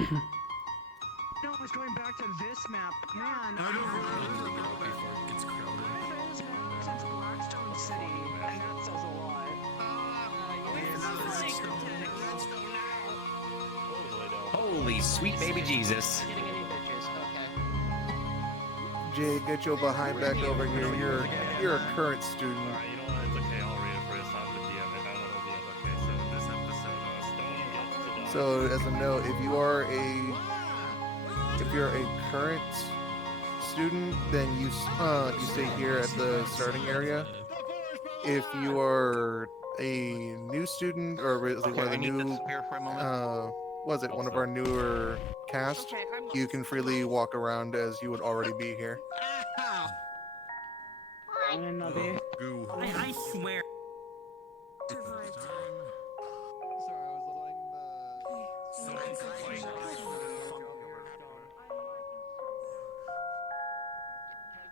No, I was going back to this map. Man, I don't I've know before it gets crowded. been this map since Blackstone City, and that says a lot. Holy sweet baby Jesus. Getting any pictures? Okay. Jay, get your behind back over here. You're a current student. Alright, you know what? It's okay. I'll read it for you. So I'm the DM. If I don't know the end. Okay, so in this episode, Stone gets to die. So as a note, if you're a current student, then you stay here at the starting area. If you are a new student or one of the new one of our newer cast, you can freely walk around as you would already be here. Goo. I swear.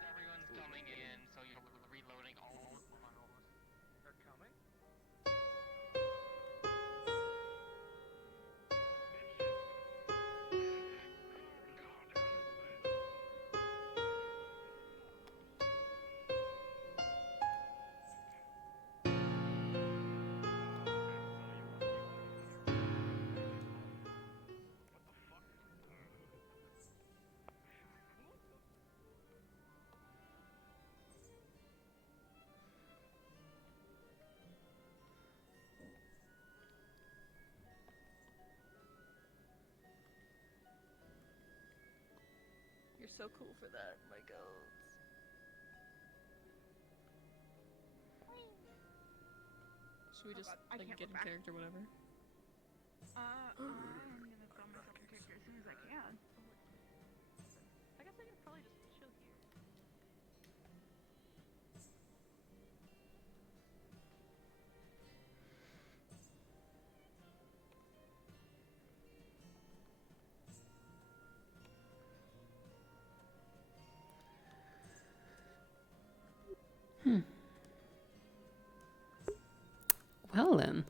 Everyone's coming in, so you're reloading all. They're coming? You're so cool for that, my goats. Should we just like get in character, whatever? I'm gonna throw myself in character as soon as I can. I guess I could probably just chill here. Well then.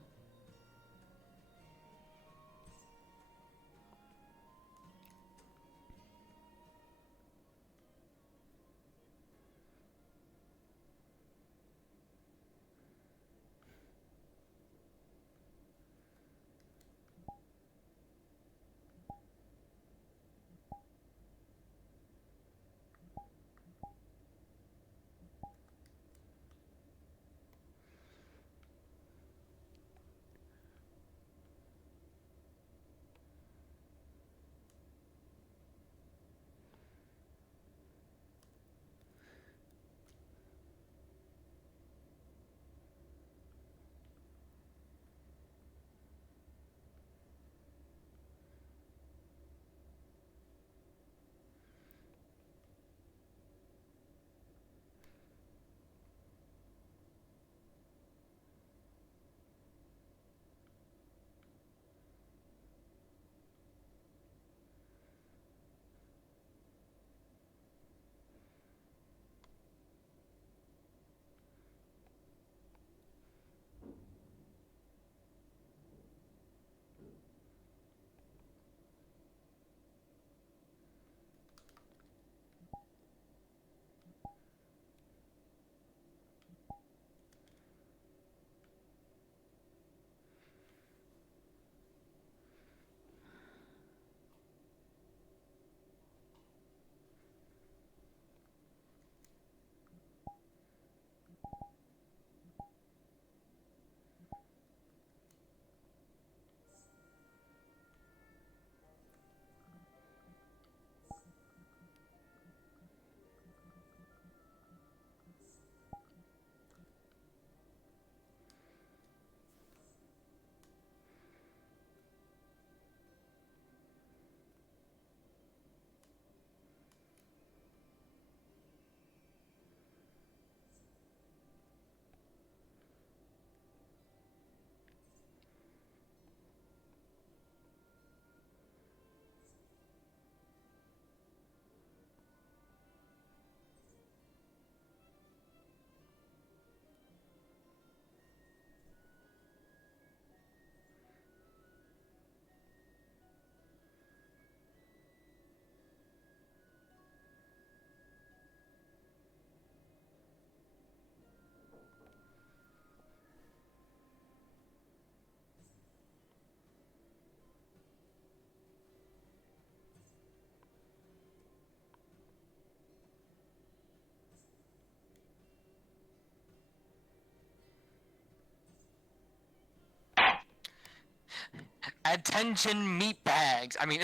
Attention meat bags. I mean,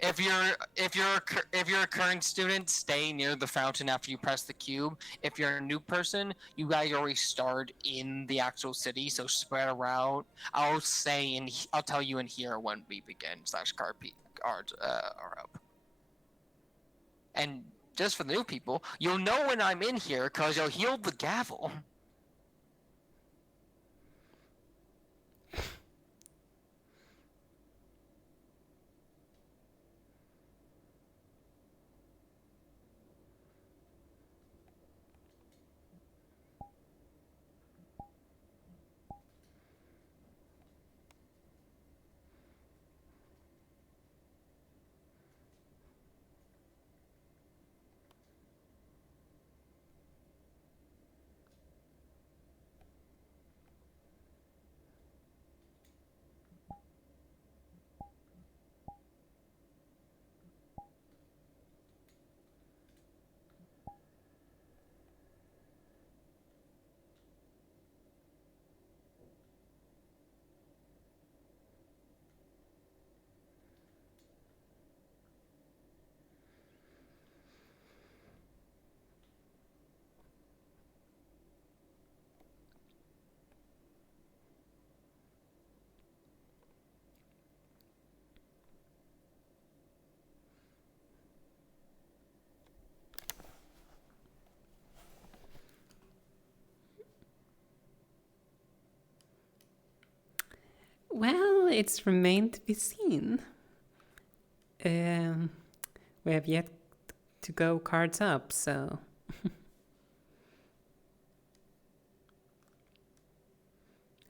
if you're a current student, stay near the fountain after you press the cube. If you're a new person, you guys already start in the actual city, so spread around. I'll tell you in here when we begin / cards are up. And just for the new people, you'll know when I'm in here because you'll hear the gavel. Well, it's remained to be seen. We have yet to go cards up, so...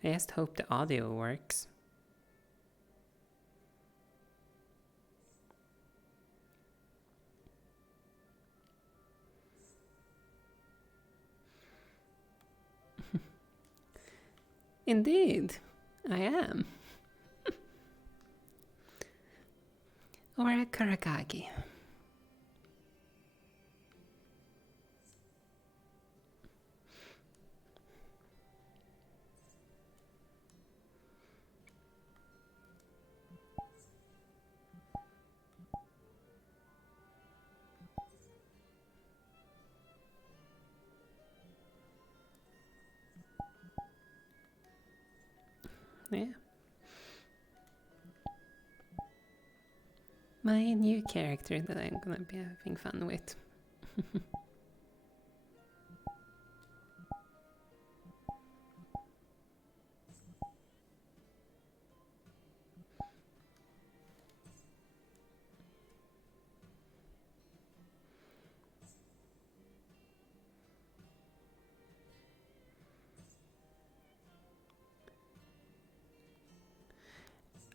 I just hope the audio works. Indeed, I am. Or a Kuragari. Yeah. My new character that I'm gonna be having fun with.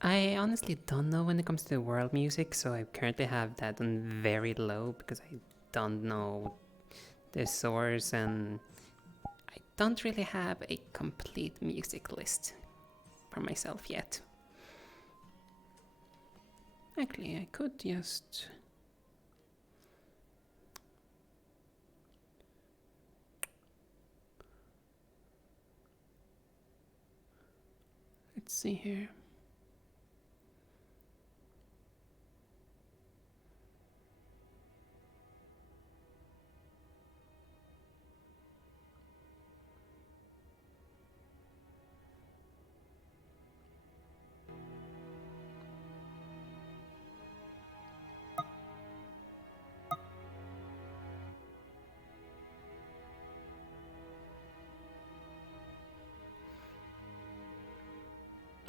I honestly don't know when it comes to world music, so I currently have that on very low because I don't know the source and I don't really have a complete music list for myself yet. Actually, I could just... Let's see here.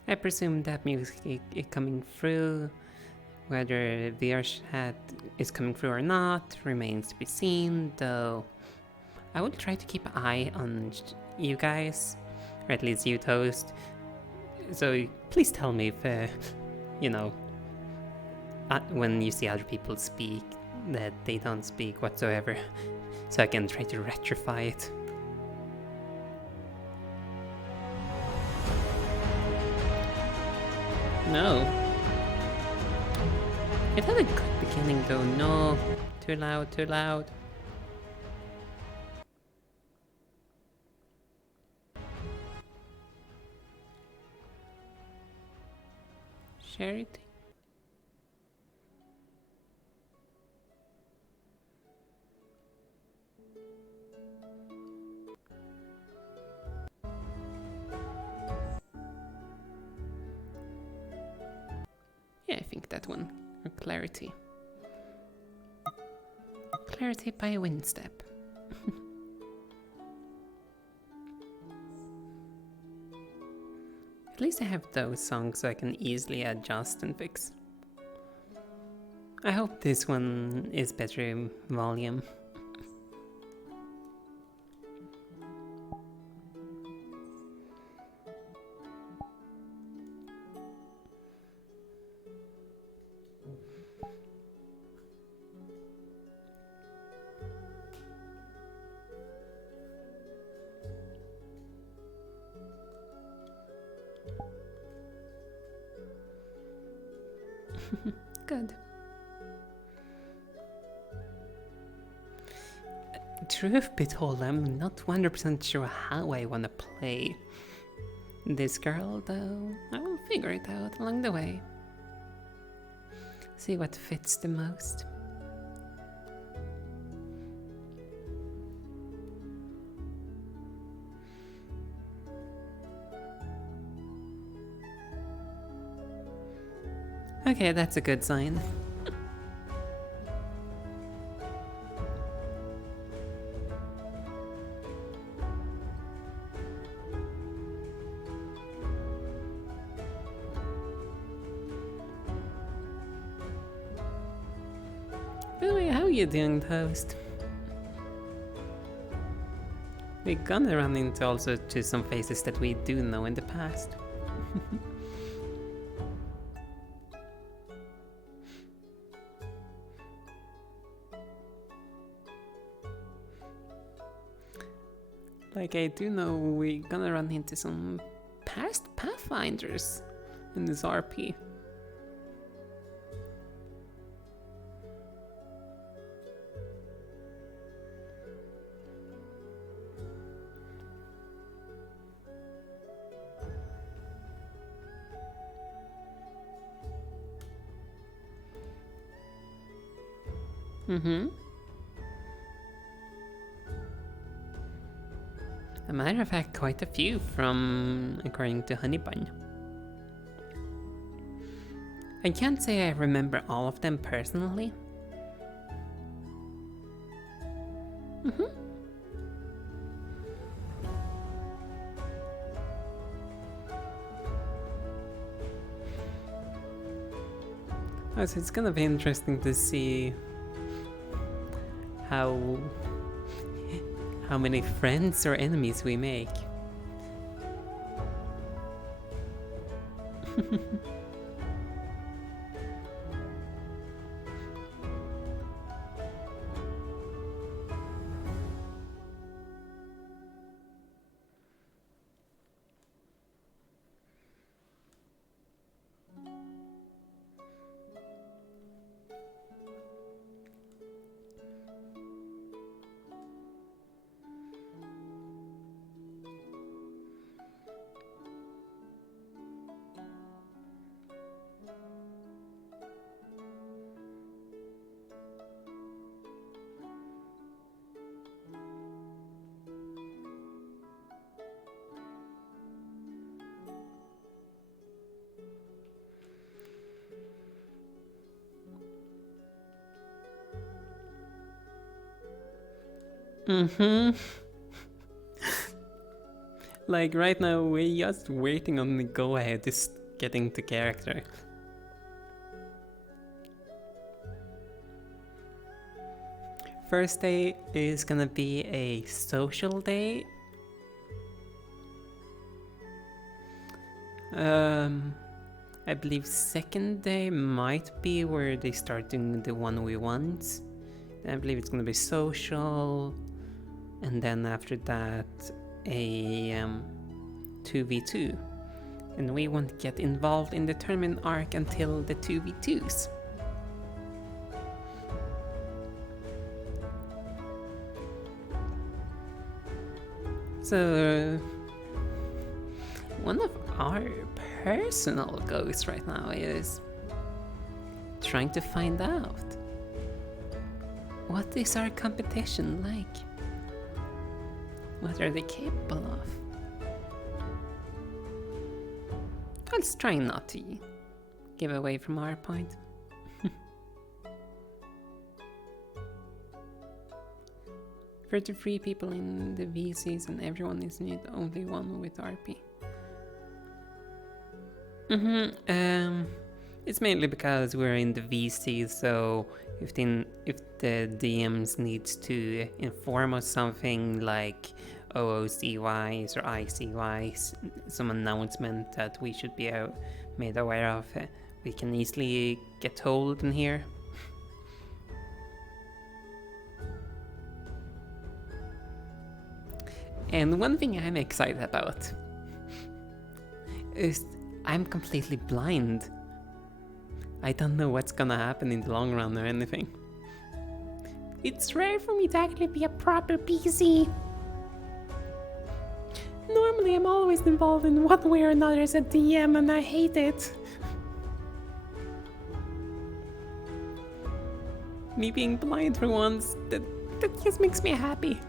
I presume that music is coming through. Whether VR chat is coming through or not remains to be seen, though I will try to keep an eye on you guys, or at least you, Toast. So please tell me if, when you see other people speak, that they don't speak whatsoever, so I can try to rectify it. No. It had a good beginning though. No. Too loud, too loud. Charity? Yeah, I think that one. Or Clarity. Clarity by Windstep. At least I have those songs so I can easily adjust and fix. I hope this one is better in volume. Good. Truth be told, I'm not 100% sure how I want to play this girl, though I will figure it out along the way. See what fits the most. Okay, that's a good sign. By the way, how are you doing, Toast? We're gonna run into also to some faces that we do know in the past. Like, I do know we're gonna run into some past Pathfinders in this RP. Mm-hmm. A matter of fact, quite a few from according to Honeybun. I can't say I remember all of them personally. Mm-hmm. Oh, so it's gonna be interesting to see how many friends or enemies we make. Mm-hmm. Like right now we're just waiting on the go ahead to getting to character. First day is gonna be a social day. I believe second day might be where they start doing the 1v1s. I believe it's gonna be social, and then after that a 2v2. And we won't get involved in the tournament arc until the 2v2s. So one of our personal goals right now is trying to find out what is our competition like? What are they capable of? Let's try not to give away from our point. 33 people in the VCs and everyone is need only one with RP. It's mainly because we're in the VC, so if the DMs needs to inform us something like OOC wise or IC wise, some announcement that we should be made aware of, we can easily get told in here. And one thing I'm excited about is I'm completely blind. I don't know what's gonna happen in the long run or anything. It's rare for me to actually be a proper PC. Normally I'm always involved in one way or another as a DM and I hate it. Me being blind for once, that just makes me happy.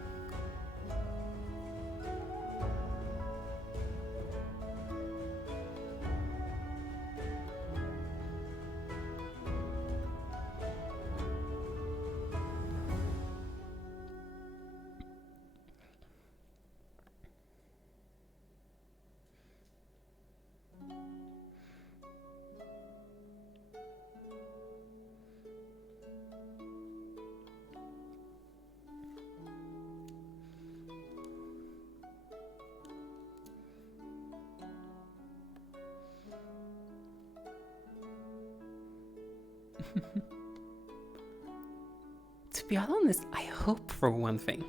To be honest, I hope for one thing.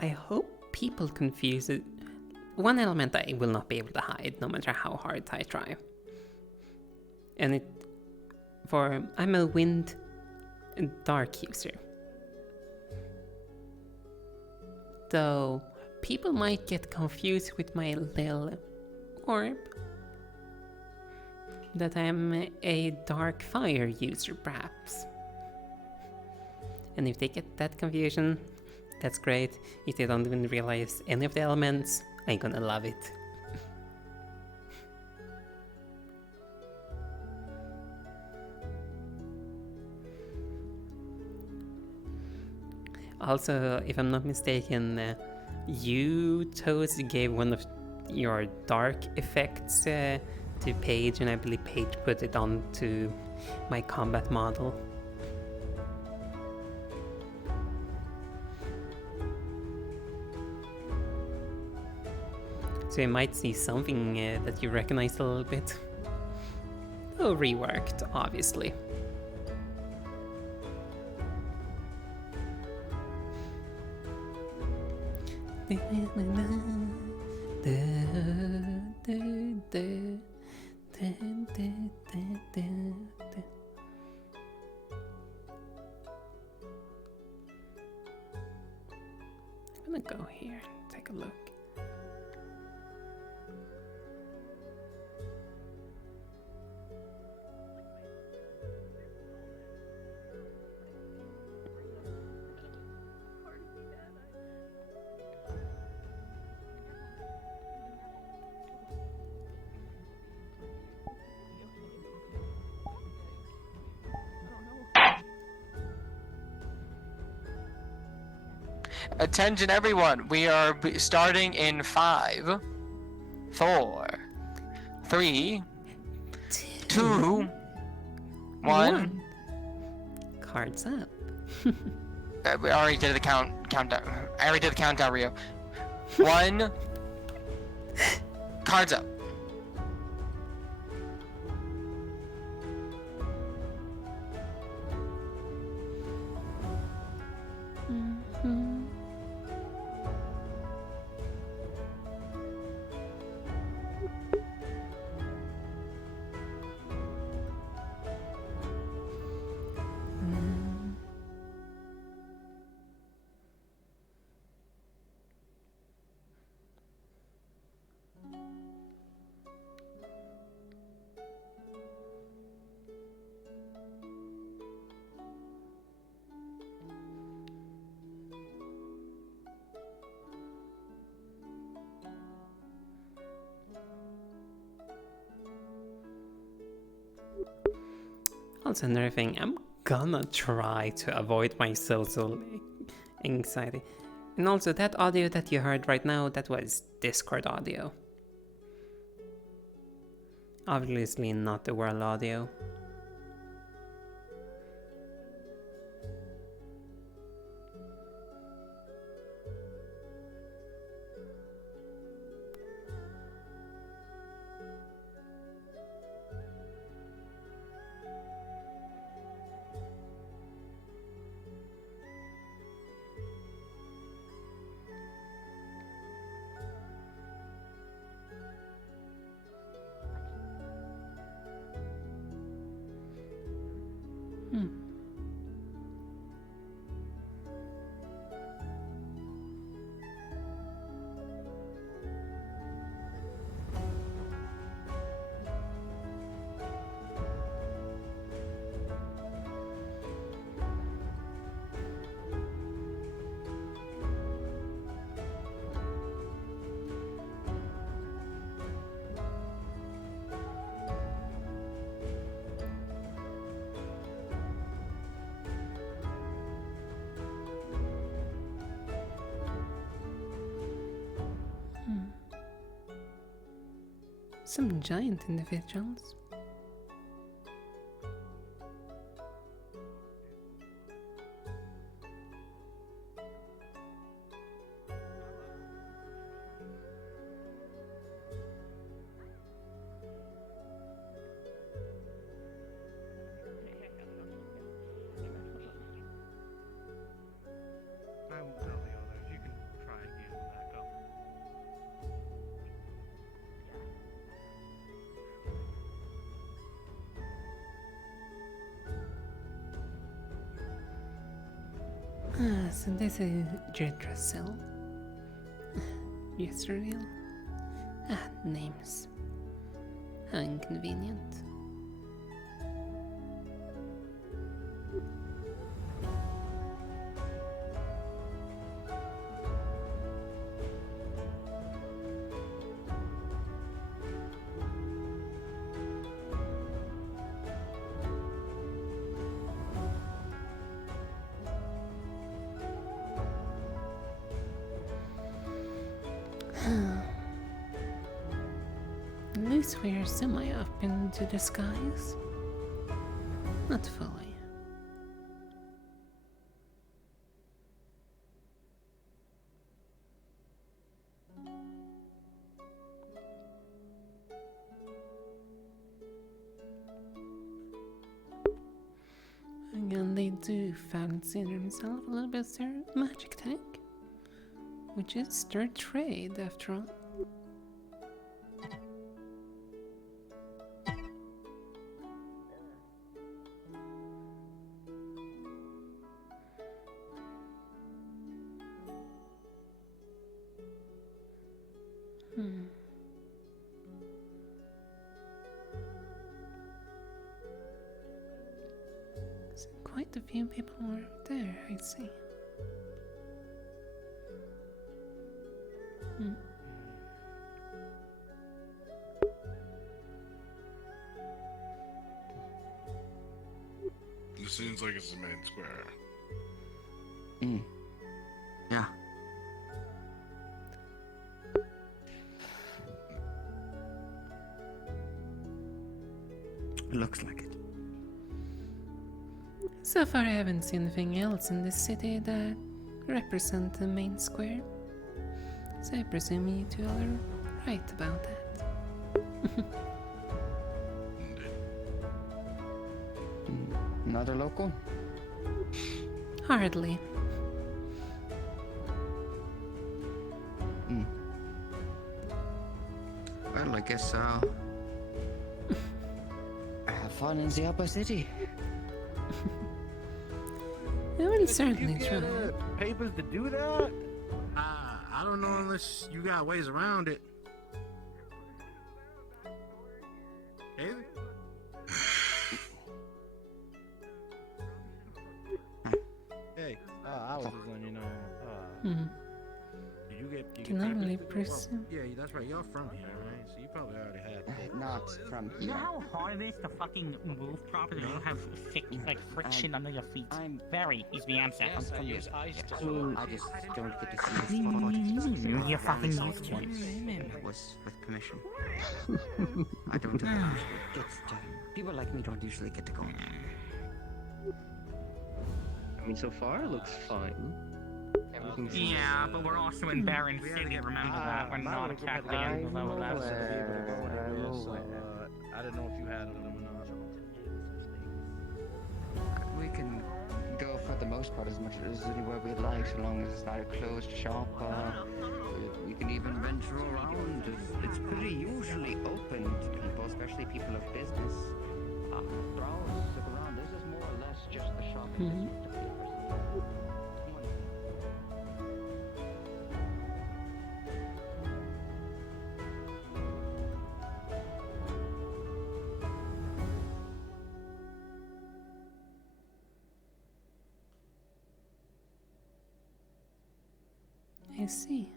I hope people confuse it. One element I will not be able to hide, no matter how hard I try. And I'm a wind and dark user. Though people might get confused with my little orb. That I'm a dark fire user, perhaps. And if they get that confusion, that's great. If they don't even realize any of the elements, I'm gonna love it. Also, if I'm not mistaken, you, Toes, gave one of your dark effects to Paige, and I believe Paige put it onto my combat model. So you might see something that you recognize a little bit. Oh, reworked, obviously. I'm gonna go here and take a look. Attention everyone, we are starting in 5, 4, 3, 2, 1. Cards up. We already did the countdown. I already did the countdown, Rio. 1. Cards up. Also, another thing, I'm gonna try to avoid my social anxiety. And also, that audio that you heard right now, that was Discord audio. Obviously, not the world audio. Some giant individuals. I won't tell the others. You can try and get them back up. So this is Jedrasil. Yusriel. Names. How inconvenient. At least we're semi up into the skies. Not fully. Again, they do fancy themselves a little bit as their magic tank, which is their trade after all. So quite a few people were there, I see. It seems like it's the main square. Yeah. Looks like it. So far I haven't seen anything else in this city that represent the main square. So I presume you two are right about that. Another local? Hardly. Well, I guess I'll have fun in the upper city. I will certainly try. Papers to do that? I don't know unless you got ways around it. Haley? Hey, I was just letting you know. Did you get Can I really pursue? Yeah, that's right. Y'all from here, right? so you probably already had it. Not from You know here. how hard it is to fucking move properly? You don't have friction under your feet. Very is the answer. Yes, I'm I from use you. ice to Ooh. I just don't get to see the spot. You're fucking used to it. It was with permission. I don't usually get to. People like me don't usually get to go. I mean, so far it looks fine. Everything's Yeah, but we're also in Barren City, remember that? We're not exactly in the level left. I don't know if you had them or not. We can go for the most part as much as anywhere we'd like, so long as it's not a closed shop. We can even venture around. It's pretty usually open to people, especially people of business. Browse, look around. This is more or less just the shop. I see.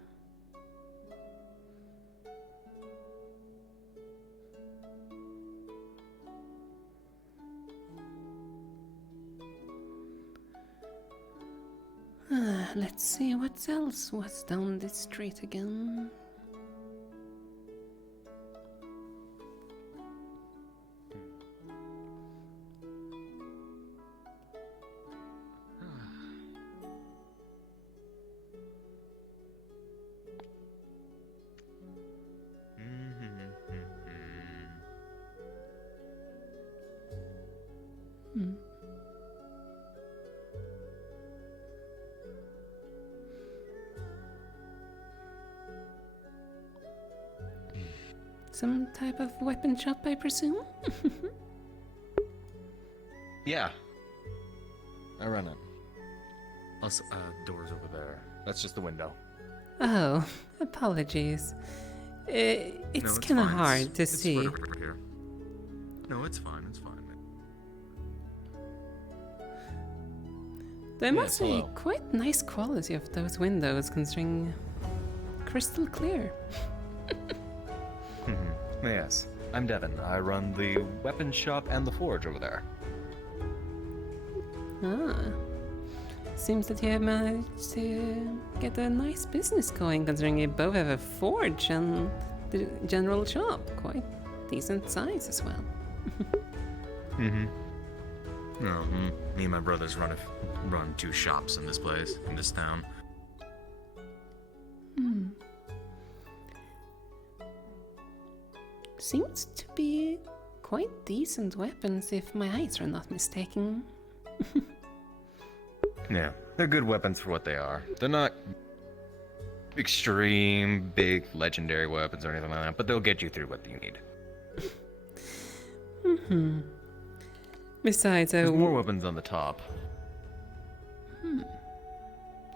Let's see what else was down this street again. Hmm. Some type of weapon shop, I presume? Yeah. I run it. Also, doors over there. That's just the window. Oh, apologies. It's kind of hard to see. Right over here. No, it's fine. It's fine. Though I must say, hello. quite nice quality of those windows, considering crystal clear. Yes. I'm Devin. I run the weapon shop and the forge over there. Ah. Seems that you have managed to get a nice business going, considering you both have a forge and the general shop. Quite decent size as well. No, me and my brothers run 2 shops in this place, in this town. Seems to be quite decent weapons, if my eyes are not mistaken. Yeah, they're good weapons for what they are. They're not extreme, big, legendary weapons or anything like that, but they'll get you through what you need. Besides, There's more weapons on the top.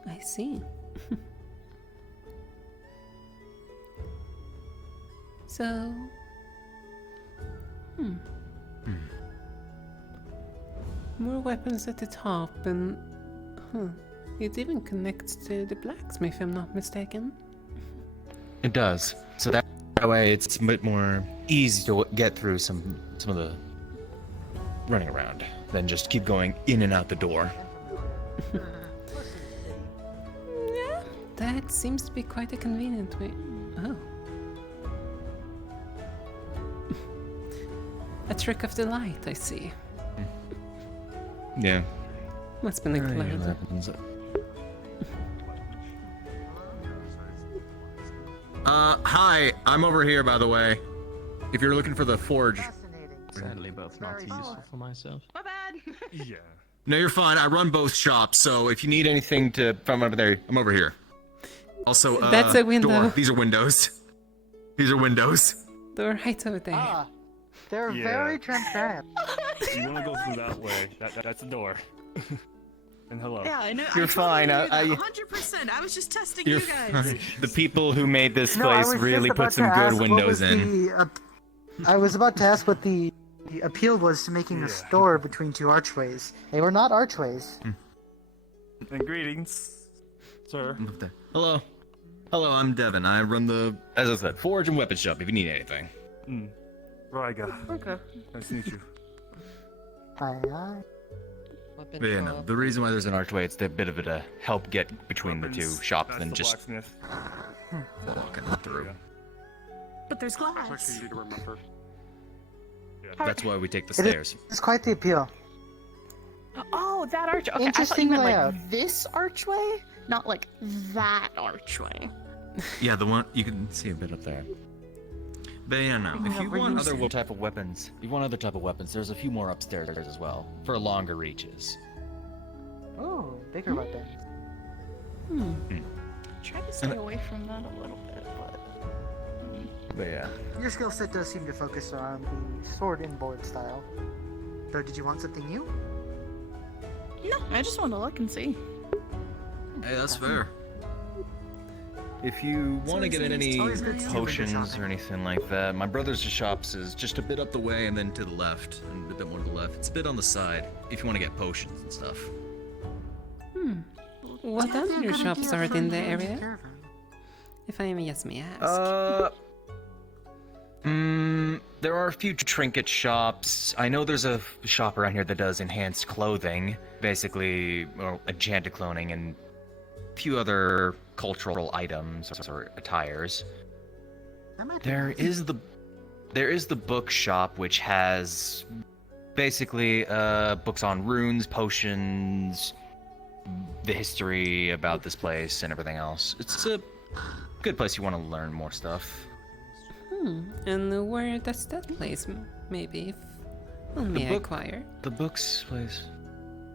I see. So... More weapons at the top and... It even connects to the blacksmith, if I'm not mistaken. It does. So that way it's a bit more easy to get through some of the running around than just keep going in and out the door. Yeah, that seems to be quite a convenient way. Oh. A trick of the light, I see. Yeah. Must have been a cloud. happens. Hi, I'm over here, by the way. If you're looking for the forge. sadly both not too useful for myself. My bad. Yeah. No, you're fine. I run both shops, so if you need anything from over there, I'm over here. Also, That's a window. Door. These are windows. These are windows. They're right over there. Ah, they're very transparent. You want to go through that way. That's the door. And hello. Yeah, I know. You're fine. I 100%. I was just testing You're you guys. the people who made this No, I place was really just put about some to good ask what windows was in. I was about to ask what the appeal was to making a store between 2 archways. They were not archways. And greetings, sir. Hello. Hello, I'm Devin. I run the, as I said, forge and weapon shop if you need anything. Riga. Okay. Nice to meet you. Aye. But yeah, no, the reason why there's an archway, it's a bit of it to help get between the two shops than just walking through. But there's glass. It's actually easy to remember. That's why we take the stairs. It's quite the appeal. Oh, that archway. Okay, I thought Interesting you meant layout. like this archway, not like that archway. Yeah, the one, you can see a bit up there. But yeah, no, if you want other type of weapons, there's a few more upstairs as well for longer reaches. Oh, bigger weapons. Try to stay away from that a little bit, But yeah. Your skill set does seem to focus on the sword and board style. So, did you want something new? No, I just want to look and see. Hey, that's fair. If you want to get in any always good to see window potions shopping. or anything like that, my brother's shops is Just a bit up the way and then to the left, and a bit more to the left. It's a bit on the side if you want to get potions and stuff. What Do you have other a good shops idea are from in the the area? caravan? If I may ask. There are a few trinket shops. I know there's a shop around here that does enhanced clothing, basically, or enchanted clothing, and a few other cultural items or attires. That might be There is the bookshop, which has basically books on runes, potions, the history about this place, and everything else. It's a good place you want to learn more stuff. And where does that place? Maybe if only I acquire. The books place.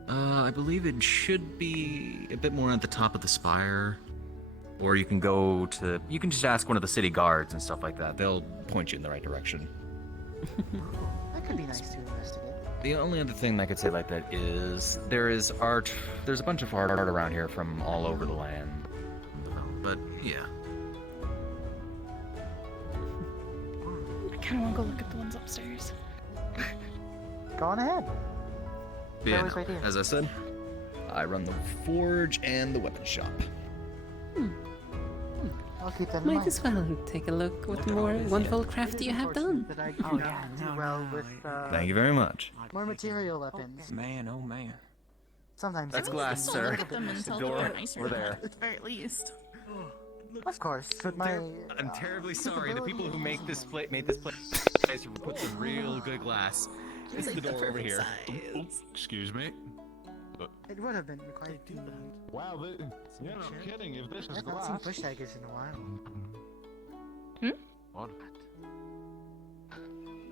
I believe it should be a bit more at the top of the spire. Or you can just ask one of the city guards and stuff like that. They'll point you in the right direction. That could be nice to investigate. The only other thing I could say like that is there's a bunch of art around here from all over the land. But yeah. I kind of want to go look at the ones upstairs. Go on ahead. But yeah, always no, right here. as I said, I run the forge and the weapon shop. I'll keep that in Might mind. as well take a look what more wonderful craft you have done. That I do not do well with Thank you very much. more material weapons. Man, oh man. Sometimes That's it's glass, just a sir. little bit Them more until door they're nicer over there. at the very least. Of course, but my I'm terribly sorry. The people who made this place who put some real good glass. This is the door over here. Excuse me. it would have been quite the. Wow, you're not kidding. If this I is haven't seen glass. bush daggers in a while. What?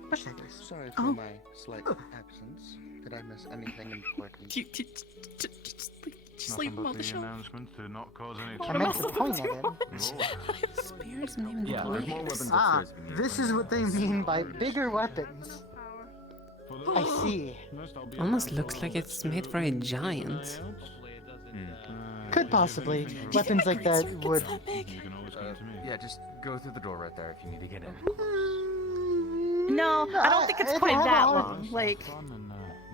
Bush daggers. Sorry for my slight absence. Did I miss anything important? Just leave them on the shelf. Announcement to not cause any I meant to point at it. Spears and even Yeah, there's more blades. weapons Ah, upstairs. if you need this is what they mean by bigger weapons. I see. Almost looks like it's made for a giant. Could possibly. Weapons like that would. Yeah, just go through the door right there if you need to get in. No, I don't think it's It's quite that hard. long. Like,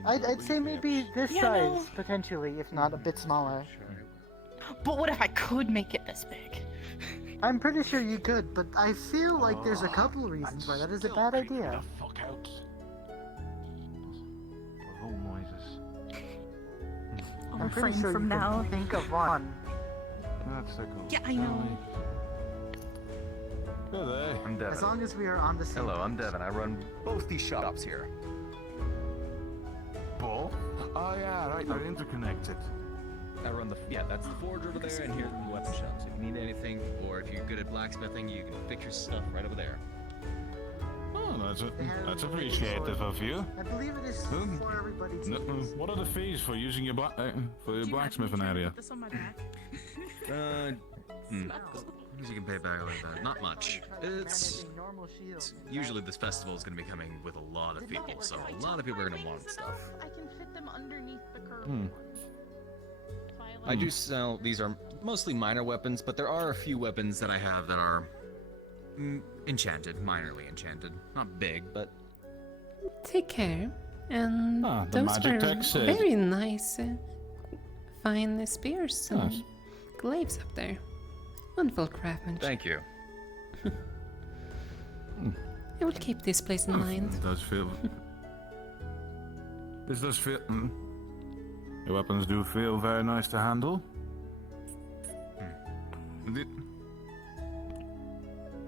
I'd say maybe this Yeah, size, no. potentially, if not a bit smaller. but what if I could make it this big? I'm pretty sure you could, but I feel like there's a couple reasons why that is a bad idea. Fuck out. Of all noises. I'm I'll pretty refrain sure from you now. can think of one. That's so cool. Yeah, I know. Good day. I'm Devin. As long as we are on the same. Hello, I'm Devin. I run both these shops here. Ball? Oh yeah, right, they're interconnected. I run that's the forge over there, and here's the weapon shop. So if you need anything, or if you're good at blacksmithing, you can fix your stuff right over there. Oh, that's appreciative of you. I believe it is for everybody to use. What are the fees for using your blacksmithing area? This on my back. You can pay back over that. Not much. It's usually this festival is going to be coming with a lot of people, so a lot of people are going to want stuff. I can fit them underneath the curve. I do sell. These are mostly minor weapons, but there are a few weapons that I have that are enchanted, minorly enchanted. Not big, but Take care. And the those magic were text said- very nice, fine spears and glaives up there. Wonderful craftsmanship. Thank you. I will keep this place in mind. It does feel. This does feel. Your weapons do feel very nice to handle.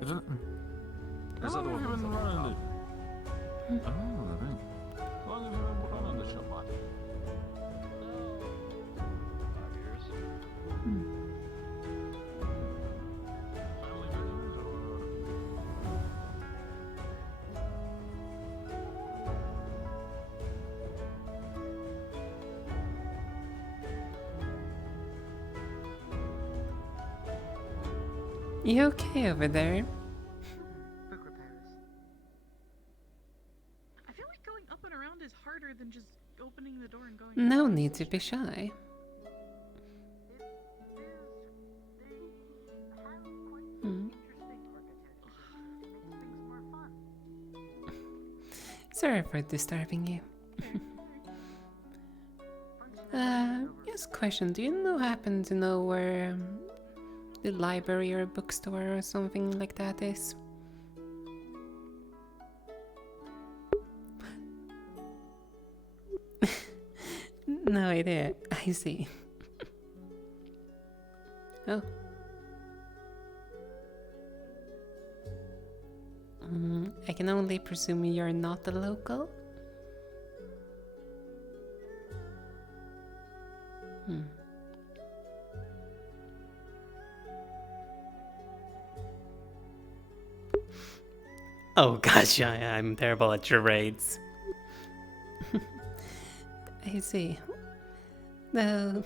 Is it? There's How other long have you weapons been that running it? Oh, okay. How long have you been running the shop, Mark? 5 years. You okay over there? Book repairs. I feel like going up and around is harder than just opening the door and going. No need to be shy. Hmm. Sorry for disturbing you. Just question, do you happen to know where the library or bookstore or something like that is? No idea. I see. Oh. I can only presume you're not a local? Oh gosh, I'm terrible at charades. I see. Though,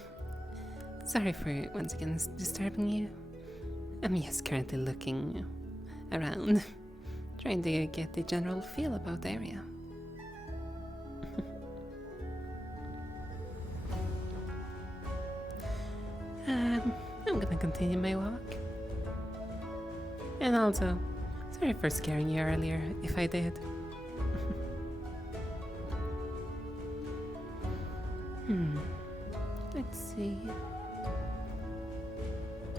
sorry for once again disturbing you. I'm just currently looking around, trying to get the general feel about the area. I'm gonna continue my walk. And also, sorry for scaring you earlier, if I did. Let's see.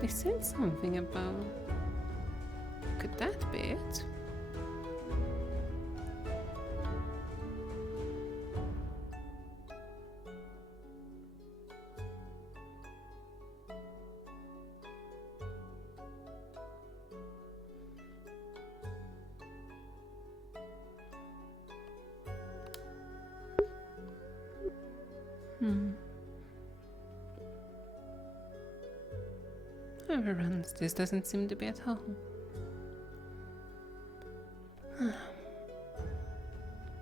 They said something about... Could that be it? Whoever runs this doesn't seem to be at home.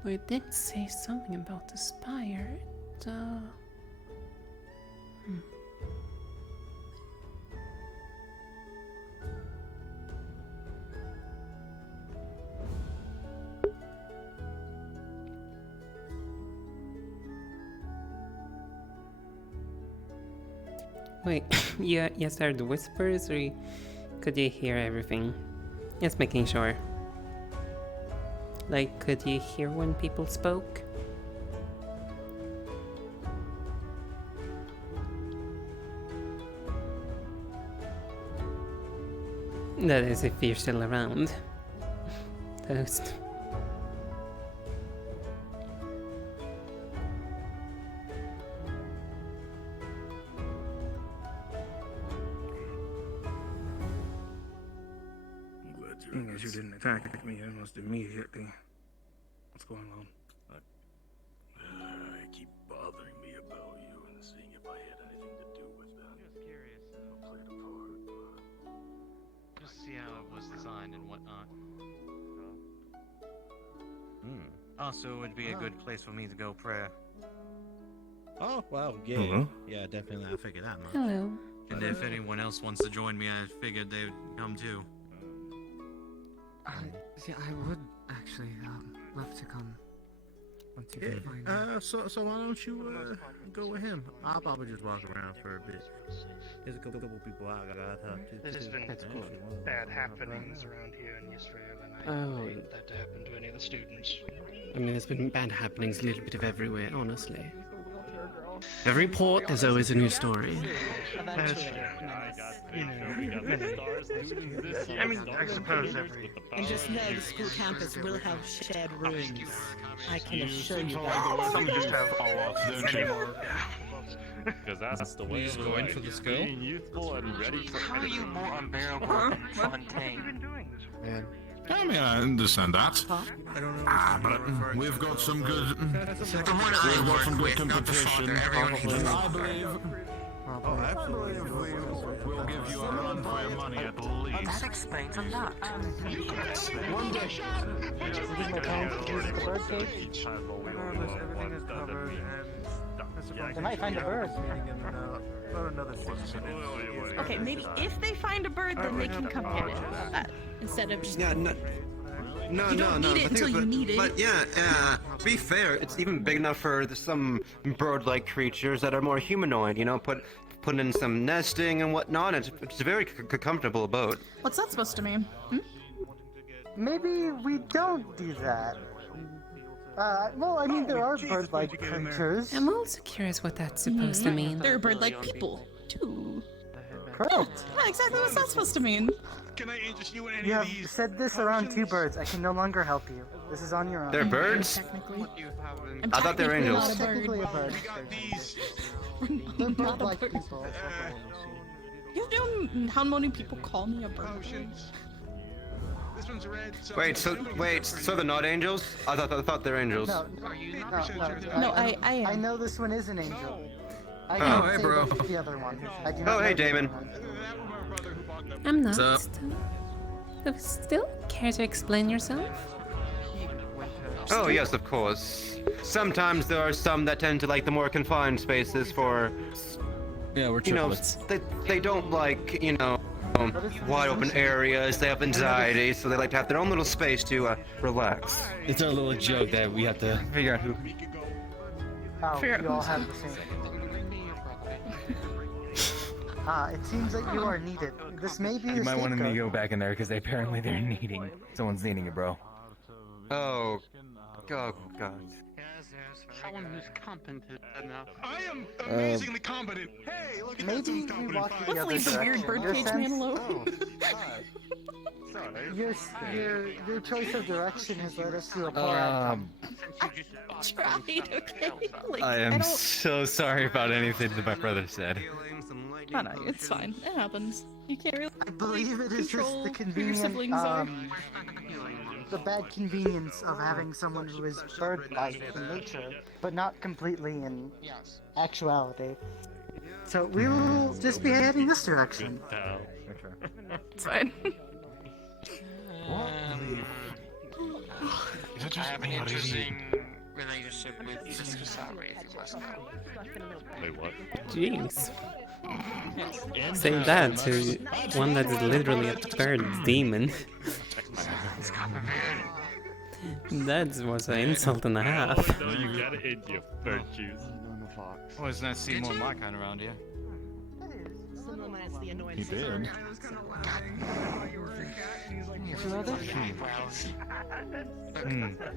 We did say something about the spire, though. Wait, you heard the whispers, or could you hear everything? Just making sure. Like, could you hear when people spoke? That is, if you're still around. Toast. Seeing as you didn't attack me almost immediately. What's going on? I keep bothering me about you and seeing if I had anything to do with that. Just curious. I played a part, but... Just see how it was designed and whatnot. Also, it would be a good place for me to go pray. Oh, wow, yeah. Hello? Yeah, definitely, I figured that much. Hello. And if anyone else wants to join me, I figured they would come too. Yeah, I would actually love to come. Once you can find So why don't you go with him? I'll probably just walk around for a bit. There's a couple people I gotta talk to. There's been bad happenings around here in Israel, and I hate that to happen to any of the students. I mean, there's been bad happenings a little bit of everywhere, honestly. Every port, there's always a new story. I mean, I suppose every. And just know the school campus will have shared rooms. I can assure you Some just have Because that's the way Please go in for the skill. Being youthful and ready for How are you more unbearable than Fontaine? Man. I mean, I understand that. But we've got some good. The one I work with, not the father. Everyone I believe. We'll give you a run for your money at least. That explains a lot. One day. They might find a bird. Okay, maybe if they find a bird, then they can come get it. Instead of just. Yeah, no, You don't need it until you need it. But yeah, to be fair, it's even big enough for some bird-like creatures that are more humanoid. You know, put in some nesting and whatnot. It's a very comfortable abode. What's that supposed to mean? Maybe we don't do that. Well, I mean, there are bird-like creatures. I'm also curious what that's supposed to mean. They're bird-like people, too. Correct. Yeah, exactly what's that supposed to mean? Can I interest you in any You of have these? said this around 2 birds. I can no longer help you. This is on your own. They're birds? I thought they were angels. Technically a bird. They're bird-like people. You know how many people call me a bird? This one's red. So they're not angels? I thought they're angels. No, I know this one is an angel. I Oh, can't hey, say bro. about the other one. I do Oh, not hey, know the Damon. other one. I'm not. What's up? Still care to explain yourself? Oh, yes, of course. Sometimes there are some that tend to like the more confined spaces for... Yeah, we're You know, triplets. they don't like, wide open areas. They have anxiety, so they like to have their own little space to relax. It's our little joke that we have to figure out who. Oh, you all have the same. It seems like you are needed. This may be You your might want to scapegoat. go back in there because apparently they're needing. Someone's needing it, bro. Oh, God. Someone who's competent enough. I am amazingly competent. Hey, look at that. Maybe we walk in the Let's other leave the weird direction. birdcage man alone. Your choice of direction has led us to a poor outcome. I tried, okay? Like, I am don't... so sorry about anything that my brother said. No, it's fine. It happens. You can't really I believe it is just the control who your convenient, siblings are. the bad convenience of having someone who is bird-like in nature, but not completely in actuality. So we will just be heading this direction. It's fine. I have an interesting relationship with Mr. Salary, if you must know. Wait, what? Jeez. Say that to one that is literally a bird demon. That was an insult and a half. No, you got it in your virtues. Well, it's nice to see more of my kind around here. He did.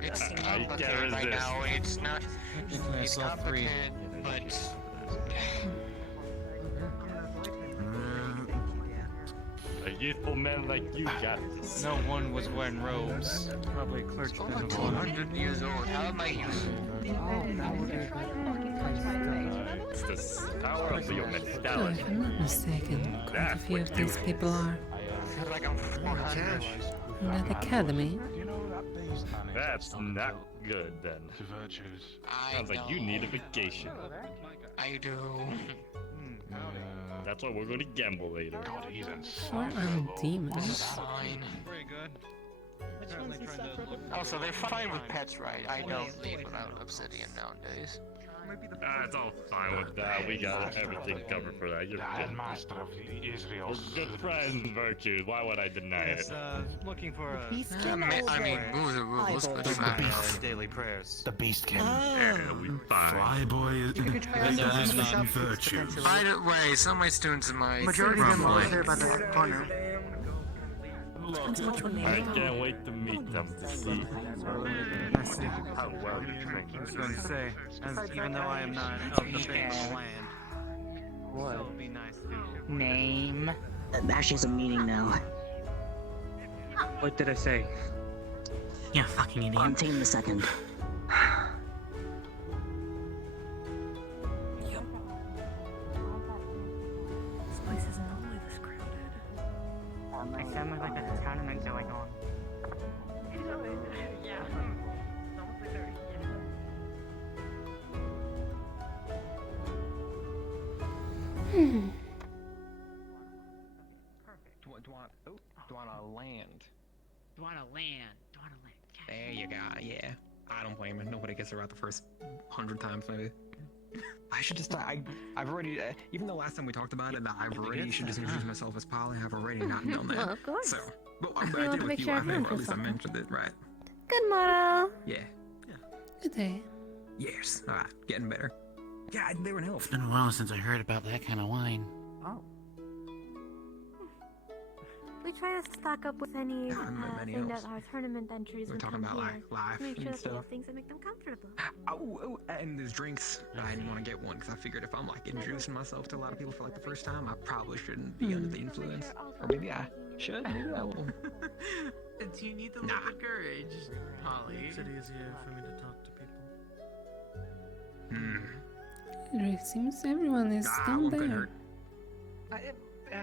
It's complicated right now. It's not. It's complicated, but. A youthful man like you got this. No one was wearing robes. Probably clergyman Over of 200 years old. How am I using? It's the power of your If mentality. I'm not mistaken, quite a few of these people are I feel like I'm 400. in that academy. That's not good then. Sounds like you need a vacation. I do. That's why we're going to gamble later. Or I'm demons. Fine. Also, they're fine with pets, right? I don't leave without obsidian nowadays. It's all fine with that. We got everything covered for that. You're good. We're good friends, virtues. Why would I deny it? Looking for a... I mean, move the rules, good friends. Daily prayers. The beast can. Yeah, we fine. Flyboy is virtues. By the way, some of my students in my Majority of them are over there by the corner. I can't wait to meet them to see how well you train. I was going to say, even though I am not of the famous land, What? so it'd be nice to Name. Actually, has a meaning now. What did I say? You fucking idiot. Contain the second. This place is normally this crowded. I sound like a tournament going on. Yeah. Do want to land. Do wanna land. There you go. Yeah. I don't blame him. Nobody gets it right the first 100 times, maybe. I should just. I've already. Even the last time we talked about it, I've already should just introduce myself as Polly. I've already not done that. Well, of course. So, but I You did want to with make you. sure I everyone think, or at feels least I welcome. mentioned it, right? Good morrow. Yeah. Good day. Yes. All right. Getting better. Yeah, they were an elf. It's been a while since I heard about that kind of wine. Oh. We try to stock up with any many thing elves. that our tournament entries We're would talking come about here. life to make sure and that they have stuff. things that make them comfortable. Oh, and there's drinks. I didn't want to get one because I figured if I'm like introducing myself to a lot of people for like the first time, I probably shouldn't be under the influence. Or maybe I should. Maybe I will. Do you need the look of courage, Polly? Makes it easier for me to talk to people. It seems everyone is down one couldn't there. hurt.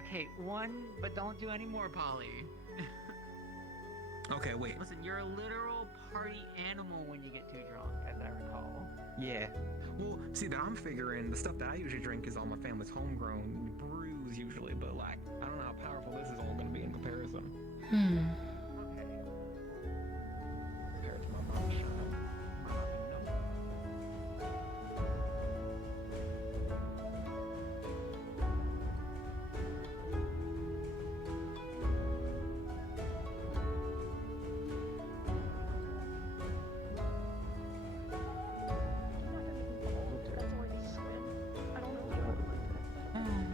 Okay, one, but don't do any more, Polly. Okay, wait. Listen, you're a literal party animal when you get too drunk, as I recall. Yeah. Well, see, that I'm figuring the stuff that I usually drink is all my family's homegrown brews usually, but like, I don't know how powerful this is all going to be in comparison. Compared to my mom's shine.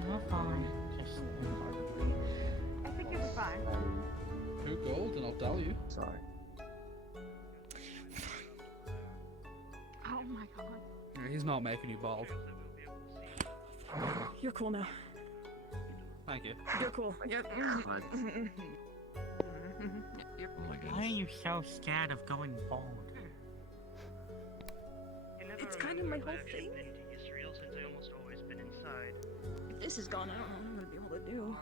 We're fine. Just I think you'll be fine. 2 gold and I'll tell you. Sorry. Oh my god. He's not making you bald. You're cool now. Thank you. You're cool. Yep. Why are you so scared of going bald? It's kind of my whole thing. If this is gone, I don't know what I'm gonna be able to do.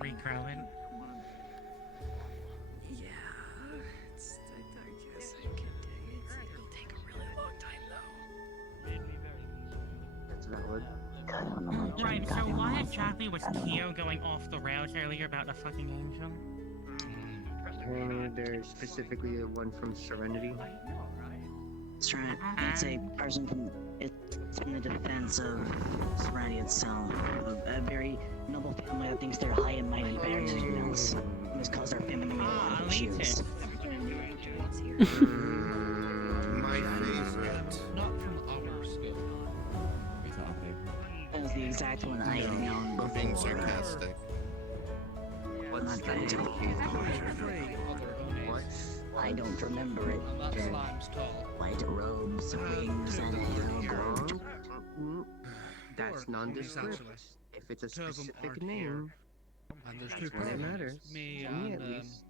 Regrow it. Yeah, I guess I can dig it. It'll take a really long time though. That's valid. Right, so why exactly was Keo going off the rails earlier about the fucking angel? Apparently there's specifically one from Serenity. That's right. It's a person from it's in the defense of Serenity itself. A very noble family that thinks they're high and mighty by everything else. This caused our family to have issues. My favorite. Not from our school. That was the exact one I had known. I'm being sarcastic. I'm not going to. I don't remember it. White robes, wings, and hair gold. That's nondescript. If it's a specific name, And there's that's two when it persons. matters. Me To me, and at least.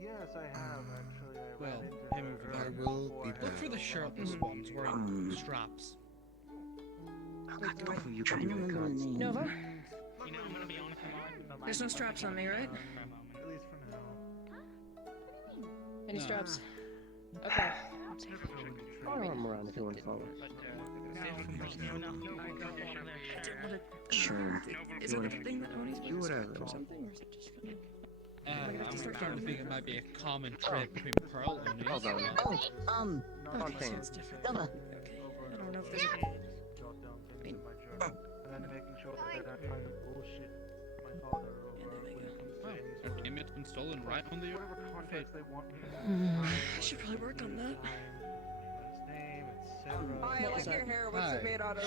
Yes, I have actually. well, him over there. I will be Look for the shirtless ones wearing straps. Who you Trying to remember the name. Nova? You know, I'm gonna be honest with you. There's no straps on me, right? At least for now. Any No. straps? Okay. I'll arm around if you want to follow. Sure. Is it a thing that Tony's Do whatever. or something, or is it just gonna... I'm starting to think it might be a common trait between Pearl and me. Hold on. Oh, Okay, so Fontaine. it's different. Nova. Okay. I don't know if there's a... Jot down things in my journal, and then making sure that I don't try to bullshit my father over when it comes to things. Your image been stolen right on the Whatever context they want me to I should probably work on that. His name, etc. I like your hair. What's it made out of?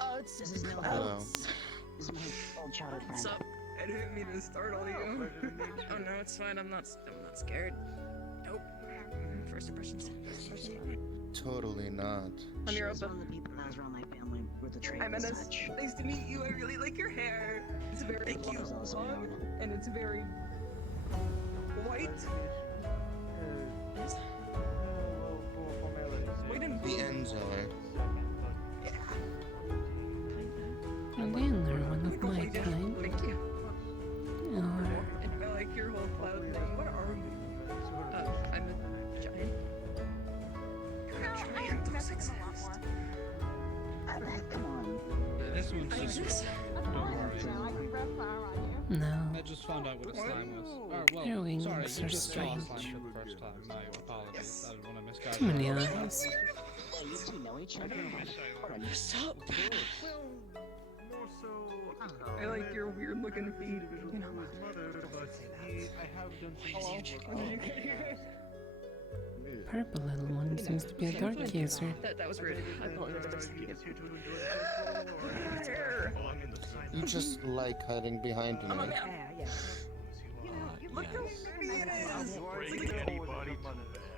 Oh, it's This is Nova. Hello. This is my old childhood friend. What's up? I didn't mean to startle you. Oh no, it's fine. I'm not scared. Nope. First impressions. Totally not. I'm your She's one of the people that was around my family with the trade I'm and Ennis. such. Nice to meet you. I really like your hair. It's very cute, and it's very white. White and blue. The ends are. Again, they're one of my kind. Thank you. Or And I like your whole cloud thing. What are you? I'm a giant. You're a giant. Those exist. Come on. This one's just. Don't worry. no. I just found out what a slime was. Well, Your wings sorry, are you just saw strange. slime for the first time. My apologies. I don't want to misguide Too many you. eyes. You two know each other? Stop. I like your weird looking feet. You know what? Purple little one seems to be a dark user. That was rude. I apologize. You just like hiding behind me. Look how pretty it is.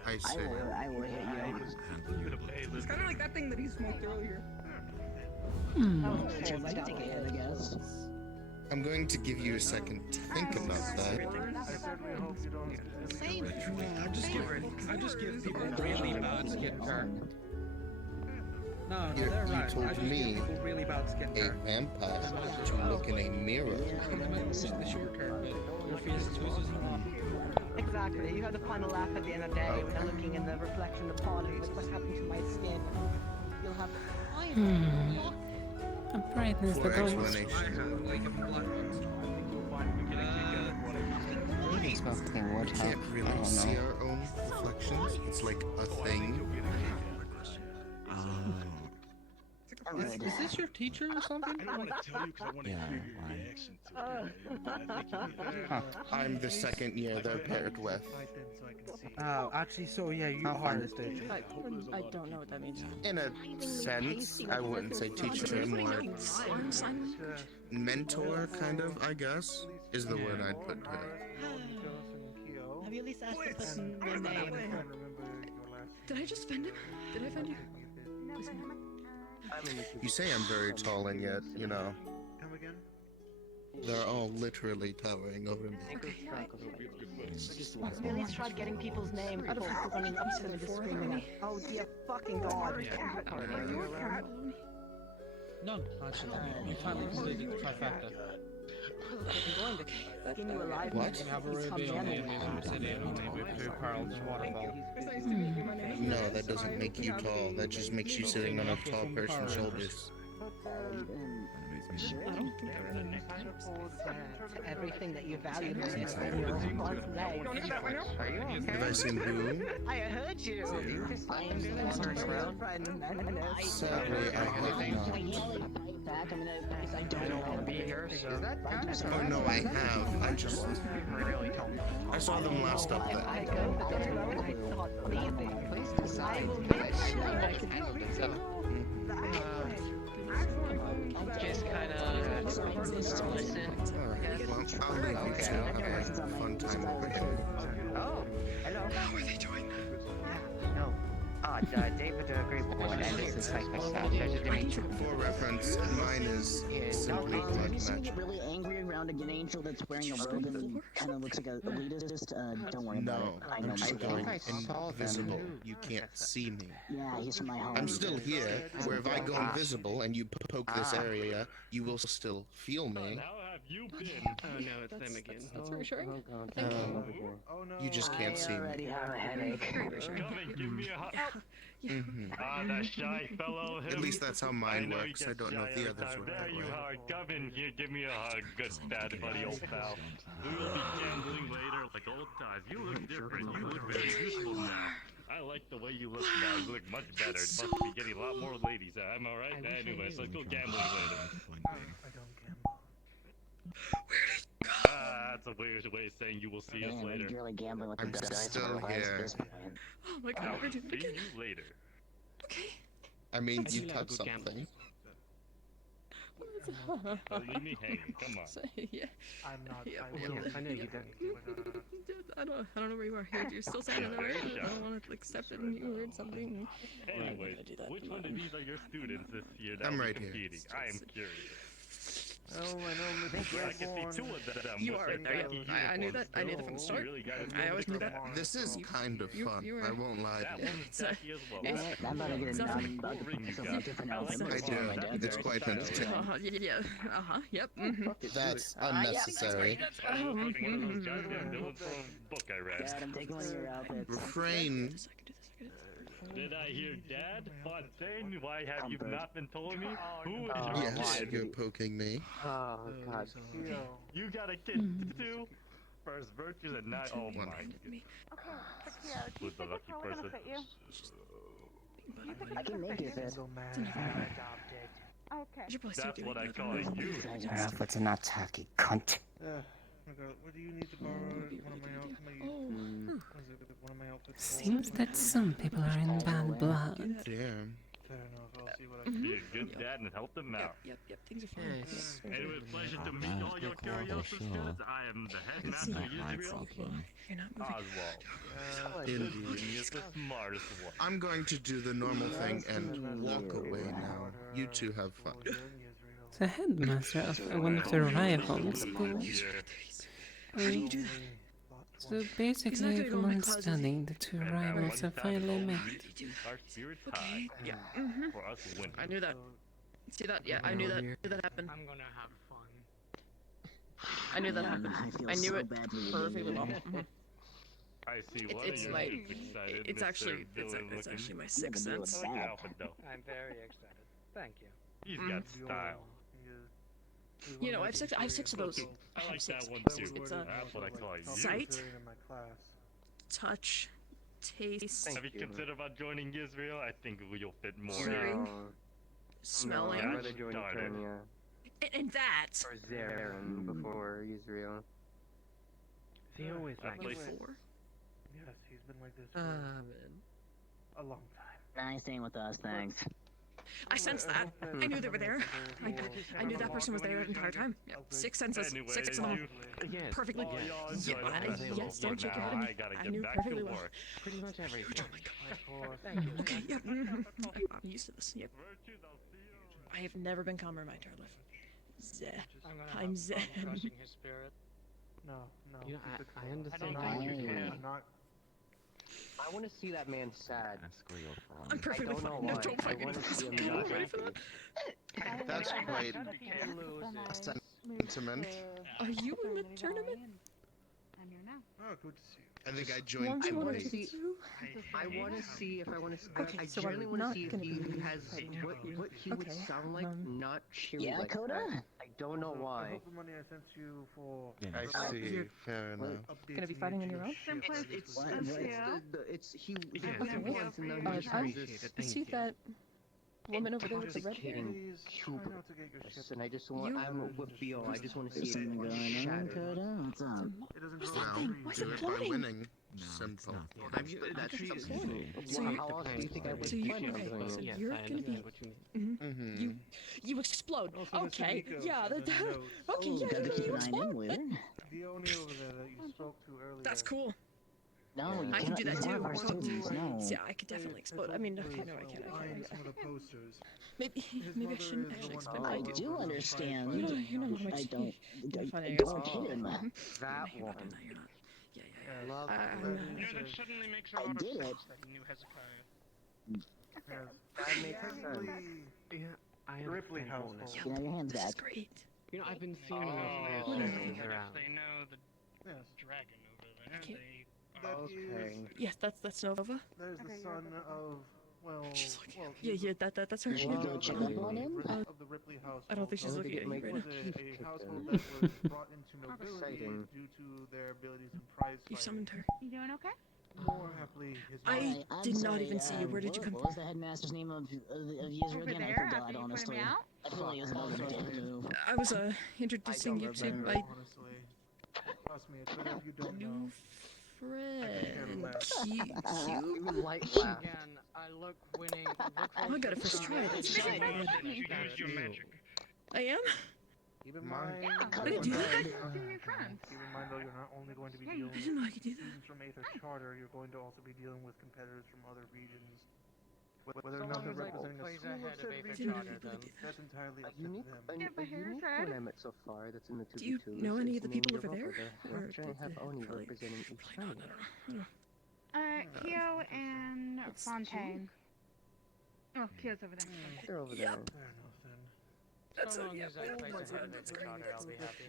I see. I will hit you. It's kind of like that thing that he smoked earlier. I guess. I'm going to give you a second to think about that. I just give people really bad skin care. No, You they're right. I told just me, give people really bad skin a care. vampire, to look in a mirror. This is the short term, but your face is twisted. Exactly. You had the final laugh at the end of the day when you're looking in the reflection of the pond, like what's happening to my skin. You'll have. A brightness For that goes. We can't really see our own reflections. It's like a thing. Is this your teacher or something? I don't want to tell you because I want to hear your reaction to it. I'm the second year they're paired with. Oh, actually, so yeah, you are the stage. I don't know what that means. In a sense, I wouldn't say teacher, more mentor, kind of, I guess, is the word I'd put to it. Have you at least asked to put in your name? Did I just offend him? Did I offend you? You say I'm very tall, and yet, you know, they're all literally towering over me. Have you at least tried getting people's names before running up to them and just screaming out, oh dear fucking god. No, actually, you finally completed the trifecta. I'm going to skin you alive. What? You have a ruby on the amazing obsidian on the two pearls waterfall. No, that doesn't make you tall. That just makes you sitting on a tall person's shoulders. I don't think I read To everything that you value since your response today. Are you okay? Have I seen who? I heard you. I am wandering around. Sadly, I have not. I don't want to be here, so that Oh no, I have. I just... I saw them last up there. Please decide. Just kind of listen. Alright, well, I'll leave you to have a fun time over here. Oh, hello. How are they doing? No. David, a great boy, and this is like myself. Pleasure to meet you. For reference, mine is simply Have you seen Blood me get really angry around an angel that's wearing a robe and kind of looks like a elitist? Don't worry about it. No, I know I'm just my going thing. invisible. You can't see me. Yeah, he's from my home. I'm still here, where if I go invisible and you poke this area, you will still feel me. How have you been? Oh no, it's them again. That's reassuring. You just can't see I already me. have a headache. Come and give me a hug. That shy fellow. At least that's how mine works. I don't know if the others work There that you way. are. Come in here. Give me a hug. Good bad buddy, old pal. We will be gambling later like old times. You look different. You look very useful now. I like the way you look now. You look much better. It must be getting a lot more ladies. Am I right? Anyways, let's go gambling later. That's a weird way of saying you will see us later. You're really gambling with I'm the dice still over lives at here. this point. Oh my god, we're doing it See again. you later. Okay. I mean, I you do love touched good gambling. something. Leave me hanging. Come on. Yeah. I'm not. Yeah, I will. I know you I don't know where you are. You're still saying it already. I don't want to accept it and you heard something. Anyways, which one of these are your students this year that I'm will right be here. competing? I am curious. Oh, I know, Mr. I can see two of them. You with are their in there. tacky I knew that. uniforms. I knew that from the You start. really gotta I always knew that. This is kind of fun. you were- I won't lie. That one's tacky as well. I'm about to get a Something. about to pick myself a different outfit. I do. It's quite entertaining. Yeah. Yep. That's unnecessary. One of those goddamn villains from a book I read. Dad, I'm taking one of your outfits. Refrain. Did I hear Dad? Fontaine? Why have you not been telling me? Who is your Yes, kid? you're poking me. Oh, God. You got a kid too? First virtues and not. Oh my. Who's the lucky person? I can make it fit. Okay. That's what I call you. Your outfits are not tacky, cunt. What do you need to borrow one of my outfits? Seems that some people are in bad blood. Damn. Fair enough. I'll see what I can Be a good dad and help them out. Yep. Things are fine. Anyway, pleasure to meet all your Curiosum students. I am the headmaster Israel You're not moving. Oswald. Indeed. He is the smartest one. I'm going to do the normal thing and walk away now. You two have fun. The headmaster of one of the rival schools. So basically, from my understanding, the two rivals have finally met. Our spirits Okay. high. Yeah. For us winning. I knew that. See that? Yeah, I knew that. Knew that happened. I'm gonna have fun. I knew that happened. I knew it perfectly well. I see one It's of you my. is excited. It's Mr. actually. It's Villain-looking. actually my sixth sense. I like your outfit though. I'm very excited. Thank you. He's got style. You know, I have six of those. I like that one too. It's That's what I call you. sight, touch, taste, Have you considered about joining Israel? I think you'll fit more. hearing, smelling, I'd I'd rather join join Kenya. and that. or Zaren before Israel. He always That place. Yes, he's been like this Man. a long time. Nah, he's staying with us, thanks. I sensed that. I knew they were there. I knew that person was there the entire time. Yeah. Six senses. Anyway, Six of them. Perfectly. Yeah, yes, don't shake your head at me. I gotta I get knew back perfectly to well. work. Pretty much everything. Oh my god. Okay, yep. I'm used to this. Yep. I have never been calmer in my entire life. Zeh. I'm Zen. Crushing his spirit. No. You know, I understand. I don't think you can. I'm not. I want to see that man sad. I'm perfectly I don't know fine. No, why. don't fight I me. want to see him I'm not ready for that. happy. That's quite sentiment. Are you in the tournament? I'm here now. Oh, good to see you. I think I joined I too want to late. see. I want to see if I want to. Okay, I so generally I'm want to not see if gonna he be has what he would Okay, sound like, not cheery Yeah, like Coda? that. I don't know I why. hope the money I sent you for. I see. Fair enough. Gonna be fighting on your own? It's What? it's he. Okay. Once and then he I resist. see that woman over there with the red hair. Intoxicating Try not to get your shit. and I just want. I'm with BO. I just want to see it Something going on, shattered. Coda? What's up? It doesn't What's go that out. thing? Why is Do it it by floating? winning. Simple. That's So how else do you think I would So you, plan on okay, doing so it? you're gonna be, Mm-hmm. you explode. Also, Mr. Okay, Nico yeah, sent that, a note. okay, Oh, yeah, gotta keep you an eye on him, explode. Wheeler. The only over there that you spoke to earlier. That's cool. No, you I can cannot. do that He's one of too. our students. No. Yeah, I could definitely explode. I mean, okay, no, I can't. Buying some of the posters. Maybe I shouldn't actually explain. I do understand. You're not my I don't. You're I funny, I don't guess. kid him. That You're one. not. You're not. Yeah. Love You know, that suddenly makes a I lot of did sense it. that he knew Hezekiah. That makes sense. Yeah, I The Ripley understand household. bonus. You know your hands This is back. great. You know, I've been seeing If those things around. they know the Yes. dragon over there, can't- they... That Okay. is. Yes, that's Nova. There's the son of. Well. She's looking. well, Yeah, that's her. You should go check up on him. Of the Ripley household. I don't think she's looking at you right was now. a household that was brought into nobility Exciting. due to their abilities in prize You fighting. summoned her. You doing okay? More happily, his I mom- I'm did not sorry, even see you. Where did you come What from? was the headmaster's name of Israel Over again? I there, forgot, after you put honestly. me out? I feel like it was another dick move. I was introducing you to my honestly. Trust me, it's better if you don't know. new friend. Cute. Light laugh. Again, I look winning. Look Oh, I got it first try. That's You so good. used your magic. I am? Keep in mind, I didn't do that. Keep in mind though, you're not only going to be dealing I didn't know I could do with that. students from Aether Charter, you're going to also be dealing with competitors from other regions. Whether or not they're representing a school of said region, that's entirely up to them. A unique one I met so far that's in the 2v2. Do you know any of the named people over Europa. there? They're actually have Oni representing each Chinese. Kyo and Fontaine. Oh, Kyo's over there. They're over there. That's So a, long yeah, as I oh place my it god, in that's the great. charter, I'll be happy.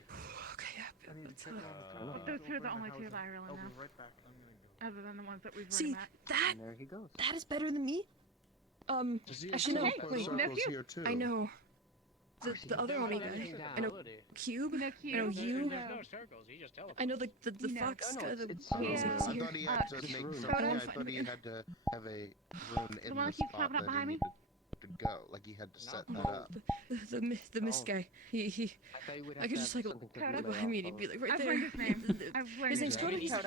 Okay, yeah. I need to check on Those two are the only two that I really I'll know. be right back. I'm gonna go. Other than the ones that we've See, already met. that, There he goes. that is better than me. Actually, no, wait. I know. The other Oni guy. I know Cube. I know you. I know the fox guy. The I thought he had to make something. I thought he had to have a rune in the spot that he needed to go. Like he had to set that up. The mist guy. He. I could just like look behind me and he'd be like right there. His name's Coda. He's the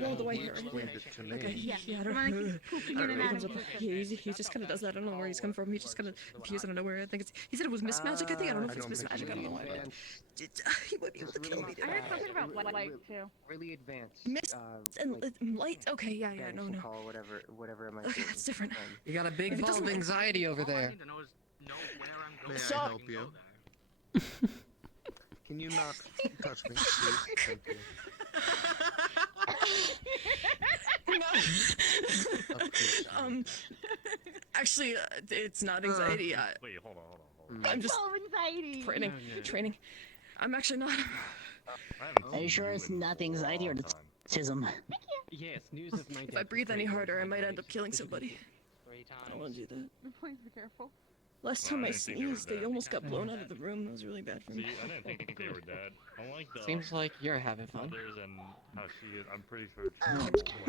one with the white hair. Okay. Yeah. I don't know. He comes up. He just kind of does that. I don't know where he's come from. He just kind of appears out of nowhere. I think it's. He said it was mist magic. I think. I don't know if it's mist magic. I don't know why. But he might be able to kill me. I heard something about light too. Really advanced. Mist and light. Okay. Yeah. No. Call whatever it might Okay, be. that's different. You got a big If it ball of doesn't- anxiety over there. May I Stop. help you? Can you not touch me, please? Thank you. Actually, it's not anxiety. Wait, hold on. I'm just anxiety. training. I'm actually not. Are you sure it's not anxiety or the autism? Yes, news of my If I breathe any harder, I might end up killing somebody. I don't want to do that. Please be careful. Last time I didn't think they were sneezed, they dead. almost got blown out of the room. That was really bad for me. See, I didn't think they were dead. I like the Seems like you're having fun. others and how she is. I'm pretty sure.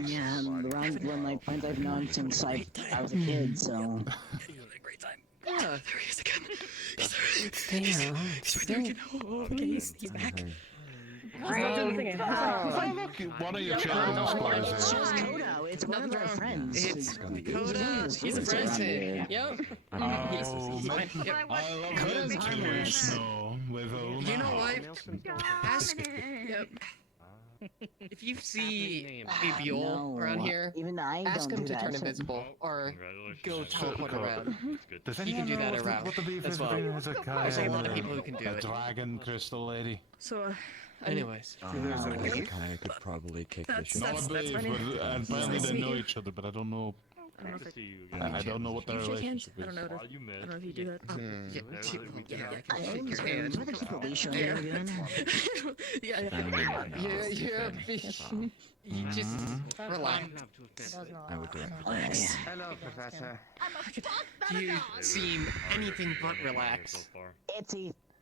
Yeah, around one of my friends I've known since I was a kid, so. Great time. Yeah. There he is again. Stay He's on. right there again. Oh, okay, he's back. Oh, look, one of your children is It's just Kodo. It's one of our friends. It's Coda. He's a friend. friend. Yep. Oh, man. I love his snow with a You know what? Ask. Yep. If you see a Buell around here, Even I ask don't him do to turn that, so- invisible or go teleport around. Does He can anyone do know that what around what the beef as is well. between Hezekiah There's a lot of and people who can do a it. dragon crystal lady? So, Anyways. Hezekiah could probably kick the shit. No, I believe, but apparently they know each other, but I don't know. I don't know if I don't know what their you shake hands. relationship I don't know. is. I don't know if you do that. Yeah, I can I shake your hand. What the people they show you again? You just relax. I would do it. Hello, Professor. You seem anything but relaxed.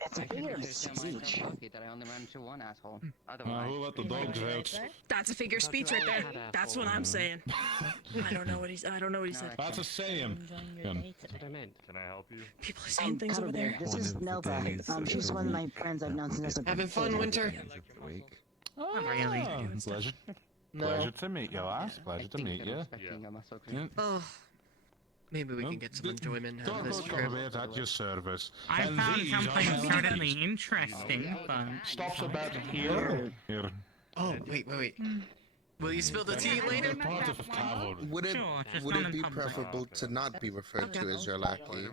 It's a figure of speech. Lucky that I only ran into one asshole. Who let the dogs out? That's a figure of speech right there. That's what I'm saying. I don't know what he said. That's a saying. That's what I meant. Can I help you? People are saying things over there. This is Nova. She's one of my friends I've known since I was a Having fun, Winter? Pleasure. No. Pleasure to meet you, lass. Pleasure to meet you. Yeah. Oh. Maybe we can get some enjoyment out of this Don't trip. go away at your service. I And found these are something healthy. certainly interesting, but... Stops about here. Here. Oh, wait. Will you spill the tea later? Part of cavalry. Would it Sure, just would not it in be public. preferable to not be referred to as your lackey?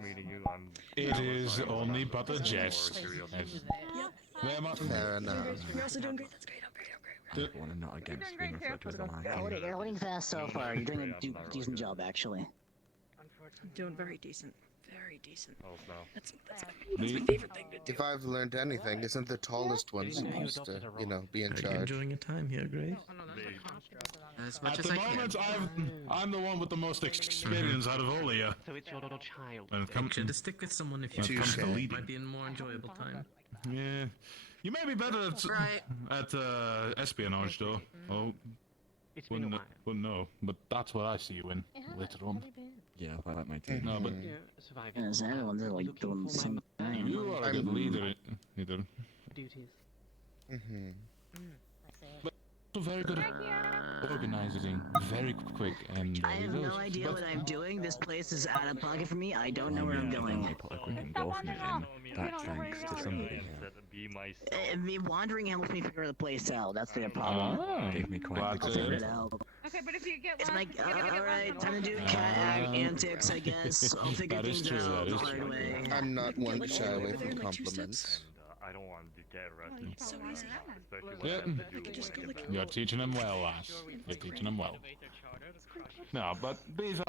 It is only but a jest. Very much. Fair enough. You're also doing great. That's great. I want to not against being referred to as a lackey. You're holding fast so far. You're doing a decent job, actually. I'm doing very decent. Very decent. That's Me? my favorite thing to do. If I've learned anything, isn't the tallest one supposed to, be in charge? Enjoying your time here, Grace? As much At as the I can. moment, I'm the one with the most experience out of all of you. So it's your little child. When it comes To stick with someone if you when it choose comes to to. leading. Might be a more enjoyable time. Yeah. You may be better at espionage, though. Oh, wouldn't know, but that's what I see you in later on. Yeah, I like my team. No, but Is everyone they're like doing the same thing? you are a good leader. Duties. Mm-hmm. very good at organizing, very quick, and I have no idea what I'm doing. This place is out of pocket for me. I don't know where I'm going. We can go from it in. That's thanks to somebody here. Me wandering helps me figure the place out. That's the problem. Gave me quite I'll the figure it out. Okay, but if you get It's like, alright, time to do cat antics, I guess. I'll figure things out the hard way. I'm not one to shy away from compliments. I don't want to get arrested. It's so easy. Yeah. You're teaching them well, lass. You're teaching them well. No, but these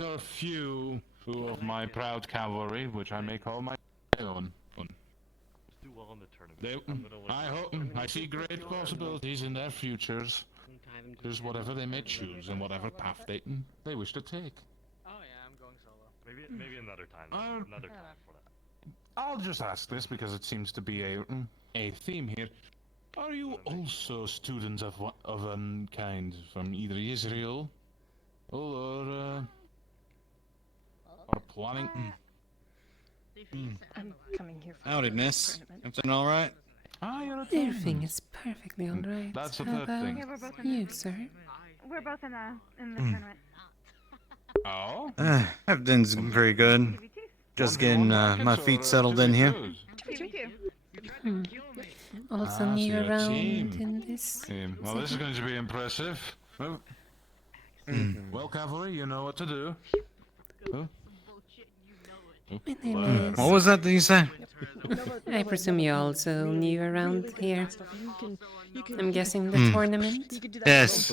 are a few of my proud cavalry, which I may call my own. I see great possibilities in their futures. There's whatever they may choose and whatever path they wish to take. Oh yeah, I'm going solo. Maybe another time. Another time for that. I'll just ask this because it seems to be a theme here. Are you also students of one kind from either Israel or planning? I'm coming here for Howdy, miss. Everything all right? Everything is perfectly alright. That's the How third thing. about you, sir? We're both in the tournament. Oh? Everything's pretty good. Just getting my feet settled in here. Also new around in this. Well, this is going to be impressive. Well, cavalry, you know what to do. My name is... What was that you said? I presume you're also new around here. I'm guessing the tournament? Yes.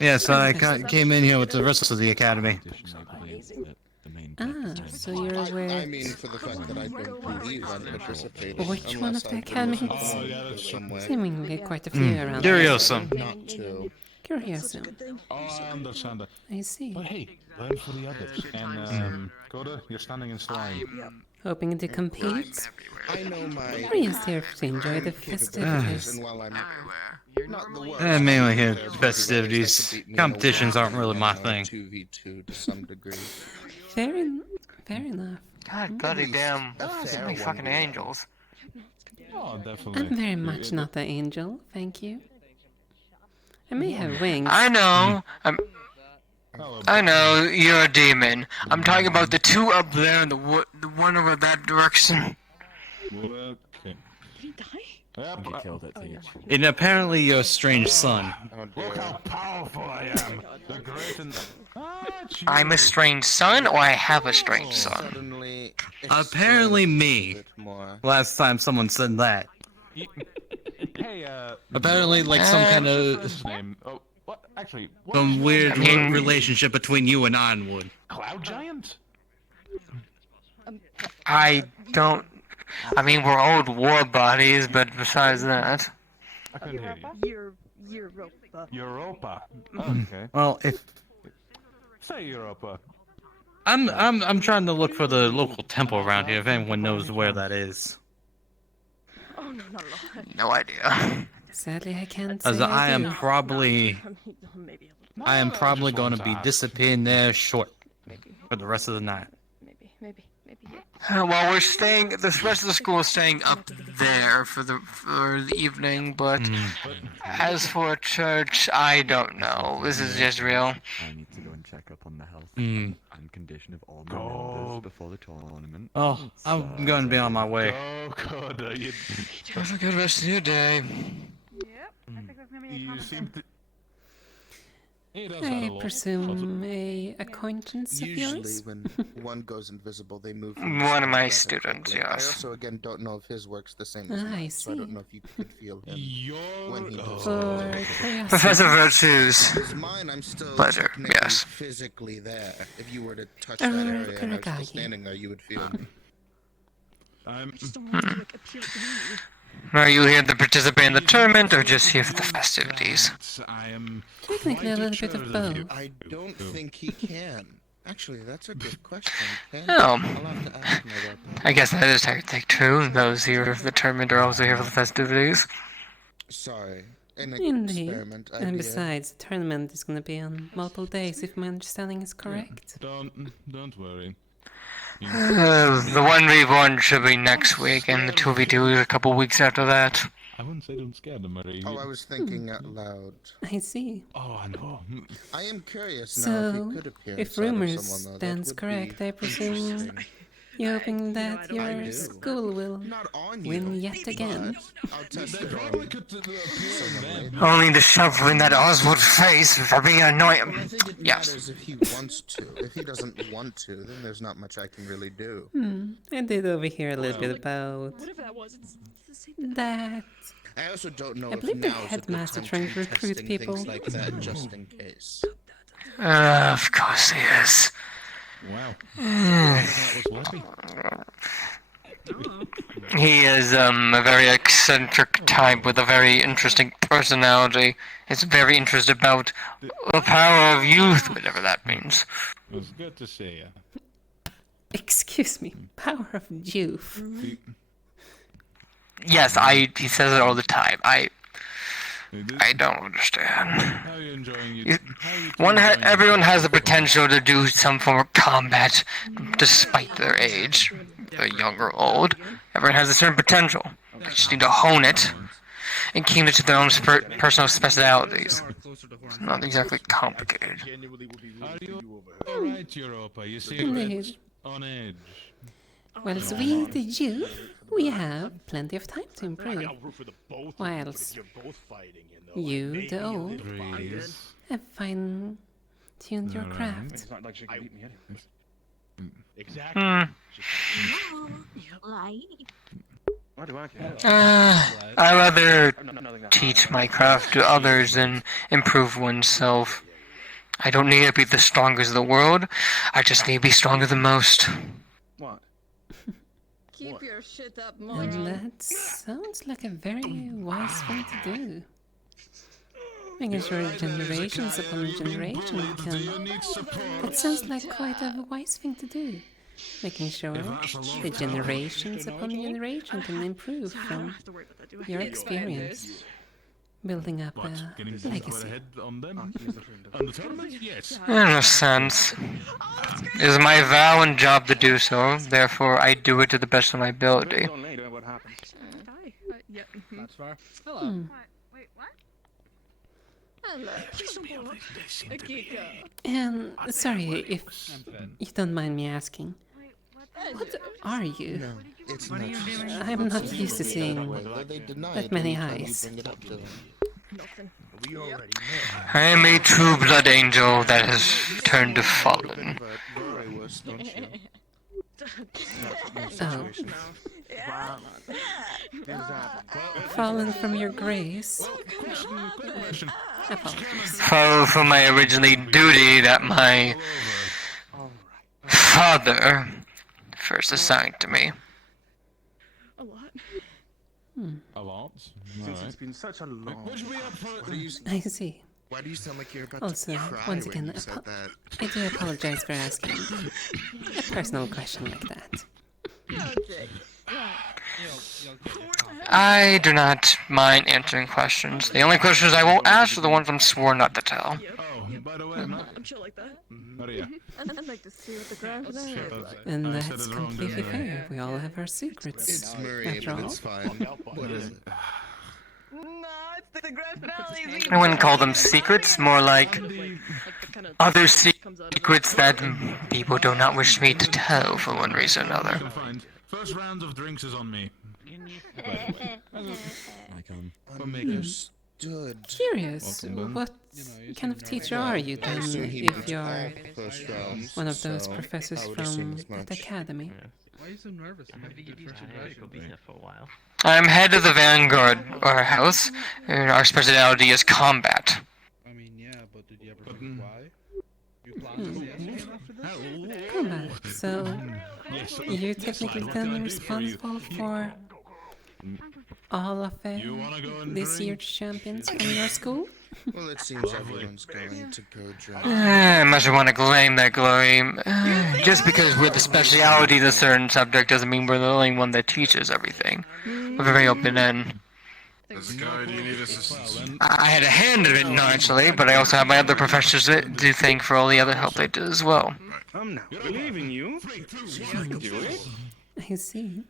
Yes, I came in here with the rest of the academy. Ah, so you're aware... I mean, for the fact that I don't believe I'm participating. Which one of the academies? Seemingly quite a few around. Curiosum. Not to. Curiosum. Oh, I understand that. I see. But hey, learn for the others. And, Coda, you're standing in line. Hoping to compete? I know my... Or just here to enjoy the festivities? And while I'm not the worst, Mainly here, festivities. Competitions aren't really my thing. 2v2 to some degree. Fair enough. God damn. So many fucking angels. Oh, definitely. I'm very much not the angel, thank you. I may have wings. I know. I know you're a demon. I'm talking about the two up there and the one over that direction. Okay. Did he die? Yep. You killed it, Teach. And apparently your strange son. Look how powerful I am. The great and... I'm a strange son, or I have a strange son? Apparently me. Last time someone said that. Hey, apparently like some kind of... Oh, what? Actually, some weird relationship between you and Ironwood. Cloud Giant? I don't... I mean, we're old war bodies, but besides that... I couldn't hear you. Europa. Europa. Okay. Well, if... Say Europa. I'm trying to look for the local temple around here, if anyone knows where that is. Oh, no, not a lot. No idea. Sadly, I can't say As I am do. probably... I am probably going to be disappearing there short for the rest of the night. Maybe. Well, we're staying. The rest of the school is staying up there for the evening. But as for church, I don't know. This is just real. I need to go and check up on the health and condition of all my members before the tournament. Oh, I'm going to be on my way. Oh, God. Have a good rest of your day. Yep. I think that's gonna be a You seem to... I presume a acquaintance of Usually, yours? when one goes invisible, they move. One of my students, I yes. also, again, don't know if his works the same as I mine, so I don't see. know if you could feel him when he does. Professor Virtue's Because mine, I'm still pleasure, technically yes. physically there. If you were to touch that area and I was still Kuragari. standing there, you would feel me. Are you here to participate in the tournament, or just here for the festivities? I am Technically a little bit of both. I don't think he can. Actually, that's a good question. Can Oh. I'll have to ask him about that. I guess that is technically true. Those here for the tournament are also here for the festivities. Sorry. An Indeed. experiment And idea. besides, the tournament is going to be on multiple days, if my understanding is correct. Don't worry. The 1v1 should be next week, and the 2v2 is a couple weeks after that. I wouldn't say don't scare them, Marie. Oh, I was thinking out loud. I see. Oh, I know. I am curious now if So, he could appear if inside of rumors someone, though, stands that would correct, be I presume interesting. you're hoping that I your do. school will Not on win you, yet again. I'll test it on Only the shovel in that Oswald face for being annoying. I think it Yes. matters if he wants to. If he doesn't want to, then there's not much I can really do. I did overhear a little bit about Whatever that was, it's the same that. I also don't know I if believe the now's a good headmaster time trying to to be recruit testing people. things like that, just in case. Of course he is. Wow. Mm. That was lucky. He is a very eccentric type with a very interesting personality. He's very interested about the power of youth, whatever that means. It was good to see you. Excuse me, power of youth. Yes, he says it all the time. I don't understand. How are you enjoying it? Everyone has the potential to do some form of combat, despite their age, they're young or old. Everyone has a certain potential. They just need to hone it and keep it to their own personal specialities. It's not exactly complicated. Are you alright, Europa? You Indeed. seem on edge. Whilst we, the youth, we have plenty of time to improve. Whilst you, the old, have fine-tuned your craft. It's not like she can beat me anyway. Exactly. Why do I care? I rather teach my craft to others than improve oneself. I don't need to be the strongest in the world. I just need to be stronger than most. What? Keep your shit up, And moron. that sounds like a very wise thing to do. Making sure generations upon generation can... That sounds like quite a wise thing to do. Making sure the generations upon generation can improve from your experience. Building up a legacy. On them? On the tournament? Yes. In a sense. It is my vow and job to do so, therefore I do it to the best of my ability. Yeah. That's fair. Hello. Wait, what? Hello. Akiko. And sorry if you don't mind me asking. What are you? No, it's not. I'm not used to seeing that many eyes. I am a true blood angel that has turned to fallen. Oh. Fallen from your grace. Apologies. Follow from my originally duty that my father first assigned to me. A lot. A lot? Since it's been such a long I see. Why do you sound like you're about Also, to cry once when again, you said that? I do apologize for asking a personal question like that. I do not mind answering questions. The only questions I won't ask are the ones I'm sworn not to tell. Oh, by the way, I'm chill like that. Maria. I'd like to see what the ground is like. And I said that's it wrong, completely didn't I? fair. We all have our secrets. It's Marie, After but all. it's fine. What is it? No, it's the grand finale. I wouldn't call them secrets, more like other secrets that people do not wish me to tell for one reason or another. First round of drinks is on me. Understood. Curious, what kind of teacher are you I then assume he if means you're all the first rounds, one of those so professors I would assume from as that much. academy? Why are you so nervous? You have to get first impression. For a while. I'm head of the vanguard, our house, and our specialty is combat. I mean, yeah, but did you ever think why? You plan to say anything after this? Combat. So, you're technically then responsible for all of this year's champions from your school? Well, it seems everyone's going to go drink. I must want to claim that glory. Just because we're the specialty in a certain subject doesn't mean we're the only one that teaches everything. We're very open end. Guy, do you need assistance? I had a hand in it naturally, but I also have my other professors to thank for all the other help they did as well. I'm not believing you. I see.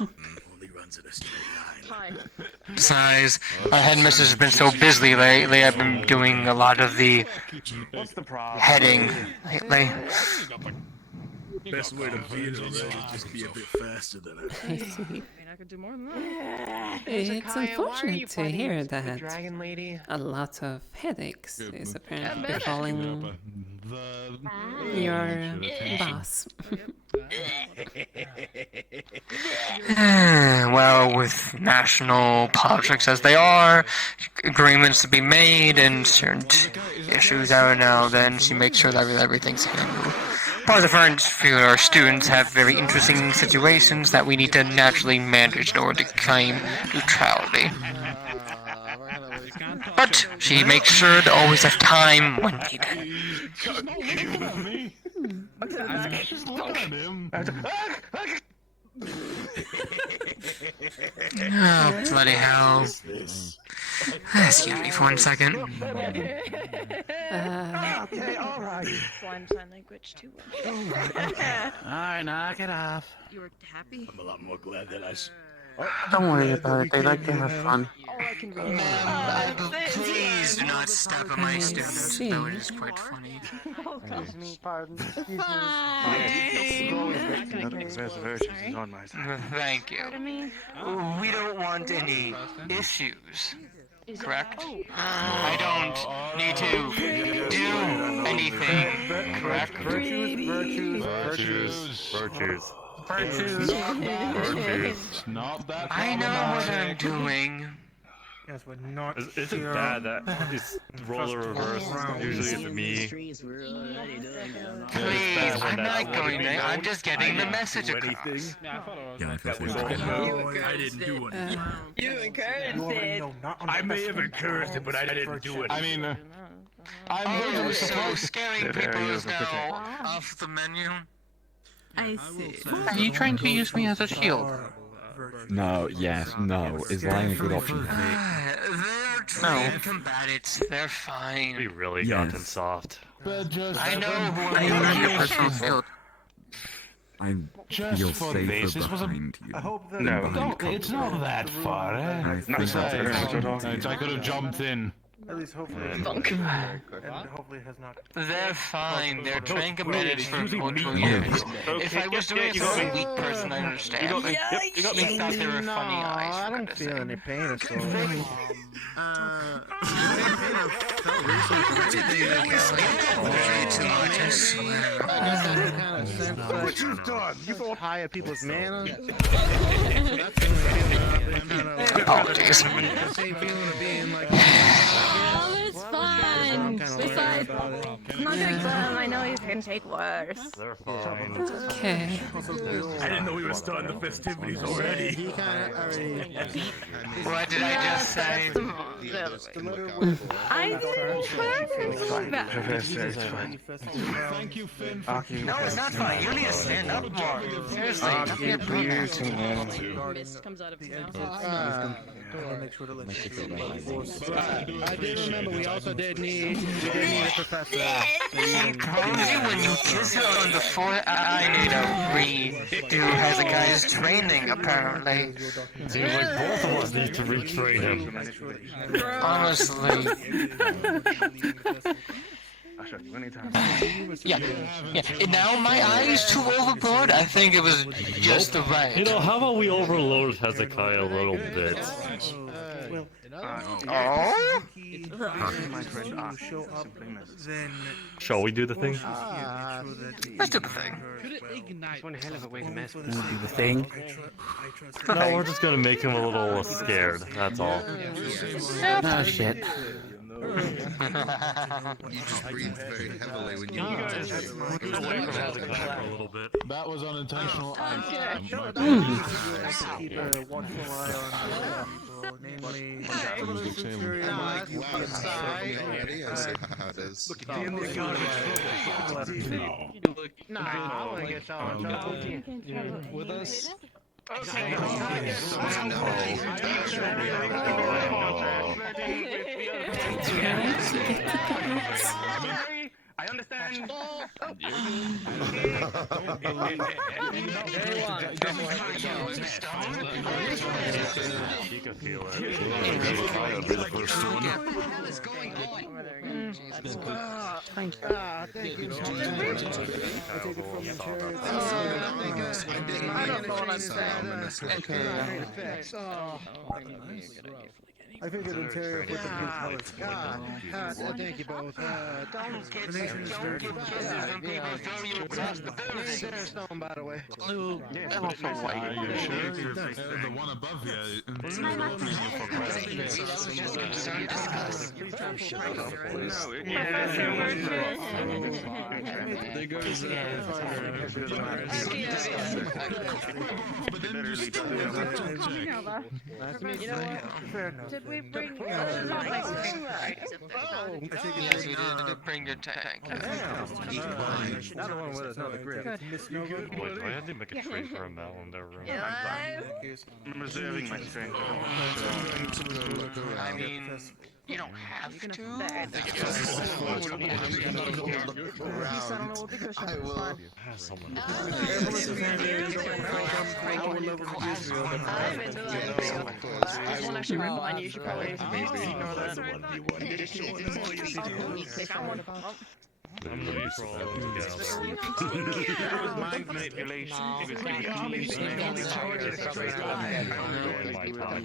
Only runs in a straight line. Besides, our headmistress has been so busy lately. I've been doing a lot of the heading lately. Best way to beat it already, just be a bit faster than it. I mean, I could do more than that. It's unfortunate to hear that Dragon lady? a lot of headaches is apparently Yeah, befalling your boss. Well, with national politics as they are, agreements to be made, and certain issues every now and then, she makes sure that everything's handled. Part of the first few our students have very interesting situations that we need to naturally manage in order to claim neutrality. But she makes sure to always have time when needed. Oh, bloody hell. Excuse me for 1 second. Okay, alright. Slime sign language too. Alright, knock it off. You were happy? I'm a lot more glad that I. Don't worry about it. They like to have fun. Please do not step on my students. That was quite funny. Excuse me, pardon. Excuse me. on my side. Thank you. We don't want any issues. Correct? I don't need to do anything. Correct? Virtues. Not that I know what I'm doing. Yes, but not. Is it bad that it's roller reverse? Usually it's me. Please, I'm not going there. I'm just getting the message across. Yeah, I didn't do anything. You encouraged it. I may have encouraged it, but I didn't do it. I mean, I'm Oh, so scaring people is now off the menu. I see. Are you trying to use me as a shield? No, yes, no. Is lying a good option? They're trained combatants. They're fine. We really Yes. gotten soft. I know who I am on your personal field. I Just feel for safer this, this was a- behind you. I hope that than No. behind It's not that far, eh? I think that's I could have jumped in. at least hopefully, Yeah. and hopefully it has not. They're fine. They're trained combatants for cultural Yeah. years. If I was doing it for a weak person, I understand. You got me. You got me. Thought they were funny eyes. I for don't goodness feel sake. any pain or so. Way too much, I swear. What you done? You go high at people's mana? Apologies. Oh, it's fine. Besides, it's not your exam. I know you can take worse. They're fine. Okay. I didn't know we were starting the festivities already. He kind of already. What did I just say? I didn't try that. Professor, it's fine. Thank you, Finn. No, it's not fine. You need to stand up more. Seriously, don't be a brute. Mist comes out of his mouth. Make sure to let you I did remember we also did need a professor. Probably when you kiss her on the forehead, I need a redo Hezekiah's training, apparently. Seems like both of us need to retrain him. Honestly. I'll show you anytime. Yeah. And now my eyes too overboard? I think it was just the right. You know, how about we overload Hezekiah a little bit? Oh? my friend show up, then Shall we do the thing? Let's do the thing. It's one hell of a way to mess with Do the thing. No, we're just gonna make him a little scared, that's all. Oh shit. You just breathed very heavily when you Get away from Hezekiah for a little bit. That was unintentional. keep a watchful eye on people, namely already. I see how it is. Nah, I want to get y'all With us? I understand. You can feel it. Be the first one. What the hell is going on? Thank you. Thank you. I don't know what I'm saying. I figured interior with the blue colors. Thank you both. Don't get kisses and people throw you across the building. Stone, by the way. Blue. And also white. Are you sure? The one above you. Did we bring Yes, we did bring your tank. Not the one with another grip. Wait, do I have to make a trade for a Mel in their room? I'm reserving my strength. I mean, you don't have to. I won't actually remind you, you should probably ignore that. I'm ready for all of them together. It was mind manipulation. It was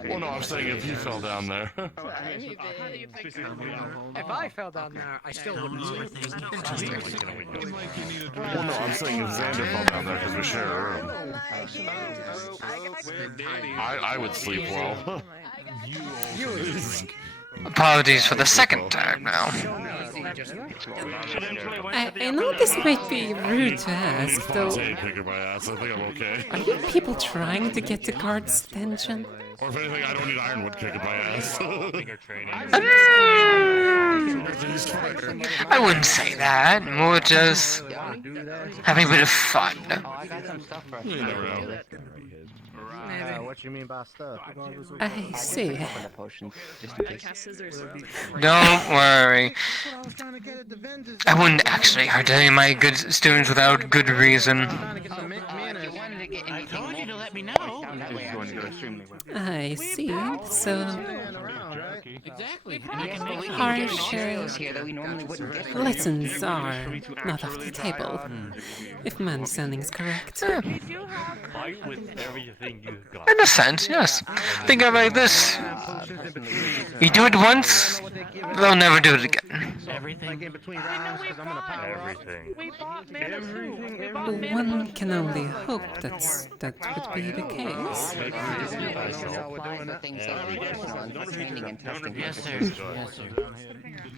Well, no, I'm saying if you fell down there. If I fell down there, I still wouldn't sleep. Well, no, I'm saying if Xander fell down there because we share a room. I would sleep well. Apologies for the second time now. I know this might be rude to ask, though. Kicking my ass. I think I'm okay. Are you people trying to get the guard's attention? Or if anything, I don't need Ironwood kicking my ass. I wouldn't say that. More just having a bit of fun. You never know. What you mean by stuff? I see. Don't worry. I wouldn't actually hurt any of my good students without good reason. I told you to let me know. I see. So, Exactly. harsher lessons are not off the table, if my understanding is correct. Fight with everything you've got. In a sense, yes. Think of it like this. You do it once, they'll never do it again. Everything. One can only hope that would be the case.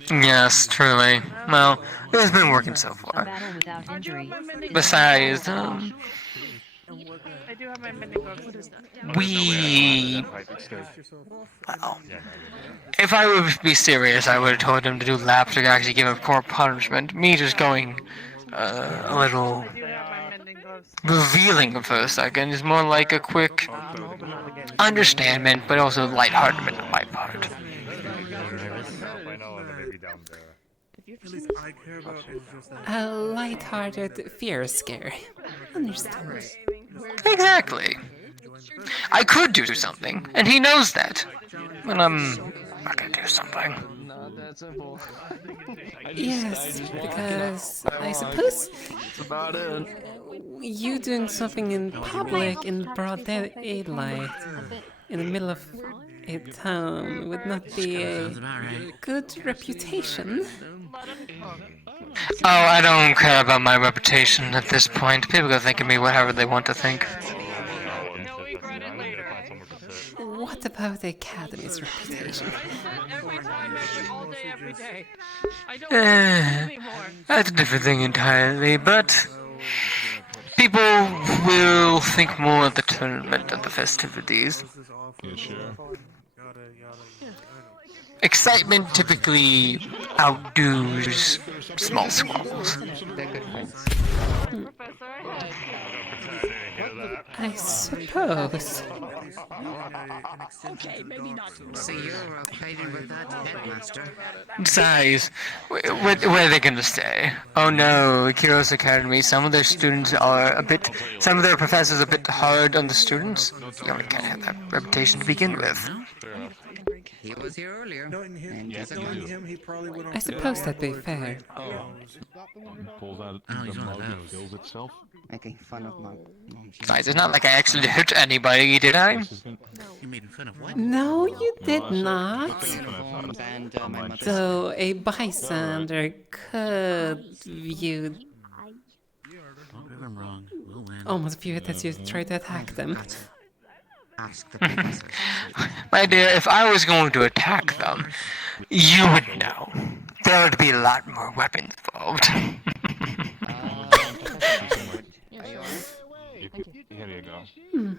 Yes, truly. Well, it's been working so far. Besides, I do have my mending gloves. What is that? Well, if I would be serious, I would have told him to do laps to actually give him core punishment. Me just going a little revealing for a second is more like a quick understandment, but also lighthearted on my part. A light-hearted fear scare. Understand. Exactly. I could do something, and he knows that. But I'm not gonna do something. Yes, because I suppose you doing something in public in broad daylight in the middle of a town would not be a good reputation. Oh, I don't care about my reputation at this point. People can think of me whatever they want to think. What about the Academy's reputation? That's a different thing entirely, but people will think more of the tournament and the festivities. Yeah, sure. Excitement typically outdoes small squabbles. I suppose. Okay, maybe not. So you're acquainted with that headmaster? Size. Where are they gonna stay? Oh no, Kiros Academy. Some of their students are a bit. Some of their professors are a bit hard on the students. You only can't have that reputation to begin with. He was here earlier. Knowing him, he probably went I suppose that'd be fair. Pulls out he's the one of mug and those. fills itself. Making fun of my Besides, it's not like I actually hurt anybody, did I? You made fun of what? No, you did not. And my mother. Though a bystander could view. If I'm wrong, we'll win. Almost view it as you try to attack them. Ask the professor. My dear, if I was going to attack them, you would know. There would be a lot more weapons involved. Here you go. Hmm.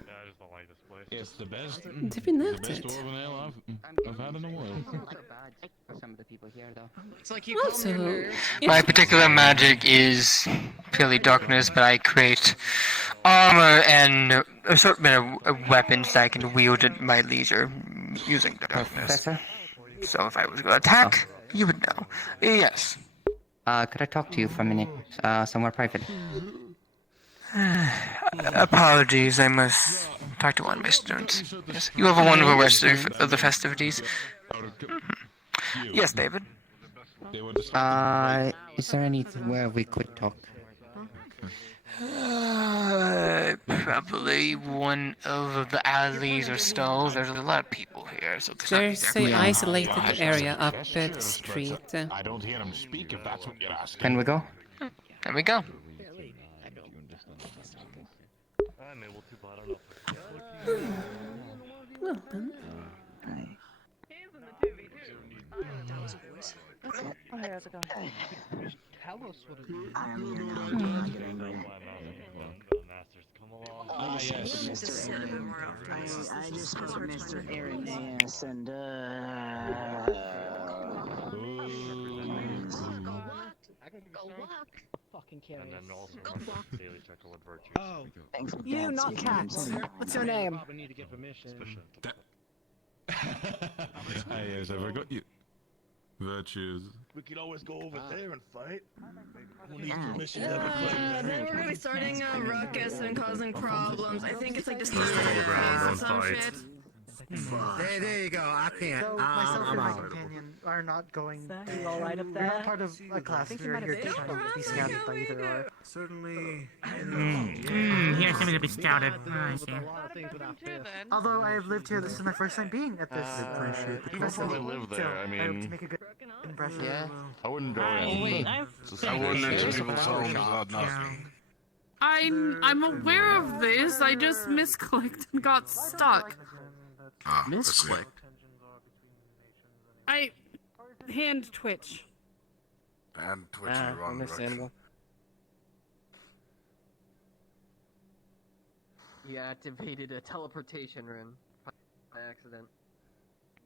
It's the best. Did we note the best it? dwarven ale I've had in the world. Some of the people here, though. It's like you Also, My particular magic is purely darkness, but I create armor and assortment of weapons that I can wield at my leisure using darkness. Professor? So if I was going to attack, you would know. Yes. Could I talk to you for a minute? Somewhere private. Apologies, I must talk to one of my students. Yes. You have a wonderful rest of the festivities. Yes, David. Is there anywhere we could talk? Probably one of the alleys or stalls. There's a lot of people here, so There's a isolated area up at the street. I don't hear him speak if that's what you're asking. Can we go? There we go. Well then. Oh, hey, how's it going? Tell us what it is. I am here now. Don't get angry. Yes. Mr. Aaron. I just spoke with Mr. Aaron, yes, and Fucking curious. And then also daily check on virtues. Oh, thanks for you, not cat. What's your name? I need to get permission. Yes, I forgot you. Virtues. We could always go over there and fight. We'll need Ah. permission Then we're gonna be starting a ruckus and causing problems. I think it's like disgusting Don't some fight. shit. There you go. I can't. So myself I'm and my out. companion are not going. Are you alright up We're there? not part of a class. Think you We're might have here to been try to be scouted by either or. Certainly. Here's something to be scouted. I see. Although I have lived here, this is my first time being at this. People that live there, I I hope to mean, make a good impression. Yeah. I wouldn't go Oh, in. wait, I wouldn't enter people's homes without knocking. I'm aware of this. I just misclicked and got stuck. Misclick. I hand twitch. And Twitch in the wrong direction. You activated a teleportation rune by accident.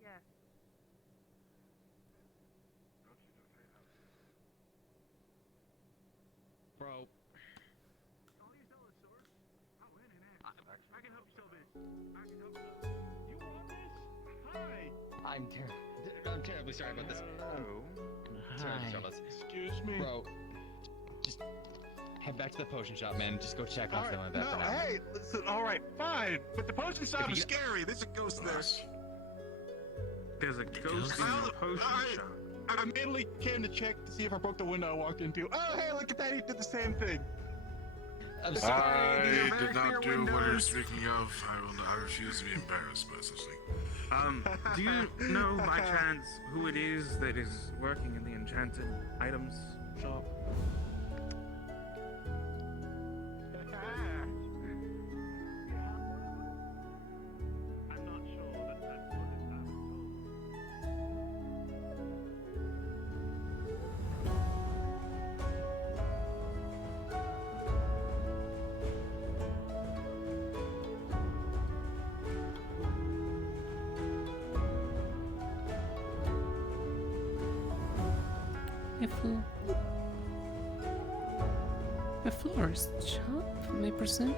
Yeah. Bro. I'm terribly sorry about this. Terribly sorry about this. Excuse me. Bro, just head back to the potion shop, man. Just go check on Alright, something like that no, for now. hey, listen, alright, fine. But the potion shop is scary. There's a ghost there. There's a ghost in the potion shop. I mainly came to check to see if I broke the window I walked into. Oh, hey, look at that. He did the same thing. I'm sorry. I did not do what you're speaking of. I refuse to be embarrassed by such thing. Do you know by chance who it is that is working in the enchanted items shop? I'm not sure that that's what is happening. A florist shop, I presume?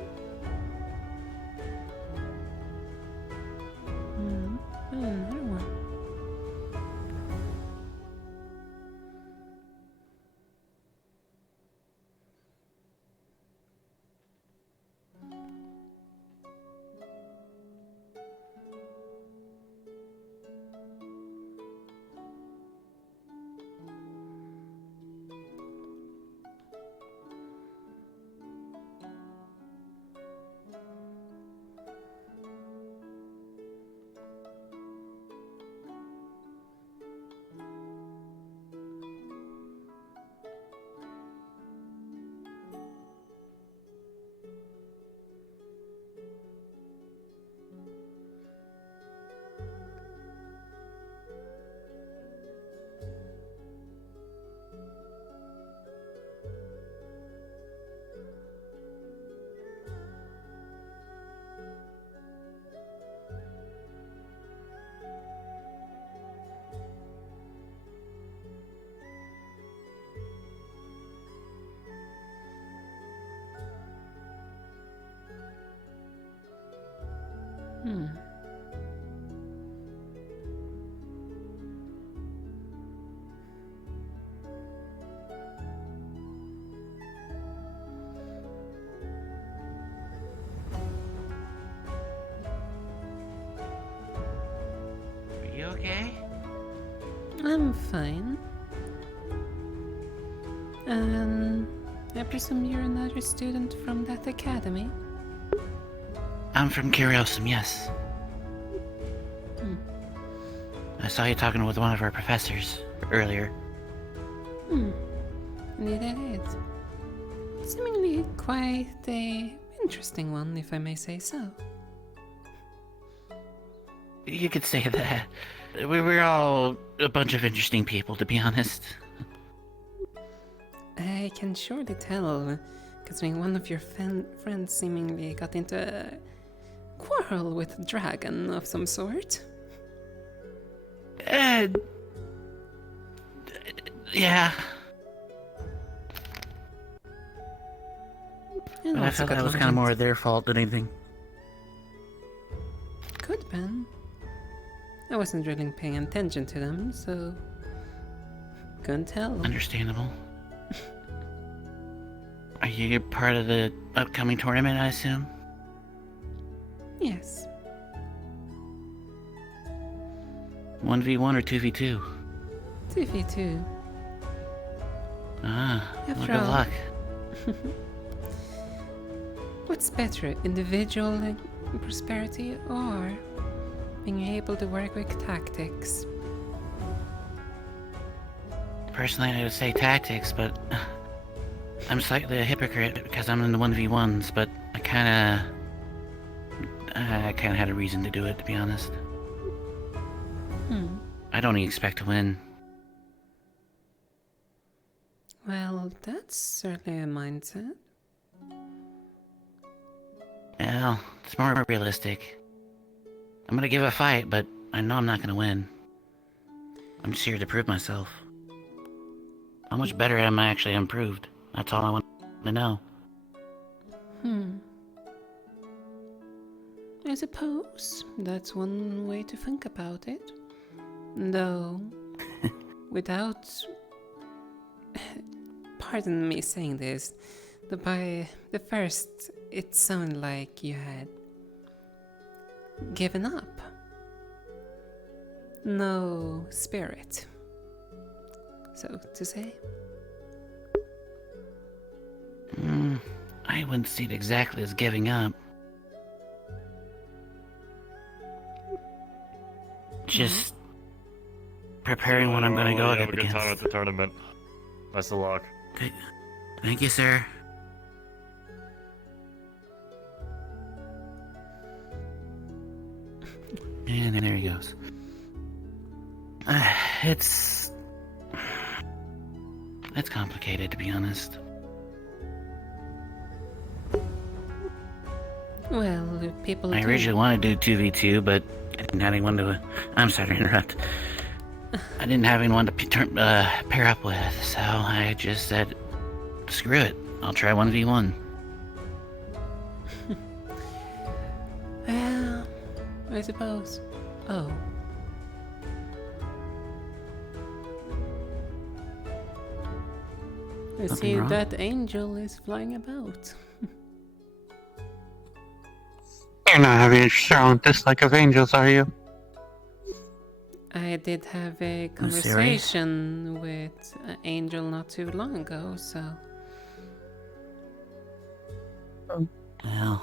Hmm. Are you okay? I'm fine. I presume you're another student from that academy? I'm from Curiosum, yes. Hmm. I saw you talking with one of our professors earlier. Indeed I did. Seemingly quite a interesting one, if I may say so. You could say that. We're all a bunch of interesting people, to be honest. I can surely tell, considering one of your friends seemingly got into a quarrel with a dragon of some sort. Yeah. And But I also felt got that was kind of more their fault than anything. Could been. I wasn't really paying attention to them, so couldn't tell. Understandable. Are you part of the upcoming tournament, I assume? Yes. 1v1 or 2v2? 2v2. Ah, well, After good all. luck. What's better, individual prosperity or being able to work with tactics? Personally, I would say tactics, but I'm slightly a hypocrite because I'm in the 1v1s, but I kinda had a reason to do it, to be honest. I don't expect to win. Well, that's certainly a mindset. Well, it's more realistic. I'm gonna give a fight, but I know I'm not gonna win. I'm just here to prove myself. How much better am I actually improved? That's all I want to know. I suppose that's one way to think about it. Though, without... Pardon me saying this, but by the first, it sounded like you had given up. No spirit, so to say. I wouldn't see it exactly as giving up. Just preparing what I'm gonna go Have up a good time at against. the tournament. Best of luck. Thank you, sir. And there he goes. It's complicated, to be honest. Well, people I do. originally wanted to do 2v2, but I didn't have anyone to... I'm sorry to interrupt. I didn't have anyone to pair up with, so I just said, screw it, I'll try 1v1. Well, I suppose. Oh. I Nothing see wrong? that angel is flying about. You're not having a strong dislike of angels, are you? I did have a serious? conversation with an angel not too long ago, so... Well...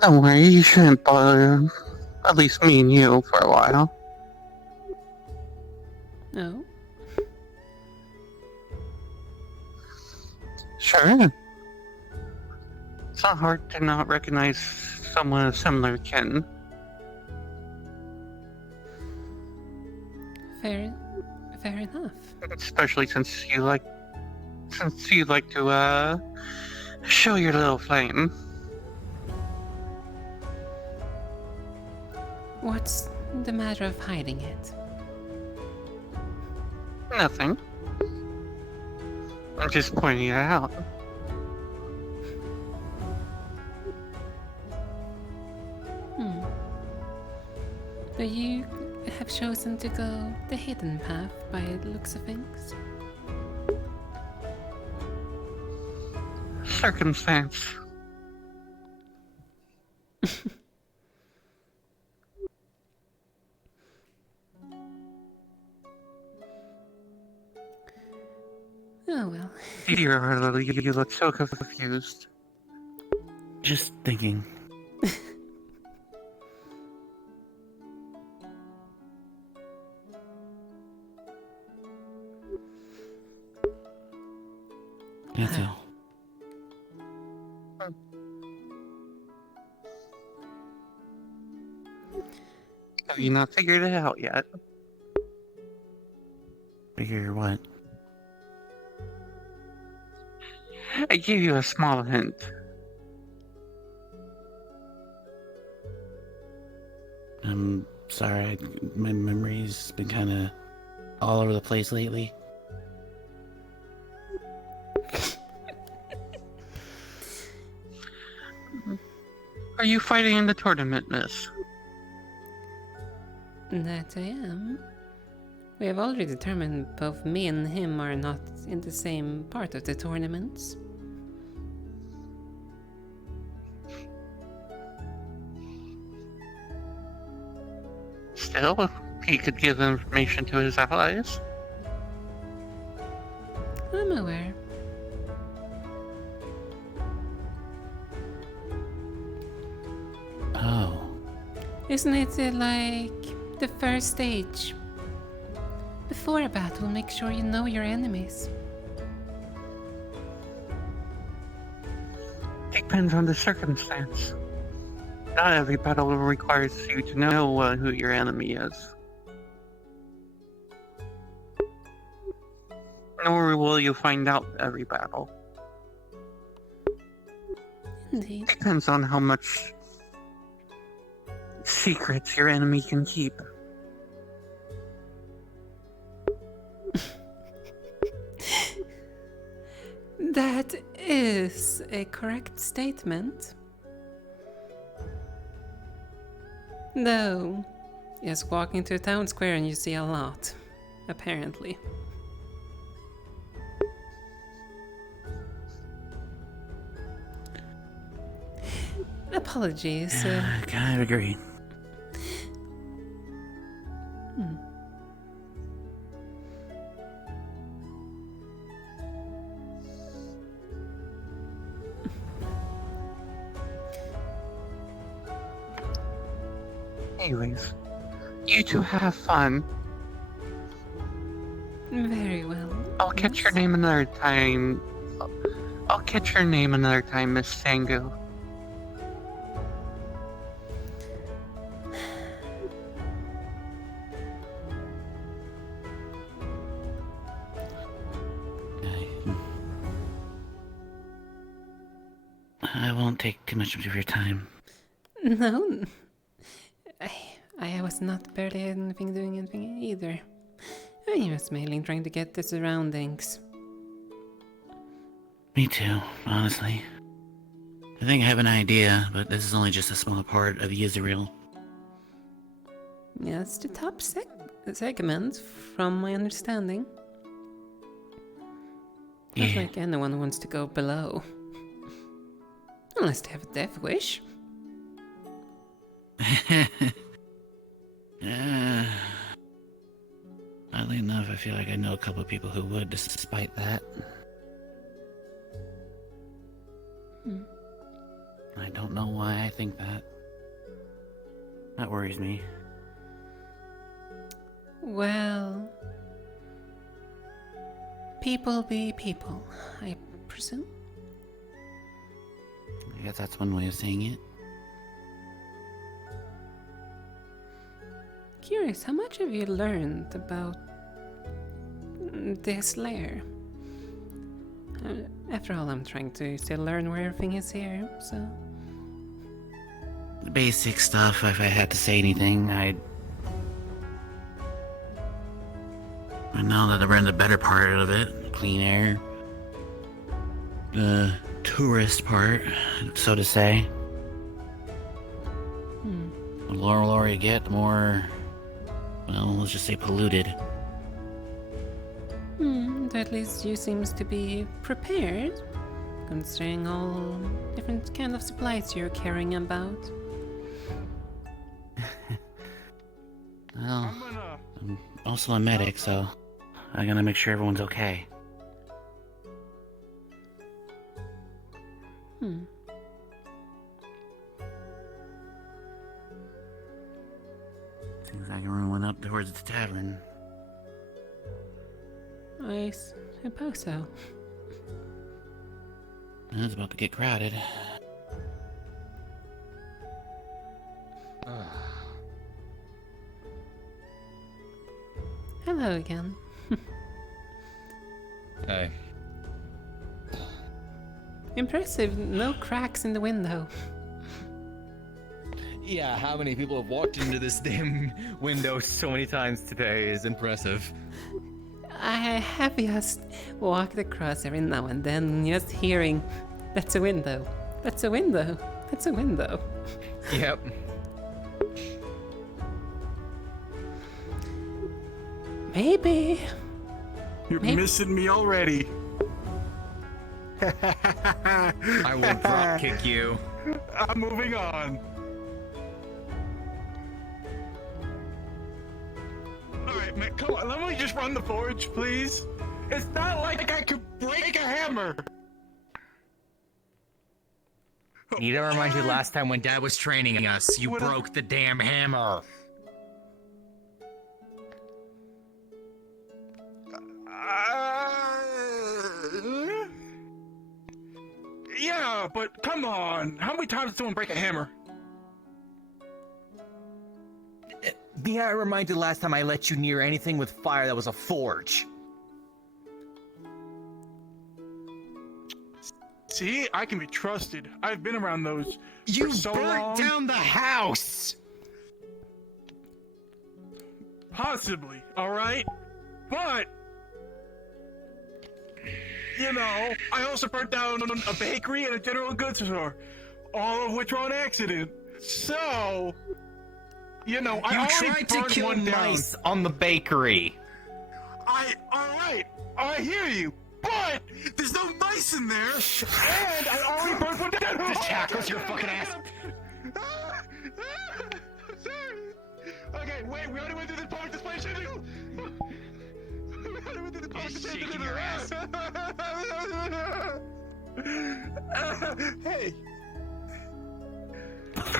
Don't worry, you shouldn't bother at least me and you for a while. No? Sure. It's not hard to not recognize someone of similar kin. Fair enough. Especially since you like to show your little flame. What's the matter of hiding it? Nothing. I'm just pointing it out. So you have chosen to go the hidden path by the looks of things? Circumstance. Oh well. Dear Lily, you look so confused. Just thinking. That's all. Have you not figured it out yet? Figure what? I gave you a small hint. I'm sorry, my memory's been kind of all over the place lately. Are you fighting in the tournament, miss? That I am. We have already determined both me and him are not in the same part of the tournaments. Still, he could give information to his allies. I'm aware. Oh. Isn't it like the first stage? Before a battle, make sure you know your enemies. Depends on the circumstance. Not every battle requires you to know who your enemy is. Nor will you find out every battle. Indeed. Depends on how much secrets your enemy can keep. That is a correct statement. Though, just walk into a town square and you see a lot, apparently. Apologies. I kind of agree. Anyways, you two have fun. Very well. I'll catch your name another time. I'll catch your name another time, Miss Sangu. I won't take too much of your time. No. I was not barely doing anything either. I was mainly trying to get the surroundings. Me too, honestly. I think I have an idea, but this is only just a small part of Israel. Yeah, it's the top segment, from my understanding. Not like anyone wants to go below. Unless they have a death wish. Oddly enough, I feel like I know a couple of people who would, despite that. I don't know why I think that. That worries me. Well, people be people, I presume. I guess that's one way of saying it. Curious, how much have you learned about this lair? After all, I'm trying to still learn where everything is here, so... The basic stuff, if I had to say anything, I know that we're in the better part of it. Clean air, the tourist part, so to say. The lower you get, the more, well, let's just say polluted. At least you seems to be prepared, considering all different kind of supplies you're carrying about. Well, I'm also a medic, so I gotta make sure everyone's okay. Seems like everyone went up towards the tavern. I suppose so. It's about to get crowded. Hello again. Hey. Impressive, no cracks in the window. Yeah, how many people have walked into this damn window so many times today is impressive. I have just walked across every now and then, just hearing, that's a window, that's a window, that's a window. Yep. Maybe. You're missing me already. I will drop kick you. I'm moving on. Alright, man, come on, let me just run the forge, please. It's not like I could break a hammer. Need to remind you last time when Dad was training us, you broke the damn hammer. Yeah, but come on. How many times does someone break a hammer? Need I remind you last time I let you near anything with fire that was a forge? See, I can be trusted. I've been around those You for so burnt long. down the house! Possibly, alright? But, you know, I also burnt down a bakery and a general goods store, all of which were on accident. So, you know, I You already tried to burned kill one down. mice on the bakery. Alright, I hear you, but there's no mice in there, and I already burned one down. This tackles your fucking ass. Okay, wait, we already went through the public display schedule. We already went through the public display schedule. Shaking your ass. Hey.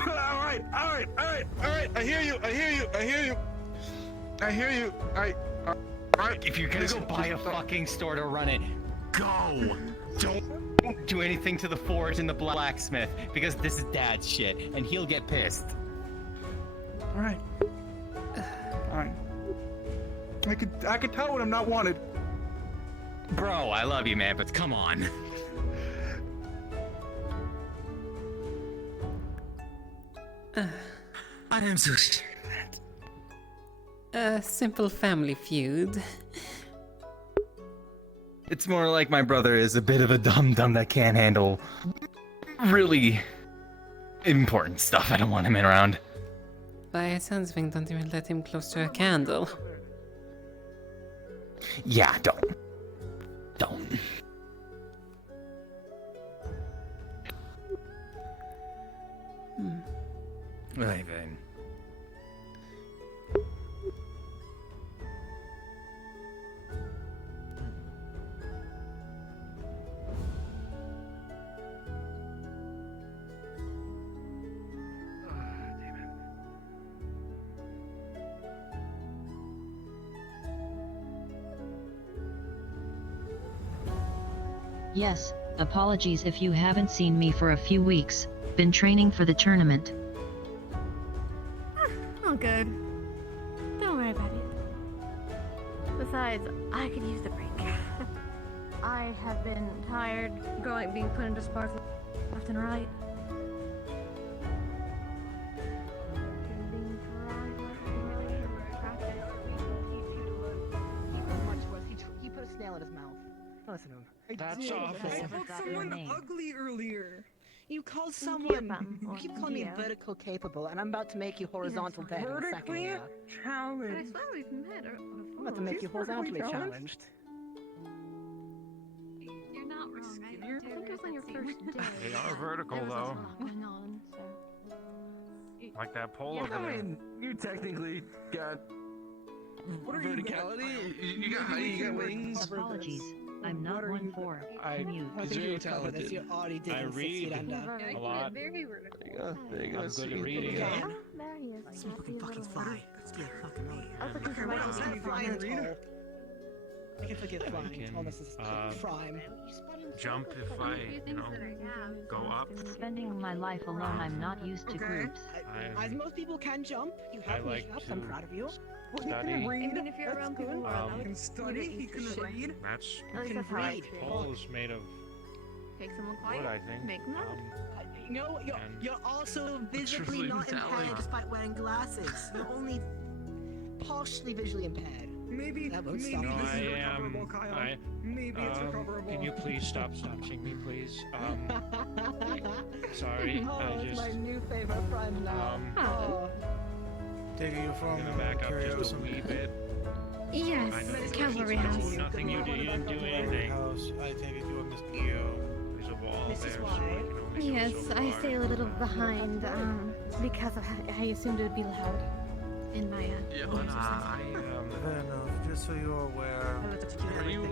Alright. I hear you. Alright. If you're gonna go buy a fucking store to run it, go! Don't do anything to the forge and the blacksmith, because this is Dad's shit, and he'll get pissed. Alright. I could tell when I'm not wanted. Bro, I love you, man, but come on. I am so scared. A simple family feud. It's more like my brother is a bit of a dum-dum that can't handle really important stuff. I don't want him around. By the sounds of things, don't even let him close to a candle. Yeah, don't. Right then. Yes, apologies if you haven't seen me for a few weeks. Been training for the tournament. All good. Don't worry about it. Besides, I could use the break. I have been tired being put into spars left and right. Much worse. He put a snail in his mouth. afternoon. That's awful. I called someone ugly earlier. You called someone. You keep calling me vertical capable, and I'm about to make you horizontal dead in a second here. Challenged. I swear we've met her I'm about to make you horizontally challenged. You're not wrong. I think it was on your first day. They are vertical, There was though. a lot going on, so. Like that pole over I there. mean, you technically got verticality. You got height, you got wings. Apologies. I'm not one for commute. Is very talented. You're already digging 6 feet under. a lot. Very vertical. There you go. I'm good at reading. There he is. Some fucking fly. Let's get fucking me. I was looking for What my is that flying tall? I can forget I flying. can, Tallness is prime. Jump if I, go up. Spending my life alone, I'm not used to groups. As most people can jump, you have like kneecaps. I'm to proud of you. study. I mean, if you're around people who are allowed, He can study, he can read. That's At least that's how I feel. pole is made of Take someone quiet. wood, I think. Make them up. You know, you're also visibly really not metallic. impaired despite wearing glasses. You're only partially visually impaired. Maybe, That won't maybe stop this me. is recoverable, Kyle. Maybe it's recoverable. Can you please stop touching me, please? Sorry, Oh, I it's just. my new favorite friend now. Oh. Taking you I'm from gonna back up just a Curiosum. wee bit. Yes, I know cavalry there's house. nothing you did. You didn't do anything. House. I take it you are mosquito. There's a wall This there, is so why. I can only go Yes, so I far. stay a little behind, because of how I assumed it would be loud in my Yeah, Fair enough. Just so you're aware, Are you,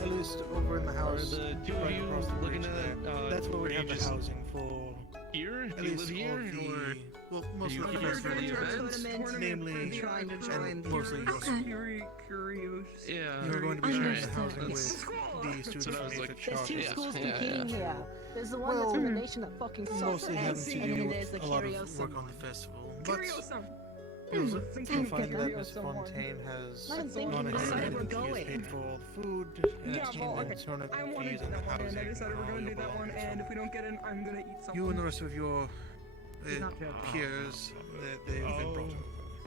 at least over in the house, the two of right you across the looking bridge at, there, that's where we are you have the just housing for. here? At Do you least live here, all the, or well, most you of the here best for the friends, events? namely, Trying to join and the mostly Curious. Yeah. you're going to be sharing the Understood. housing Yes. with the students what I from was Matrix like. There's two Charter. schools competing here. There's the one Well, that's from the nation that fucking sucks, Mostly having to and then do there's the a lot of Curiosum. work on the festival. But Curiosum. you'll Sounds find good. that Miss Fontaine has I'm thinking gone we ahead decided and we're he has going. paid for all the food, Yeah, entertainment, well, okay. tournament I wanted fees, to and do that one, and I housing. decided we're and all going to your do that one, belongings. and if we don't get in, I'm going to eat something. You and the rest of your not joking. peers, they've been brought over.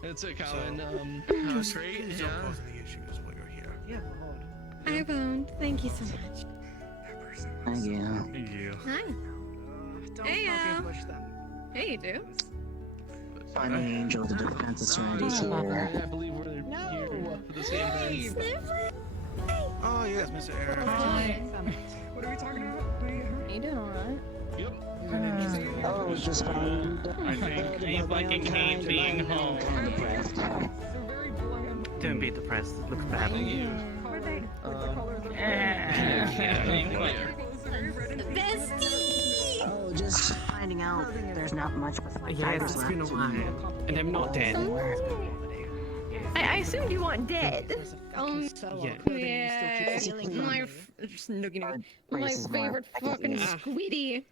That's it, So, Colin. just Great, please yeah. don't cause any issues while you're here. Yeah, Lord. I won't. Thank you so much. Thank you. Thank you. Hi. Don't Hey, fucking push them. Hey, you do. I'm an angel of the defense of serenity's here. I believe we're here for the same thing. Oh yes, Mr. Aaron. What are we talking about? You doing alright? Yep. Oh, just fine. I think I fucking hate being home. Kind of depressed. They're very bland. Don't be depressed. It looks bad. Are they? Like the colors of Bestie! Oh, just finding out there's not much Yes, fibers it's left been a to while. And I'm not dead. I assumed you weren't dead. Yeah. Yeah. My favorite fucking squiddy.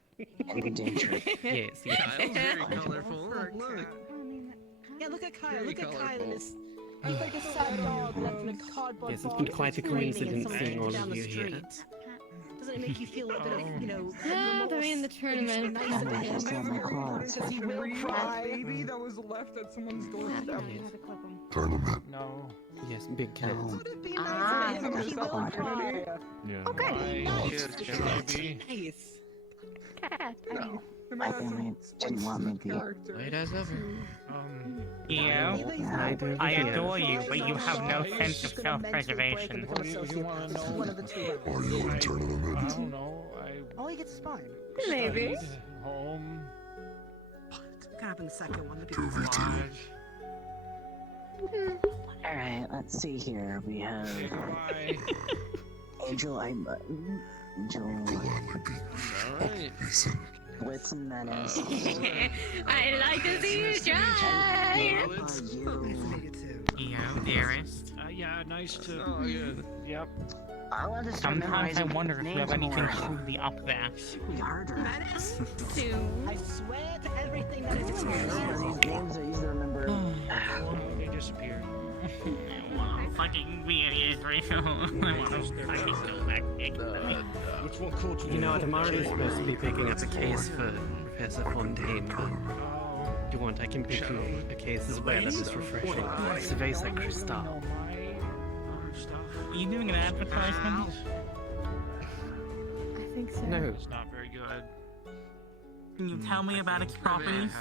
Yes, yes. Kyle's very colorful. Look. Yeah, look at Kyle. Very Look at Kyle colorful. and his. He's like a sad dog left in a cardboard Yes, it's box been quite a screaming at coincidence someone seeing all down of the you here. street. Doesn't it make you feel a bit of, you know, Yeah, they're in the remorse? Maybe you should tournament. be nicer to him. Just have my claws. Because he will cry. baby that was left at someone's doorstep. Tournament. No. Yes, big cat. Be nice to him. He will cry. Yeah. Okay. Cheers, baby. Nice. Cat. No. My family didn't want me to be. Light as ever. You, I adore you, but you have no sense of self-preservation. What do you want to know? One of the two. Are you in tournament? I don't know. All he gets is fine. Maybe. Studied home. What happened the second one? The 2v2. Alright, let's see here. We have Say goodbye. Angel, Angel, Alright. Blitz and Menace. I like to see you try. You, dearest. Yeah, nice to. Oh, good. Yep. I want to start Sometimes I memorizing wonder if you have names anything more. truly up there. Harder. Menace. Two. I swear to everything that is These true. names are easy to remember. Oh, they disappeared. Fucking weird Israel. I want to fucking go back. Which one called You know what, I'm already supposed to be picking up a case for Professor Fontaine, but if you want, I can pick you up a case as well if it's refreshing. It's a vase like crystal. Are you doing an advertisement? think so. No. It's not very good. Can you tell me about its properties?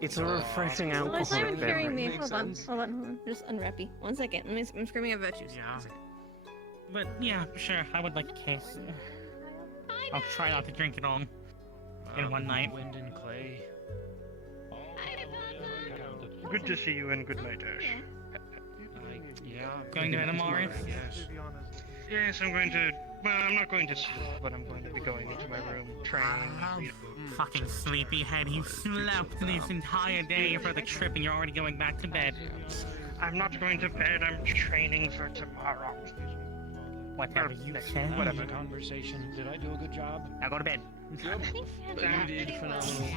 It's a refreshing Well, alcohol. it's not even carrying me. Hold on. Just unwrappy. 1 second. I'm screaming at virtues. Yeah. But yeah, sure, I would like a case. I'll try not to drink it all in one night. Wind and clay. Good to see you and good night, Ash. Yeah. Going to bed tomorrow? Yes. Yes, I'm going to. Well, I'm not going to sleep, but I'm going to be going into my room, train, read. Fucking sleepyhead, you slept this entire day for the trip and you're already going back to bed. I'm not going to bed. I'm training for tomorrow. Whatever you said. Whatever. Conversation. Did I do a good job? Now go to bed. Yep. You did phenomenal.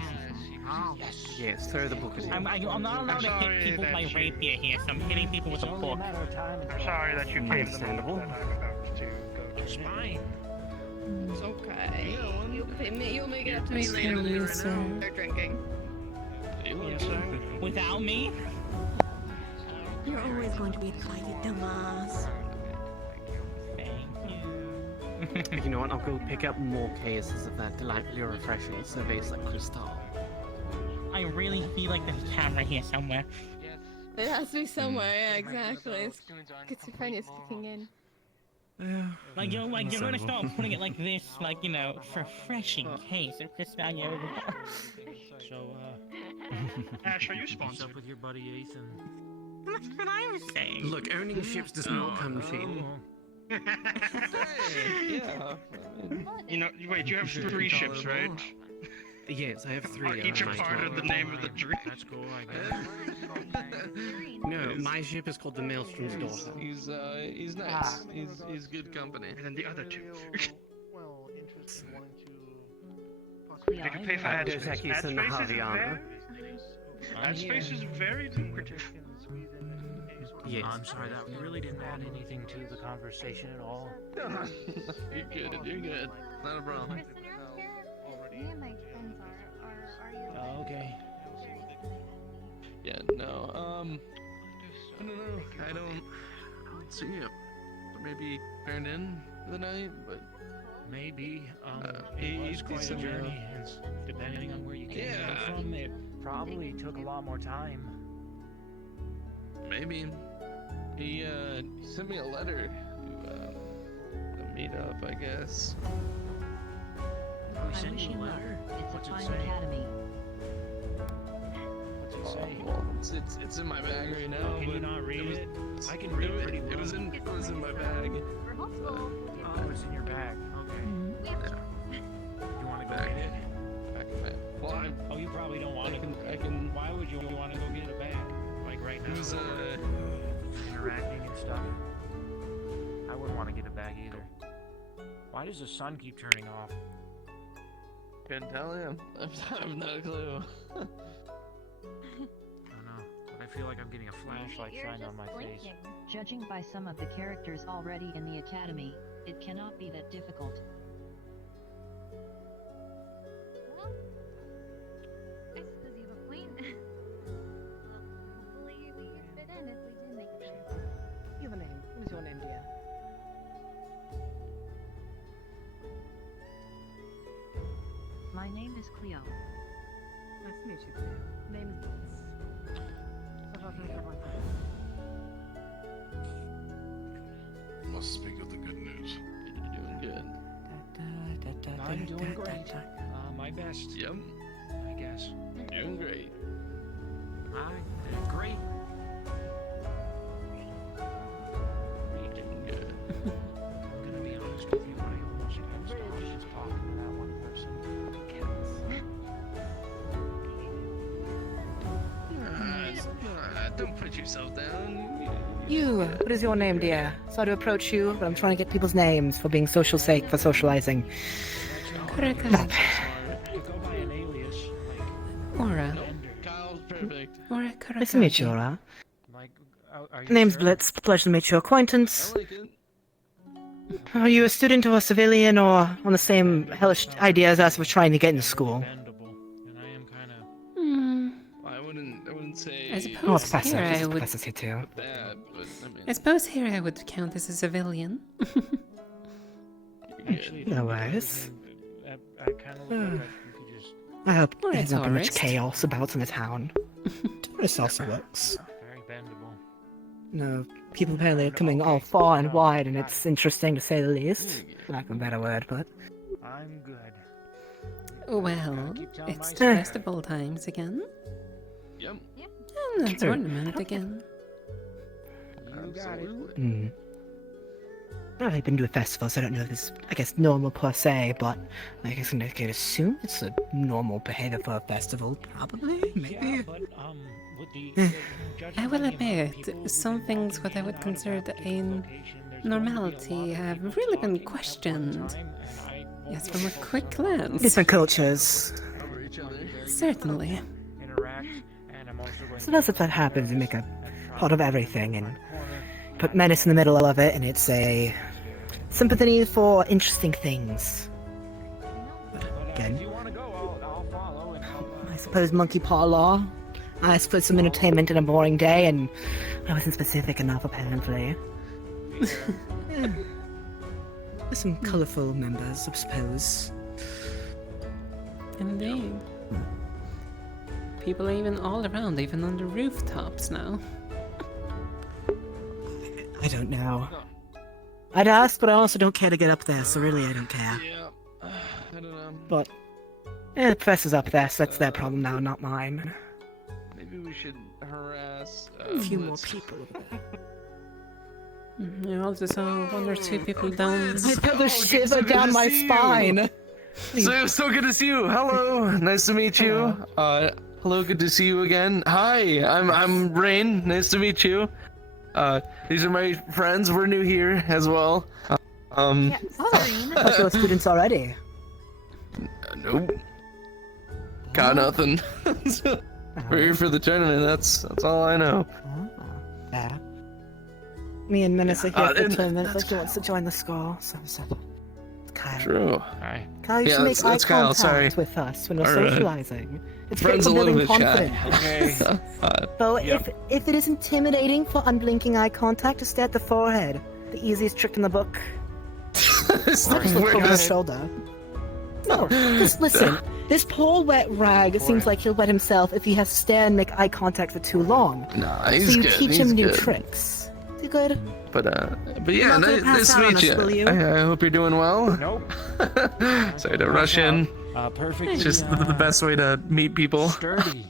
Yes, throw the book at him. I'm not allowed to hit people with my rapier here, so I'm hitting people with a book. I'm sorry that you came to the moment that I'm about to go to. It's fine. It's okay. You'll make it up to me later when we start drinking. Without me? You're always going to be invited, Tomas. You know what? I'll go pick up more cases of that delightfully refreshing cerveza crystal. I really feel like there's a camera here somewhere. It has to be somewhere, yeah, exactly. Schizophrenia's kicking in. Like you're gonna start putting it like this, like, you know, refreshing case of Crystal. So, Ash, are you what's sponsored? up with your buddy Ethan? That's what I was saying. Look, owning ships does not come cheap. Yeah. You know, wait, you have 3 ships, right? Yes, I have 3. Each a part of the name of the dream. That's cool, I guess. No, my ship is called the Maelstrom's Daughter. He's nice. He's good company. And then the other 2. Well, interested in wanting Did you pay for ad space? Ad space is Javiana. Ad space is very lucrative. Yes. I'm sorry, that really didn't add anything to the conversation at all. You're good. You're good. Not a problem. Me and my friends are you? Oh, okay. Yeah. No. I don't know. I don't see it. Maybe turned in for the night, but Maybe. It he's was quite a decent, journey, and depending on where you came from, it probably took a lot more time. maybe he sent me a letter to the meetup, I guess. We sent you a letter. It's What's a it fine say? academy. What's it say? Well, it's in my bag right now. Can you but not read was- it? I can read pretty well. It was in my bag. Oh, it's in your bag. Okay. You want to go Back. get it? Back in my. Well, Oh, you probably don't want to. I can. Why would you want to go get it back? Like right now? It was Interacting and stuff. I wouldn't want to get it back either. Why does the sun keep turning off? Couldn't tell him. I've not a clue. I don't know, but I feel like I'm getting a flashlight shined on my face. Judging by some of the characters already in the academy, it cannot be that difficult. Well, I suppose you have a point. Hopefully we could fit in if we did make a trip. You have a name. What is your name, dear? My name is Cleo. Nice to meet you, Cleo. Name is Bliss. So far from everyone. Must speak of the good news. You're doing good. I'm doing great. My best. Yep. I guess. Doing great. I did great. You're doing good. I'm gonna be honest with you. I almost had stopped just talking to that one person. Don't put yourself down. You, what is your name, dear? Sorry to approach you, but I'm trying to get people's names for being social sake for socializing. Kuragari. You go by an alias. Aura. Kyle's perfect. Aura Kuragari. Nice to meet you, Laura. Like, are you Name's sure? Blitz. Pleasure to meet your acquaintance. I like it. Are you a student or a civilian or on the same hellish idea as us of trying to get into school? And I am kind of. I wouldn't say. I Oh, suppose Professor. here I This would. Professor's here too. Bad, but I mean. I suppose here I would count as a civilian. Actually, No worries. I kind of look like you could just. I hope Alright, there's not been much tourist. chaos about in the town. Tourist also works. Very bendable. No, people apparently are coming all far and wide, and it's interesting to say the least. Lack of a better word, but... I'm good. Well, keep telling it's my festival times again. Yep. And the Sure. tournament again. You got it. Hmm. I've not really been to a festival, so I don't know if this, I guess, normal per se, but I guess I could assume it's a normal behavior for a festival, probably, maybe. Yeah, but with I will admit, some things what I would consider a normality have really been questioned. Yes, from a quick glance. Different cultures. Certainly. Interact, and I'm also going So that's if that happens, you make a pot of everything and put menace in the middle of it, and it's a sympathy for interesting things. But again, I suppose monkey paw law. I suppose some entertainment in a boring day, and I wasn't specific enough apparently. Yeah. There's some colourful members, I suppose. Indeed. People are even all around, even on the rooftops now. I don't know. I'd ask, but I also don't care to get up there, so really I don't care. Yeah. I don't know. But, the professor's up there, so that's their problem now, not mine. Maybe we should harass. A few more let's- people. I also saw one or two people down. I feel the shiver down my spine. So good to see you. Hello, nice to meet you. Hello, good to see you again. Hi, I'm Rain. Nice to meet you. These are my friends. We're new here as well. Oh, I thought you were students already. Nope. Got nothing. We're here for the tournament. That's all I know. Yeah. Me and Menace are here for and the tournament. Like he wants to join the score. So Kyle. True. Kyle, you Yeah, should make eye that's Kyle, contact sorry. with us when we're Alright. socializing. It's great Friends for a little building bit shy. confidence. Okay. Though Yep. if it is intimidating for unblinking eye contact, just stay at the forehead. The easiest trick in the book. Just look over the shoulder. No, just listen. This poor wet rag seems like he'll wet himself if he has to stare and make eye contact for too long. Nah, So he's you good. teach he's him new good. tricks. Is he good? But You're yeah, not gonna nice pass to out on meet us, will you. you? I hope you're doing well. Nope. Sorry to rush in. Perfect. It's just the best way to meet people. Sturdy.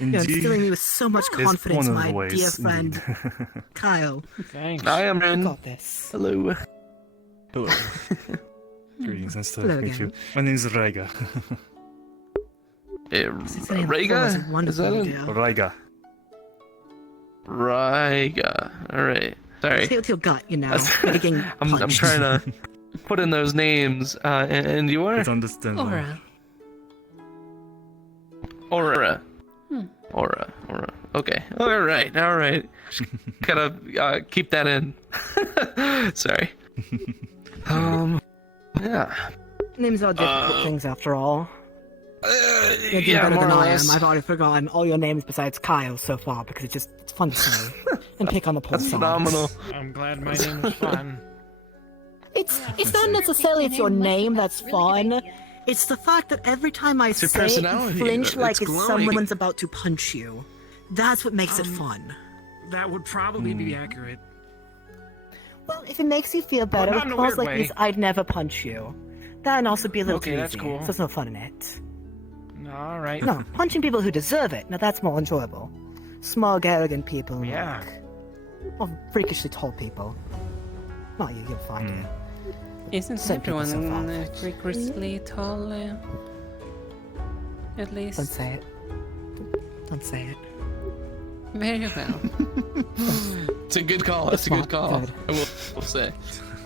You're instilling me with so much confidence, one of my the ways, dear friend. Kyle. Thanks. I am Ren. Got this. Hello. Hello. Greetings, nice to Hello meet again. you. My name's Raiga. Raiga? Is that it? Raiga. Raiga. Alright. Sorry. Say it with your gut, you know. That's- You're getting I'm punched. trying to put in those names. And you are? It's understandable. Aura. Aura. Aura. Okay. Alright. Gotta keep that in. Sorry. Yeah. Names are difficult things after all. You're doing yeah, better more than or I am. less. I've already forgotten all your names besides Kyle so far because it's fun to say and pick on the poor That's sods. phenomenal. I'm glad my name's fun. It's not necessarily it's your name that's fun. It's the fact that every time I It's your say it, you personality. flinch like It's it's glowing. someone's about to punch you. That's what makes it fun. That would probably be accurate. Well, if it makes you feel better, not with in a calls weird like way. these, I'd never punch you. That'd also be a little Okay, too that's easy, cool. so there's no fun in it. All right. No, punching people who deserve it, now that's more enjoyable. Smug, arrogant people. Yeah. Or freakishly tall people. Not you, you'll find it. Isn't Some people so everyone far. freakishly tall? At least. Don't say it. Don't say it. Very well. It's a good call. It's a good call. Good. I will say.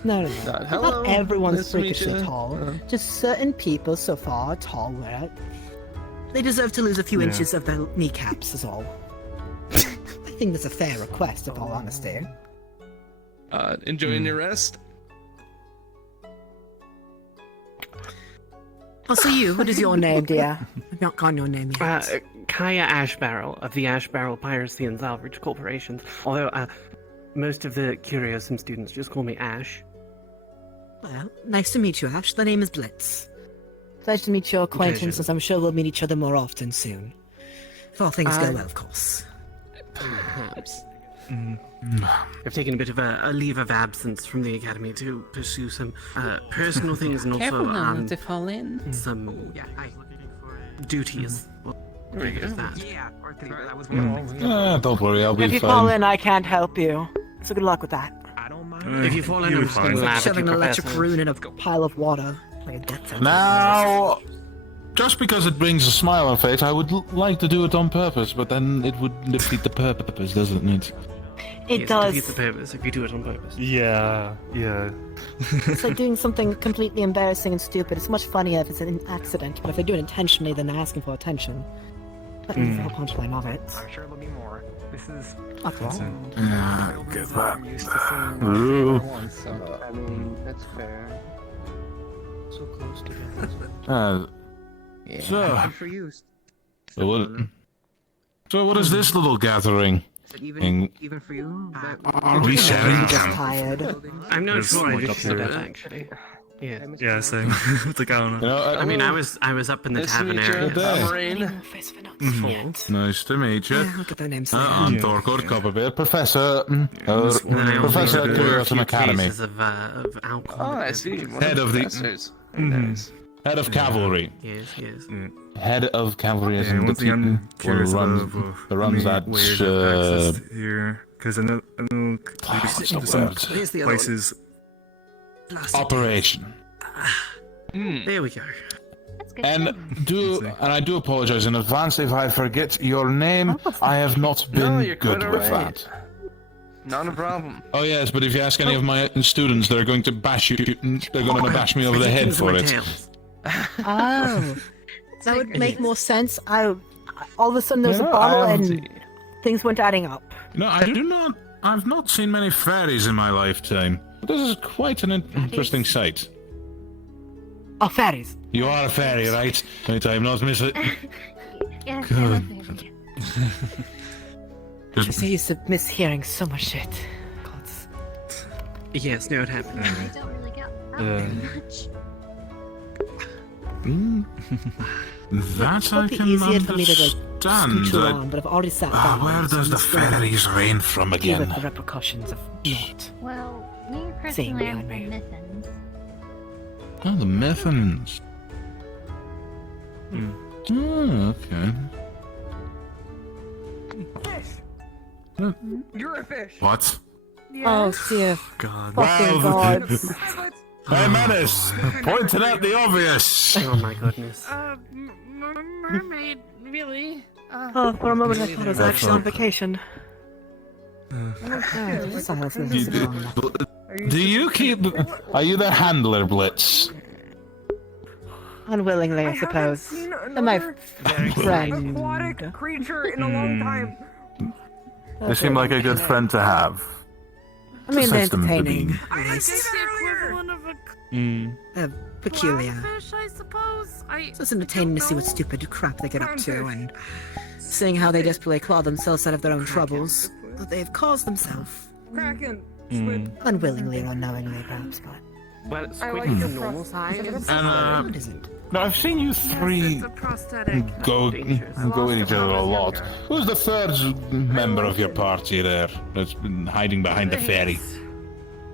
No. Hello. Not everyone's Nice to meet freakishly you. tall. Just certain people so far are tall where they deserve to lose a few Yeah. inches of their kneecaps is all. I think that's a fair request, in all honesty. Enjoying your rest? Also you, what is your name, dear? I've not gotten your name yet. Kaya Ashbarrel of the Ashbarrel Piracy and Salvage Corporations. Although, most of the Curiosum students just call me Ash. Well, nice to meet you, Ash. The name is Blitz. Pleasure to meet your acquaintance, as I'm sure we'll meet each other more often soon. If all things go well, of course. Perhaps. I've taken a bit of a leave of absence from the academy to pursue some personal things and also Careful not to fall in. some duties. There you go. Yeah, that was one. Don't worry, I'll be If you fine. fall in, I can't help you. So good luck with that. I don't mind. If you fall in, I'm just gonna It's like laugh at you, shoving an electric Professor. rune in a pile of water. Like a death sentence. Now, just because it brings a smile on face, I would like to do it on purpose, but then it would defeat the purpose, doesn't it? It does. Defeats the purpose if you do it on purpose. Yeah. It's like doing something completely embarrassing and stupid. It's much funnier if it's an accident, but if they do it intentionally, then they're asking for attention. That is the whole punchline of it. I'm sure there'll be more. This is. Okay. Get that. I'm used to seeing Ooh. once, so. I mean, that's fair. So close together. So, Good for you. so what is this little gathering? Even for you? Are we sharing I'm just camp? tired. I'm not There's sure. I like just up said here. that actually. Yeah. Yeah, same. It's like, I don't know. I mean, I was up in the Nice to meet tavern you. area. I'm Rain. Nice to meet you. Look at their names. I'm Torkor Copperbeard, Professor, And then I also Professor at there were a Curiosum few Academy. cases of alcohol. Oh, I see. One Head of the professors. Very nice. head of cavalry. Yes. Head of cavalry is Yeah, in one thing I'm the curious runs of that ways of access here, because I know what's the some word? Where's the other one? places. operation. There we go. And I do apologize in advance if I forget your name. I have not been you're good quite with alright. that. Not a problem. Oh yes, but if you ask any of my students, they're going to bash you. They're going to bash me over the head for it. Oh, that would make more sense. All of a sudden there's Yeah, a bottle I haven't and things weren't adding up. No, I do not. I've not seen many fairies in my lifetime. This is quite an interesting sight. Oh, fairies. You are a fairy, right? Wait, I have not missed it. Yes, Good. I just used to miss hearing so much shit. Yes, no, it happened. I don't really get that very much. That I It'd be can easier for me to like understand. scoot you along, but I've already sat down. Where so does I'm the just gonna fairies reign from deal with again? the repercussions of not. Well, me Seeing personally, I'm behind from Mithans. Oh, the Methans. Oh, okay. You're a fish. What? Oh dear. God. Fucking Wow. gods. Hey, Menace! Pointing out the obvious! Oh my goodness. Mermaid, really? Oh, for a moment I thought I was That's actually on all. vacation. Silence is Do you keep... Are you the handler, Blitz? unwillingly, I suppose. And my friend. Aquatic creature in a long time. They seem like a good friend to have. I mean, they're Besides them entertaining. I didn't say that earlier. Peculiar. Fish, I suppose. So it's entertaining to see what stupid crap they get up to and seeing how they desperately claw themselves out of their own troubles that they've caused themselves. Kraken. Unwillingly or unknowingly, perhaps, but. Well, I like squid is your a normal prosthetic. size. And, What isn't? no, I've seen you three It's a prosthetic. go with each other a lot. Who's the third member of your party there that's been hiding behind the fairy?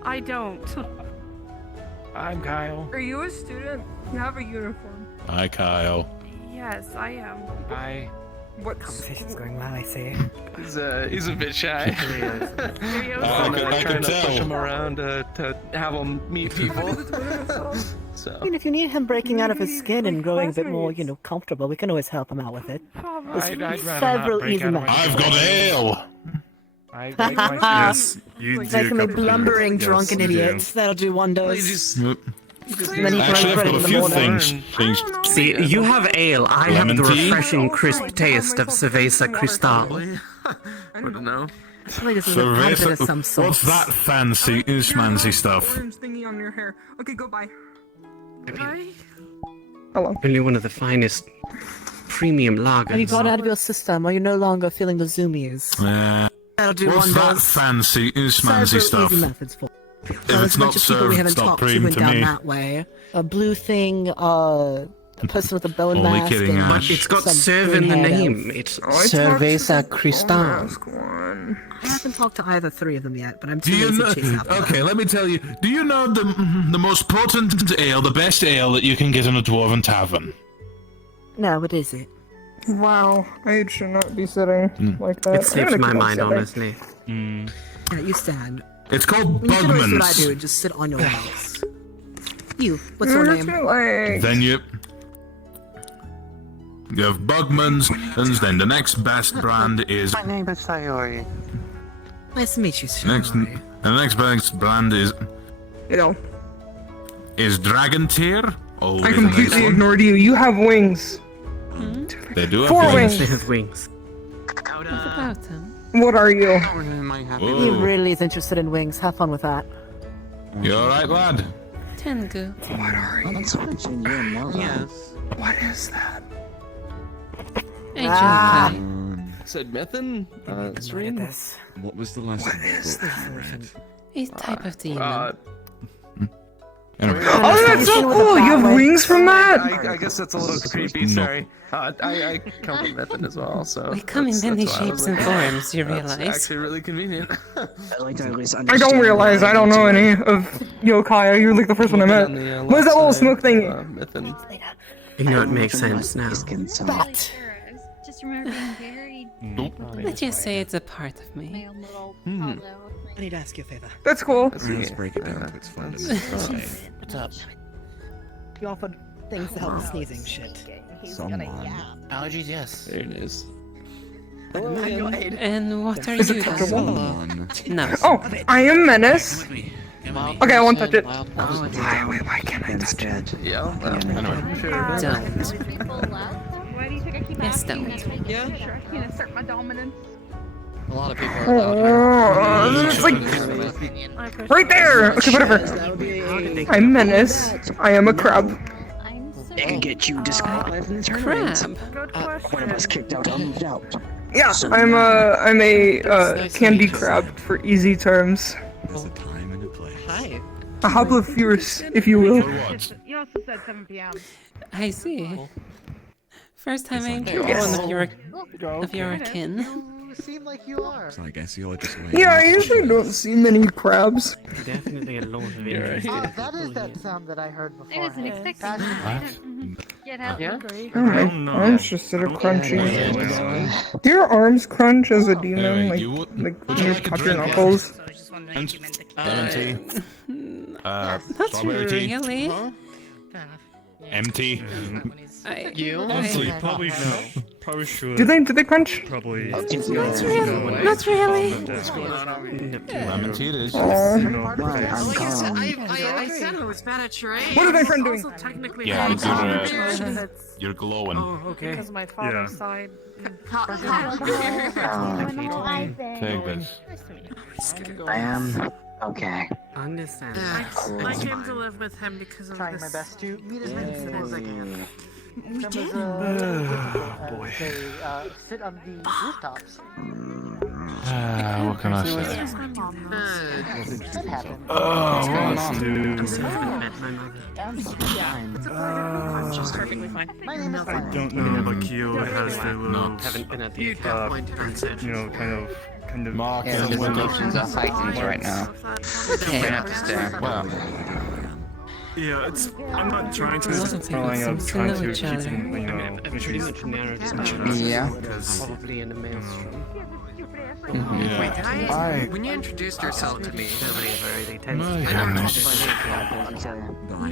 I don't. I'm Kyle. Are you a student? You have a uniform. Hi, Kyle. Yes, I am. Hi. What Conversation's going well, I see. He's a bit shy. I Trying can to push him tell. around to have him meet people. So. I mean, if you need him breaking out of his skin and growing a bit more, comfortable, we can always help him out with it. I'd rather several not break easy out of my methods. I've got ale! I like my Yes, you do. Making me a couple blumbering, things. drunken Yes, you do. idiots. That'll do wonders. Yep. And then he can Actually, I've regret got it a in the few morning. things. See, you have ale. I have the Lemon tea? refreshing, crisp taste of Cerveza Cristal. I don't know. I feel like this is a private of some sort. What's that fancy, schmancy stuff? Orange thingy on your hair. Okay, go bye. Only one of the finest premium lagers. Have you got out of your system? Are you no longer feeling the zoomies? That'll do What's that wonders. fancy, schmancy Several stuff? easy methods for. If it's not people we served, haven't stop talked to praying went to down me. that way. A blue thing, a person with a bone Only mask. kidding, and Ash. It's got some serve in the green-haired name. elf. It's Cerveza Cristal. I haven't talked to either three of them yet, but I'm Do too you lazy know? to chase after them. Okay, let me tell you. Do you know the most potent ale, the best ale that you can get in a dwarven tavern? No, what is it? Wow, I should not be sitting like that. It slips my mind, honestly. Yeah, you stand. It's called You should always do what I Bugman's. do and just sit on your legs. You, what's your name? Then you have Bugman's, and then the next best brand is My name is Sayori. Nice to meet you, sir. the next best brand is You know, Dragon Tear. Always I a completely nice one. ignored you. You have wings. They do have 4 wings. wings. have wings. What about them? What are you? He really is interested in wings. Have fun with that. You alright, lad? Tengu. What are you? Yes. What is that? Ah. Said Methan? Serene? What was the last one you read? A type of demon. Oh, that's so cool! You have wings from that? I guess that's a little creepy, sorry. I come from Methan as well, so... We come in many shapes and forms, you realize? That's actually really convenient. I don't realize I don't know any of yokai. You're like the first one I met. What is that little smoke thing? You know, it makes sense now. That. Just remember being very. Let's just say it's a part of me. I need to ask you a favor. That's cool. Let's break it down to its fundamentals. What's up? You offered things to help with sneezing. Shit. Someone. Allergies, yes. There it is. And what are Is you? it touchable? No. Oh, I am Menace. Okay, I won't touch it. Why can't I touch it? Yeah, anyway. Sure. Don't. Why do you think I keep Yes, asking don't. you? Yeah. Sure, I can assert my dominance. A lot of people are allowed It's like right there. Okay, whatever. I'm Menace. I am a crab. It can get you disqualified from the tournament. One of us kicked out, I moved out. Yeah, I'm a candy crab for easy terms. There's a time and a place. Hi. A hobblefierce, if you will. You also said 7 p.m. I see. First time I encountered Yes. one of your kin. You seem like you are. So I guess you're just Yeah, I usually don't see many crabs. Definitely a lot of interest. That is that sound that I heard before. I wasn't expecting that. Get out. Yeah? Oh, my arms just sort of crunchy. Do your arms crunch as a demon? Like when you pop your knuckles? Lemon tea. Not Strawberry tea. really. Empty. I Probably no. Probably should. Do they crunch? Probably. Not really. Not really. Lemon tea it is. I said I was bad at charades. What is my friend doing? Technically, Yeah, you're glowing. Oh, okay. Because my father's side. Take this. I am okay. Understand. I came to live with him because of Trying this my best to meet as many incident people as I can. boy. Sit on the rooftops. What can I say? That happened. I'm just perfectly fine. My name is I don't know, but Kyo has the little, Haven't been at the you know, kind of. Mark Yeah, in the the window. notions are fighting right now. We're gonna have to stare. Well, Yeah, it's. I'm not trying to. A lot of people I'm seem to trying know to each keep other. them, you know, I've pretty much narrowed it down. Yeah. Probably in a maelstrom. yeah. When you introduced yourself to me, they tend My goodness.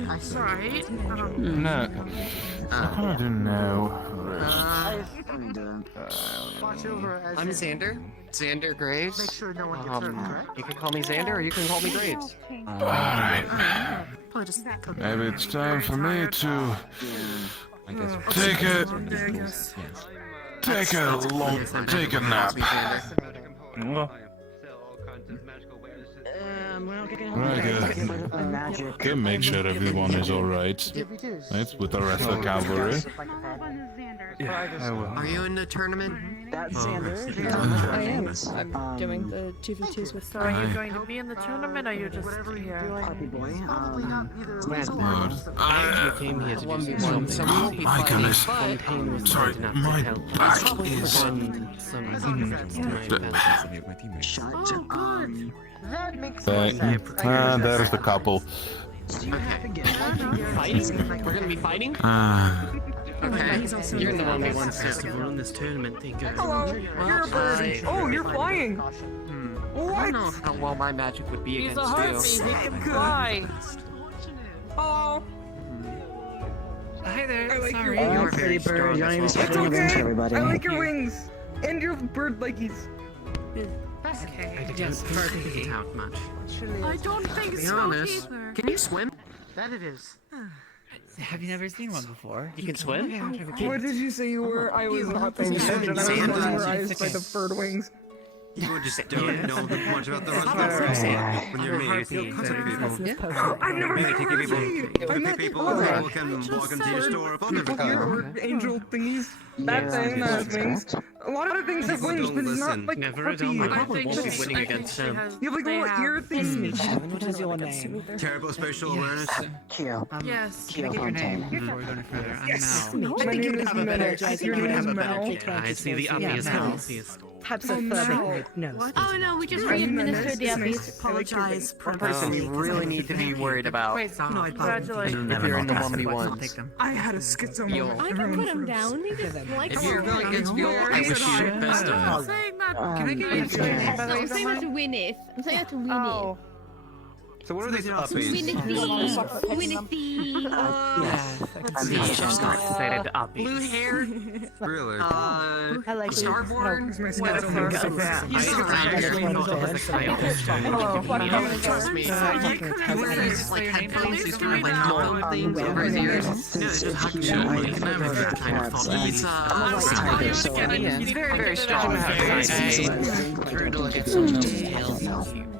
That's right. No. I don't know. Watch over as I'm Xander. Xander Graves. Make sure no one gets hurt, correct? You can call me Xander or you can call me Graves. Alright. Maybe it's time for me to take a nap. Gonna make sure everyone is alright. Right, with the rest of the cavalry. I will. Are you in the tournament? That's Xander. I am. I'm doing the 2v2s with. So are you going to be in the tournament, or are you just here? Puppy boy. Oh my goodness. Sorry, my back is... Shut That makes There's the couple. Fighting? We're gonna be fighting? Okay. You're the one who wants us to run this tournament thing. Hello, you're a bird. Oh, you're flying. What? I don't know how well my magic would be He's a against harpy, you. he can fly. Hello. Hi there. I like Sorry, your you're wings. very strong. It's okay. I like your wings. And your bird leggies. That's okay. I don't think it out much. I don't think To be so honest, either. can you swim? That it is. Have you never seen one before? You can swim? What did you say you were? I was not paying attention. I was mesmerized by the bird wings. You just don't know much about the rest when you're me. I've never met People can walk into your store of angel thingies. That thing that has wings. A lot of things have wings, but it's not like Never done. I probably won't be winning against him. You have like little ear things. What is your name? Terrible spatial awareness. Yes. Can I get your name before we go any further? I'm Yes. Mal. My name is Mel. You would have a better. I see the uppy is healthiest. Perhaps a further nose. Oh no, we just re-administered the uppies. Apologize. One person you really need to be worried about. No, I Congratulations. If you're in the 1v1s. I had a schizo moment. I can put him down. He just likes If you're going against me, I wish you the best of I'm luck. saying that. Can I get your name? I'm saying that to win it. I'm saying that to win it. So what are these uppies? Win it. Win it. See, you should start excited to uppies. Blue hair. Really? I like Starborn. Trust me. He's like headphones. He's kind of like mouthing things over his ears. No, it's just hugging you. You can have that kind of fault. He's very, very strong.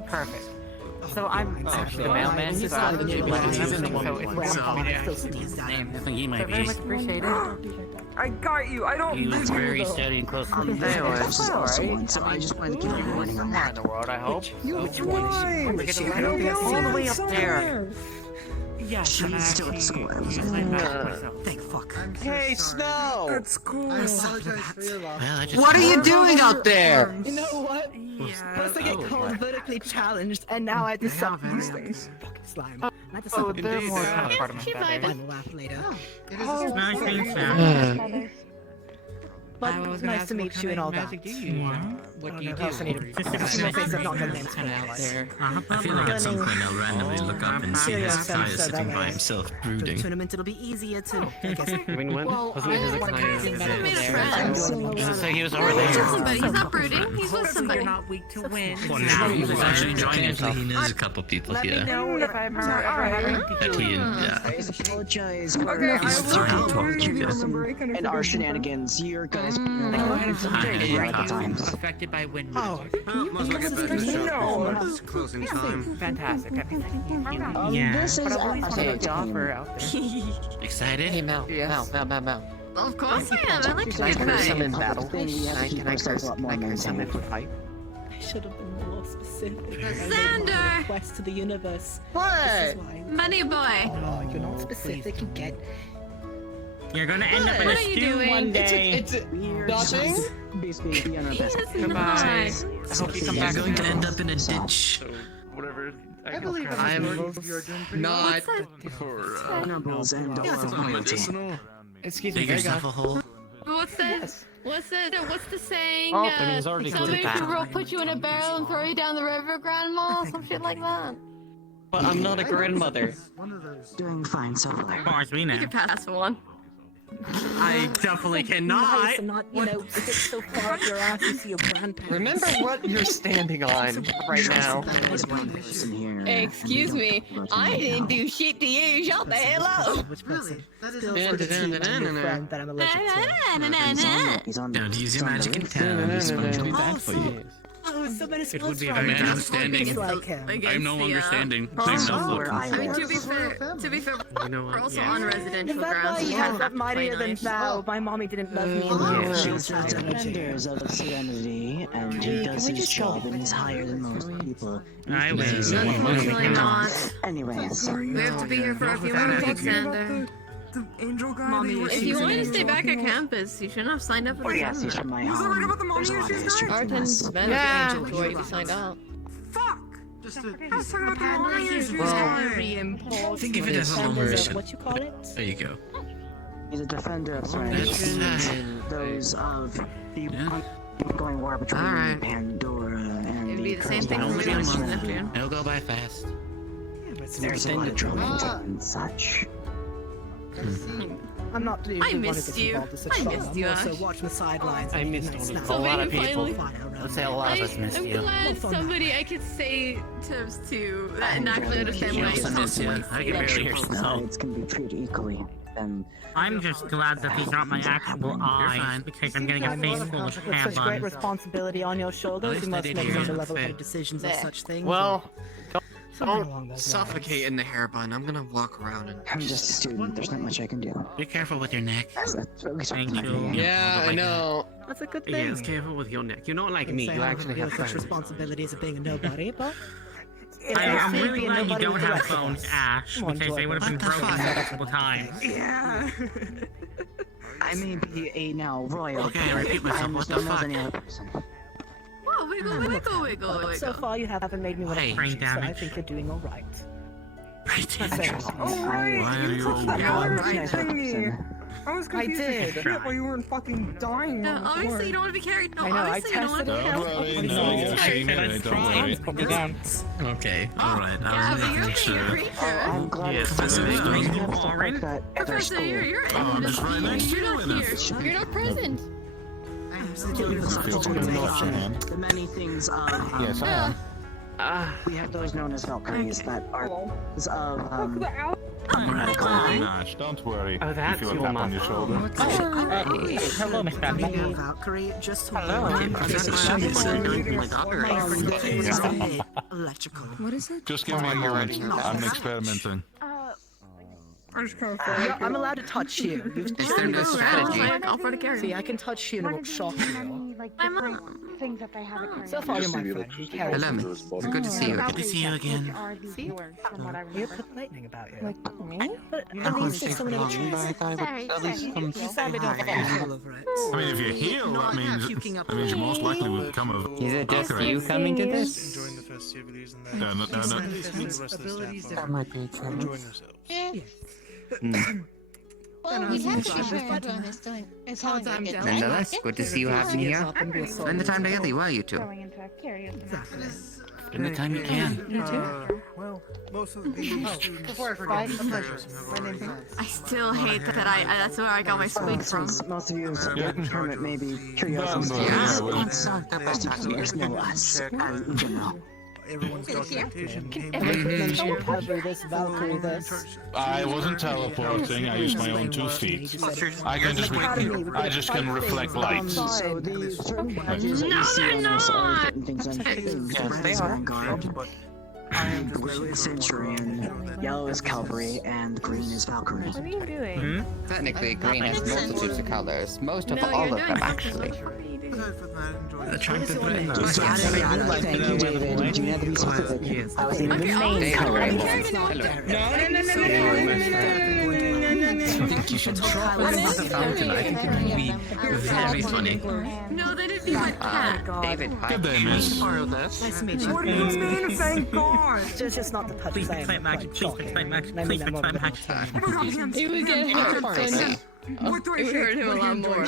Perfect. So I'm actually the mailman. He's not the mailman. He's in the one. So I think he might Very be. much appreciated. I got you. I don't. He was very steady and close. Anyway, so I just wanted to give you a warning on that. The world, I hope. Which one? All the way up there. Yeah, she's still at school. Thank fuck. Hey, Snow! That's cool. What are you doing out there? You know what? First I get called vertically challenged, and now I just suck these things. Fucking slime. And I just suck they're more part part of of my my feathers. One laugh later. But it's nice to meet you and all that. What do you do? My face is not gonna name out there. I feel like at some point I'll randomly look up and see this guy sitting by himself brooding. Tournament, it'll be easier to. I guess. I mean, what? Wasn't it his friends. So he was over there. He's not brooding. He's with somebody. Not weak to win. Well, now he was actually joining it. He knows a couple people Let me here. know if I'm ever having That he, I apologize. Okay, I will for Curiosum and our shenanigans. You guys being Affected by wind. Oh, might as well get back to the shop. It's closing time. Fantastic. this is But I always actually wanted to offer out there. Excited? Hey, Mel. Mel. Of course I am. I like to Can I be curse him nice. in battle? Can I curse him in a fight? I should have been more specific. Xander! Request to the universe. What? Money boy. No, you're not specific. You get. You're gonna end up in a What are you stew doing? one day. It's nothing? basically be on our best. Goodbye. I hope you come back. You're going to end up in a ditch. Whatever. I believe I'm you're doing pretty not well. Animals and medicinal. Excuse Dig yourself a hole. What's this? What's the saying? Oh, I mean, he's already somebody good at should that. put you in a barrel and throw you down the river, Grandma? Some shit like that. But I'm not a grandmother. Doing fine so far. Bars me now. You can pass one. I definitely cannot. Nice and not, you know, if it's so far up your ass, you see your grandparents. Remember what you're standing on right now. Excuse me, I didn't do shit to you. Shut the hell up. Really? That is friend that I'm allergic to. Don't use your magic in town. It's going to be bad for you. so many It would be a spots very from I'm standing. like him. I'm no longer standing. Oh, Please don't oh, look. I mean, to be fair, You know we're what? also Yeah. on Is residential that why grounds. you have that mightier than thou? My mommy didn't love me in Yeah, the she's the defenders of Serenity, and he does his job, and he's higher than most people. I will. Unfortunately not. Anyways, We have to be here for a few more weeks, Xander. The angel guy. Mommy, if you wanted to stay back at campus, you shouldn't have signed up for Oh the yes, he's from my Was I home. right about the mommy There's a lot of issues, history guys? to Arden's this. been Yeah. an angel before you signed up. Fuck! Just I was talking about the mommy issues, Well, guys. think of it as a long version. What you call it? There you go. He's a defender of Serenity, and those of the ongoing war between Pandora and It'd be the same thing Crown for me on Prince. Neptune. It'll go by fast. There's a lot of drama and such. I'm not the I one who missed gets you. involved as a I child. missed I'm you, also Ash. watching the sidelines. I and missed nice only snaps. a lot of Sylvia, people. finally- Let's say a lot of us missed I'm you. glad somebody I could say to that and actually understand what I I miss you. talk I can barely hear snow. Sides can be treated equally. And I'm just glad that these aren't my actual eyes because I'm getting a face full of hair With such great buns. responsibility on your shoulders, least you I must did make hear some that level-headed thing. decisions of such things. Well, Something along those suffocate in the hair bun. I'm gonna walk around and. I'm just a student. There's not much I can do. Be careful with your neck. That's at least Thank my you. opinion. Yeah, I know. That's a good Yeah, thing. it's careful with your neck. You're not like Can me. say You I actually don't have feel such friends. responsibilities of being a nobody, but I'm it's really being glad you nobody don't with the have rest of phones, us. Ash, More because they would have been enjoyable. broken multiple times. Yeah. I may be a now royal. Okay, I repeat myself. I'm What just the no more fuck? than any other person. Whoa, wiggle. So far, you haven't made me want to Hey, punch you, brain so I damage. think you're doing all right. Oh right, Why are you you took the all hour weird? thingy. I was confused as did. shit while you weren't fucking dying. No, on the obviously floor. you don't want to be carried. No, I know, I obviously you don't want tested to it be out. carried. worry, no, you're seeing it, don't worry. Put me down. Okay, alright. Yeah, but you're making being a sure. creature. I'm glad Yes, it's Professor doing Mayhew. stuff like that at our Professor, school. you're I'm just right next to You're you not in here. it. You're not present. Feels good enough, man. The many things of Yes, I am. we have those known as Valkyries that are of Nash, don't worry. Oh, that's you feel a your tap on your mother. shoulder. Hello, Miss Bradley. Valkyrie, just so Hello. you know, Professor Shaggy said anything like that. electrical. What is it? Just give me a moment. I'm experimenting. I just kind of Yeah, I'm allowed to touch you. Is there no strategy? I'll put a carry. See, I can touch you and it won't shock you. My mom. Things that they have occurring. So far, you're my friend. You carry Hello, me. good to see you. Good to see you again. See? From what I You're remember. put lightning about you. Like me? But at least it's someone of Sorry, choice. At least come You sounded all over it. I mean, if you heal, that means you most likely will become a Is it just Valkyrie. you coming to this? enjoying the festivities and No, no, no, no. enjoying yourselves. Well, we have shared one this time. It's how I'm down. Nonetheless, good to see you happening here. Spend the time together, you are, you two. Going into Curiosum. Spend the time you can. You too? Well, most of the students. Before I forget, a pleasure. My name's Hans. I still hate that that's where I got my squeak from. Since most of you term it may be No, Curiosum. no, yeah, well, Most of you just know us in general. Everyone's documentation came Everyone mentioned Kuragari this, Valkyrie this. I wasn't teleporting. I used my own 2 feet. I just can reflect light. So the certain badges that you see on us are certain things on things. Red is Vanguard, blue is Centurion, yellow is Cavalry, and green is Valkyrie. What are you doing? Technically, green has multitudes of colors. Most of No, all you're of them, doing actually. Thank you, David. Do you have to be specific? I was in the main color. I think you should drop it in the fountain. I think it would be very funny. No, they didn't be my cat. David, hi. Good day, miss. Nice to meet you. What do you mean? Thank God. It's just not the touch. Please I fix am that magic. quite Please fix shocking. that magic. And I Please mean fix that that more magic. than It would get hurt. What do I It would hurt him a lot more.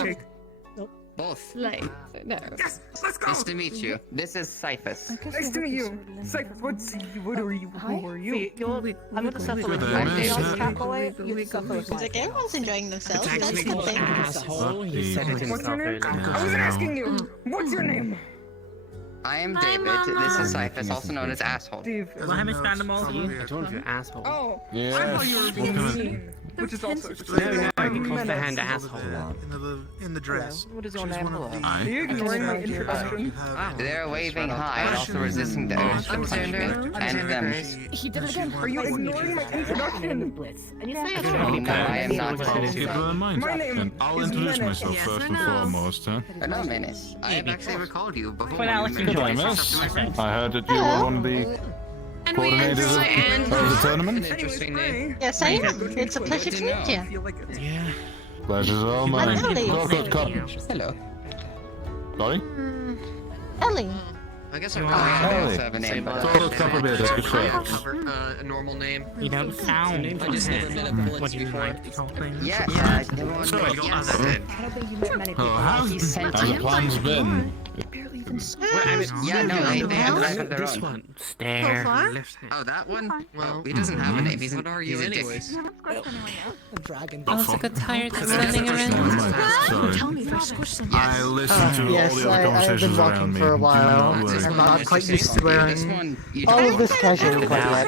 Both. Like, no. Yes, let's go. Nice to meet you. This is Cyphus. Nice to meet you. Cyphus, what are you? Who are you? See, I'm gonna suffer with Good my day, miss. cat boy. You suffer with It's like everyone's enjoying themselves. Attacks That's me, something. Asshole, he said it What's himself your name? earlier. I was asking you. What's your name? I am Hi, David. Mama. This is Cyphus, also known as Asshole. Steve. Well, I miss Animal. I told you, asshole. Oh, I Yes. thought you were being mean. which is also he calls the hand asshole. in the dress. What is your name? Are you ignoring my introduction? They're waving high and also resisting the urge to surrender, and them. He did it again. Are you ignoring my introduction? And you say No, I am not. Keep that in mind. And I'll introduce myself first and foremost, huh? Hello, Menace. I have actually recalled you before. But Alex Hello, enjoys Miss. it. I heard that you were one of the coordinators of the tournament. Interesting name. Yes, I am. It's a pleasure to meet you. Yeah. Pleasure's all mine. Ellie. Hello. Sorry? Ellie. I guess I Ellie. really have a name, but a normal name. You don't sound I just never met a what Blitz you before. like to call things. Yes, So, how's the plans been? Yeah, no, they have a life of their This own. one. Stare. Left hand. Oh, that one? Well, he doesn't have a name. He's a dick. A dragon. Also got tired of standing around. Sorry. Tell me if I squish some. I listened to all Yes, the other I have conversations been walking around me. for a while. Do not I'm worry. not quite used to wearing all of this casual quite yet.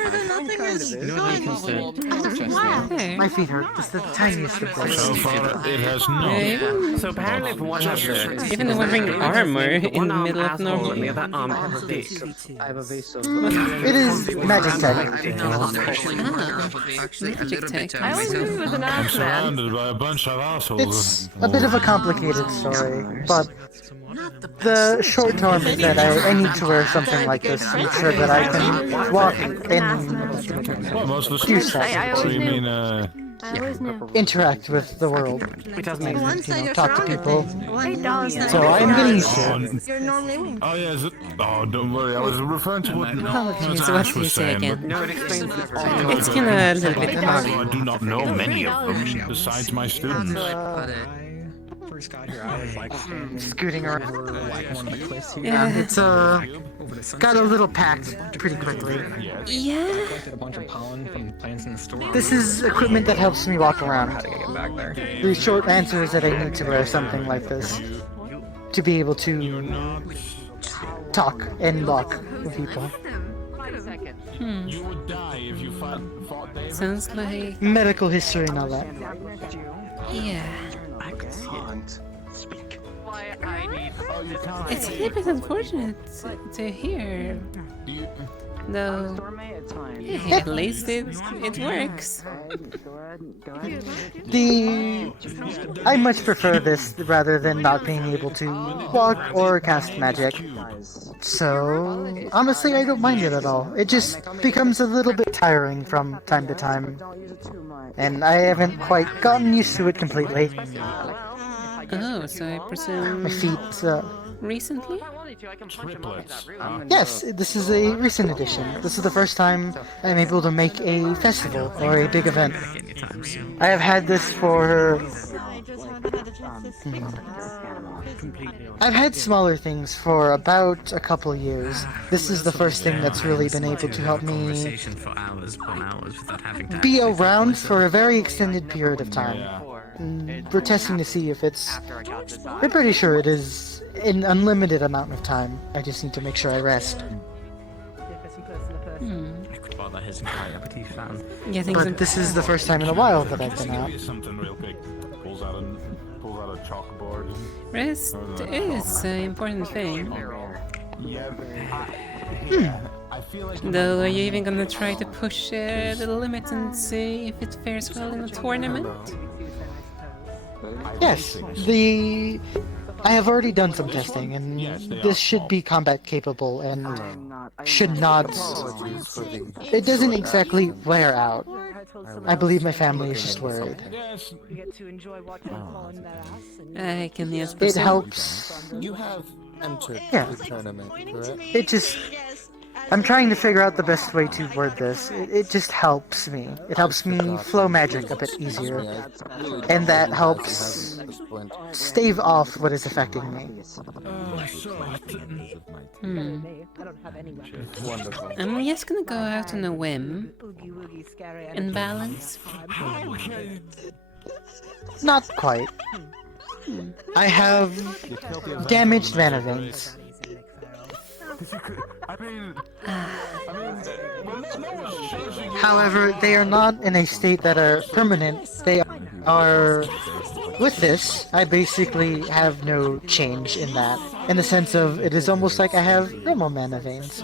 My feet hurt just the tiniest bit. So far, it has not. So apparently if one has a... Even though wearing armor in the middle of and the nowhere. other arm has a dick. I have a vase of. It is magic tech. Magic tech. I always knew he was an I'm ass man. surrounded by a bunch of assholes. It's a bit of a complicated story, but the short term is that I need to wear something like this to make sure that I can walk in Well, most of the few stuff. seconds. So you mean, I always knew. Interact with the world. It doesn't And, exist. you know, talk to people. $8. So I am getting used to it. You're normally winning. oh yeah, is it? Oh, don't worry. I was referring to what Apologies, Ash what you was say saying. again? But No, it explains it. It's kinda a little bit hard. I do not know many of them besides my students. First got here, I was like, Scooting around. like one of the cliffs here. Yeah, it's got a little packed pretty quickly. Yeah. Collected a bunch of pollen from plants in the store. This is equipment that helps me walk How around. to get back there. The short answer is that I need to wear something like this to be able to talk and walk with people. You would die if you fought David. Sounds like... Medical history and all that. Yeah. I can't speak. It's a little bit unfortunate to hear. Though, yeah, at least it works. I much prefer this rather than not being able to walk or cast magic. So, honestly, I don't mind it at all. It just becomes a little bit tiring from time to time. And I haven't quite gotten used to it completely. Oh, so I presume... My feet, recently? Triplets. Yes, this is a recent edition. This is the first time I'm able to make a festival or a big event. I have had this for... I've had smaller things for about a couple years. This is the first thing that's really been able to help me be around for a very extended period of time. And we're testing to see if it's... We're pretty sure it is an unlimited amount of time. I just need to make sure I rest. Yeah, but this is the first time in a while that I've been out. Something real quick. Pulls out a chalkboard. Rest is an important thing. Though, are you even gonna try to push the limits and see if it fares well in a tournament? Yes, I have already done some testing, and this should be combat capable and should not... It doesn't exactly wear out. I believe my family is just worried. I can yes It presume. helps. You have entered the tournament, correct? It just... I'm trying to figure out the best way to word this. It just helps me. It helps me flow magic a bit easier. And that helps stave off what is affecting me. I'm just gonna go out on a whim and balance. Not quite. I have damaged mana veins. However, they are not in a state that are permanent. They are... With this, I basically have no change in that, in the sense of it is almost like I have normal mana veins.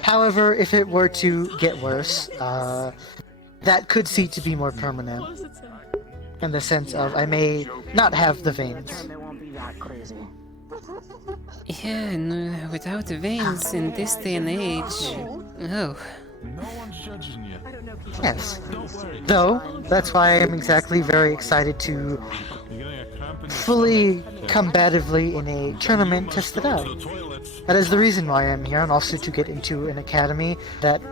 However, if it were to get worse, that could see to be more permanent. In the sense of I may not have the veins. Yeah, no, without the veins in this day and age, oh. No one's judging you. Yes. Though, that's why I'm exactly very excited to fully combatively in a tournament test it out. That is the reason why I'm here, and also to get into an academy that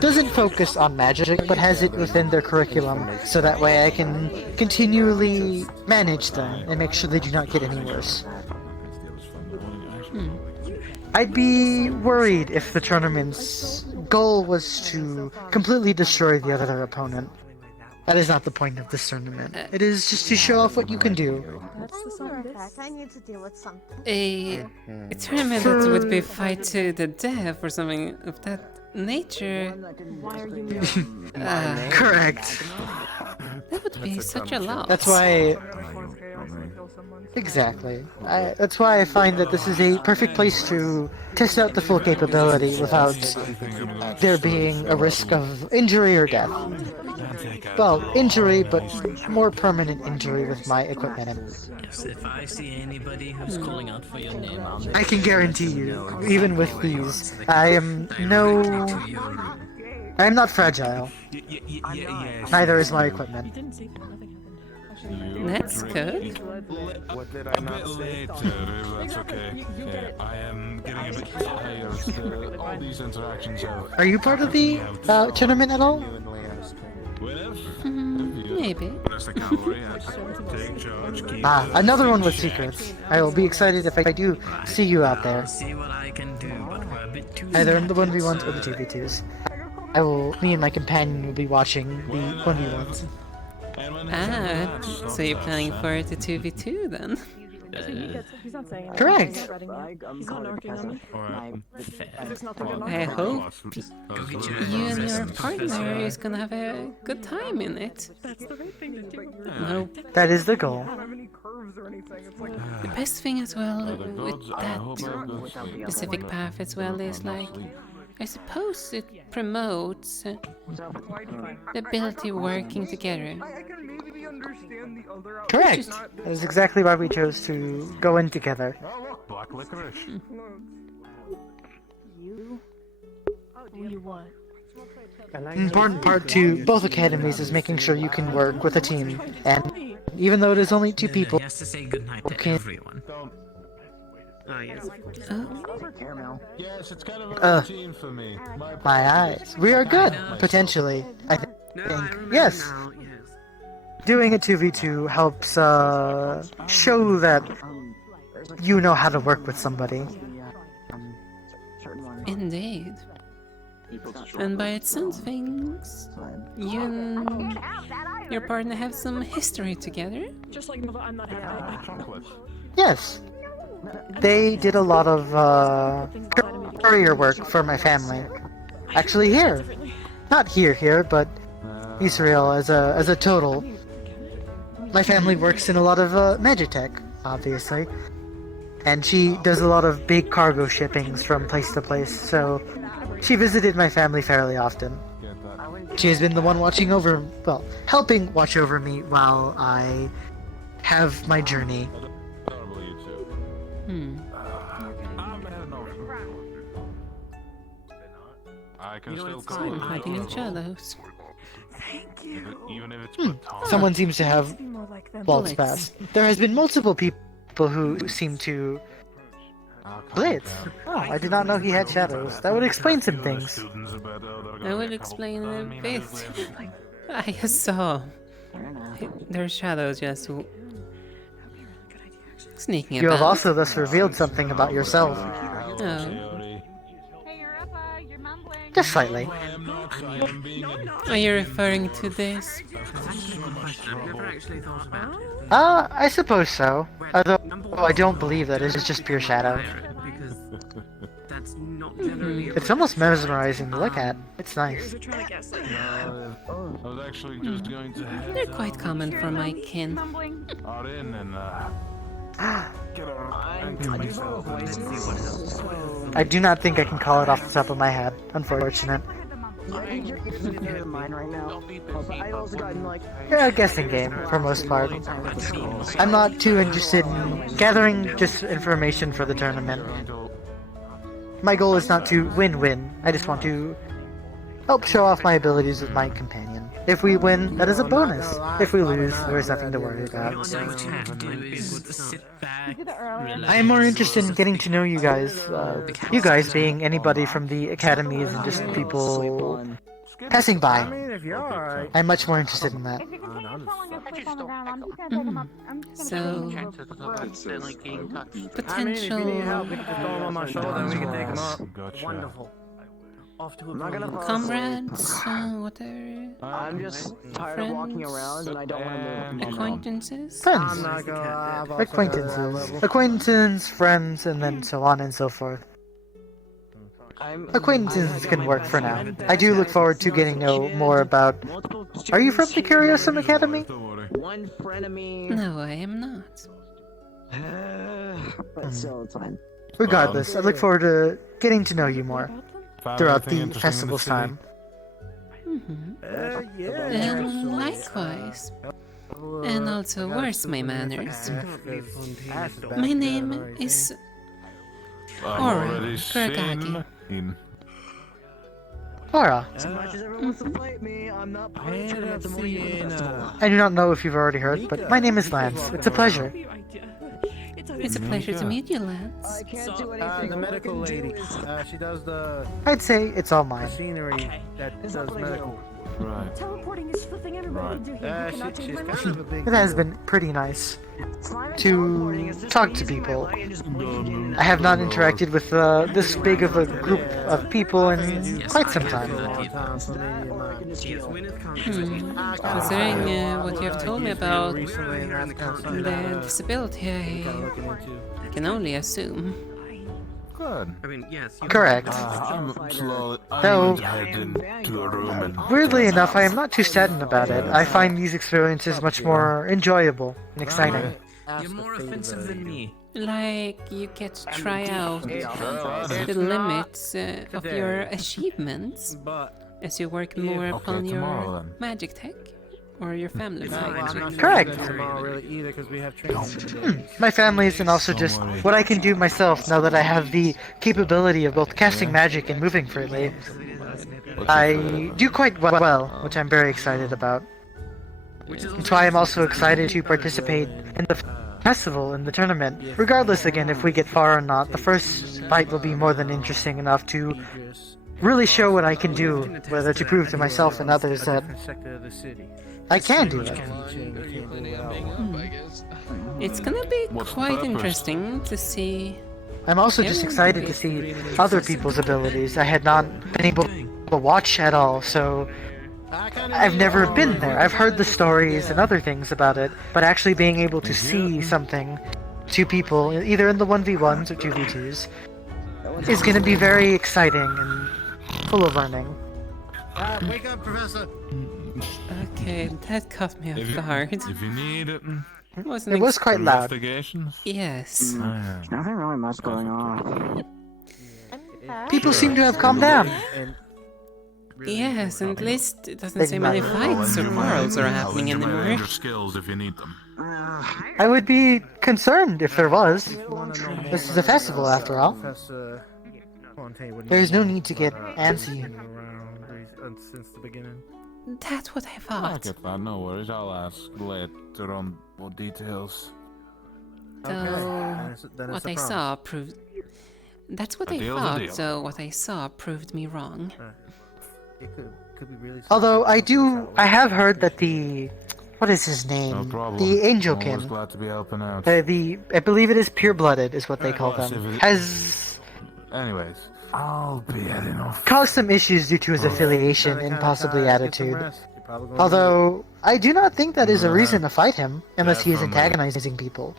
doesn't focus on magic, but has it within their curriculum, so that way I can continually manage them and make sure they do not get any worse. I'd be worried if the tournament's goal was to completely destroy the other opponent. That is not the point of this tournament. It is just to show off what you can do. I need to deal with something. A tournament that would be fight to the death or something of that nature. Why are you Correct. That would be such a lot. That's why... Exactly. That's why I find that this is a perfect place to test out the full capability without there being a risk of injury or death. Well, injury, but more permanent injury with my equipment. Yes, if I see anybody who's calling out for your name, I can guarantee you, even with these, I am not fragile. Neither is my equipment. That's good. What did I not say? A bit later, if that's okay. Yeah, I am getting a bit tired. All these interactions have... Are you part of the tournament at all? Maybe. Another one with secrets. I will be excited if I do see you out there. Either in the 1v1s or the 2v2s. Me and my companion will be watching the 1v1s. Ah, so you're planning for the 2v2 then? He's not saying anything. Correct. He's not narking on me. I hope you and your partner is gonna have a good time in it. That's the right thing to do. Nope. That is the goal. The best thing as well with that specific path as well is like, I suppose it promotes the ability of working together. Correct. That is exactly why we chose to go in together. Black licorice. You what? An important part to both academies is making sure you can work with a team, and even though it is only 2 people, He has to say goodnight to everyone. Oh, yes. Yes, it's kind of a routine for me. My eyes. We are good, potentially. I think. Yes. Doing a 2v2 helps show that you know how to work with somebody. Indeed. And by its sounds of things, you and your partner have some history together? Just like I'm not happy. Yes. They did a lot of courier work for my family. Actually here. Not here, but Israel as a total. My family works in a lot of Magitech, obviously. And she does a lot of big cargo shippings from place to place, so she visited my family fairly often. She has been the one helping watch over me while I have my journey. I can still I'm hiding in shadows. Even if it's Someone seems to have waltz past. There has been multiple people who seem to blitz. Oh, I did not know he had shadows. That would explain some things. I would explain a bit. I saw their shadows just sneaking You about. have also thus revealed something about yourself. Oh. Just slightly. Are you referring to this? I suppose so. Although I don't believe that it is just pure shadow. That's not It's almost mesmerizing to look at. It's nice. I was actually just going to head They're quite common for my kin. out in and get I do not think I can call it off the top of my head. Unfortunate. You're mine right now. But I've also gotten like. Yeah, a guessing game for most part. I'm not too interested in gathering just information for the tournament. My goal is not to win. I just want to help show off my abilities with my companion. If we win, that is a bonus. If we lose, there is nothing to worry about. I am more interested in getting to know you guys. You guys being anybody from the academies and just people passing by. I'm much more interested in that. So, potential Wonderful. Off to a comrades, whatever. I'm just tired of walking around and I don't want to move. Acquaintances? Friends. Acquaintances, friends, and then so on and so forth. Acquaintances can work for now. I do look forward to getting to know more about... Are you from the Curiosum Academy? One frenemy. No, I am not. But still, it's fine. Regardless, I look forward to getting to know you more throughout the festival's time. And likewise. And also, where's my manners? My name is Aura Kuragari. Aura. As much as everyone wants to fight me, I'm not punching at the festival. I do not know if you've already heard, but my name is Lance. It's a pleasure. It's a pleasure to meet you, Lance. I can't do anything. The medical lady. She does the I'd say it's all mine. machinery that does medical. Right. Teleporting is flipping everybody into here. You cannot take my money. It has been pretty nice to talk to people. I have not interacted with this big of a group of people in quite some time. Considering what you have told me about the disability, I can only assume. Good. I mean, yes. Correct. I'm Though, going to head into a room and... weirdly enough, I am not too saddened about it. I find these experiences much more enjoyable and exciting. You're more offensive than me. Like, you get to try out the limits of your achievements as you work more upon your magic tech or your family magic. Correct. Really either because we have training. My family's and also just what I can do myself now that I have the capability of both casting magic and moving freely. I do quite well, which I'm very excited about. That's why I'm also excited to participate in the festival and the tournament. Regardless, again, if we get far or not, the first fight will be more than interesting enough to really show what I can do, whether to prove to myself and others that I can do it. It's gonna be quite interesting to see. I'm also just excited to see other people's abilities. I had not been able to watch at all, so I've never been there. I've heard the stories and other things about it, but actually being able to see something, two people, either in the 1v1s or 2v2s, is going to be very exciting and full of learning. Wake up, Professor! Okay, that caught me off guard. If you need it... It was quite loud. Yes. Nothing really much going on. People seem to have calmed down. Yes, and at least it doesn't seem many fights or quarrels are happening anymore. Your skills if you need them. I would be concerned if there was. This is a festival, after all. There's no need to get antsy. Since the beginning. That's what I I'll thought. get that, no worries. I'll ask later on more details. Though what I saw proved... That's what I thought, so what I saw proved me wrong. It could be really. Although I have heard that the... What is his name? No problem. The Angelkin. Always glad to be helping out. I believe it is Pure-Blooded, is what they call them. Has... Anyways, I'll be heading off. Caused some issues due to his affiliation and possibly attitude. Although, I do not think that is a reason to fight him, unless he is antagonizing people.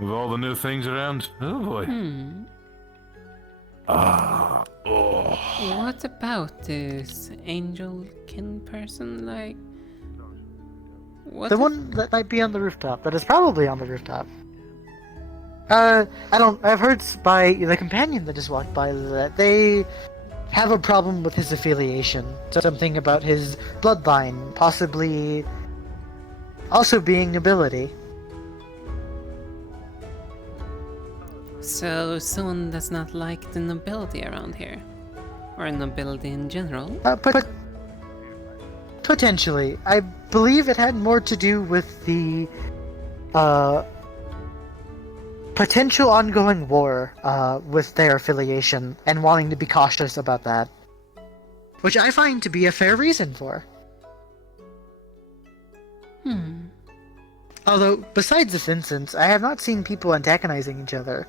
With all the new things around, oh boy. What about this angel-kin person? Like, what? The one that might be on the rooftop. That is probably on the rooftop. I've heard by the companion that just walked by that they have a problem with his affiliation. Something about his bloodline, possibly also being nobility. So someone does not like the nobility around here, or nobility in general. Potentially, I believe it had more to do with the potential ongoing war with their affiliation and wanting to be cautious about that, which I find to be a fair reason for. Although, besides this instance, I have not seen people antagonizing each other.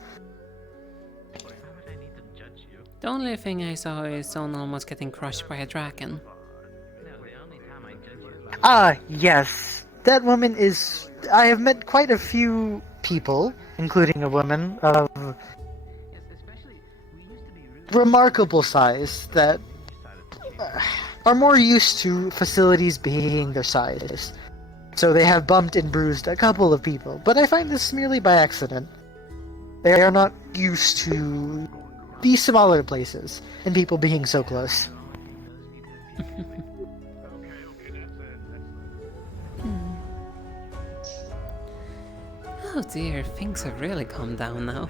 The only thing I saw is someone almost getting crushed by a dragon. Yes. That woman is... I have met quite a few people, including a woman, of remarkable size that are more used to facilities being their size. So they have bumped and bruised a couple of people, but I find this merely by accident. They are not used to these smaller places, and people being so close. Oh dear, things have really calmed down now.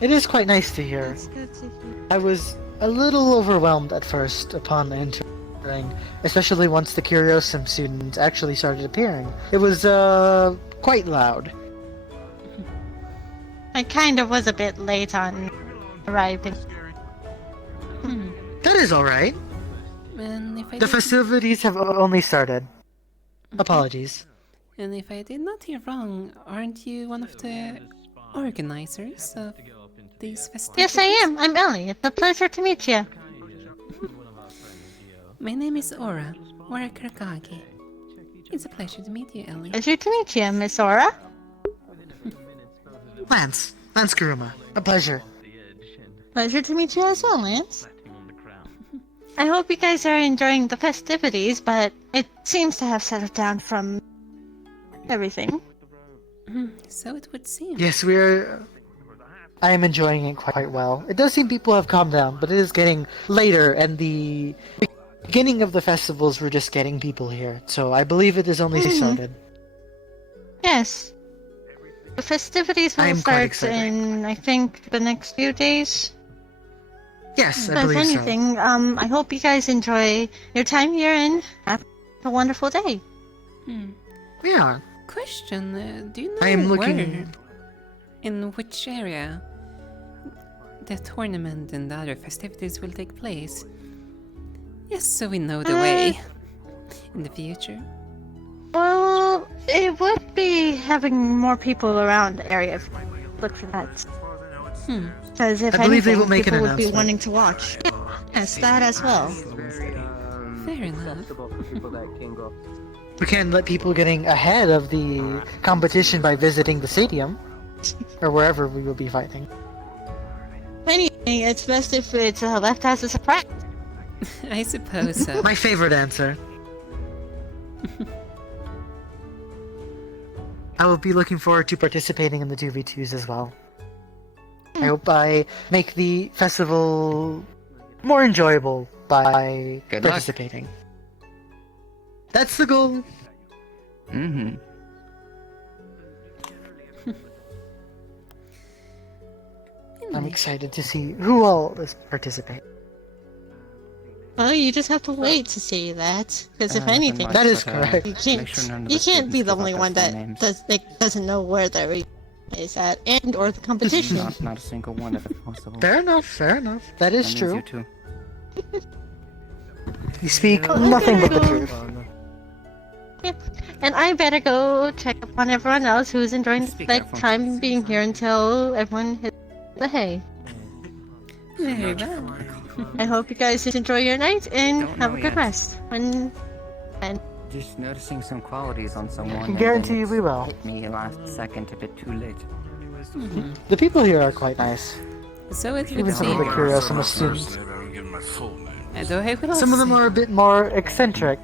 It is quite nice to hear. I was a little overwhelmed at first upon entering, especially once the Curiosum students actually started appearing. It was, quite loud. I kind of was a bit late on arriving. That is alright. The festivities have only started. Apologies. And if I did not hear wrong, aren't you one of the organizers of these festivities? Yes, I am. I'm Ellie. It's a pleasure to meet you. My name is Aura Kuragari. It's a pleasure to meet you, Ellie. Pleasure to meet you, Miss Aura. Lance Kuruma. A pleasure. Pleasure to meet you as well, Lance. I hope you guys are enjoying the festivities, but it seems to have settled down from everything. So it would seem. Yes, I am enjoying it quite well. It does seem people have calmed down, but it is getting later, and the beginning of the festivals were just getting people here, so I believe it has only started. Yes. The festivities will start in, I think, the next few days. Yes, I believe so. If anything, I hope you guys enjoy your time here and have a wonderful day. Yeah. Question, do you know I am looking... in which area the tournament and the other festivities will take place? Yes, so we know the way in the future. Well, it would be having more people around the area if you look for that. Because if anything, people would be wanting to watch. Yes, that as well. Fair enough. We can't let people getting ahead of the competition by visiting the stadium, or wherever we will be fighting. Anything, it's best if it's left as a surprise. I suppose so. My favorite answer. I will be looking forward to participating in the 2v2s as well. I hope I make the festival more enjoyable by participating. That's the goal. I'm excited to see who all is participating. Well, you just have to wait to see that. Because if anything, that is correct. You can't be the only one that doesn't know where the arena is at and or the competition. Not a single one if possible. Fair enough. That is true. You too. You speak nothing but the truth. Yeah. And I better go check upon everyone else who's enjoying time being here until everyone hits the hay. Very well. I hope you guys enjoy your night and have a good rest. And just noticing some qualities on someone. Guarantee we will. Hit me last second, a bit too late. The people here are quite nice. So it Even would some of the seem. Curiosum students. Although I will Some of them say- are a bit more eccentric.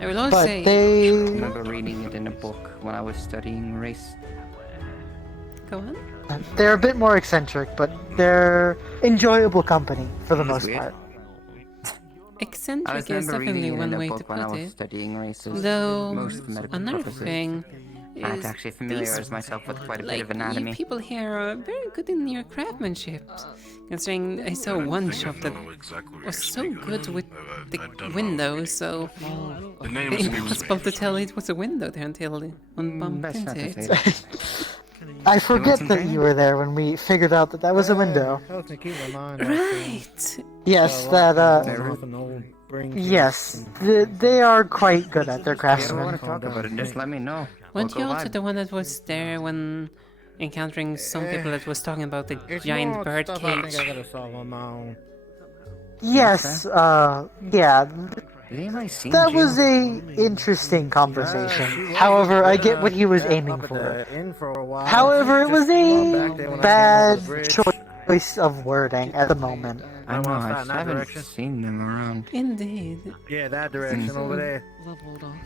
I will also But say. they. I remember reading it in a book when I was studying race. Go on. They're a bit more eccentric, but they're enjoyable company for the most part. Eccentric is definitely one way to put it. Though, another thing I had is to actually familiarize myself with quite a bit of you anatomy. people here are very good in your craftsmanship. Considering I saw one shop that was so good with the windows, so impossible to tell it was a window there until one bumped into it. I forget that you were there when we figured out that that was a window. Right. Yes, that yes, they are quite good at their If you ever craftsmen. want to talk about it, just let me know. Weren't you We'll go also vibe. the one that was there when encountering some people that was talking about the giant bird cage? Yes, yeah. That was a interesting conversation. However, I get what he was aiming for. However, it was a bad choice of wording at the moment. I know, I haven't seen them around. Indeed. Yeah, that direction over there. Leveled off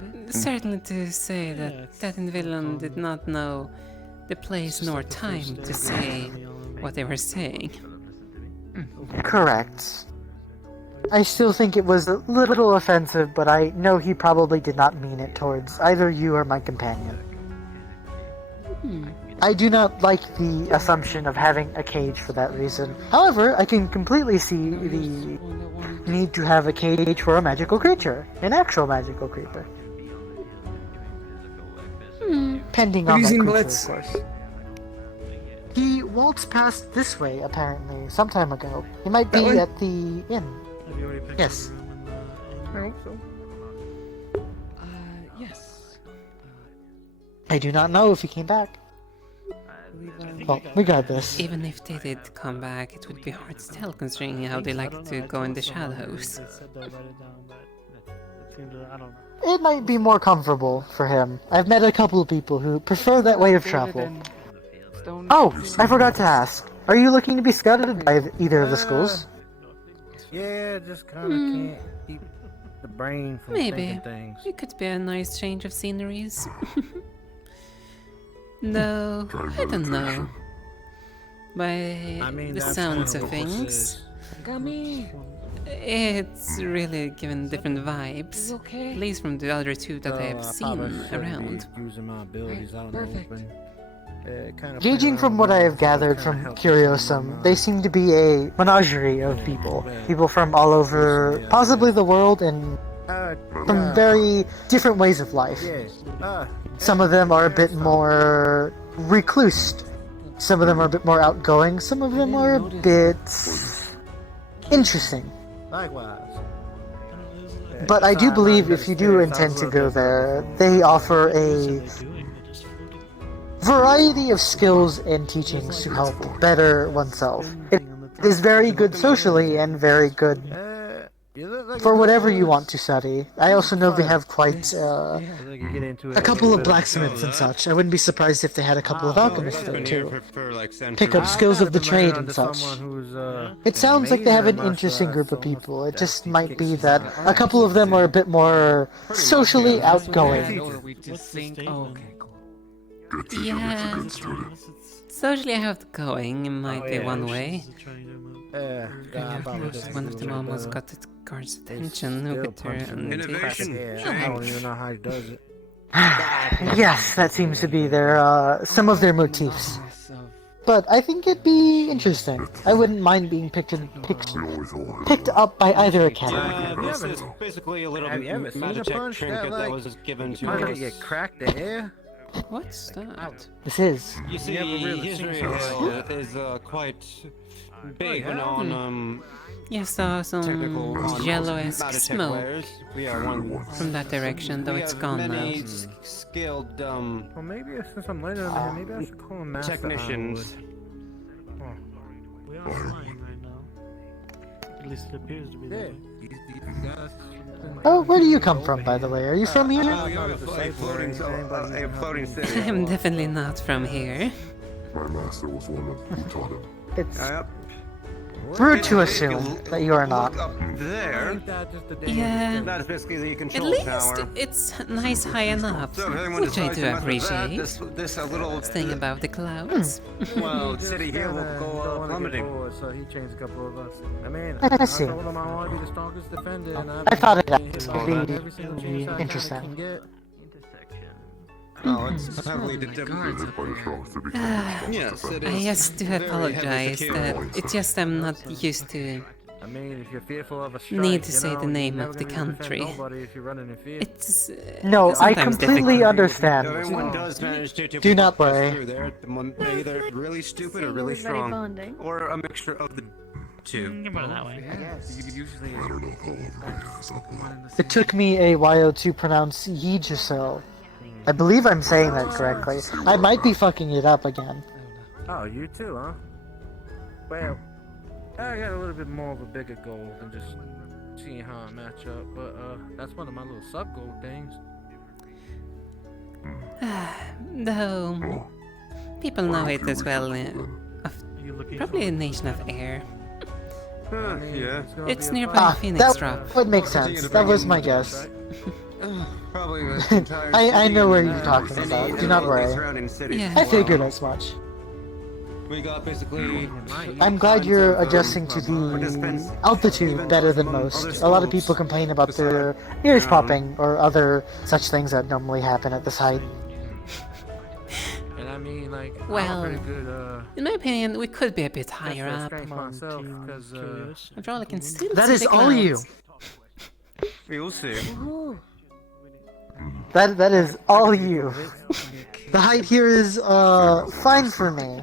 a bit. Certainly to say that villain did not know the place nor time to say what they were saying. Correct. I still think it was a little offensive, but I know he probably did not mean it towards either you or my companion. I do not like the assumption of having a cage for that reason. However, I can completely see the need to have a cage for a magical creature, an actual magical creature. Pending on that Using creature, Blitz. of course. He waltzed past this way, apparently, some time ago. He might be That way? at the inn. Yes. I hope so. Yes. I do not know if he came back. Well, we got this. Even if they did come back, it would be hard to tell considering how they like to go in the shadows. It might be more comfortable for him. I've met a couple of people who prefer that way of travel. Oh, I forgot to ask. Are you looking to be scouted by either of the schools? Yeah, just kind of can't keep the brain from Maybe. thinking things. It could be a nice change of sceneries. No, I don't know. By the that's sounds kind of of what this things, is. Gummy. it's really given different vibes. Okay? At least from the other two that I have seen around. Using my abilities out in the Perfect. open. Kind of Judging from what I have gathered from Curiosum, they seem to be a menagerie of people. People from all over, possibly the world, and from very different ways of life. Some of them are a bit more recluse. Some of them are a bit more outgoing. Some of them are a bit interesting. Likewise. But I do believe if you do intend to go there, they offer a variety of skills and teachings to help better oneself. It is very good socially and very good for whatever you want to study. I also know they have quite a couple of blacksmiths and such. I wouldn't be surprised if they had a couple of alchemists there too. Pick up skills of the trade and such. It sounds like they have an interesting group of people. It just might be that a couple of them are a bit more socially outgoing. Oh, okay, cool. Yeah, socially outgoing might be one way. One of them almost got the guard's attention. Who could turn I don't even know how he does it. Yes, that seems to be their some of their motifs. But I think it'd be interesting. I wouldn't mind being picked up by either academy. This is basically a little Have you ever seen a magic punch trinket that, that like, was given to how did us. it get cracked the hair? What's that? This is. You see, really his seen real something is quite big on Yeah, saw some technical on yellow-esque Magitek smoke wares. We are one from that direction, though we it's have gone many now. skilled Well, maybe since I'm later in the maybe I should call him Master technicians. We are flying right now. At least it appears to be that way. Oh, where do you come from, by the way? Are you from here? A floating city. I'm definitely not from here. My master was one who taught him. It's rude to assume that you are not. There. Yeah. That is basically the At control least tower. it's nice high enough, So if anyone which I decides do to mess with that, appreciate. this little Thing about the clouds. well, city here will go plummeting. So he changed a couple of us. I mean, I see. told him I want to be the strongest defender, and I thought it every would single be chance I interesting. can get. Oh, it's heavily different. Yes, it is. I just do apologize that it's just I'm not used to I mean, if you're fearful of a strike, need to you say know, the name you're of never the gonna defend country. nobody if you're running in fear. It's No, I sometimes completely difficult. understand. Everyone does manage to Do not pass worry. through there. They're either really stupid or really strong, or a mixture of the two. Think about it that way. Usually It took me a while to pronounce Yeejisil. I believe I'm saying that correctly. I might be fucking it up again. Oh, you too, huh? Well, I got a little bit more of a bigger goal than just seeing how I match up, but that's one of my little sub-goal things. Though people know it as well. Probably a nation of air. Yeah. It's nearby Phoenix that Drop. would make sense. That was my guess. Probably the entire I know where city you're and, talking any- about. Do any not of the worry. surrounding cities Yeah. as I well. figured as much. We got basically. I'm glad you're tons of, adjusting to participants. the altitude better than most. A lot of people complain about their ears popping or other such things that normally happen at this height. And I mean, like, Well, I'm pretty good, in my opinion, we could be a bit higher for up. strength myself, because, After all, I can still That see is the all you. clouds. You'll see. That is all you. The height here is fine for me.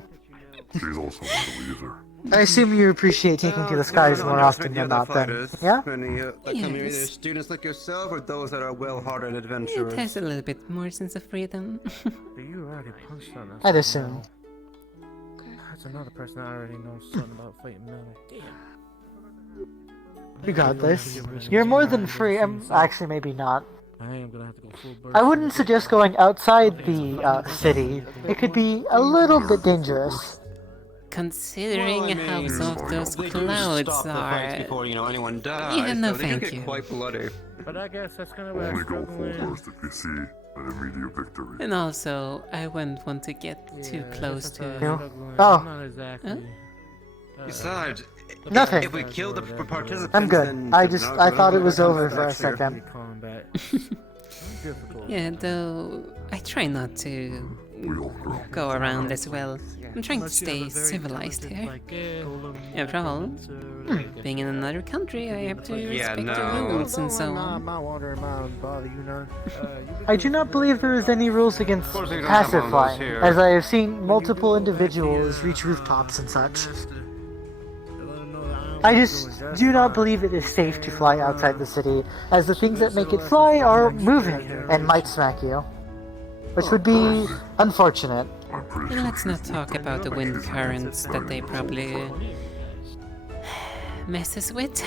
She's also not a leader. I assume you appreciate taking to the skies more often than not, then. Yeah? Many that come here, either Yes. students like yourself or those that are well-hearted It adventurers. has a little bit more sense of freedom. You already punched on us. I'd assume. That's another person I already know something about fighting melee. Regardless, you're more than free. Actually, maybe not. I am gonna have to go full burst. I wouldn't suggest going outside the city. It could be a little bit dangerous. Considering how soft those they do clouds stop the fights are. before anyone dies. Yeah, no so they do thank get you. quite bloody. But I guess that's kind of where I Only go struggle full in. burst if you see an immediate victory. And also, I wouldn't want to get too close to. Oh. Not exactly. Huh? Besides, Nothing. if we kill the participants, I'm good. then I they're just not I gonna thought it come was back over for a next year. second. Combat. Difficult. Yeah, though I try not to go around as well. I'm trying to stay civilized here. After all, being in another country, I have to respect the rules and so on. My wandering mind bother you none. I do not believe there is any rules against course we don't passive have one of those flying, here. as I have seen multiple individuals reach rooftops and such. I just do not believe it is safe to fly outside the city, as the things that make it fly are moving and might smack you, which would be unfortunate. And let's not talk about the wind currents that they probably messes with.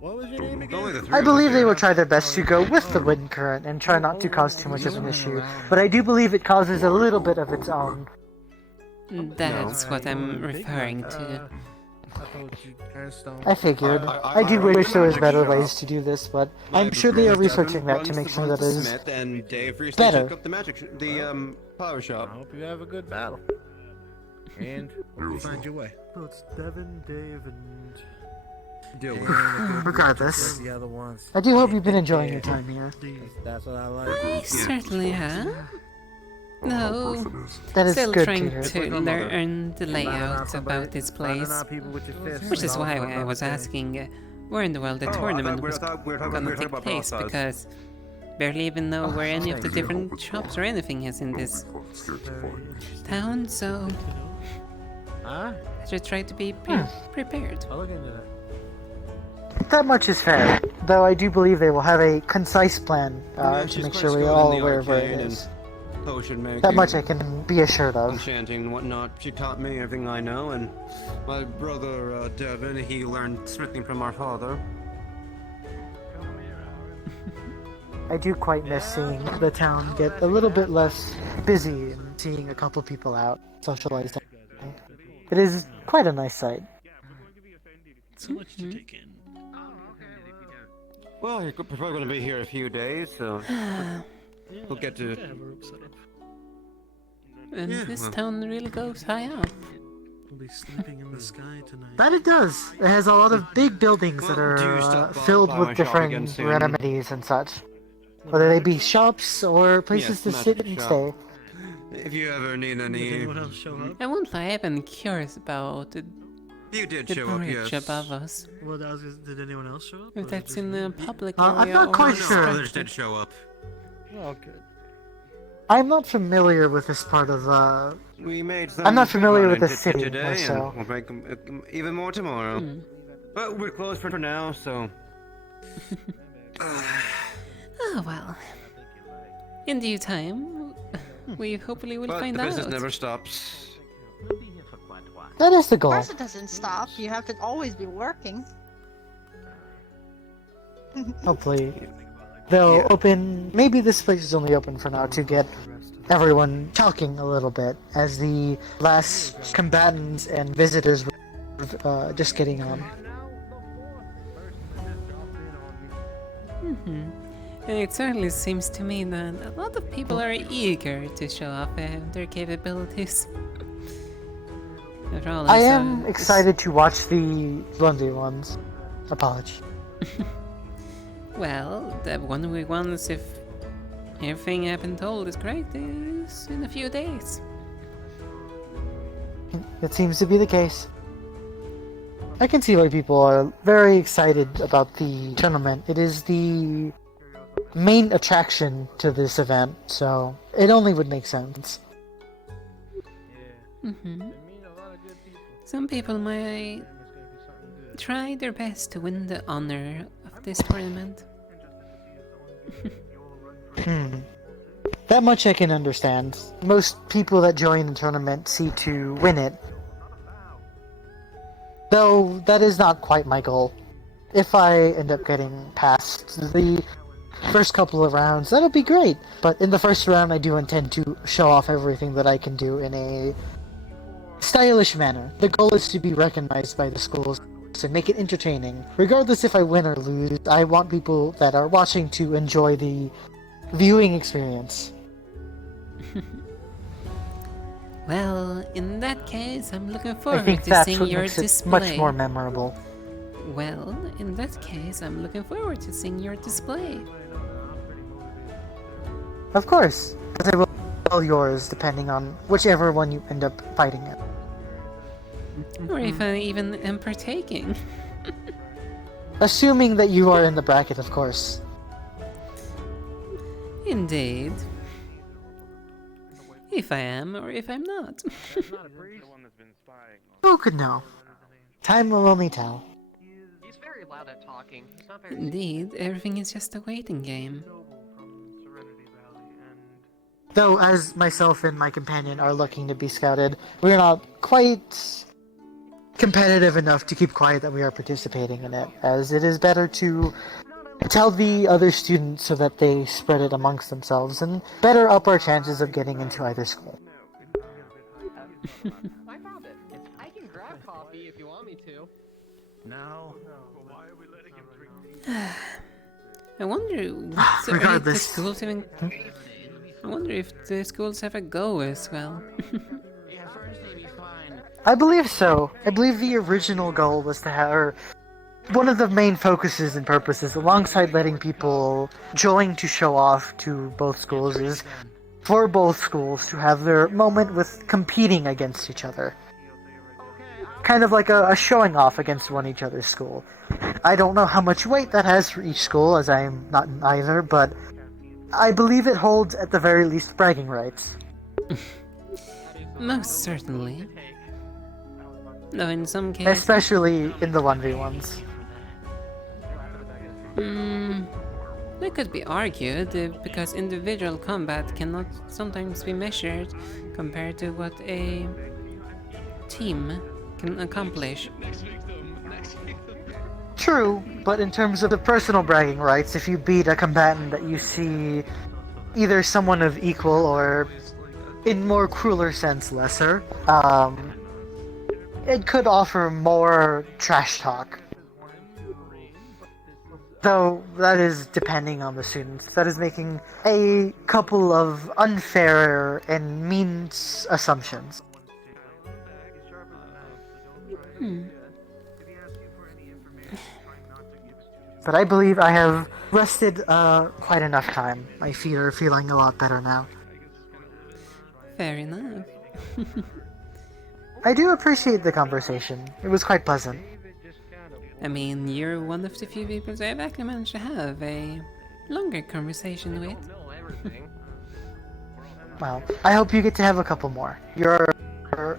What was your name again? Only the three I of us believe they here. will try their best to go with the wind current and try not to cause too much of an issue, but I do believe it causes a little bit of its own. That's what I'm referring to. I figured. I do wish there was better ways to do this, but I'm sure they are researching that to make sure that it is Smith and Dave recently better. took up the flower I shop. hope you have a good battle. And hope you find your way. So it's Devin, Dave, and... Deal with Regardless, The other ones. I do hope you've been enjoying your time here. That's what I like. I certainly have. No, That is still good to trying hear. to learn the layout about this place, which is why I was asking where in the world the tournament was gonna take place, because barely even know where any of the different shops or anything is in this town, so I should try to be prepared. I'll look into that. That much is fair, though I do believe they will have a concise plan to make sure we are all aware of where it is. Potion making, That much I can be assured of. enchanting and whatnot. She taught me everything I know, and my brother Devin, he learned smithing from our father. I do quite miss seeing the town get a little bit less busy and seeing a couple people out socialized. It is quite a nice sight. So much to take in. Well, you're probably going to be here a few days, so we'll get to. And this town really goes high up. We'll be sleeping in the sky tonight. That it does. It has a lot of big buildings that are filled with different remedies and such. Whether they be shops or places to sit and stay. If you ever need any. Did anyone else show up? I won't lie, I've been curious about it. You did the show up, bridge yes. above us. Well, did anyone else show up? If that's in the public area. I'm not quite sure. Others did show up. Oh, good. I'm not familiar with this part of, We made some I'm not familiar with the into city, today, more so. and we'll make even more tomorrow. But we're closed for now, so. Oh well. In due time, we hopefully will find the out. business never stops. That is the goal. Of course it doesn't stop. You have to always be working. Hopefully, they'll open. Maybe this place is only open for now to get everyone talking a little bit, as the last combatants and visitors were just getting on. And it certainly seems to me that a lot of people are eager to show off their capabilities. After all, I am excited to watch the Blondie ones. Apology. Well, the 1v1s, if everything I've been told is correct, is in a few days. It seems to be the case. I can see why people are very excited about the tournament. It is the main attraction to this event, so it only would make sense. Some people might try their best to win the honor of this tournament. That much I can understand. Most people that join the tournament see to win it. Though that is not quite my goal. If I end up getting past the first couple of rounds, that'll be great. But in the first round, I do intend to show off everything that I can do in a stylish manner. The goal is to be recognized by the schools and make it entertaining. Regardless if I win or lose, I want people that are watching to enjoy the viewing experience. Well, in that case, I'm looking I forward think to that's seeing what your makes it display. much more memorable. Well, in that case, I'm looking forward to seeing your display. Of course, as I will all yours, depending on whichever one you end up fighting in. Or if I even am partaking. Assuming that you are in the bracket, of course. Indeed. If I am, or if I'm not. Who could know? Time will only tell. He's very loud at talking. He's not very. Indeed, everything is just a waiting game. Though, as myself and my companion are looking to be scouted, we're not quite competitive enough to keep quiet that we are participating in it, as it is better to tell the other students so that they spread it amongst themselves and better up our chances of getting into either school. I found it. I can grab coffee if you want me to. No. Why are we letting him drink? I wonder if the schools even. I wonder if the schools have a go as well. I believe so. I believe the original goal was to have, or one of the main focuses and purposes, alongside letting people join to show off to both schools, is for both schools to have their moment with competing against each other. Kind of like a showing off against one each other's school. I don't know how much weight that has for each school, as I am not in either, but I believe it holds at the very least bragging rights. Most certainly. Though in some cases... Especially in the 1v1s. That could be argued, because individual combat cannot sometimes be measured compared to what a team can accomplish. True, but in terms of the personal bragging rights, if you beat a combatant that you see either someone of equal or, in more crueler sense, lesser, it could offer more trash talk. Though, that is depending on the students. That is making a couple of unfair and mean assumptions. But I believe I have rested quite enough time. My feet are feeling a lot better now. Fair enough. I do appreciate the conversation. It was quite pleasant. I mean, you're one of the few people I've actually managed to have a longer conversation with. Well, I hope you get to have a couple more. You're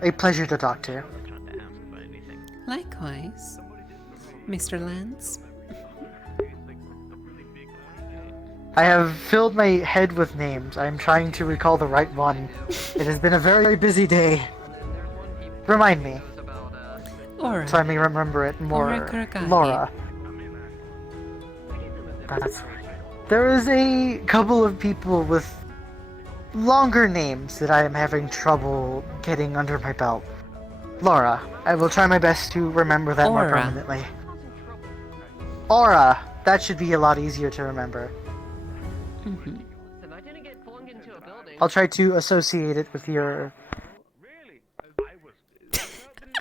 a pleasure to talk to. Likewise, Mr. Lance. I have filled my head with names. I am trying to recall the right one. It has been a very busy day. Remind me. Aura. So I may remember it more. Kuragari. Laura. That's right. There is a couple of people with longer names that I am having trouble getting under my belt. Laura. I will try my best to remember that more permanently. Aura. That should be a lot easier to remember. I'll try to associate it with your...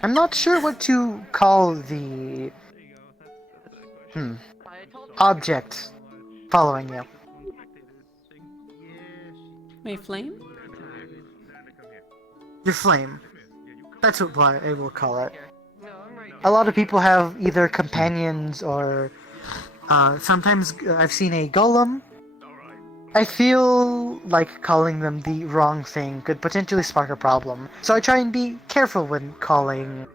I'm not sure what to call the... object following you. My flame? Your flame. That's what I will call it. A lot of people have either companions or... sometimes I've seen a golem. I feel like calling them the wrong thing could potentially spark a problem, so I try and be careful when calling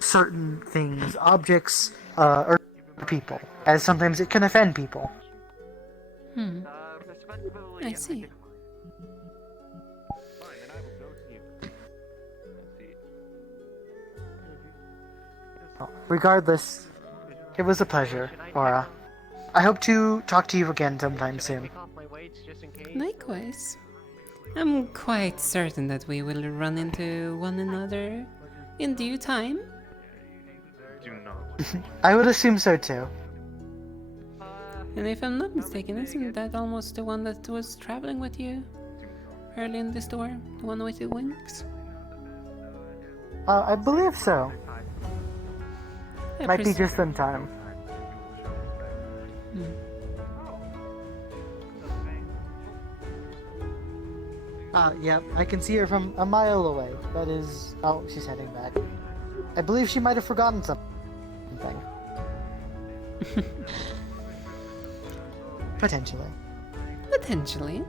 certain things objects or people, as sometimes it can offend people. I see. Regardless, it was a pleasure, Aura. I hope to talk to you again sometime soon. Likewise. I'm quite certain that we will run into one another in due time. I would assume so too. And if I'm not mistaken, isn't that almost the one that was traveling with you early in the store? The one with the wings? I believe so. Might be just in time. Yeah, I can see her from a mile away. That is... Oh, she's heading back. I believe she might have forgotten something. Potentially. Potentially.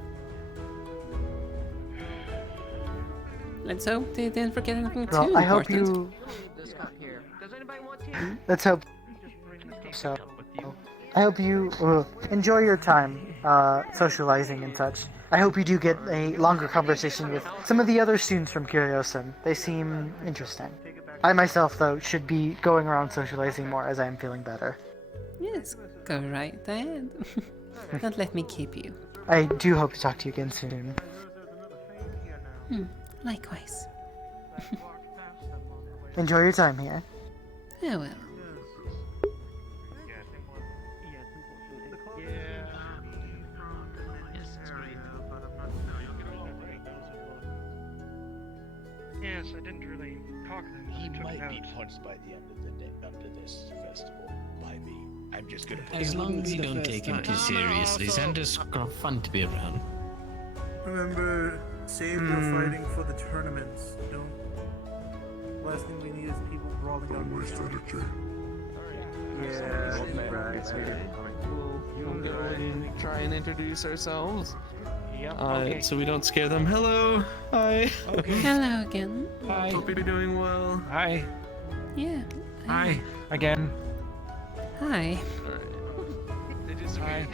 Let's hope they didn't forget anything too important. I hope you... Let's hope so. I hope you enjoy your time socializing and such. I hope you do get a longer conversation with some of the other students from Curiosum. They seem interesting. I myself, though, should be going around socializing more as I am feeling better. Yes, go right ahead. Don't let me keep you. I do hope to talk to you again soon. Likewise. Enjoy your time here. I will. Yes, I didn't really talk to him. He might be punched by the end of the day after this festival by me. I'm just gonna. As long as you don't take him too seriously, Xander's fun to be around. Remember, save your fighting for the tournaments. Don't. Last thing we need is people brawling on the street. Yeah, right. We'll go ahead and try and introduce ourselves. So we don't scare them. Hello. Hi. Okay. Hello again. Hi. Hope you're doing well. Hi. Yeah. Hi. Again. Hi. They just Hi.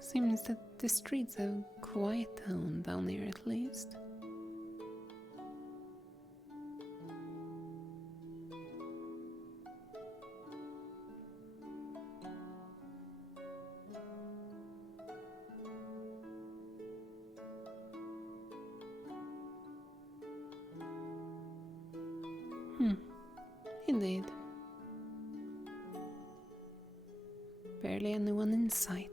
Seems that the streets have quiet tone down here at least. Indeed. Barely anyone in sight.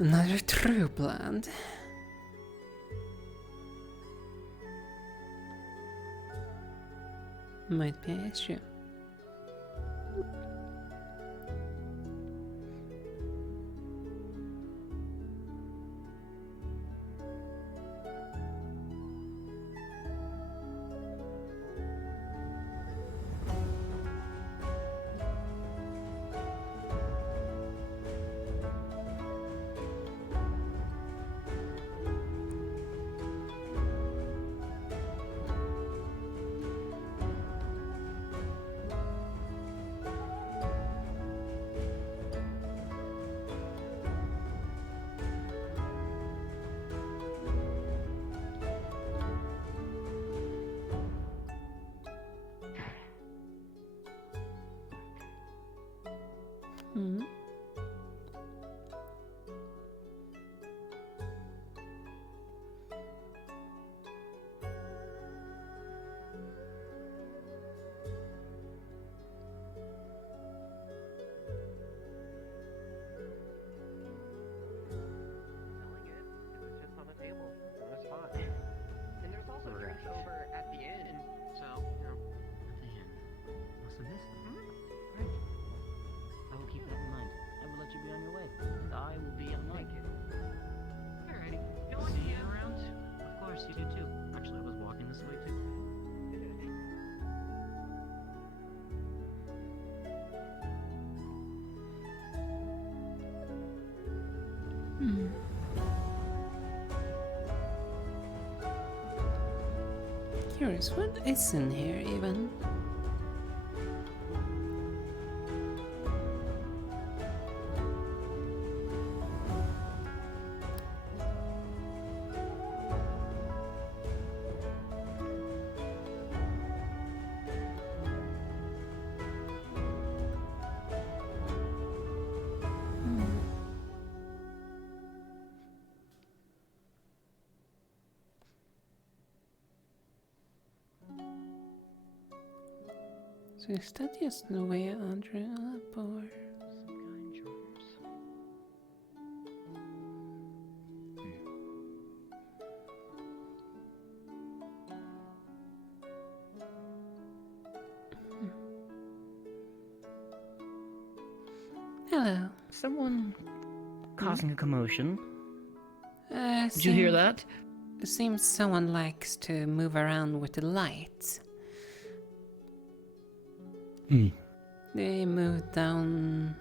Another true blood. Might be an issue. Curious, what is in here even? So is that just the way I drew up, or? Hello. Someone causing a commotion. Did you hear that? It seems someone likes to move around with the lights. They moved down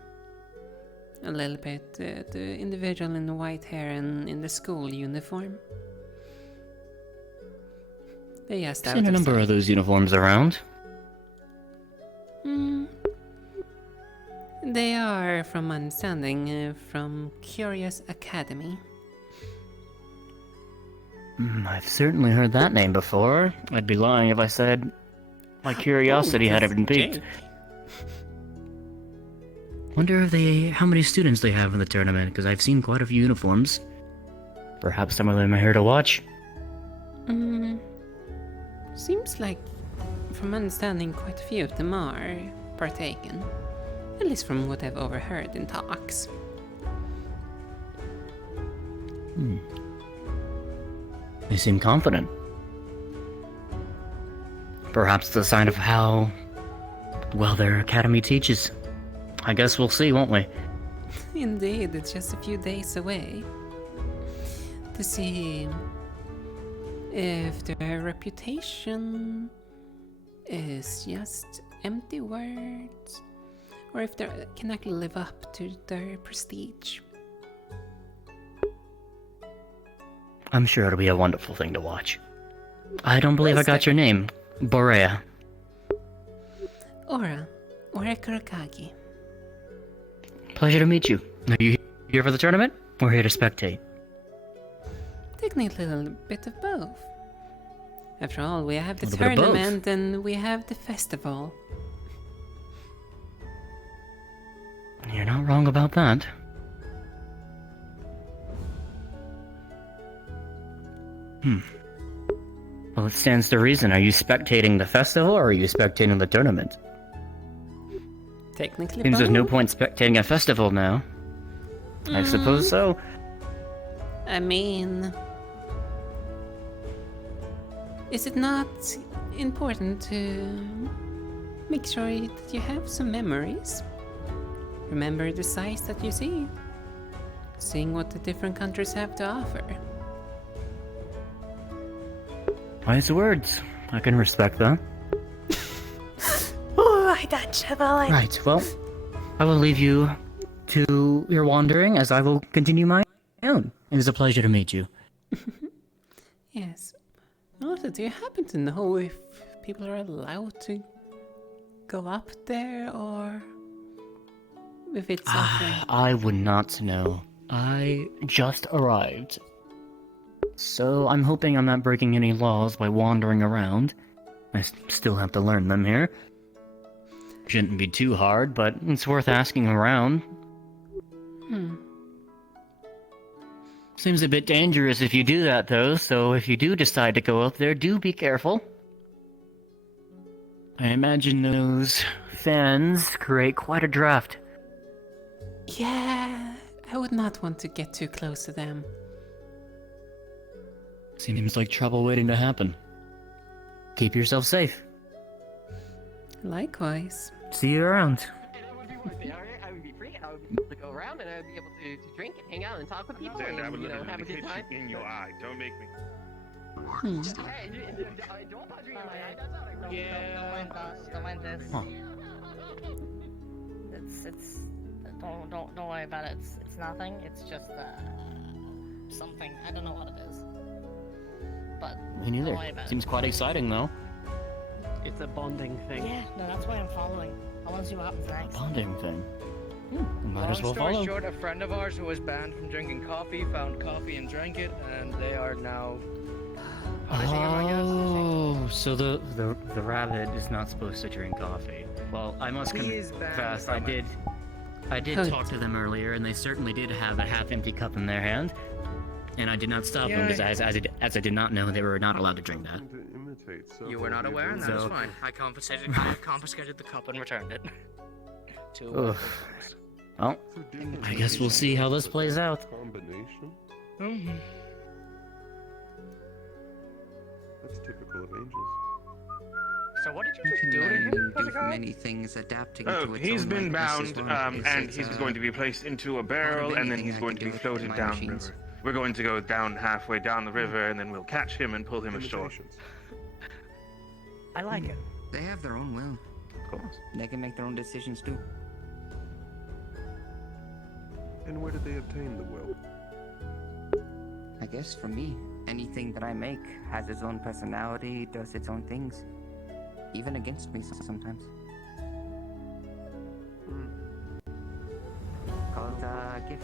a little bit. The individual in the white hair and in the school uniform. They asked I've seen a number of those uniforms around. They are, from my understanding, from Curious Academy. I've certainly heard that name before. I'd be lying if I said my curiosity hadn't been piqued. Wonder if how many students they have in the tournament, because I've seen quite a few uniforms. Perhaps some of them are here to watch. Seems like, from my understanding, quite a few of them are partaken. At least from what I've overheard in talks. They seem confident. Perhaps the sign of how well their academy teaches. I guess we'll see, won't we? Indeed, it's just a few days away. To see if their reputation is just empty words, or if they can actually live up to their prestige. I'm sure it'll be a wonderful thing to watch. I don't believe I got your name. Borea. Ora Kuragari. Pleasure to meet you. Are you here for the tournament? Or here to spectate? Technically a little bit of both. After all, we have the A little bit of both. tournament and we have the festival. You're not wrong about that. Well, it stands to reason. Are you spectating the festival or are you spectating the tournament? Technically Seems there's no both. point spectating a festival now. I suppose so. I mean, is it not important to make sure that you have some memories? Remember the sights that you see, seeing what the different countries have to offer. Wise words. I can respect that. Oh, I dodged a bullet. Right, well, I will leave you to your wandering as I will continue my own. It was a pleasure to meet you. Yes. Also, do you happen to know if people are allowed to go up there or if it's offering? I would not know. I just arrived. So I'm hoping I'm not breaking any laws by wandering around. I still have to learn them here. Shouldn't be too hard, but it's worth asking around. Seems a bit dangerous if you do that, though, so if you do decide to go up there, do be careful. I imagine those fans create quite a draft. Yeah, I would not want to get too close to them. Seems like trouble waiting to happen. Keep yourself safe. Likewise. See you around. I would be free, and I would be able to go around, and I would be able to drink and hang out and talk with people, and have a good time. In your eye, don't make me. Hey, don't buzz me in my eye. That's not a Don't mind this. It's don't worry about it. It's nothing. It's just something. I don't know what it is. But Me neither. don't worry about Seems quite exciting, though. It's a bonding thing. Yeah, no, that's why I'm following. I want to see what happens next. Bonding thing. Might as well Long story follow. short, a friend of ours who was banned from drinking coffee found coffee and drank it, and they are now. Oh, so the rabbit is not supposed to drink coffee. Well, I must He is banned confess, from I did talk to them earlier, and they certainly did have a half-empty cup in their hand, and I did not stop them because as I did not know they were not allowed to drink that. You were not aware, and that is fine. I confiscated the cup and returned it. Ugh. Well, I guess we'll see how this plays out. Combination? That's typical of angels. So what did you just do to him? Do many things, adapting Oh, to its he's own been weaknesses bound, one of and his, he's going to be placed into a barrel, and then he's going to be floated downriver. We're going to go down halfway down the river, and then we'll catch him and pull him ashore. I like it. They have their own will. Of course. They can make their own decisions too. And where did they obtain the will? I guess for me, anything that I make has its own personality, does its own things. Even against me sometimes. Called a gift.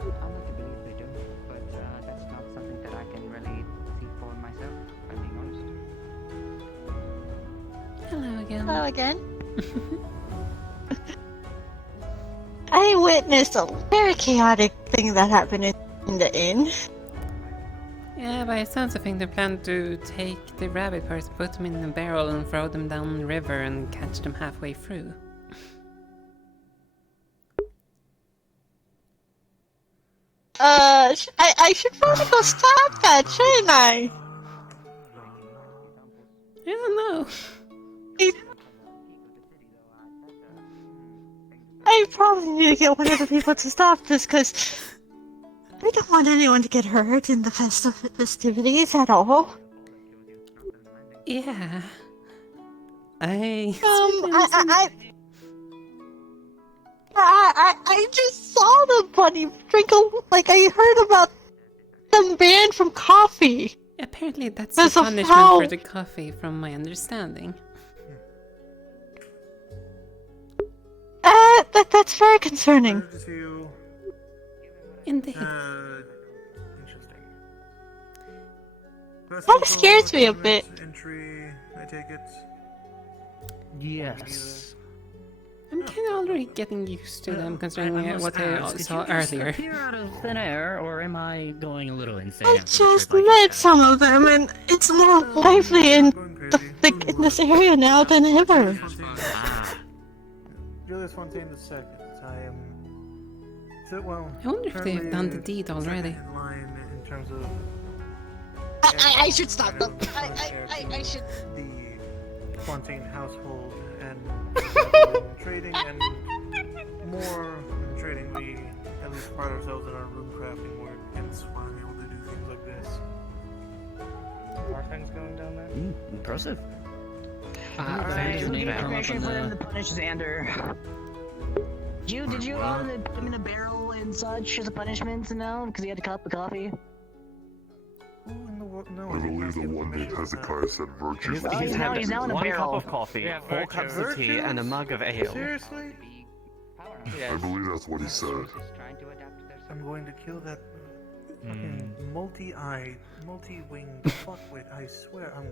I like to believe they do, but that's not something that I can really see for myself, if I'm being honest. Hello again. Hello again. I witnessed a very chaotic thing that happened in the inn. Yeah, by the sounds of things, they plan to take the rabbit person, put them in a barrel, and throw them down the river and catch them halfway through. I should probably go stop that, shouldn't I? I don't know. I probably need to get one of the people to stop this, because I don't want anyone to get hurt in the festivities at all. Yeah. I just saw the bunny drink like I heard about them banned from coffee. Apparently that's Because the of punishment how- for the coffee, from my understanding. That's very concerning. Indeed. Interesting. That scares me a bit. Entry, I take it. Yes. I'm kind of already getting used to them, considering what I saw earlier. Appear out of thin air, or am I going a little insane? I just met some of them, and it's more lively in this area now than ever. Julius Fontaine II. I am. So, well, I wonder if they've done the deed already. in line in terms of I should stop them. I should. the Fontaine household and trading and more than trading. We at least pride ourselves in our room crafting work, hence why I'm able to do things like this. Are things going down there? Impressive. Alright, we need pressure for them to punish Xander. Did you put him in a barrel and such as a punishment now because he had a cup of coffee? Who in the world? No, I believe the one that Hezekiah said virtues. He's now in a one barrel. cup of coffee, 4 cups of tea, and a mug of ale. Seriously? I believe that's what he said. I'm going to kill that fucking multi-eyed, multi-winged fuckwit. I swear, I'm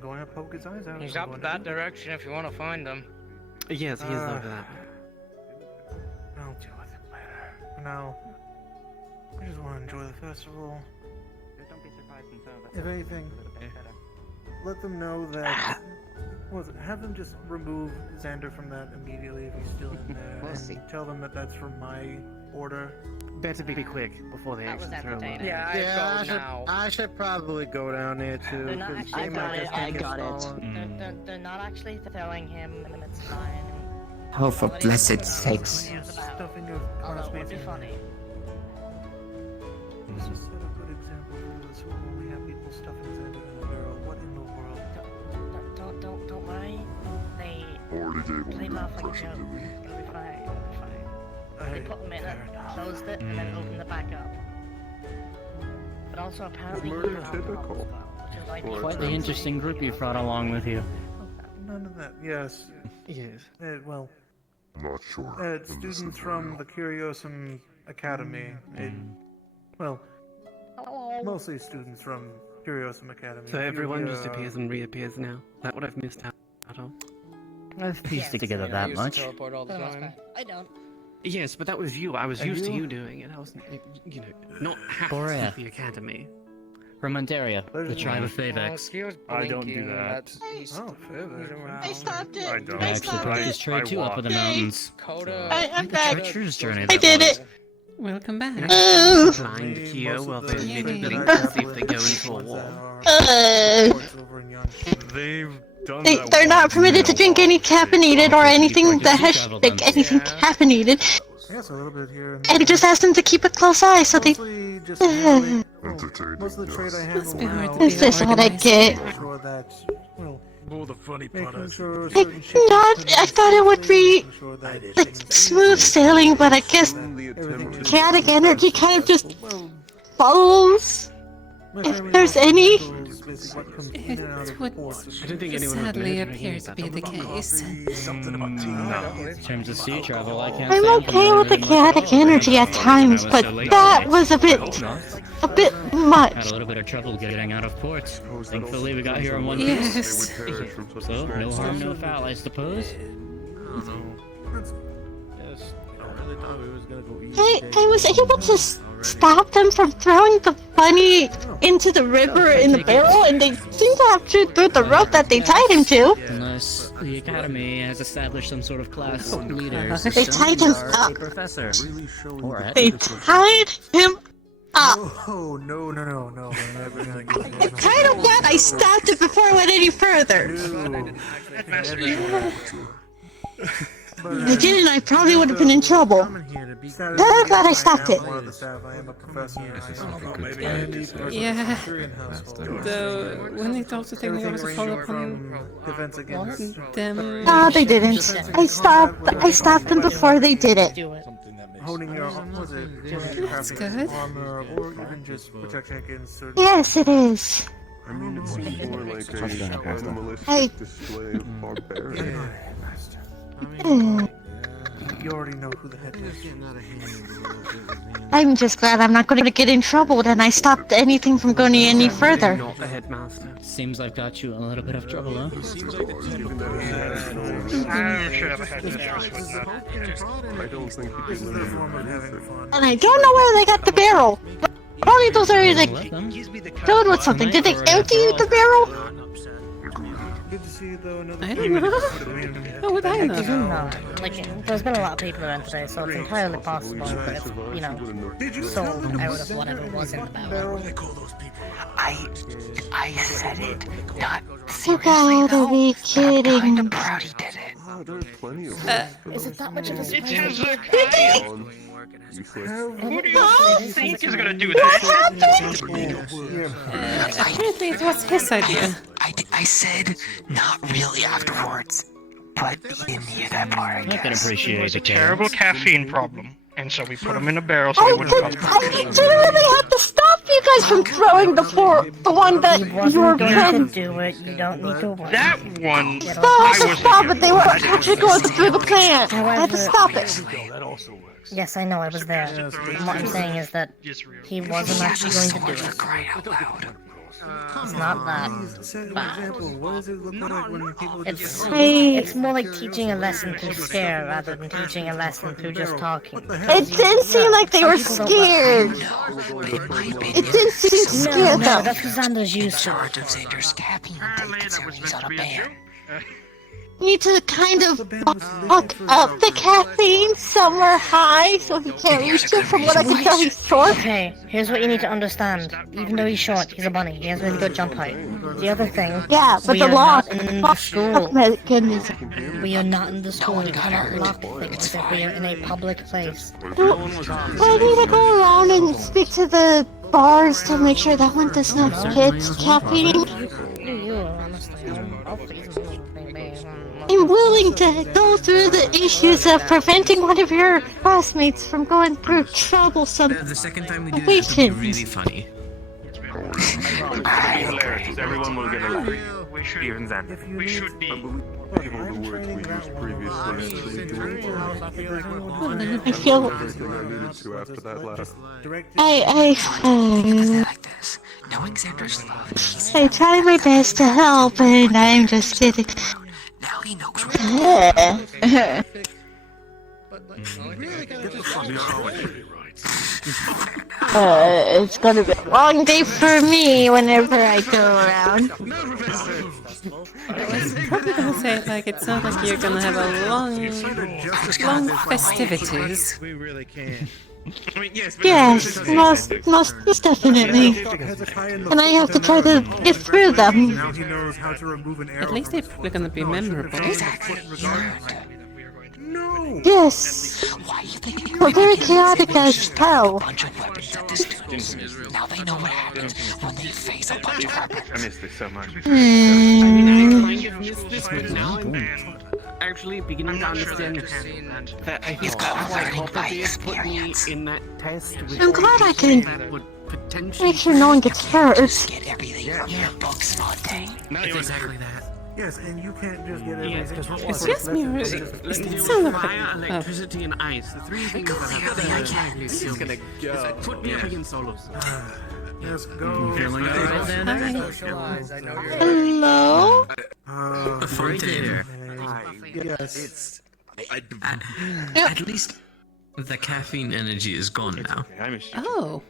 going to poke his eyes out. He's I'm up going that to do it. direction if you want to find him. Yes, he is over that. I'll deal with it later. For now, I just want to enjoy the festival. If anything, let them know that. Have them just remove Xander from that immediately if he's still in there, and tell them that that's from my order. Better be quick before they That was actually throw him. entertaining. Yeah, I should probably go down there too. They're not 'cause actually they might just think it's fallen. They're not actually throwing him, and it's fine. Oh, for blessed sakes. Stuffing of Although it would be funny. This is set a good example for us when we have people stuffing Xander in a barrel. What in the world? Don't worry. They Already gave him a played good off like a impression joke. to me. It'll be fine. It'll be fine. They put him in it, closed it, and then opened it back up. But also apparently he Murder put alcohol typical. as well, which is like Quite the interesting group you brought along with you. None of that. Yes. Yes. Well, I'm not sure. in this students from the Curiosum Academy. Well, mostly students from Curiosum Academy. So everyone You'll be, just appears and reappears now. That what I've missed out on. I've pieced it together that much. Teleport all the time. I don't. Yes, but that was you. I was And used to you? you doing it. I was, not half Borea. of the academy. From Ontario, the tribe of Favex. I don't do that. Oh, fair. I stopped it. I don't. I actually broke his trade too up in the mountains. Coda. I'm Quite the back. treacherous journey I that did was. it. Welcome back. Blind Kyo while they Yeah, think yeah, to see if they go into a wall. They've done They're not permitted to drink any caffeinated or anything that has anything caffeinated. Yes, a little bit here. And And I just asked them to keep a close eye so they. mostly just handling, Entertaining. most of the trade I handle Must be hard now to be Is this what I get? making sure that, well, Oh, the funny part making is, sure I certain shit I thought it would be making sure that like smooth sailing, but I guess everything is chaotic energy kind of just follows. If there's any. It would I don't think anyone would sadly mention appear any to of be that. the case. something about tea. In terms of sea travel, I can't I'm say okay with the familiar chaotic much at all. energy at times, I was but so late that today. was a bit Had much. a little bit of trouble getting out of port. Thankfully, we got here in one piece. Yes. So, no harm, no foul, I suppose. Yes, I really thought we was gonna go eat. I was able to stop them from throwing the bunny into the river in the barrel, and they seem to have chewed through the rope that they tied him to. Unless the academy has established some sort of class leader. They tied him up. Professor. Or at They tied him up. Oh, no. We're never gonna get I'm kind of glad I stopped it before it went any further. If I didn't, I probably would have been in trouble. But I'm glad I stopped it. Yeah. Though, when they also technically to follow upon them... No, they didn't. I stopped them before they did it. Holding your That's good. armor, or even just protection against certain. Yes, it is. I mean, it seems more like a animalistic Hey. display of barbarity. You already know who the head is. I'm just glad I'm not going to get in trouble, and I stopped anything from going any further. Not the headmaster. Seems I've got you in a little bit of trouble, huh? I'm sure the headmaster would not. I don't think he can live in And I don't know where they got the barrel. Probably those are like filled with something. Did they empty the barrel? Good to see you though. I don't know. How would I know? No, like, there's been a lot of people around today, so it's entirely possible that it's, you know, sold out of whatever was in the barrel. I said it. Not You gotta be kidding. proud he did it. There's plenty of Is it that much of a surprise? Who do you think is gonna do that? Apparently it was his idea. I said not really afterwards, but he didn't hear that part. I can appreciate a it. terrible caffeine problem, and so we put him in a barrel so he wouldn't cause I problems. literally had to stop you guys from throwing the one that you were Going to do it, you don't need to worry. That one, No, I had to stop it. They were actually going through the plant. I had to stop it. Yes, I know, I was there. What I'm saying is that he wasn't actually going to do it. It's not that bad. It's more like teaching a lesson through scare rather than teaching a lesson through just talking. It didn't seem like they were scared. It didn't seem scared No, though. that's because Xander's used to it. You need to kind of buck up the caffeine somewhere high so he can't reach it. From what I can tell, he's short. Okay, here's what you need to understand. Even though he's short, he's a bunny. He has really good jump height. The other thing, Yeah, but we the are lock not in the school. mechanism. We are not in the school. You cannot lock things if we are in a public place. I need to go around and speak to the bars to make sure that one does not hit caffeine. I'm willing to go through the issues of preventing one of your classmates from going through troublesome The second time we do this will be really situations. funny. It'll be hilarious. Everyone will get a laugh. Even Xander. We should be. I believe all the words we used previously I feel everything I needed to after that laugh. Knowing Xander's love, I try my best to help, and I'm just kidding. now he knows It's gonna be a long day for me whenever I go around. I was probably gonna say, like, it sounds like you're gonna have a long festivities. We really can. I mean, yes, Yes, most definitely. And I have to try to get through them. Now he knows how to remove an arrow. At least they're probably gonna be memorable. No. Yes. Well, very chaotic as hell. now they know what happens when they face a bunch of weapons. I miss this so much. Actually beginning to understand that I think that's why Copperbeard put me in that test. I'm glad I can that would potentially make sure no one gets hurt. Get everything from your books, Fontaine. Exactly that. Yes, and you can't just get everything. It's just me, really. Is that sound like fire, electricity, and ice. The three things that have to put me up against all of them. Let's go. Hello? Fontaine. Yes. At least the caffeine energy is gone now. I miss you. Oh.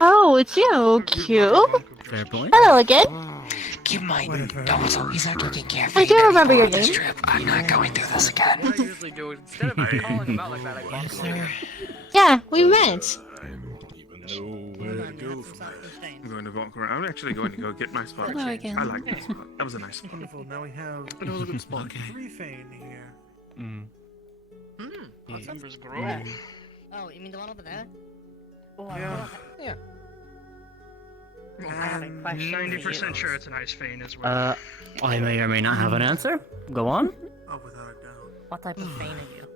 Oh, it's you, Cube. Fair point. Hello again. Keep in mind, he's not drinking caffeine. I do remember your name. I'm not going through this again. Yeah, we met. I'm going to walk around. I'm actually going to go get my spot. Hello again. I like that spot. That was a nice spot. Wonderful. Now we have another good spot. 3 Fane here. Numbers grow. Oh, you mean the one over there? Oh, Yeah. I have a question. 90% sure it's an ice vein as well. I may or may not have an answer. Go on. Oh, without a doubt. What type of vein are you?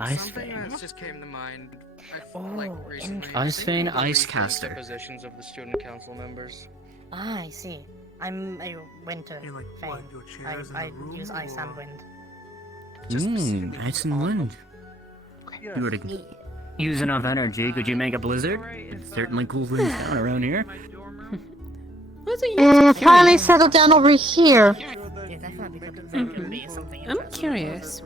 Ice Something vein. that just came to mind. I feel like recently. Ice vein, I think ice the caster. Positions of the student council members. Ah, I see. I'm a winter You, like, vein. what, your chairs in the I room, use ice and or- wind. Ice and wind. If you were to use enough energy, could you make a blizzard? It certainly cools things down around here. Finally settled down over here. Yeah, definitely could be something I'm curious.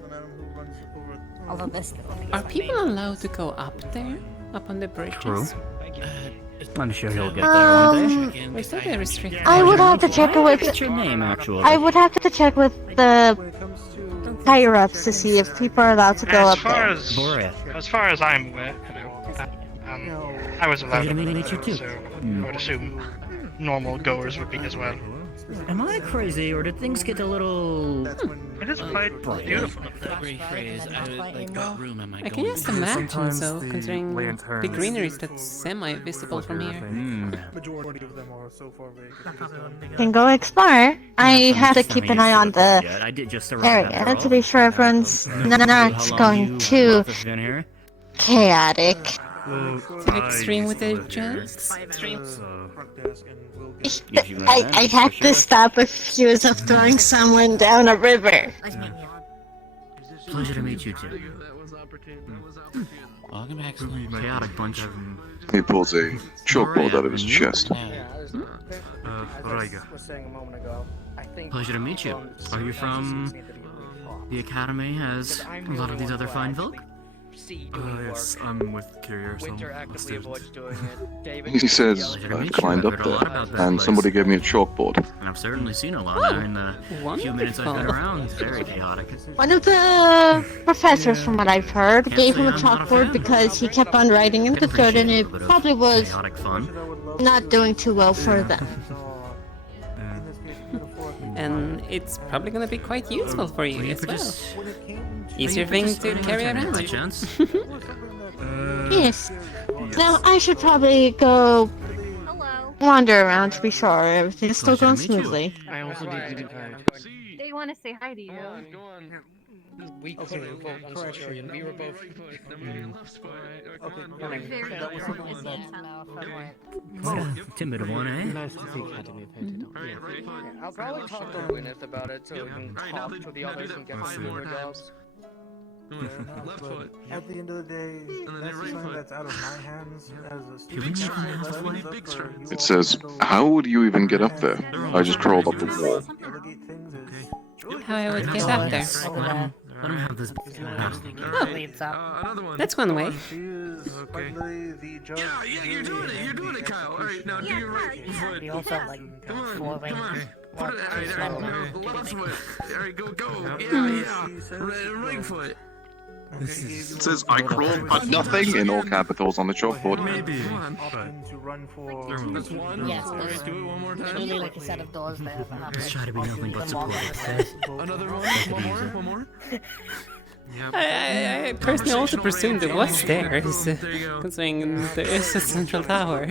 Although this little thing Are is my people vein. allowed to go up there? Up on the bridges? True. I'm sure he'll get there one day. Or is that very restricted? I would have to check it with. What's your name, actually? I would have to check with the higher ups to see if people are allowed to go up there. As far as I'm aware, I was allowed to meet you too. so I would assume normal goers would be as well. Am I crazy, or did things get a little... It is quite beautiful. I can just imagine so, considering the greenery is that semi-visible from here. Majority of them are so far vacant. Can go explore. I have to keep an eye on the I did just area to be sure everyone's not going too chaotic. Too extreme with the jokes? I had to stop a fuse of throwing someone down a river. Pleasure to meet you too. Welcome back to the chaotic bunch. He pulls a chalkboard out of his chest. Pleasure to meet you. Are you from the academy as a lot of these other fine folk? Yes, I'm with Curiosum. Winter actively avoids doing it. He says I've climbed up there, and somebody gave me a chalkboard. And I've certainly seen a lot there in the few minutes I've been around. Very chaotic. One of the professors, from what I've heard, gave him a chalkboard because he kept on writing in the dirt and it probably was not doing too well for them. And it's probably gonna be quite useful for you as well. Easier thing to carry around. Yes. Now I should probably go wander around to be sure everything's still going smoothly. I also need to be tired. They want to say hi to you. We couldn't vote on Centurion. We were both. Timid one, eh? Nice to see Academy I'll probably talk to Gwyneth about it so we can talk to the others and get them to do their jobs. Left foot. At the end of the day, that's something that's out of my hands as a student. It says, how would you even get up there? I just crawled up the wall. How I would get up there. Let him have this. Oh, that's one way. Yeah, you're doing it. You're doing it, Kyle. All right, now do your right foot. We also like Come on. Put it. All right, no, left foot. All right, go. Yeah. Right foot. It says, I crawled but nothing in all capitals on the chalkboard. Maybe. To run for. That's one. Yes, All right, do it one more time. really like a set of doors there. Let's try to be nothing but supportive. Another one. One more. I personally also presumed it was stairs, considering there is a central tower.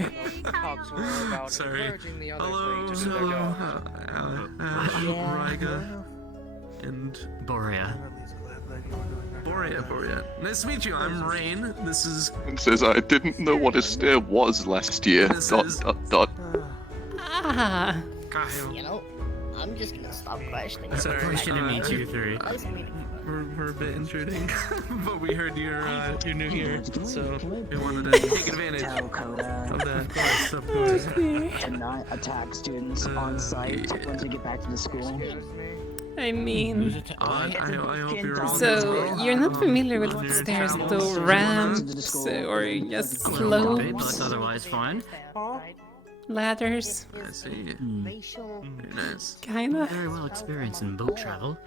Sorry. Hello, Riga, and Borea. Borea. Nice to meet you. I'm Rain. This is. It says, I didn't know what a stair was last year. ... Ah. You know, I'm just gonna stop questioning. Pleasure to meet you three. We're a bit intruding, but we heard you're new here, so we wanted to take advantage of that. To not attack students on site once we get back to the school. I mean, I hope you're all so you're not familiar with stairs, though ramps or just slopes, But otherwise fine. ladders. I see. Very nice. Kinda. Very well experienced in boat travel.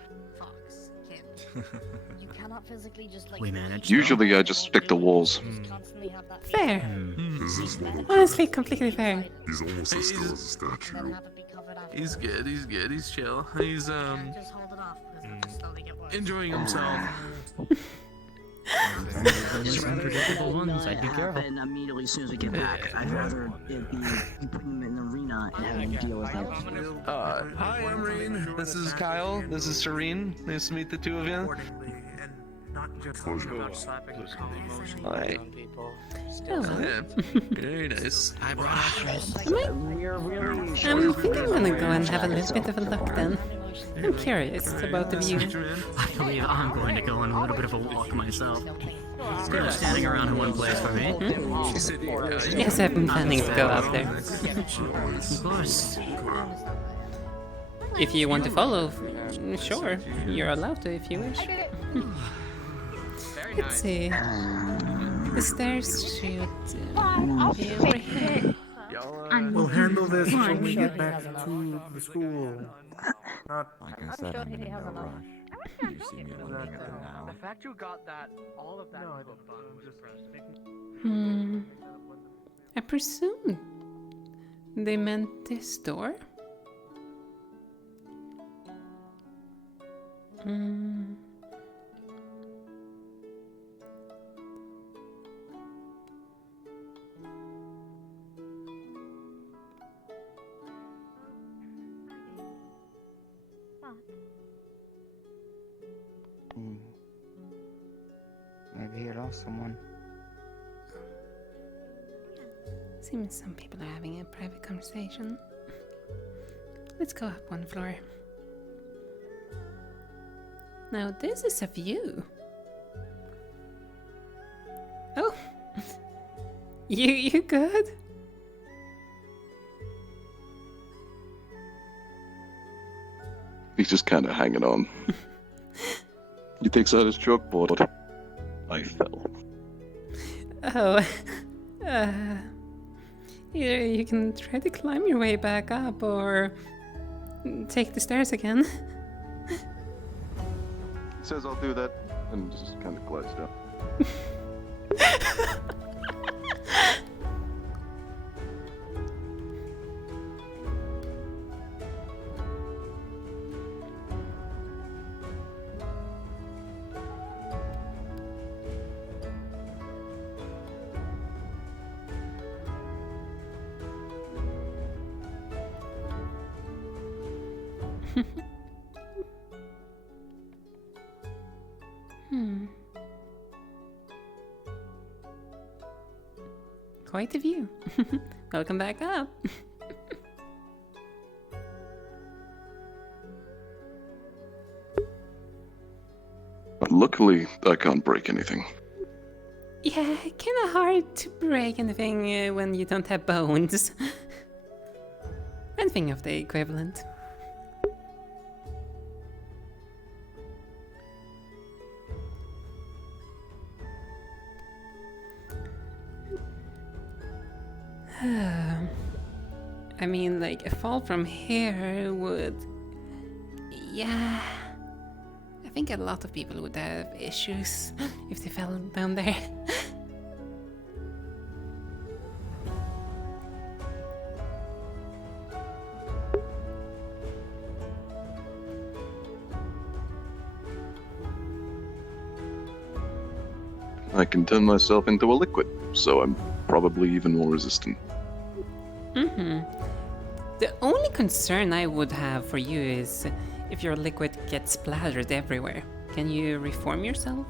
You cannot physically just like. We managed. Usually I just stick to walls. Fair. Honestly, completely fair. He's almost as still as a statue. He's good. He's chill. He's enjoying himself. There's some unpredictable ones. I'd be careful. happen immediately as soon as we get back. I'd rather it be putting them in the arena and having them deal with it. Hi, I'm Reen. This is Kyle. This is Serene. Nice to meet the two of you. Hi. Oh. Very nice. I brought I'm thinking I'm gonna go and have a little bit of a look then. I'm curious about the view. I believe I'm going to go on a little bit of a walk myself. Instead of standing around in one place for me. Yes, I've been planning to go out there. Of course. If you want to follow, sure, you're allowed to if you wish. Let's see. The stairs should be over here. We'll handle this when we get back to the school. Not like I said, I'm in no rush. You see me over here now. The fact you got that, all of that. No, I I presume they meant this door. Maybe he lost someone. Seems some people are having a private conversation. Let's go up one floor. Now this is a view. Oh, you good? He's just kind of hanging on. He takes out his chalkboard. I fell. Oh, either you can try to climb your way back up or take the stairs again. He says I'll do that, and just kind of glides down. Quite a view. Welcome back up. Luckily, I can't break anything. Yeah, kinda hard to break anything when you don't have bones. Anything of the equivalent. I mean, like, a fall from here would... Yeah... I think a lot of people would have issues if they fell down there. I can turn myself into a liquid, so I'm probably even more resistant. The only concern I would have for you is if your liquid gets splattered everywhere. Can you reform yourself?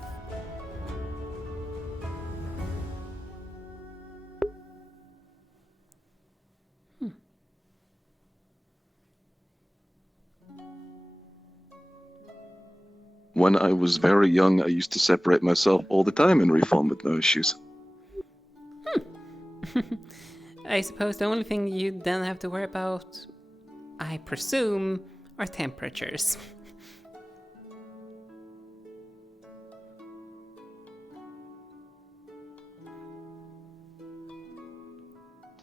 When I was very young, I used to separate myself all the time and reform with no issues. I suppose the only thing you then have to worry about, I presume, are temperatures.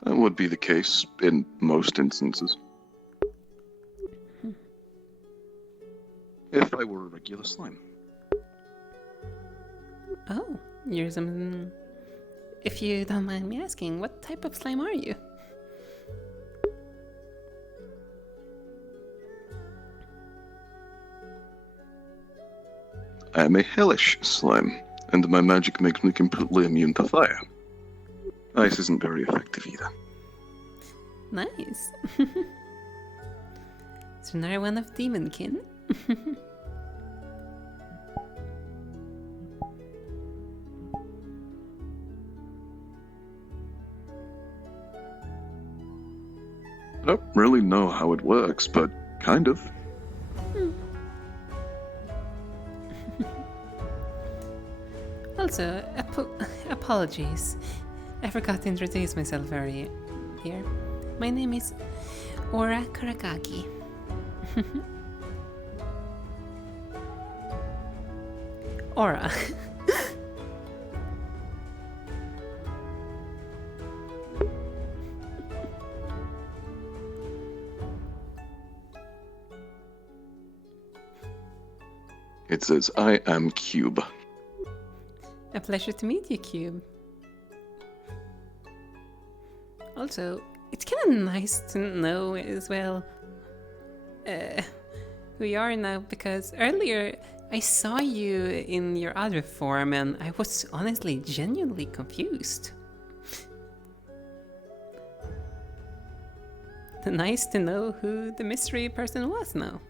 That would be the case in most instances. If I were a regular slime. Oh, you're some... If you don't mind me asking, what type of slime are you? I am a hellish slime, and my magic makes me completely immune to fire. Ice isn't very effective either. Nice. So another one of Demonkin. I don't really know how it works, but kind of. Also, apologies. I forgot to introduce myself earlier. My name is Ora Kuragari. Ora. It says, I am Cube. A pleasure to meet you, Cube. Also, it's kind of nice to know as well who you are now, because earlier I saw you in your other form and I was honestly genuinely confused. Nice to know who the mystery person was now.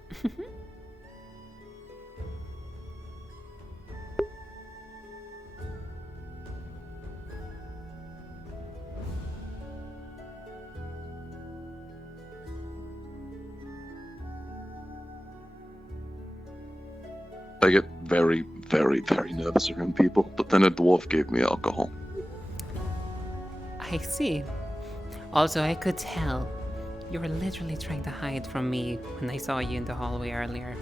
I get very, very, very nervous around people, but then a dwarf gave me alcohol. I see. Also, I could tell. You were literally trying to hide from me when I saw you in the hallway earlier.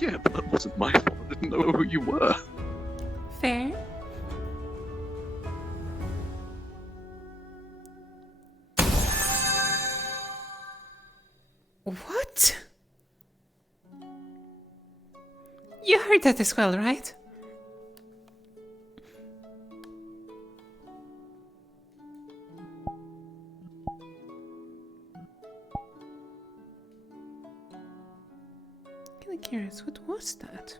Yeah, but that wasn't my fault. I didn't know who you were. Fair. What? You heard that as well, right? Kinda curious, what was that?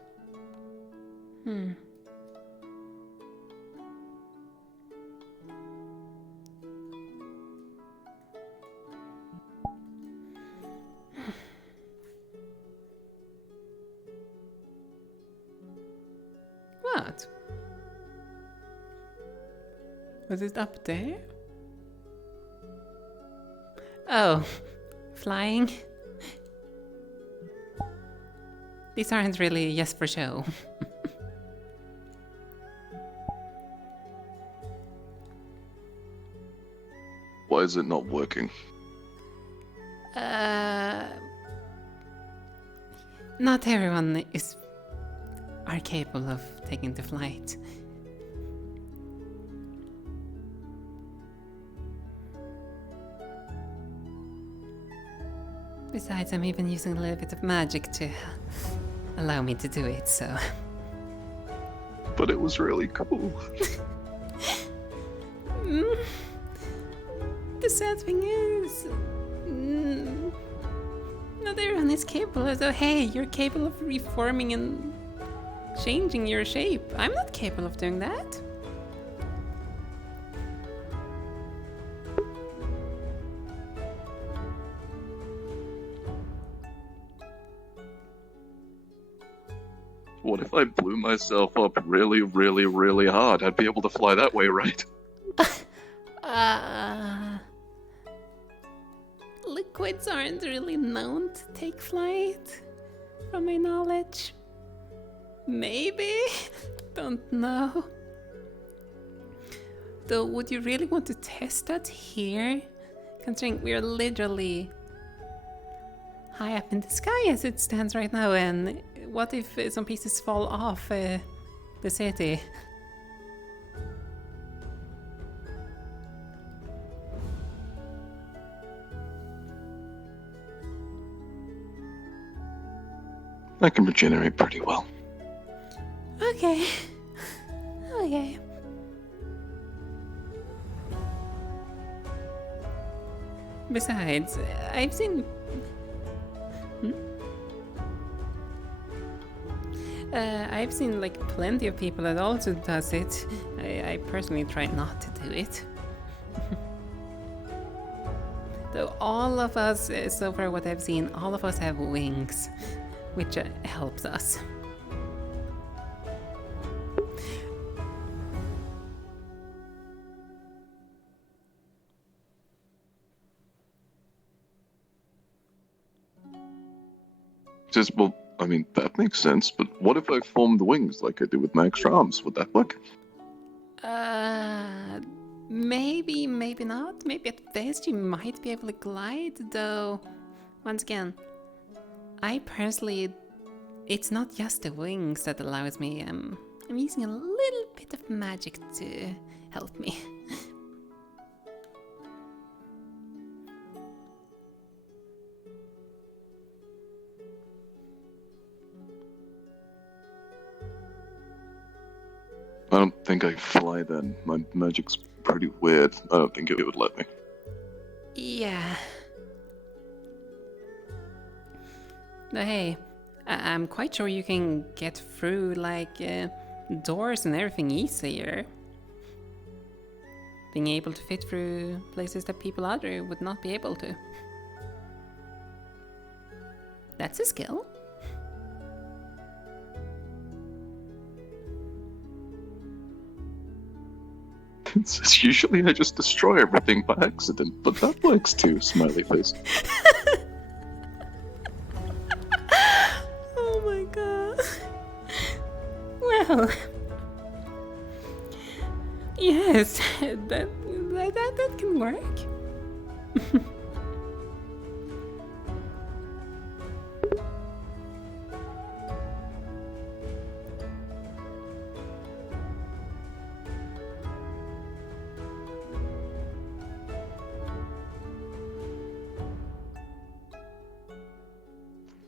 What? Was it up there? Oh, flying? These aren't really just for show. Why is it not working? Not everyone are capable of taking the flight. Besides, I'm even using a little bit of magic to allow me to do it, so... But it was really cool. The sad thing is... not everyone is capable, so hey, you're capable of reforming and changing your shape. I'm not capable of doing that. What if I blew myself up really, really, really hard? I'd be able to fly that way, right? Liquids aren't really known to take flight, from my knowledge. Maybe? Don't know. Though, would you really want to test that here? Considering we're literally high up in the sky as it stands right now, and what if some pieces fall off the city? I can regenerate pretty well. Okay. Okay. Besides, I've seen... I've seen like plenty of people that also does it. I personally try not to do it. Though all of us, so far what I've seen, all of us have wings, which helps us. Says, well, I mean, that makes sense, but what if I form the wings like I do with my extra arms? Would that work? Maybe, maybe not. Maybe at best you might be able to glide, though. Once again, I personally, it's not just the wings that allows me. I'm using a little bit of magic to help me. I don't think I fly then. My magic's pretty weird. I don't think it would let me. Yeah. But hey, I'm quite sure you can get through, like, doors and everything easier. Being able to fit through places that people other would not be able to. That's a skill. Usually I just destroy everything by accident, but that works too, smiley face. Oh my god. Well... Yes, that can work.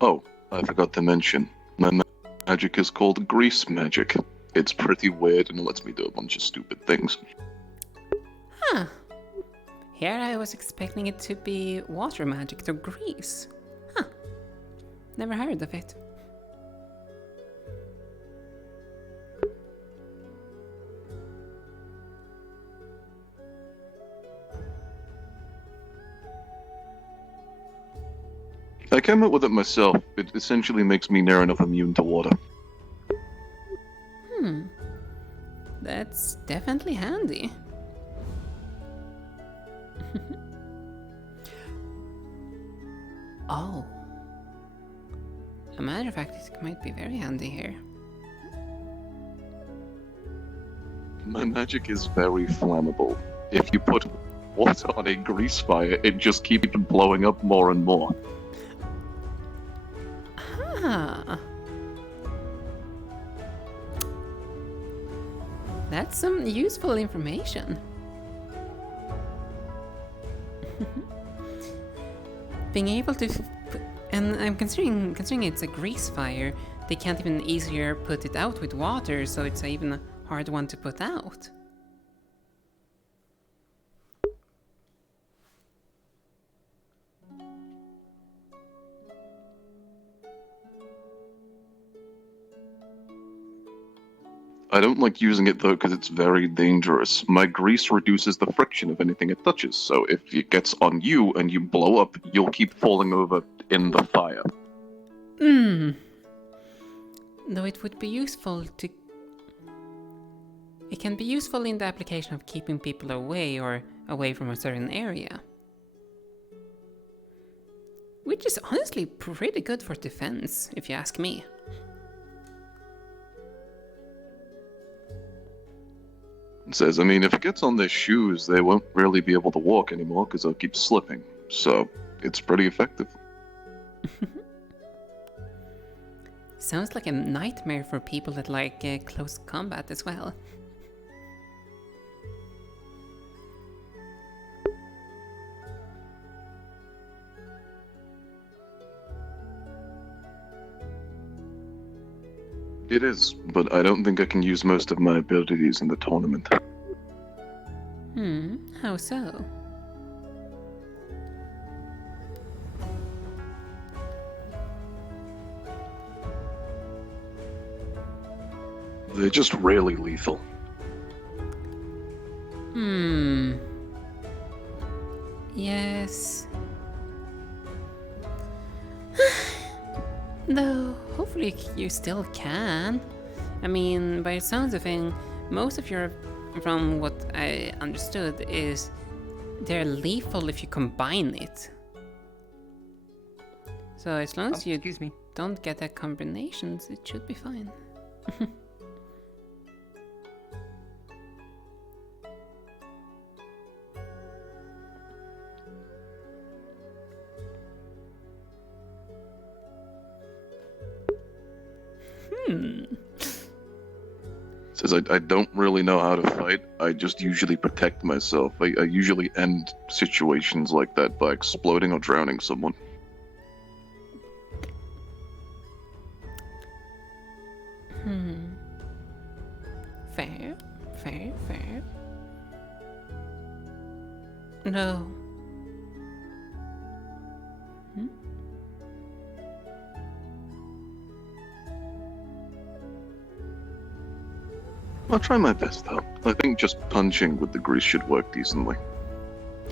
Oh, I forgot to mention, my magic is called grease magic. It's pretty weird and it lets me do a bunch of stupid things. Huh. Here I was expecting it to be water magic to grease. Huh. Never heard of it. I came up with it myself. It essentially makes me near enough immune to water. That's definitely handy. Oh. A matter of fact, it might be very handy here. My magic is very flammable. If you put water on a grease fire, it just keeps blowing up more and more. Huh. That's some useful information. Being able to, and I'm considering it's a grease fire, they can't even easier put it out with water, so it's an even hard one to put out. I don't like using it though because it's very dangerous. My grease reduces the friction of anything it touches, so if it gets on you and you blow up, you'll keep falling over in the fire. Though it would be useful to... It can be useful in the application of keeping people away or away from a certain area. Which is honestly pretty good for defense, if you ask me. It says, I mean, if it gets on their shoes, they won't really be able to walk anymore because they'll keep slipping. So, it's pretty effective. Sounds like a nightmare for people that like close combat as well. It is, but I don't think I can use most of my abilities in the tournament. How so? They're just really lethal. Yes. Though, hopefully you still can. I mean, by the sounds of things, most of your, from what I understood, is they're lethal if you combine it. So as long as you don't get that combinations, it should be fine. Says I don't really know how to fight. I just usually protect myself. I usually end situations like that by exploding or drowning someone. Fair, fair, fair. No. I'll try my best though. I think just punching with the grease should work decently.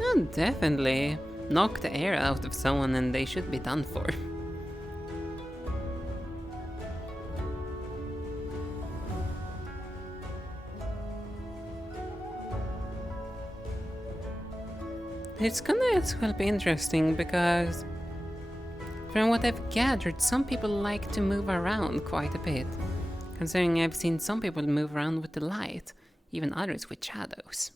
Oh, definitely. Knock the air out of someone and they should be done for. It's gonna as well be interesting because from what I've gathered, some people like to move around quite a bit. Considering I've seen some people move around with the light, even others with shadows.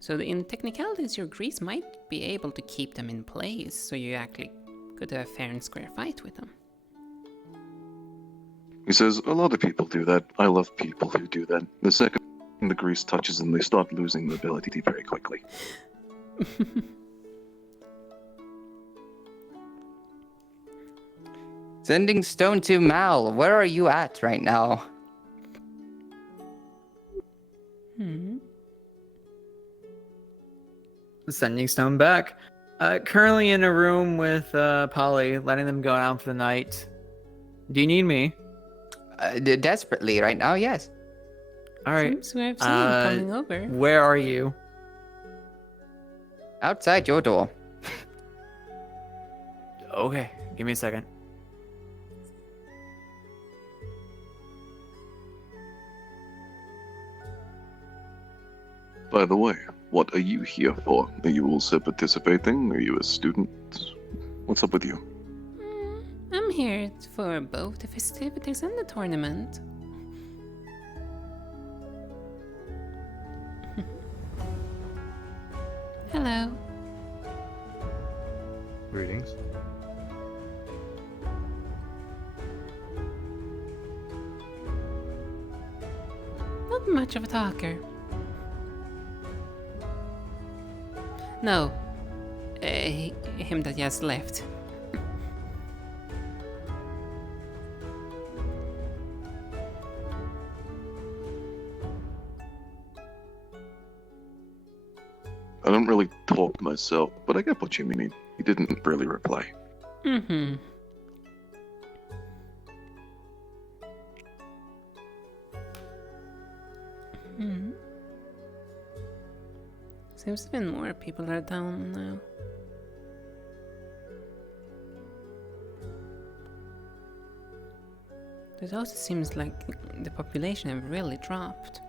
So in technicalities, your grease might be able to keep them in place, so you actually could have a fair and square fight with them. He says, a lot of people do that. I love people who do that. The second the grease touches them, they start losing mobility very quickly. Sending stone to Mal. Where are you at right now? Sending stone back. Currently in a room with Polly, letting them go out for the night. Do you need me? Desperately right now, yes. All right. Seems we have someone coming over. Where are you? Outside your door. Okay, give me a second. By the way, what are you here for? Are you also participating? Are you a student? What's up with you? I'm here for both the festivities and the tournament. Hello. Greetings. Not much of a talker. No. Him that just left. I don't really talk myself, but I get what you mean. He didn't really reply. Mm-hmm. Seems even more people are down now. It also seems like the population have really dropped.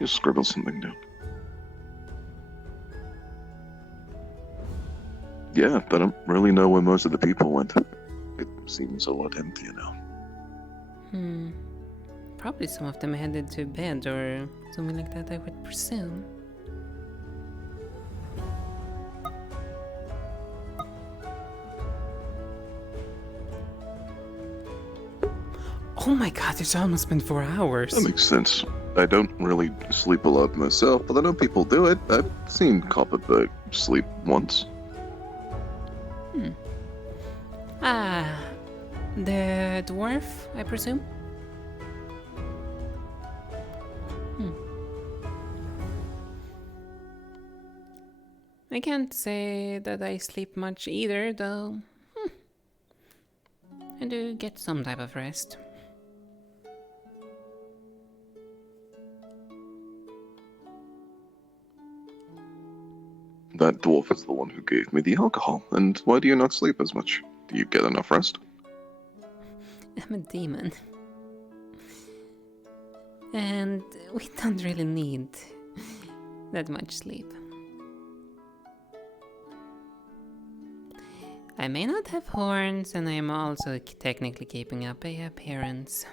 You scribble something down. Yeah, but I don't really know where most of the people went. It seems a lot emptier now. Probably some of them headed to bed or something like that, I would presume. Oh my god, it's almost been 4 hours. That makes sense. I don't really sleep a lot myself, but I know people do it. I've seen Copperberg sleep once. The dwarf, I presume? I can't say that I sleep much either, though. I do get some type of rest. That dwarf is the one who gave me the alcohol, and why do you not sleep as much? Do you get enough rest? I'm a demon. And we don't really need that much sleep. I may not have horns, and I am also technically keeping up a appearance.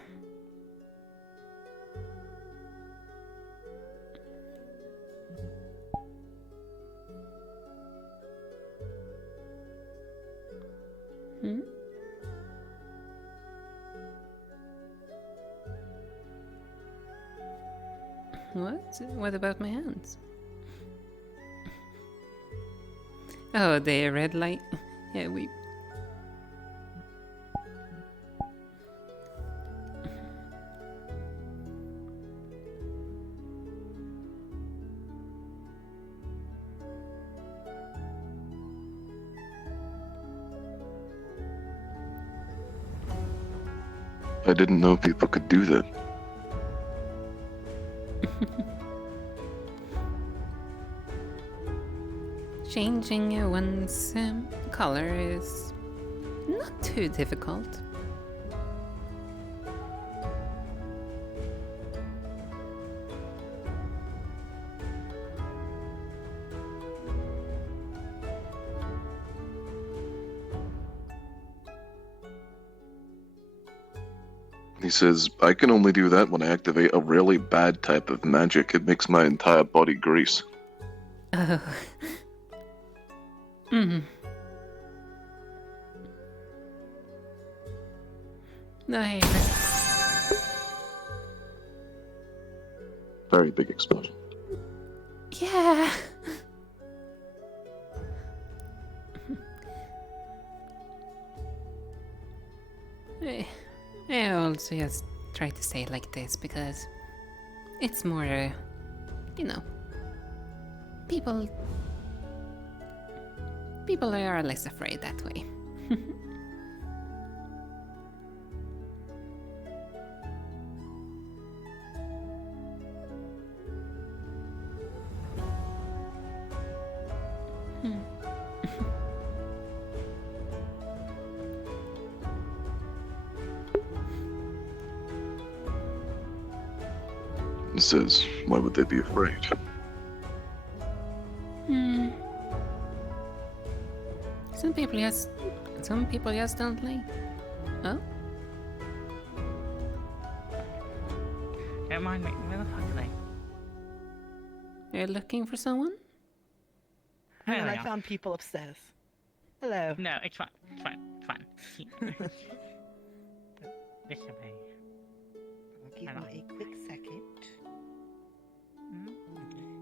What? What about my hands? Oh, the red light. Yeah, we... I didn't know people could do that. Changing one's color is not too difficult. He says, I can only do that when I activate a really bad type of magic. It makes my entire body grease. Oh. No, hey. Very big explosion. Yeah. I also just try to say it like this because it's more, you know, people are less afraid that way. He says, why would they be afraid? Some people just don't like. Oh? Don't mind me, where the fuck are they? You're looking for someone? And I found people upstairs. Hello. No, it's fine. It's fine. It's fine. This way. I'll give me a quick second.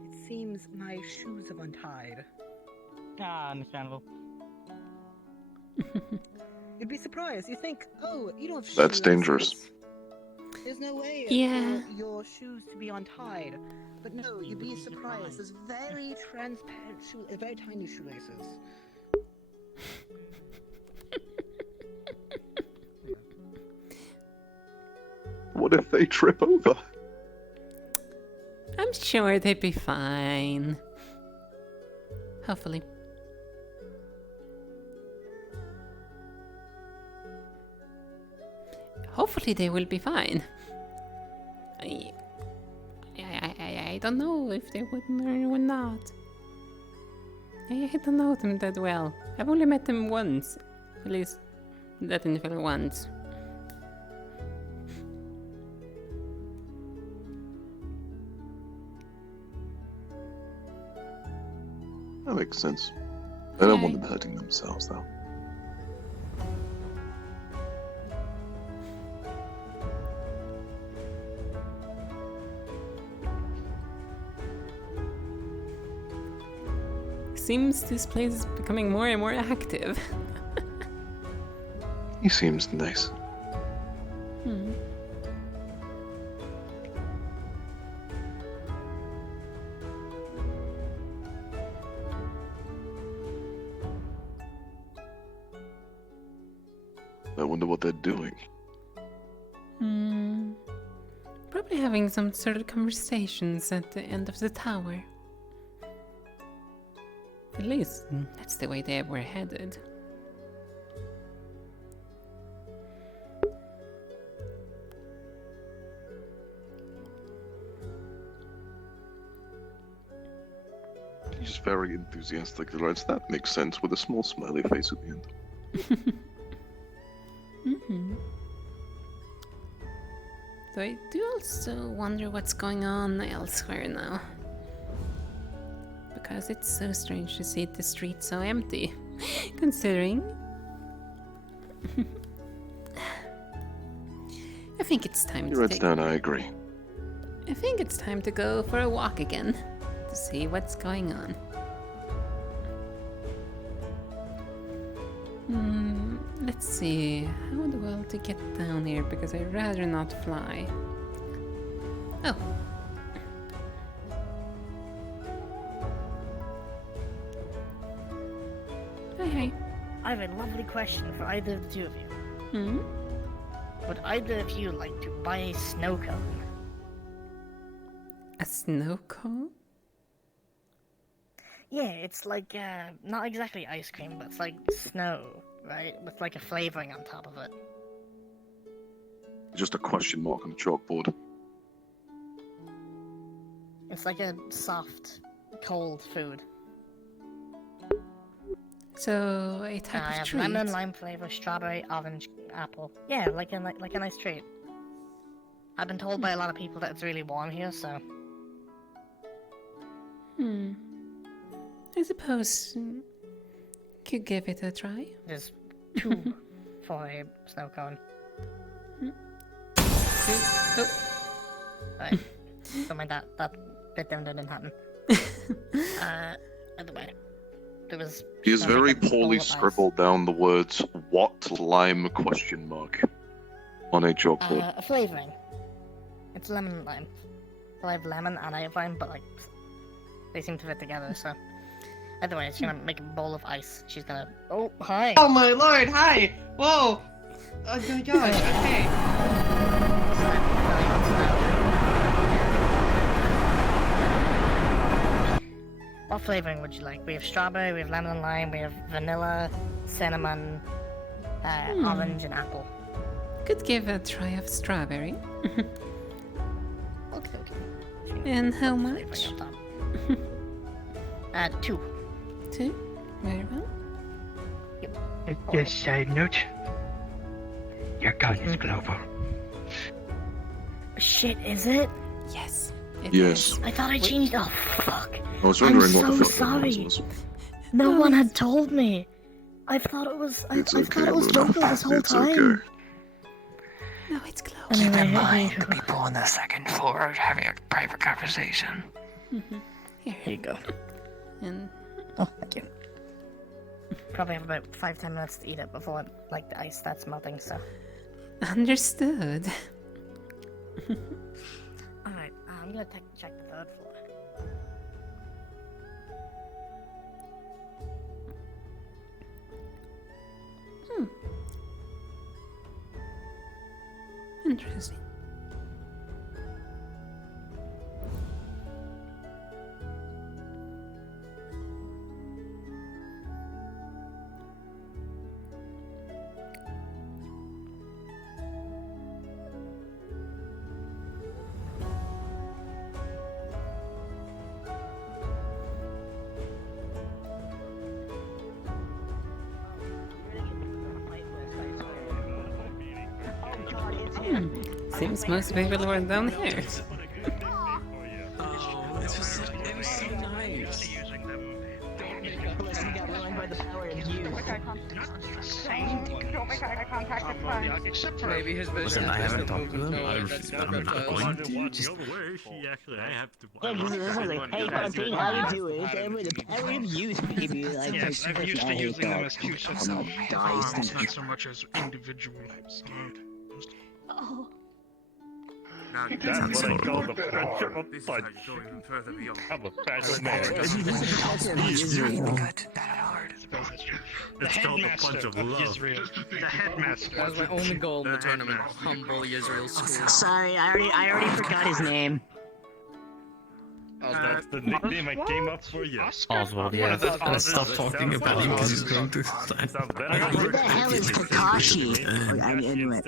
It seems my shoes have untied. Ah, understandable. You'd be surprised. You think, oh, you don't have That's shoelaces. dangerous. There's no way Yeah. for your shoes to be untied. But no, you'd be surprised. There's very transparent very tiny shoelaces. What if they trip over? I'm sure they'd be fine. Hopefully. Hopefully they will be fine. I don't know if they would or would not. I don't know them that well. I've only met them once. At least that individual once. That makes sense. I don't want them hurting themselves, though. Seems this place is becoming more and more active. He seems nice. I wonder what they're doing. Probably having some sort of conversations at the end of the tower. At least that's the way they were headed. He's very enthusiastic, right? That makes sense with a small smiley face at the end. So I do also wonder what's going on elsewhere now. Because it's so strange to see the street so empty, considering. I think it's time He to writes down, I agree. I think it's time to go for a walk again, to see what's going on. Let's see, how the well to get down here, because I'd rather not fly. Oh. Hi. I have a lovely question for either of the two of you. Would either of you like to buy a snow cone? A snow cone? Yeah, it's like, not exactly ice cream, but it's like snow, right? With like a flavoring on top of it. Just a question mark on the chalkboard. It's like a soft, cold food. So, a type I of have treat? lemon, lime flavor, strawberry, orange, apple. Yeah, like a nice treat. I've been told by a lot of people that it's really warm here, so... I suppose could give it a try. There's 2 for a snow cone. Right. Don't mind that bit down there didn't happen. By the way, there was... He has very bowl poorly of ice. scribbled down the words "what lime?" question mark on a chalkboard. A flavoring. It's lemon and lime. Well, I have lemon and I have lime, but like they seem to fit together. So, either way, she's gonna make a bowl of ice. She's gonna. Oh, hi. Oh my lord! Hi! Whoa! Oh my gosh! Okay. What flavoring would you like? We have strawberry, we have lemon and lime, we have vanilla, cinnamon, orange, and apple. Could give a try of strawberry. Okay. And how much? 2. 2? Very well. Just side note. Your gun is global. Shit, is it? Yes. Yes. I thought I changed. Oh fuck. I was wondering I'm what the so fuck that sorry. was. No one had told me. I thought it was. I thought it was Luna. local this whole It's time. okay. No, it's close. Anyway, Keep in mind, the people on the second floor are having a private conversation. Here you go. And oh, thank you. Probably have about 5-10 minutes to eat it before like the ice starts melting. So. Understood. All right, I'm gonna check the 3rd floor. Interesting. Seems most people were down here. Oh, it was so nice. Don't make eye contact, it's fine. Maybe his business. Listen, I haven't talked to him. I'm not going to. Just Actually, I have to. Hey, Fontaine, how you doing? I'm used to maybe like. Yes, I'm used to using them as two sets of dice. not so much as individual. Oh. That's what I call the professional touch. I'm a professional man. It's really good. That hard. It's called the Punch of Love. Israel. The headmaster. That was my only goal in the tournament. Humble Israel school. Sorry, I already forgot his name. That's the nickname I came up for you. Oswald, yeah. Stop talking about him because he's going to start. Who the hell is Kakashi? Anyway.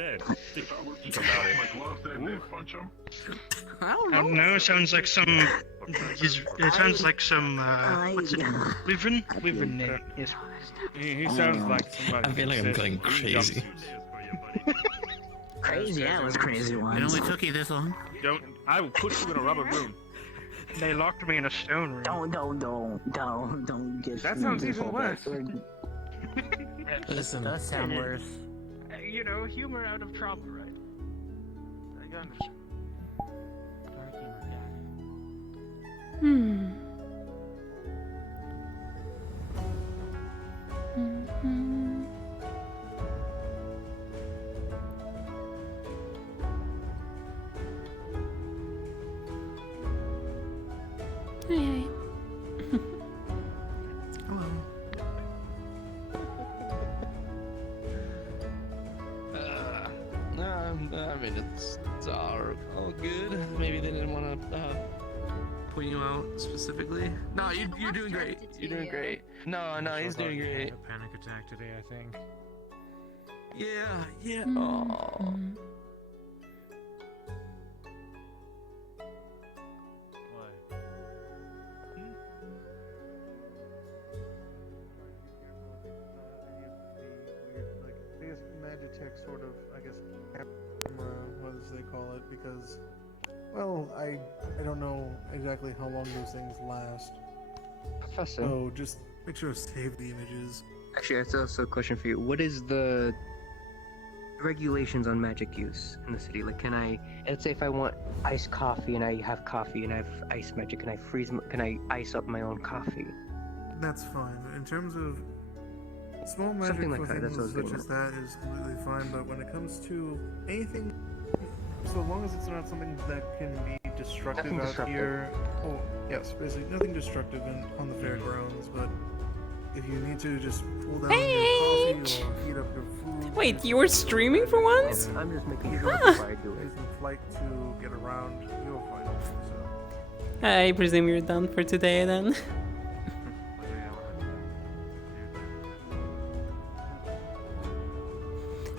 I don't know. It sounds like some. It sounds like some. What's it? Wyvern name. Yes. He sounds like somebody. I feel like I'm going crazy. Crazy? Yeah, it was crazy once. It only took you this long? I will put you in a rubber room. They locked me in a stone room. Don't get. That sounds even worse. Listen. Does sound worse. You know, humor out of trauma, right? I understand. Hmm. Hey. I mean, it's all good. Maybe they didn't want to point you out specifically. No, you're doing great. You're doing great. No, he's doing great. Panic attack today, I think. Yeah. Oh. Magitech sort of, I guess, camera, as they call it, because, well, I don't know exactly how long those things last. Professor. So just make sure to save the images. Actually, that's also a question for you. What is the regulations on magic use in the city? Like, can I, let's say if I want iced coffee and I have coffee and I have ice magic, can I ice up my own coffee? That's fine. In terms of small magic Something like for that, that's things what I was such as that is completely fine, but when it comes to anything, so long as it's not something that can be destructive Nothing out destructive. here. Oh, yes, basically nothing destructive on the fairgrounds, but if you need to just pull down your coffee or heat up your food. Wait, you were streaming for once? I'm just making sure before I do it. Some flight to get around, you'll find it. So. I presume you're done for today then.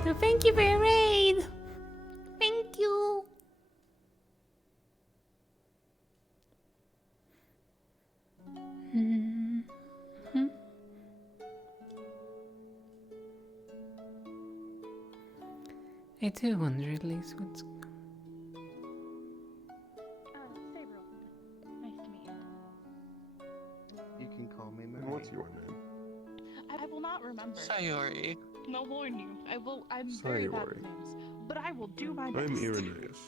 So thank you for your raid. Thank you. I do wonder at least what's. Nice to meet you. You can call me Mary. What's your name? I will not remember. Sayori. No, warn you. I'm very bad with names, but I will do my best. I'm Irenaeus.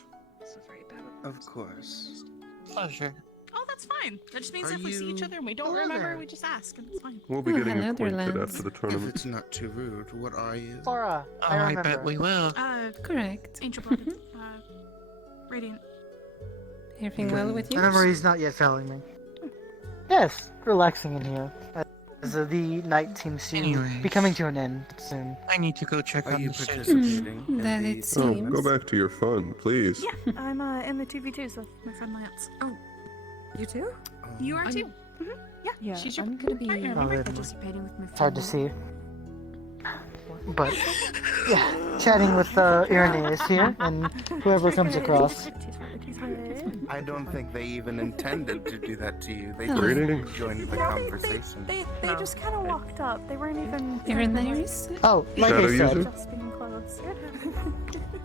Of course. Pleasure. Oh, that's fine. That just means if we see each other and we don't remember, we just ask, and it's fine. We'll be getting acquainted after the tournament. If it's not too rude, what are you? Aura, I remember. bet we will. Correct. Angel-blooded. Radiant. Everything well with you? My memory's not yet failing me. Yes, relaxing in here. As the night seems to be coming to an end soon. I need to go check on you the participating ship. That it seems. Go back to your fun, please. Yeah, I'm in the 2v2, so my friend Lance. Oh, you too? You are too. Yeah, she's your gonna be partner. Oh, Remember? wait. Participating with my It's hard to friend. see. But, yeah, chatting with Irenaeus here, and whoever comes across. I don't think they even intended to do that to you. They Greetings. just joined the conversation. They just kind of walked up. They weren't even. Irenaeus? Oh, like Shadow I said. user? Just being close.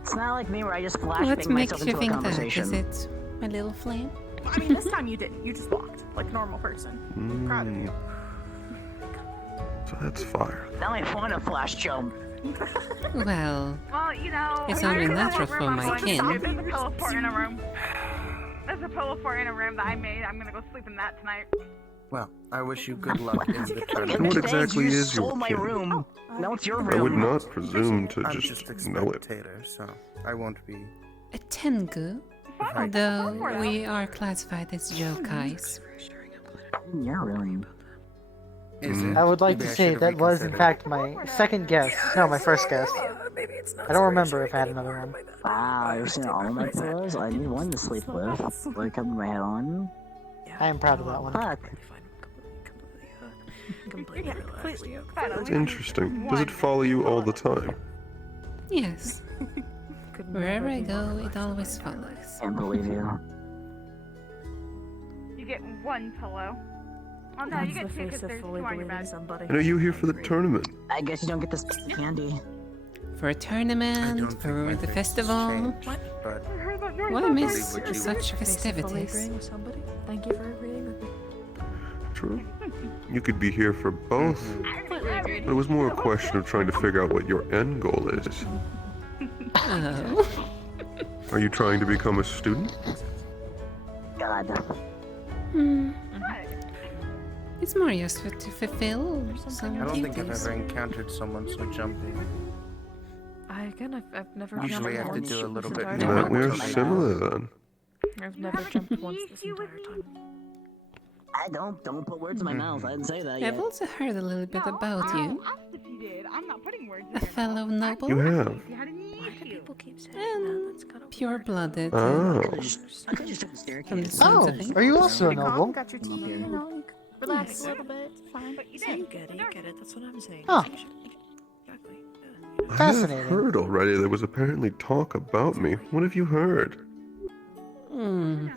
It's not like me where I just What flashbang makes myself you into a think that? conversation. Is it my little flame? I mean, this time you didn't. You just walked like a normal person. Proud of you. So that's fire. Now I want a flash jump. Well, you know, it's only natural for my kin. There's a pillow fort in a room. There's a pillow fort in a room that I made. I'm gonna go sleep in that tonight. Well, I wish you good luck in the What tournament. exactly you is your stole my kin? room. Now it's your room. I would not presume to I'm just just a know it. spectator, so I won't be. A tengu, Right. though we are classified as yokais. Your room. I would like to say that was in fact my second guess. No, my first guess. I don't remember if I had another one. Wow, you've seen all my pillows? I need one to sleep with. Wake up with my head on. I am proud of that one. Fuck. That's interesting. Does it follow you all the time? Yes. Wherever I go, it always follows. Can't believe you. You get one pillow. Oh no, you get two because there's two on your bed. And are you here for the tournament? I guess you don't get this candy. For a tournament, for the festival. Why miss such festivities? Thank you for agreeing with me. True. You could be here for both. But it was more a question of trying to figure out what your end goal is. Oh. Are you trying to become a student? God. Hmm. It's more just to fulfill some I don't think I've duties. ever encountered someone so jumpy. I've never Usually I have to do a little bit That more. we are similar then. I've never jumped once this entire time. I don't put words in my mouth. I didn't say that yet. I've also heard a little bit about you. If you did, I'm not putting words A fellow noble. You have. Why do people keep saying that? That's kind of Pure-blooded. Oh. From the sounds Oh, of it. are you also a noble? Got your tea, you know, you can relax a little bit. It's fine. But you get it. That's what I'm saying. Huh. Exactly. I have Fascinating. heard already there was apparently talk about me. What have you heard? Hmm.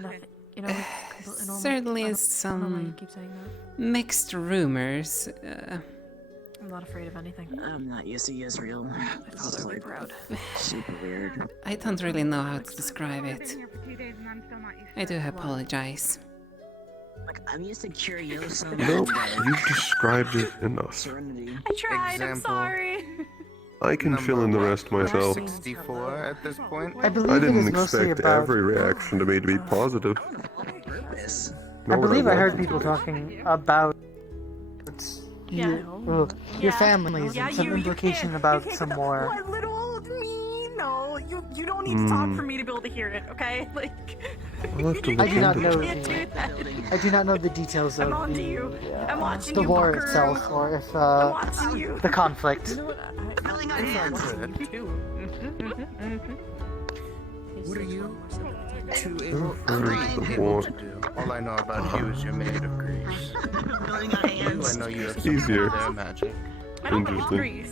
Nothing. You know, completely normal. Certainly I is don't know why you some keep saying that. mixed rumors. I'm not afraid of anything. I'm not used to Israel. It's so proud. Super weird. I don't really know how to describe it. I do apologize. Like, I'm used to Curiosum. No, you've described it enough. Serenity. I tried. I'm Example. sorry. I can fill in the rest myself. 64 at this point. I believe I it didn't is mostly expect about. every reaction to me to be positive. Purpose. I Nor would believe I heard want people to. talking about your families Yeah, and some you implication can't- about you can't some go, more. What little old me? No, you don't need to talk for me to be able to hear it. Okay, like. I'll have to I look do not into know. it. Can't do that. I do not know the details I'm of on to you. I'm watching the you, war Buckaroo. itself, or if I'm watching you. the conflict. Building on hands. What are you two I've able heard of the war. to do? All I know about you is you're made of grease. Building on I hands. know you have Easier. some their magic. I don't like Interesting. Grease.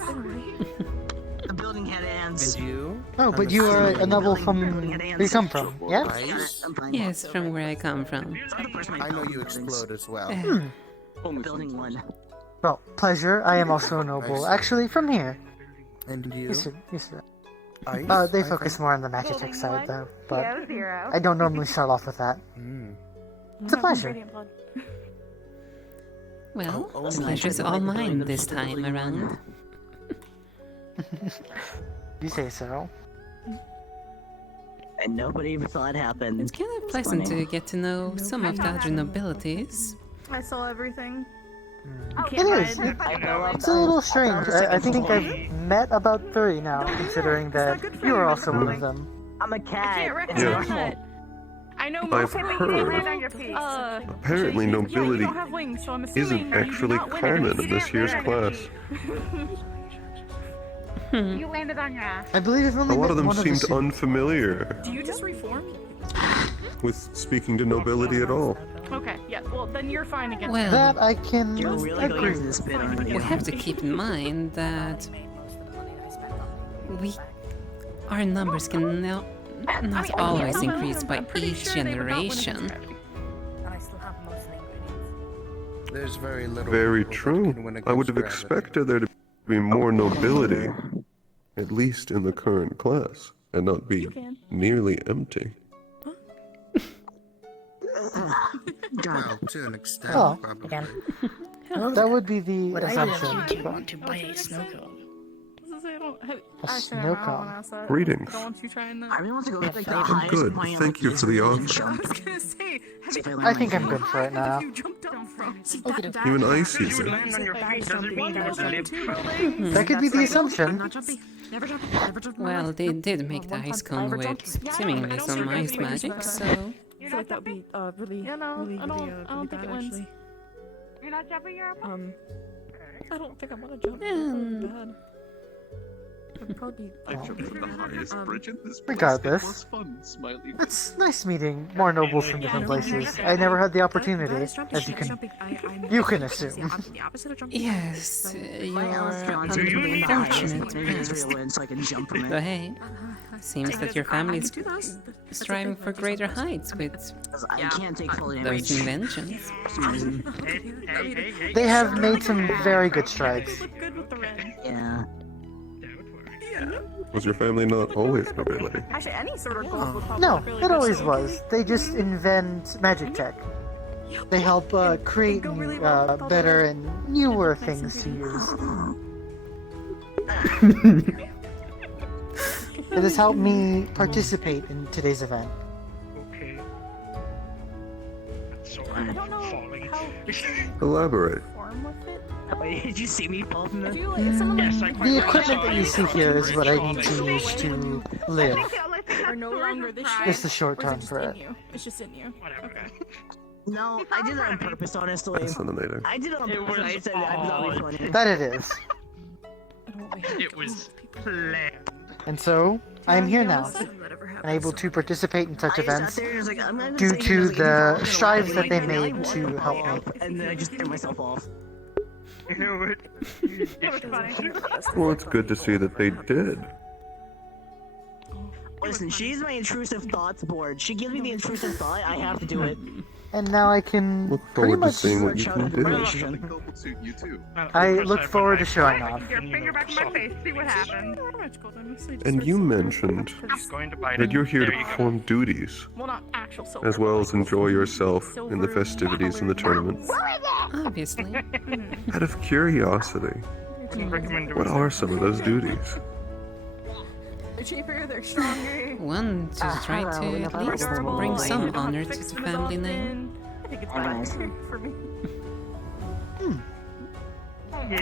The building had hands. And you? Oh, but you are a noble from where you come from, yes? Ice? I'm fine. Yes, from where I come from. I know you explode as well. Building one. Well, pleasure. I am also a noble. Actually, from here. And you? Yes, sir. Yes, sir. Ice? They focus more on the Magitech side, though. But Yeah, 0. I don't normally start off with that. It's a pleasure. Well, Oh, the pleasure's all mine this time around. You say so. And nobody ever saw it happen. It's kind of pleasant to get to know some of the other nobilities. I saw everything. It is. It's a little strange. I think I've met about 3 now, considering that you are also one of them. I'm a I cat. can't It's recognize Yeah. it. I know I've most people heard. can't land on your feet. Apparently yeah, nobility you don't have wings, so I'm assuming isn't you do actually not land common on in your this year's feet. class. You landed on your ass. I believe I've A only lot met of them one seemed of the unfamiliar Do you just reform? with speaking to nobility at all. Okay, yeah, well, then you're fine against Well, That I can You're really going agree into this bit, aren't we you? have to keep in mind that our numbers can not always increase by each generation. There's very little. Very people that true. can win I would against have gravity. expected there to be more nobility, at least in the current class, and not be nearly empty. Well, to an extent, Oh. probably. Again. That would be the Would I assumption. want you want to buy a snow cone? A snow cone. Greetings. Don't want you trying that? I really want to go like the I'm highest good. point Thank of you for the Israel offer. and jump. I was gonna say, have See if you, I land I my think I'm feet. good for it now. you jumped down from? You and Icy You said. land on your feet doesn't mean you must live. That could be the assumption. Not jumpy. Never jump. Never jump. Well, they did make the ice cone with seemingly some ice magic, so feel like that would be really, I don't think it wins. actually. You're not jumping your I don't think I want to jump. Really bad. It'd probably be. I jumped from the highest bridge in this place. Regardless, It was fun, Smiley. it's nice meeting more nobles from different places. I never had the opportunity, as you can assume. Yes, you're Do you need unfortunate. so I can jump from it? But hey, seems that your family is striving for greater heights with I can't take full those damage. inventions. They have made some very good strides. Yeah. Was your family not always nobility? Actually, any sort of gold would probably No, look really it good always too. was. They just invent magic tech. They help create better and newer things to use. It has helped me participate in today's event. Okay. So I don't know how Elaborate. form with it. Wait, did you see me fall from the... The equipment that you see here is what I need to use to live. Or no longer this It's the short term for it. It's just in you. Okay. No, I did that on purpose, honestly. Fascinating. I did it on purpose. I said I'm not be funny. That it is. It was planned. And so, I am here now, and able to participate in such events due to the strides that they made to help me. And then I just threw myself off. You know what? That was funny. Well, it's good to see that they did. Listen, she's my intrusive thoughts board. She gives me the intrusive thought, I have to do it. And now I can Look pretty forward to much. seeing what you can do. You too. I look forward to showing off. Your finger back in my face. See what happens. And you mentioned that you're here to perform duties, Well, not actual silver. as well as enjoy yourself in the festivities and the tournament. Obviously. Out of curiosity, what are some of those duties? They're cheaper, they're stronger. One to try to at least bring some honor to the family name. I think it's better for me.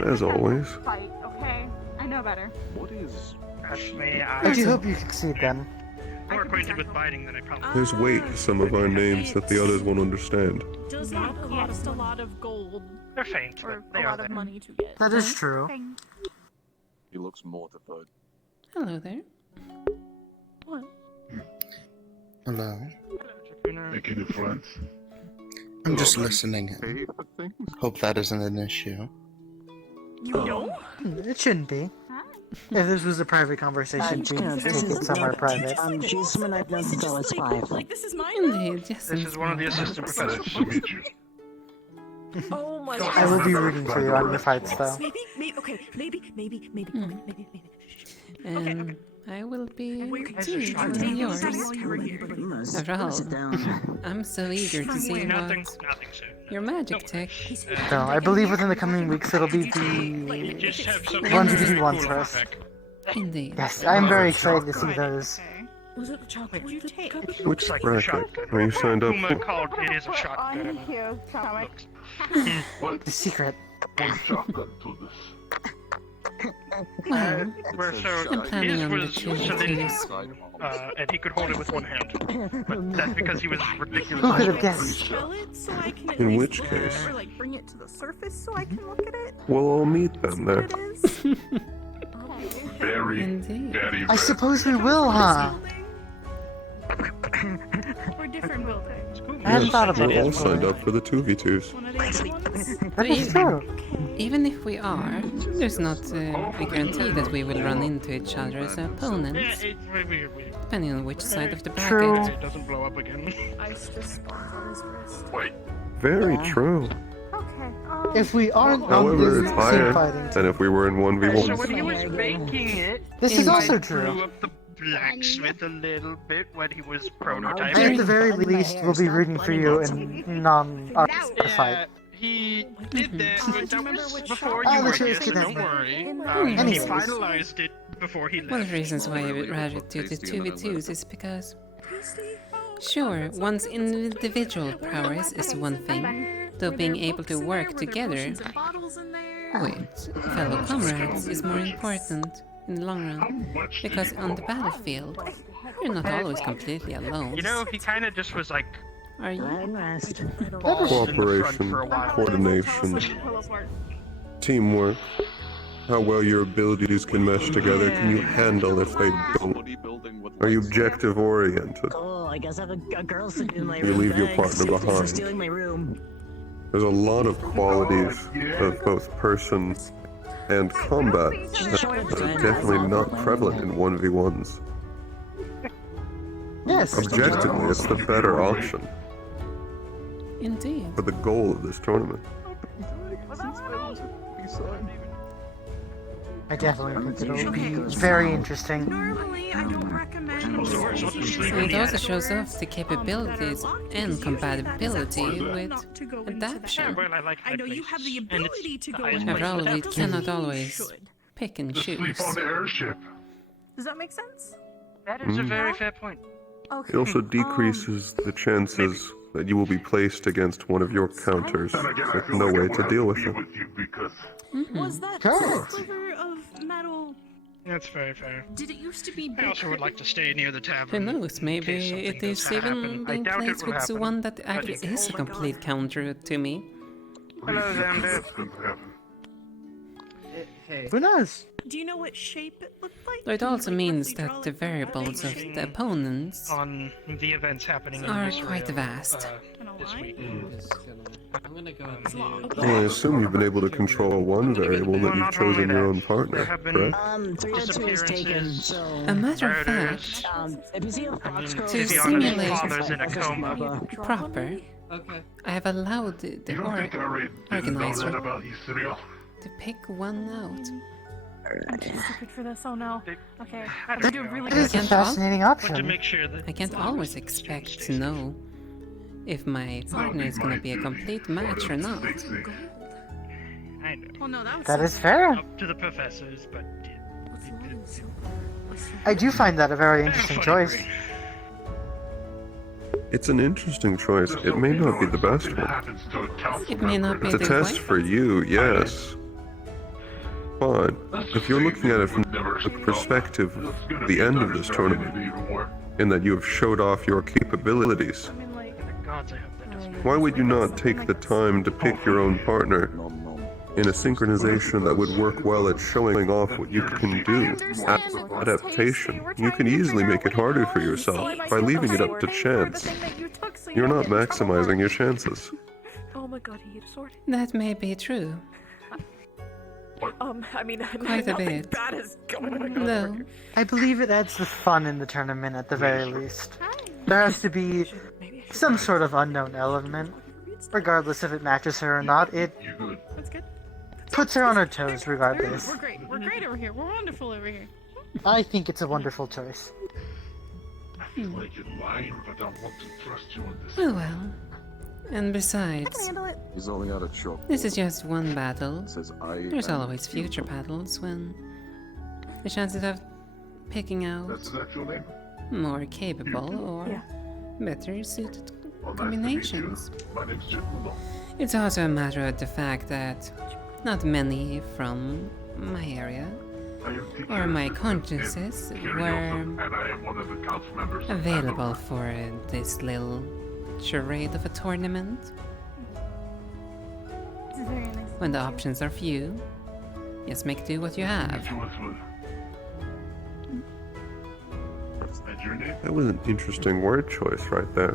As always. Fight, okay? I know better. What is... I do hope you succeed then. More acquainted with biting than I probably. There's weight to some of our names that the others won't understand. Does not cost a lot of gold. They're faint, Or but they a are lot of there. money to get. That is true. He looks mortified. Hello there. What? Hello. Making it friends. I'm just listening. Hope that isn't an issue. You know? It shouldn't be. If this was a private conversation, please take it somewhere private. She's someone I've known since I was 5. Like, this is mine. Indeed, yes. This is one of the assistant professors. Oh my I will be rooting for you on your fights, though. Maybe, okay, maybe. And I will be rooting yours. After all, I'm so eager to see Nothing, what nothing, sir. your magic tech. So I believe within the coming weeks it'll be the Just have some. 1v1s for us. Indeed. Yes, I'm very excited to see those. Was it the chocolate cake? Which bracket are you signed up Puma for? called it is a shotgun. Thank you, comic. The secret. Well, Where so I'm planning his on the was two cylindrical, and he could hold it with one hand. But that's because he was Who ridiculous. could have guessed? Spell it so I can at In least which look at it, case? or like bring it to the surface so I can look at it. We'll all meet them there. indeed. I suppose we will, huh? We're different buildings. I hadn't thought about We're all that. signed up for the 2v2s. That is true. Even if we are, there's not a guarantee that we will run into each other as opponents, depending on which side of the True. bracket. It doesn't blow up again. Ice just spawns on his wrist. Wait. Very true. Okay. If we aren't on However, this it's team higher fighting, than if we were in So 1v1. when he was making it, this is I also blew true. up the blacksmith a little bit when he was And prototyping. at the very least, we'll be rooting for you in non-art fight. He did that, but that was before Oh, you were the here, choice so could don't have worry. He Anyways. finalized it before he left. One of the reasons why I would rather do the 2v2s is because, sure, one's individual prowess is one thing, though being able to work together with fellow comrades is more important in the long run, because on the battlefield, you're not always completely alone. You know, he kind of just was like Are you? Rest. Cooperation, coordination, teamwork. How well your abilities can mesh together. Can you handle if they don't? Are you objective oriented? Oh, I guess I have a girl sitting in my You room. leave your partner Thanks for behind. stealing my room. There's a lot of qualities of both person and combat that are definitely not prevalent in 1v1s. Yes. Objectively, it's the better option Indeed. for the goal of this tournament. I definitely think it'll be very interesting. Normally, I don't recommend. It also shows off the capabilities and compatibility with adaptation. I know you have the ability to go in. After all, we cannot always pick and choose. Does that make sense? That is a very fair point. It also decreases the chances that you will be placed against one of your counters with no way to deal with it. Was that Correct. sliver of metal? That's very fair. Did it used to be I big? also would like to stay near the tavern. Who knows, maybe it is even being placed with one that actually is a complete counter to me. Hello, Xander. Who knows? Do you know what shape it looked like? Though it also means that the variables of the opponents On the events happening in are Israel, quite vast. This week. I'm gonna go and see. Well, I assume you've been able to control one variable that you've chosen your own partner, correct? 302 is taken, so... A matter of fact, if you see a fox girl... to simulate proper, I have allowed the organizer to pick one out. I'm too stupid for this. Oh no. Okay. I'm gonna do a really It is a fascinating option. I can't always expect to know if my partner is gonna be a complete match or not. I know. Oh no, that was. That is fair. Up to the professors, but I do find that a very interesting choice. It's an interesting choice. It may not be the best one. It may not be It's a the test way. for you, yes. But if you're looking at it from the perspective of the end of this tournament, in that you have showed off your capabilities, why would you not take the time to pick your own partner in a synchronization that would work well at showing off what you can do? Adaptation. You can easily make it harder for yourself by leaving it up to chance. You're not maximizing your chances. Oh my god, he hit a sword. That may be true. I mean, Quite a nothing bit. bad is going on. No. I believe it adds the fun in the tournament at the very least. There has to be some sort of unknown element. Regardless if it matches her or not, it puts her on her toes regardless. We're great. We're great over here. We're wonderful over here. I think it's a wonderful choice. Oh well. And besides, He's only out of shock. this is just one battle. There's always future battles when the chances of picking out more capable or better suited combinations. It's also a matter of the fact that not many from my area or my consciences were available for this little charade of a tournament. When the options are few, just make do what you have. That was an interesting word choice right there.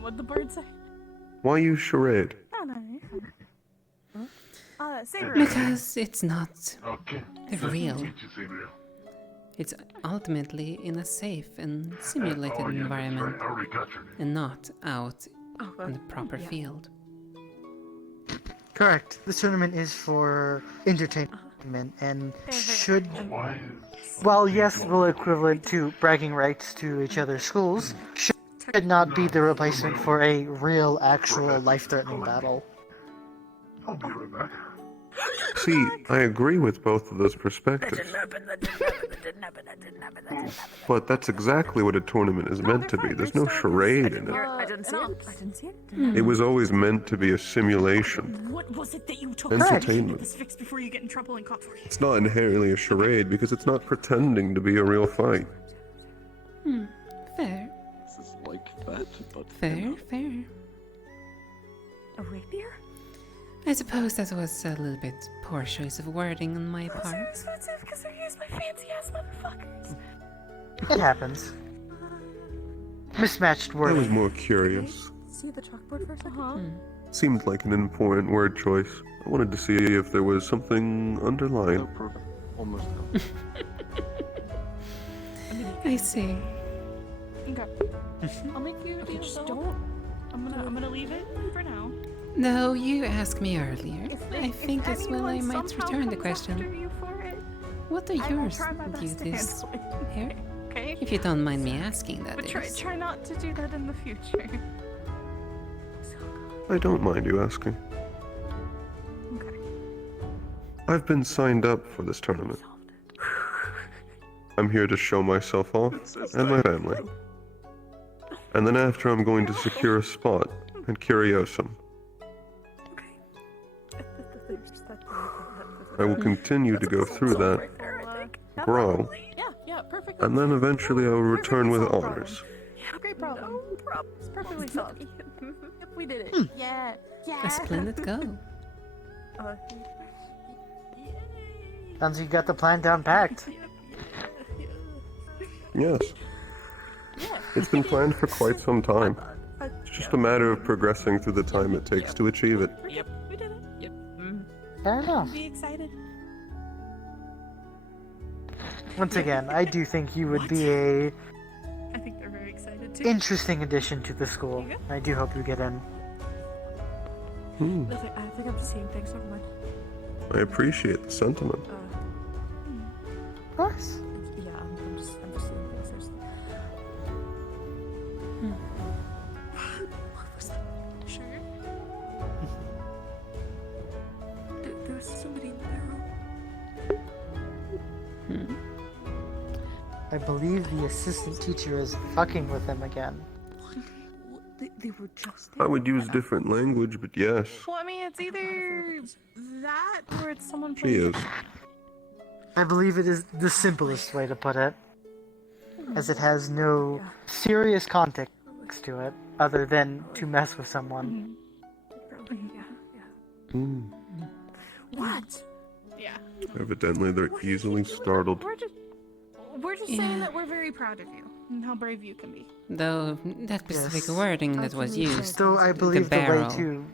What'd the bird say? Why use charade? Oh, no. Saber. Because it's not real. It's ultimately in a safe and simulated environment and not out in the proper field. Correct. This tournament is for entertainment and should, while yes, will equivalent to bragging rights to each other's schools, should not be the replacement for a real, actual, life-threatening battle. I'll be right back. See, I agree with both of those perspectives. But that's exactly what a tournament is meant to be. There's no charade in it. I didn't see it. I didn't see it. It was always meant to be a simulation. What was it that you took? Entertainment. Get this fixed before you get in trouble and caught for it. It's not inherently a charade because it's not pretending to be a real fight. Fair. like that, but... Fair, fair. A rapier? I suppose that was a little bit poor choice of wording on my Those are part. expensive because they're used by fancy ass motherfuckers. It happens. Mismatched I wording. was more curious. See the chalkboard for a second? Seemed like an important word choice. I wanted to see if there was something underlying. Almost. I see. Okay. I'll make you a deal. Just don't. I'm gonna leave it for now. No, you asked me earlier. If I think as well I anyone might somehow return the comes after question. you for it, What are I will yours try my best to duties handle it. here? Okay. If you don't mind me asking, that But is. try not to do that in the future. I don't mind you asking. Okay. I've been signed up for this tournament. I'm here to show myself off and my family. And then after I'm going to secure a spot at Curiosum. I will continue to go through that, grow, Yeah, perfect. and then eventually I will return with honors. Yeah, great problem. No problem. It's perfectly solved. Yep, we did it. Yeah. Yeah. A splendid go. Sounds like you got the plan down packed. Yes. It's been planned for quite some time. It's just a matter of progressing through the time it takes to achieve it. Yep, we did it. Yep. Fair enough. Be excited. Once again, I do think you would be a I think they're very excited too. interesting addition to the school. I do hope you get in. Nothing, I think I'm just seeing things. Never mind. I appreciate the sentiment. Of course. Yeah, I'm just seeing things. There's... What was that? Sure. There was somebody in the barrel. I believe the assistant teacher is fucking with him again. They were just I would use different language, but yes, Well, I mean, it's either that or it's someone she playing. is. I believe it is the simplest way to put it, as it has no serious context to it, other than to mess with someone. What? Yeah. Evidently, they're easily startled. We're just saying that we're very proud of you and how brave you can be. Though that specific wording that was used, Still, I believe the way barrel, to.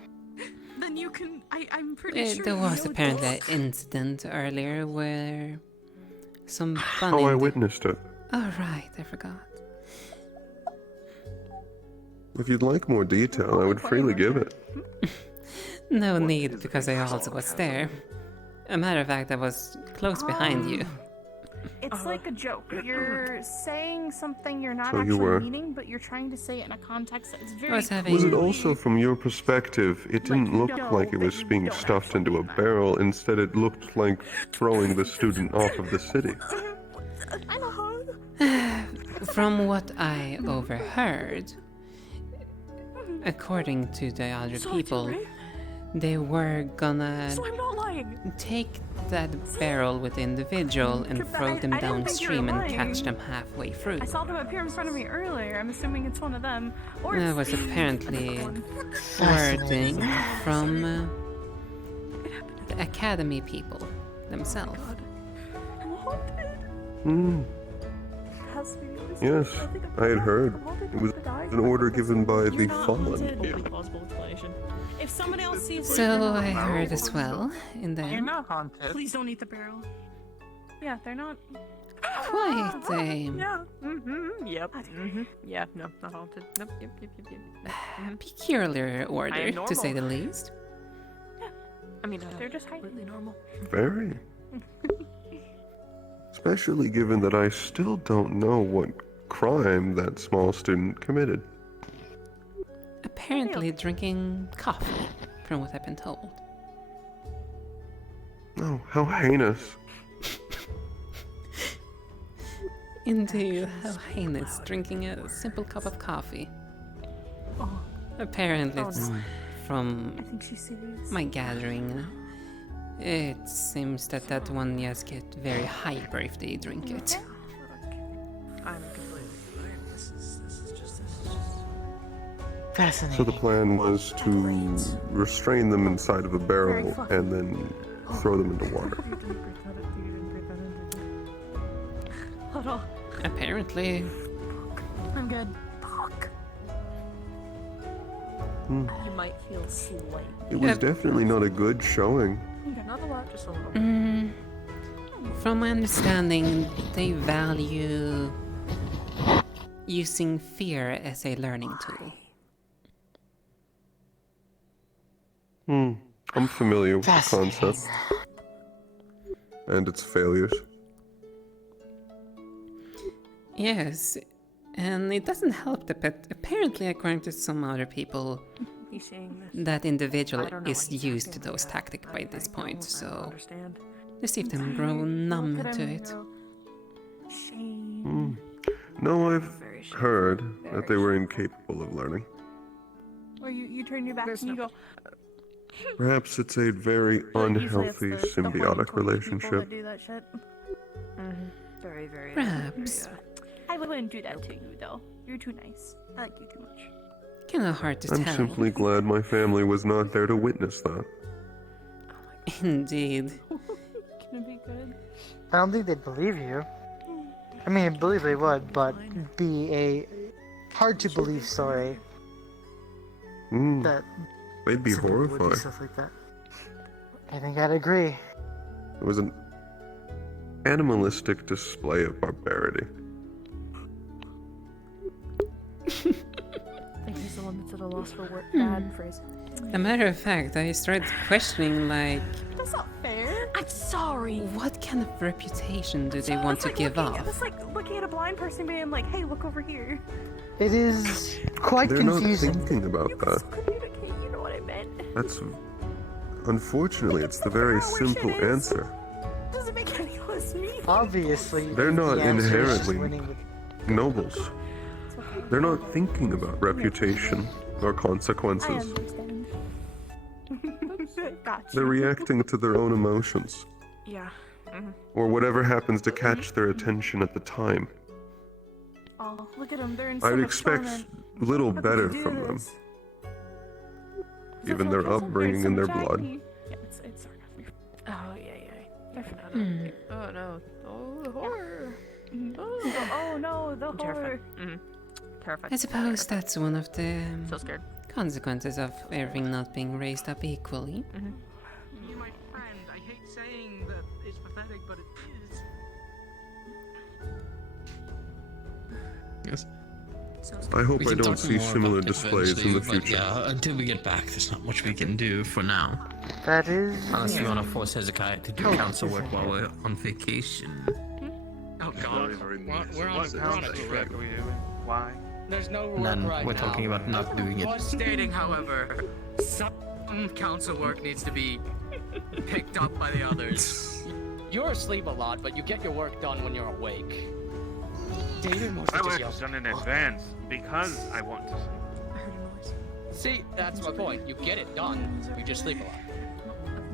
Then you can. I'm pretty sure. There was you know apparently this. an incident earlier where some fun. Oh, I witnessed it. Oh right, I forgot. If you'd like more detail, I would freely give it. No need, because I also was there. A matter of fact, I was close behind you. It's like a joke. You're saying something you're not So you actually were. meaning, but you're trying to say it in a context that's very. was having- Was it also from your perspective, it didn't look like it was being stuffed into a barrel, instead it looked like throwing the student off of the city. I know. From what I overheard, according to the other people, they were gonna So I'm not lying. take that barrel with the individual and throw them I didn't think you were downstream and lying. catch them halfway through. I saw them appear in front of me earlier. I'm assuming it's one of them. Or That it's was the apparently one. wording from the academy people themselves. I'm haunted. Hmm. Has to be Yes, I had heard. It was an order given by the You're not haunted. fallen. Totally plausible explanation. If someone else sees it, So you're not I haunted. heard as well, and then haunted. Please don't eat the barrel. Yeah, they're not. quite a Yeah. Yep. Yeah. No, not haunted. Nope. Yep. peculiar I order, am to say the normal. least. I mean, They're just completely normal. Very. Especially given that I still don't know what crime that small student committed. Apparently drinking coffee, from what I've been told. Oh, how heinous. Indeed, how heinous, drinking a simple cup of coffee. Oh. Apparently Oh, it's no. from I think she's serious. my gathering. It seems that that one just get very hyper if they drink it. I'm completely fine. This is just Fascinating. So the plan was to restrain them inside of a barrel and then throw them into water. Hold on. Apparently. I'm good. Fuck. Hmm. You might feel slight. It was definitely not a good showing. Not a lot, just a little bit. From my understanding, they value using fear as a learning tool. I'm familiar with the concept and its failures. Yes, and it doesn't help that apparently, according to some other people, He's saying this. that individual I don't know is what he's used to talking those about. tactics by this point, I don't so understand. let's see if they grow numb to it. No, I've heard that they were incapable of learning. Or you turn your back and you go. Perhaps it's a very unhealthy symbiotic People relationship. that do that shit. Very, very. Perhaps. I wouldn't do that to you though. You're too nice. I like you too much. Kinda hard to I'm tell. simply glad my family was not there to witness that. Indeed. Can it be good? I don't think they'd believe you. I mean, I believe they would, but be a hard to believe story. That They'd be someone would do horrified. stuff like that. I think I'd agree. It was an animalistic display of barbarity. I think he's the one that's at a loss for word. Bad phrase. A matter of fact, I started questioning, like, That's not fair. I'm sorry. what kind of reputation do they want to give looking, off? It's like looking at a blind person being like, "Hey, look over here." It is quite They're confusing. not thinking about that. Communicate. You know what I meant. That's... Unfortunately, it's the very simple answer. Doesn't make any less me. Obviously, They're not the answer is just inherently winning the- nobles. They're not thinking about reputation or I consequences. understand. Gotcha. They're reacting to their own emotions, Yeah. or whatever happens to catch their attention at the time. Oh, look at them. They're in so I'd much expect torment. little How could better you do from them, this? given their upbringing and their blood. Yeah, it's sarcasm. Oh, yeah. Oh, no. Oh, the horror. Oh no, the I'm horror. terrified. Terrified. I suppose that's one of the So scared. consequences of everything not being raised up equally. You, my friend, I hate saying that it's pathetic, but it is. Yes. I hope We I can don't talk see more similar about it displays in the eventually, but future. Yeah, until we get back, there's not much we can do for now. That is. Unless you want to force Hezekiah to do council work while we're on vacation. Oh God, we're on a trip. Why? There's no work None. right We're now. talking about not doing it. Stating, however, some council work needs to be picked up by the others. You're asleep a lot, but you get your work done when you're awake. David My mostly just work yells. is done in advance because I want to sleep. See, that's my point. You get it done. You just sleep a lot.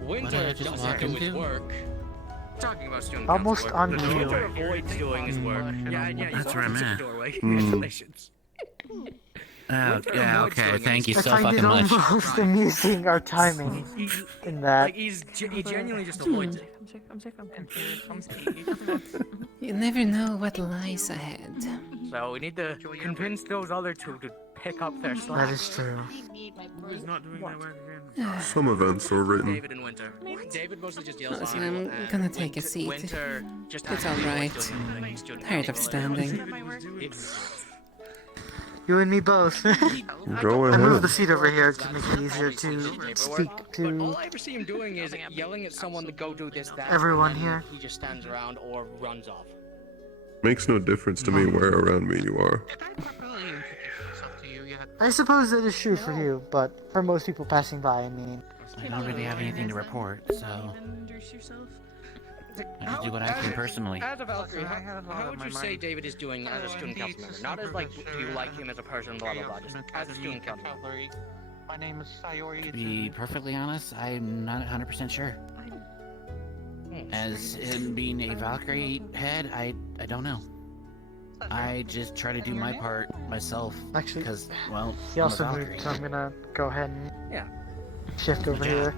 What did I Winter just doesn't walk do his into? work. Talking about student Almost council work. unreal. Winter avoids doing his work. Yeah, That's where I'm at. Doorway. Congratulations. Yeah, okay, thank you I so find fucking it much. almost amusing our timing in that. Like he genuinely just avoids it. I'm sick. I'm confused. You never know what lies ahead. So we need to convince those other two to pick up their slack. That is true. Who's not doing their work again? Some events are written. David and Winter. David mostly just yells at Listen, people. I'm and gonna take a seat. Winter just It's has alright. student Tired of council. standing. You and me both. Go I moved ahead. the seat over here to make it easier to speak But to all I ever see him doing is yelling at someone to go do this, that. everyone and then here. He just stands around or runs off. Makes no difference to me where around me you are. I suppose that is true for you, but for most people passing by, I mean. I don't really have anything to report, so I just do what I can personally. As a Valkyrie, how would you say David is doing as a student council member? Not as like, do you like him as a person, blah blah blah, just as a student council member. My name is Sayori. To be perfectly honest, I'm not 100% sure. As him being a Valkyrie head, I don't know. I just try to do my part myself. Actually, because, well, he I'm a also Valkyrie. moved, so I'm gonna go ahead and Yeah. shift over here.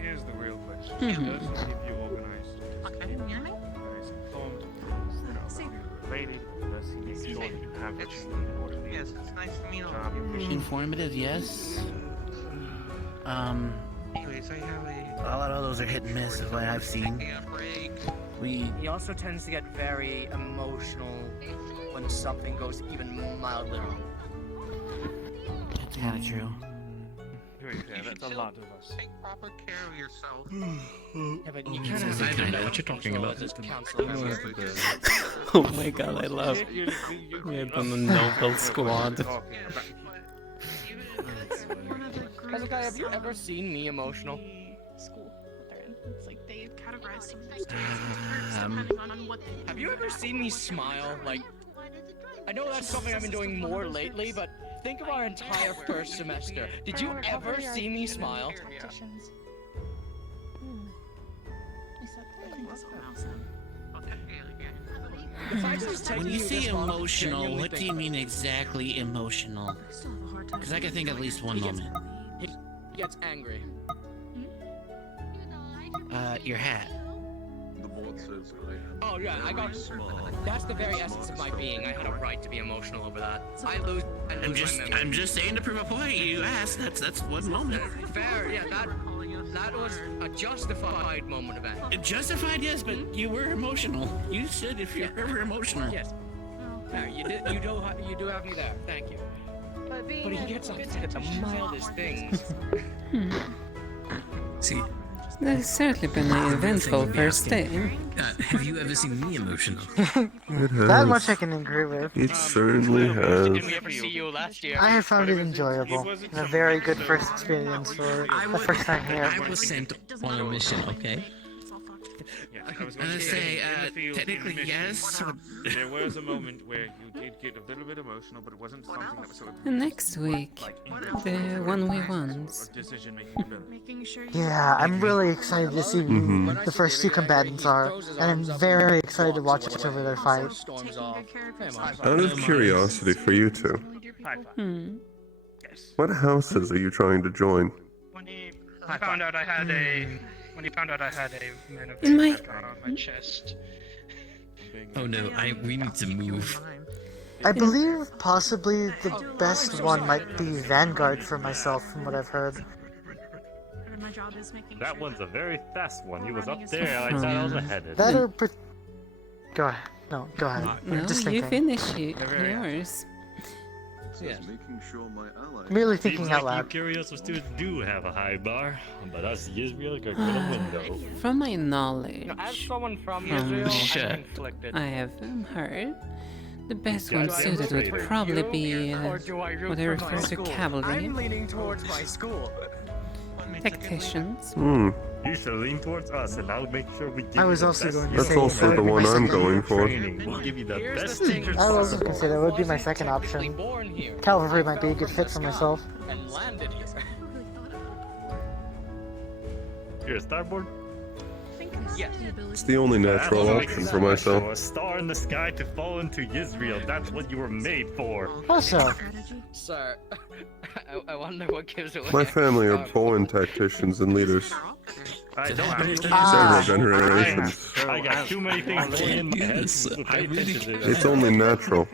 Here's the real question. Does he keep you organized? Okay, you hear me? Nice informed? Are you related? Does he make sure that you have what you need in order to do Yes, it's nice to meet all job of you. Informative, yes. Anyways, I have A lot of those are hit and miss of what I've seen. He also tends to get very emotional when something goes even mildly wrong. That's kind of true. Yeah, that's a lot of us. Take proper care of yourself. Yeah, but you can't I don't know what you're talking about. Oh my god, I love it on the Noble Squad. Hezekiah, have you ever seen me emotional? School that they're in. It's like they categorize some of those depending on what they. Have you ever seen me smile? Like, I know that's something I've been doing more lately, but think of our entire first semester. Did you ever see me smile? Tacticians. I think that's what Mouse said. When you say emotional, what do you mean exactly emotional? Because I can think of at least one moment. He gets angry. Your hat. Oh yeah, I got. That's the very essence of my being. I had a right to be emotional over that. I lose my memory. I'm just saying to prove a point. You asked. That's one moment. Fair, yeah. That was a justified moment of anger. Justified, yes, but you were emotional. You should if you're ever emotional. Yes. Fair, you do have me there. Thank you. But he gets upset at the mildest things. See, There's certainly been an eventful first day. have you ever seen me emotional? That much I can agree with. It certainly has. Did we ever see you last year? I have found it enjoyable and a very good first experience for the first time here. I was sent on a mission, okay? And I say, technically yes. yes. There was a moment where you did get a little bit emotional, but it wasn't something that was sort of. And next week, the 1v1s. Decision-making ability. Yeah, I'm really excited to see who the first two combatants are, and I'm very excited to watch over their fight. Out of curiosity for you two, what houses are you trying to join? When he found out I had a man of In my- on my chest. Oh no, we need to move. I believe possibly the best one might be Vanguard for myself, from what I've heard. My job is making That sure one's a very fast one. He was running up is there. I thought I was ahead of That him. or go ahead. No, go ahead. No, Just you thinking. finish yours. Yes. Making sure my allies. Merely thinking out loud. Curiosum students do have a high bar, but us Israel got a window. From my knowledge, As someone from from Israel, I'm conflicted. I have heard, the best Do one I suited would root for probably you, be or do I root what I for refer my to school? cavalry, I'm leaning towards my school. tacticians. You should lean towards us, and I'll make sure we give I you was the also best going to That's say also that the would be one my I'm second- going for. training. We'll give you the Here's best the thing. teachers I would also possible. consider that would be my second Technically option. born here. Cavalry might be a Fell good from fit the for sky myself. And landed here. You're a starboard? Yes. It's the only natural That option makes for sense. myself. So a star in the sky to fall into Israel. That's what you were made for. Also, Sir, I wonder what gives away. My family are born tacticians and leaders. I don't have Ah. Several generations. I got too many things going in my head. Yes, So I pay really attention to It's that. only natural.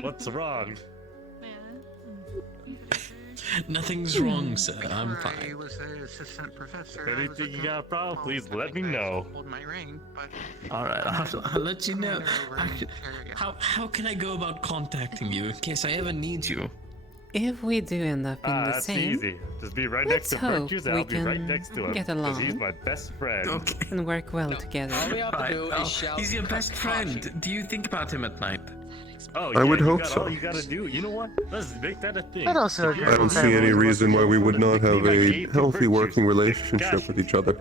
What's wrong? Nothing's wrong, sir. I'm I fine. was an assistant professor. If anything you got a problem, please let me know. Hold my ring, but All right, I'll let you know. How can I go about contacting you in case I ever need you? If we do end up in the That's same, easy. Just be right let's next to hope Virtues, and we I'll be right can next to him. get 'cause along. he's my best friend. Okay. and work well All we together. have to Right. do Oh, is shout. he's your best friend. Do you think about him at night? Oh, I would you hope got so. All you gotta do. You know what? Let's make that a thing. I'd also agree I don't with see that. any reason why we would not have a healthy working relationship with each other.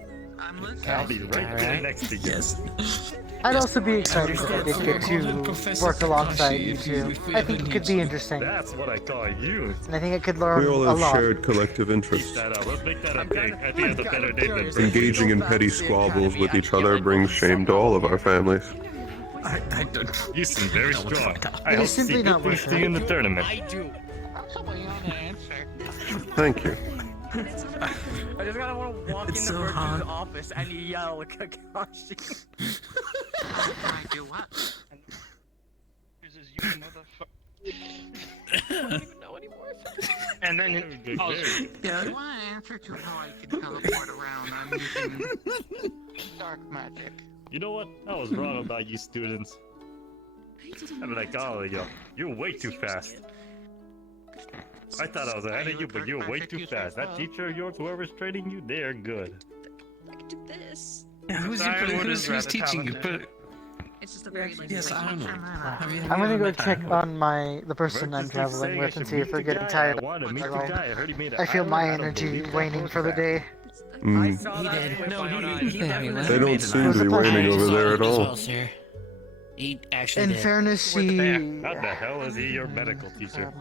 I'll be right there next to you. Yes. I'd also be excited if I did get to work alongside you two. I think it could be interesting, That's what I call you. and I think I could learn We all a have lot. shared collective interests. That up. Let's make that a thing. I think it's a better name than Engaging in petty squabbles with each other brings shame to all of our families. I don't. You seem very strong. I It hope is to simply see not good things worth to you in the it. tournament. I do. Thank you. I just gotta want to walk It's into so Virtue's hard. office and yell Kakashi. I do what? I don't even know anymore. And then Good, oh, very good. Do you want an answer to how I can teleport around? I'm using dark magic. You know what? I was wrong about you students. I'm like, oh, you're way too fast. I thought I was ahead of you, but you're way too fast. That teacher of yours, whoever's training you, they're good. I can do this. Yeah, who's teaching you? But It's just a very yes, I don't know. Have you I'm gonna go met check her? on the person I'm traveling with and see if they're getting tired. I feel my energy waning for the day. He did. No, he definitely. They don't seem to be waning over there at all. Sir. He actually In did. fairness, she... How the hell is he your medical teacher?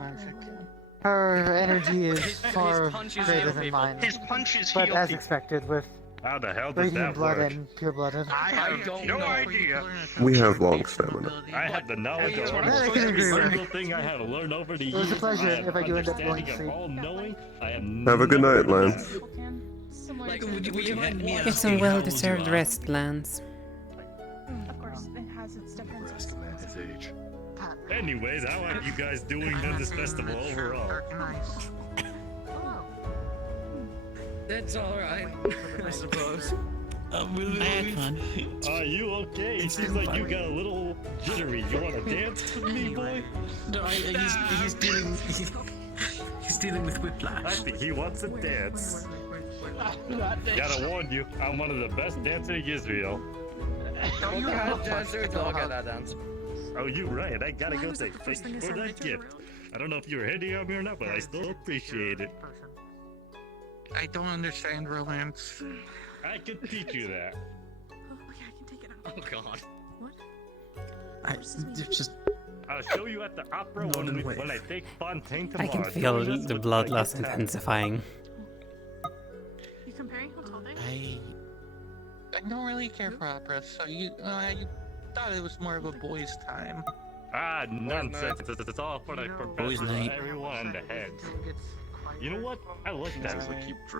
Her energy is far punches greater heal than people. mine. His punches But heal as people. expected, with How the hell does radiant that blood work? and pure-blooded. I have no idea. We have long stamina. I have the knowledge of I can almost agree every with single thing I had to learn over the It years. was a pleasure I have if I do end up going understanding to of sleep. all-knowing. I am Have a good night, Lance. Like, would you mind me Get some well-deserved rest, Lance. Of course, it has its differences. Anyways, how are you guys doing in this festival overall? That's alright, I suppose. I had fun. Are you okay? It seems like you got a little jittery. You want to dance with me, boy? No, he's dealing with whiplash. I think he wants to dance. Gotta warn you, I'm one of the best dancers in Israel. You had dancer dog at that dance. Oh, you right. I gotta go say thanks for that gift. I don't know if you were hitting on me or not, but I still appreciate it. I don't understand romance. I can teach you that. Oh, okay, I can take it out. Oh god. What? Just. I'll show you at the opera when I take Fontaine I tomorrow. can feel the bloodlust intensifying. You comparing how tall they are? I don't really care for opera, so I thought it was more of a boys' time. Ah, nonsense. It's all for the Boys' professor, night. everyone in the heads. You know what? I like that.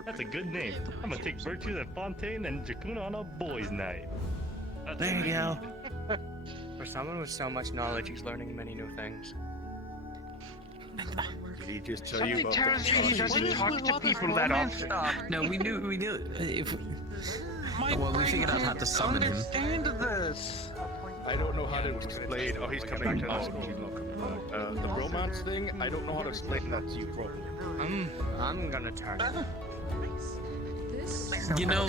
That's a good name. I'm gonna take Virtues and Fontaine and Jakuna on a boys' night. There you go. For someone with so much knowledge, he's learning many new things. Did he just tell Something tells me he doesn't talk to people that often. No, we knew. If well, we figured out how to summon him. Understand this. I don't know how to explain. Oh, he's coming back. Oh, he's not coming back. The romance thing, I don't know how to explain that to you properly. I'm gonna turn. You know,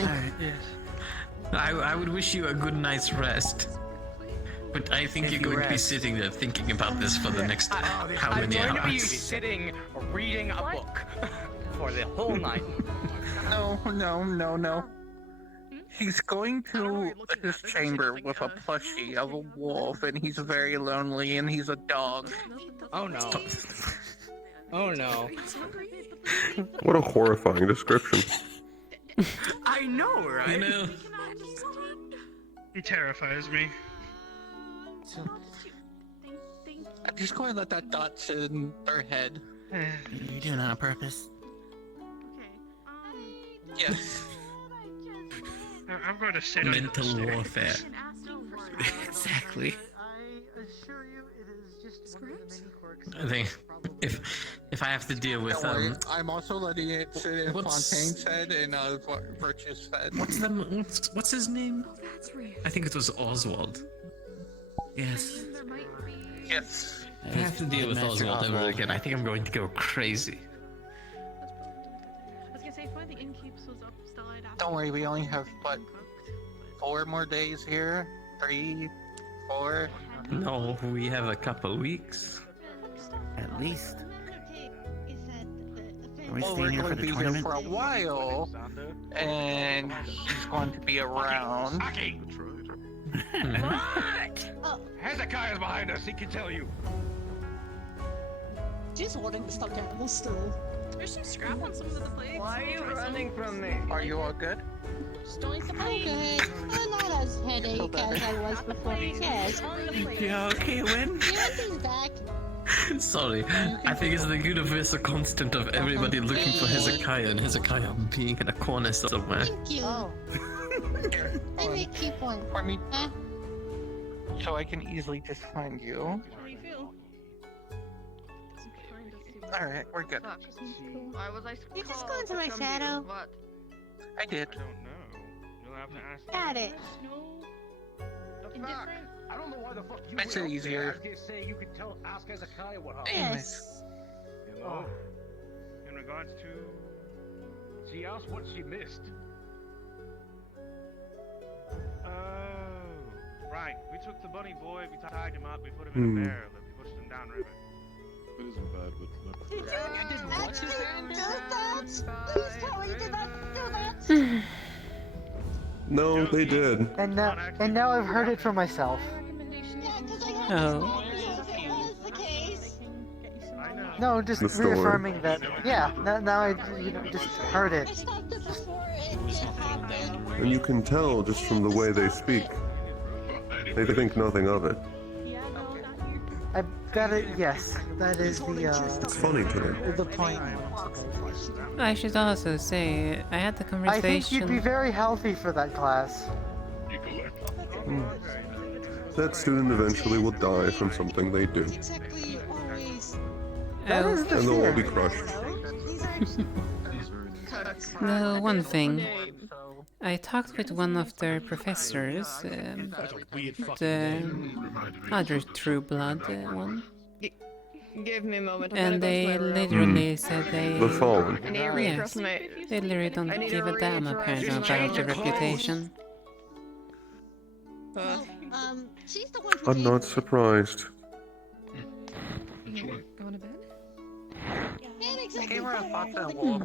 I would wish you a good night's rest. But I think you're going to be sitting there thinking about this for the next how many I'm going to be hours? sitting reading a book for the whole night. No. He's going to his chamber with a plushie of a wolf, and he's very lonely, and he's a dog. Oh no. Oh no. What a horrifying description. I know, right? You know, He terrifies me. I'm just going to let that dot sit in their head. You're doing it on purpose. Yes. I'm going to sit on mental the warfare. Exactly. I assure you, it is just one of the many quirks. I think if I have to deal with Don't worry, I'm also letting it sit in Fontaine's head and Virtue's head. What's his name? I think it was Oswald. Yes. Yes. If I have to deal with Oswald ever again, I think I'm going to go crazy. I was gonna say, if one of the innkeeps was up still, I'd ask. Don't worry, we only have, what, 4 more days here? 3, 4? No, we have a couple weeks. At least. Are we Well, staying here we're for going to the be here tournament? for a while, and he's going to be around. Hezekiah's behind us. He can tell you. Just holding the stuffed animal still. There's some scrap on some of the plates. Why are you running from me? Are you all good? I'm good. I'm not as headache as I was before. Yes. Yeah, okay, when? Andy's back. Sorry, I think it's the universal constant of everybody looking for Hezekiah and Hezekiah being in a corner somewhere. Thank you. I may keep one. I mean, so I can easily just find you. How do you feel? Alright, we're good. Why was I You just go into my shadow. What? I did. I don't know. You'll have to ask. Got it. Indifferent? I don't know why the fuck you Makes it easier. Say you could tell, ask Hezekiah what happened. Yes. You know, in regards to. She asked what she missed. Oh, right. We took the bunny boy, we tied him up, we put him in a barrel, and we pushed him down river. It isn't bad, but Did you actually do that? Please tell me you did not do that. No, they did. And now I've heard it for myself. Oh. No, just The story. reaffirming that. Yeah, now I just heard it. And you can tell just from the way they speak. They think nothing of it. Yes, that is the, It's funny to them. the point. I should also say, I had the I conversation. think you'd be very healthy for that class. That student eventually will die from something they do. That is the And they'll all fear. be crushed. The one thing, I talked with one of their professors, the other True Blood one, Give me a moment. and they literally said they... The Fallen. I need to read Yes, across my... they literally don't I need give to a damn read apparently across about your my- reputation. She's the one I'm not surprised. Going to bed? Gave her a fox and a wolf.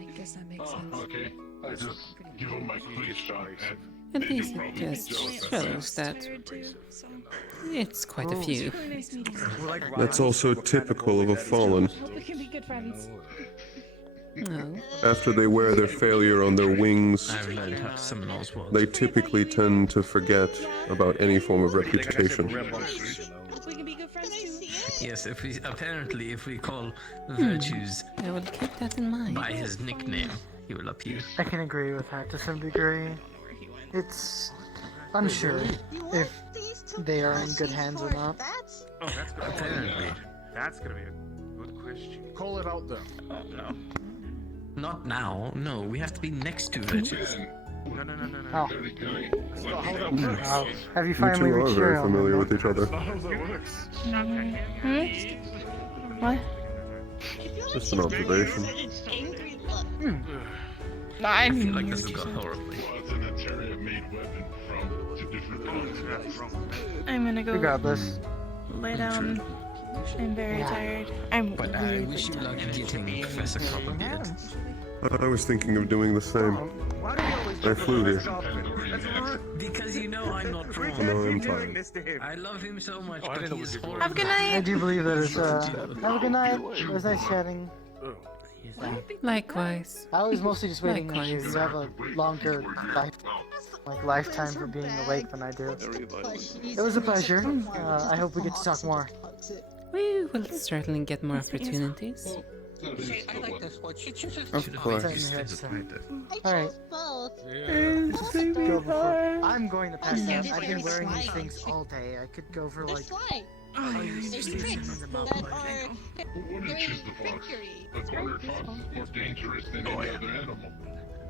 I guess that makes sense. Okay. I just give him my clear shot. At least it just shows that it's quite a few. That's also typical of a Fallen. We can be good friends. No. After they wear their failure on their wings, I've learned how to summon Oswald. they typically tend to forget about any form of reputation. We can be good friends too. Yes, if we call virtues I will keep that in mind. by his nickname, he will appear. I can agree with that to some degree. It's unsure if they are in good hands or not. Oh, that's good. Apparently. That's gonna be a good question. Call it out then. No. Not now. No, we have to be next to virtues. No. Oh. That's not how that works. Oh. Have you You finally two are reached your very familiar element? with each other. That's not how that works. What? Just an observation. I feel like this has gone horribly. I'm gonna You go got this. lay down. I'm very tired. I'm But I really wish you luck getting Professor Copperbeard. I was thinking of doing the same. I flew here. Because you know I'm not wrong. No, I'm tired. I love him so much, but he is horrible. Have a good I night. do believe that it's, have a good night. It was nice chatting. Likewise. I was mostly just waiting on you. Likewise. You have a longer lifetime for being awake than I do. It was a pleasure. I hope we get to talk more. We will certainly get more opportunities. Hey, I like this one. She chooses Of course. Alright. I'm going to pass out. I've been wearing these things all day. I could go for like... There's tricks that are very trickery. More dangerous than any other animal.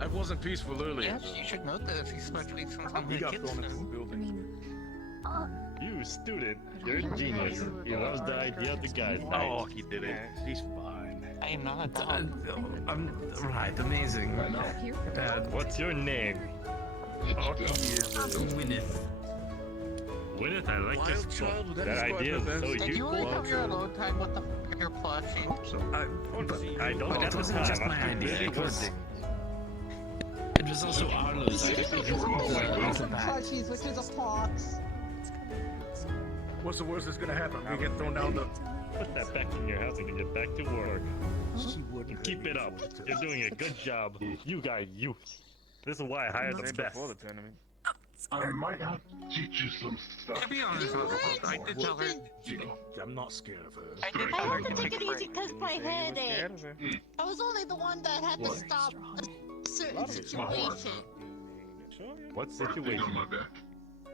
I wasn't peaceful earlier. Yes, you should know this, especially since I'm He a got kid. thrown into the building. You student, you're a genius. You loves the idea of the guy. Oh, he did it. He's fine. I am not a dog. I'm right, amazing. What's your name? Oh, he is Gwyneth. Gwyneth, I like this book. That idea is so Did you only have your useful. alone time with your plushie? I don't But have it the wasn't time. just I'm my too idea. busy It was. working. It was also Arlo's idea. Plushies, which is a fox. What's the worst that's gonna happen? We get thrown down the. Put that back in your house and get back to work. She wouldn't. Keep it up. You're doing a good job. You guys, you. This is why I hired the best. Before the tournament. I might have to teach you some stuff. To be honest, I did tell her. I'm not scared of her. I did I tell her had to to take take it a easy break. because my head ached. I was only the one that had to What? stop a certain situation. What situation?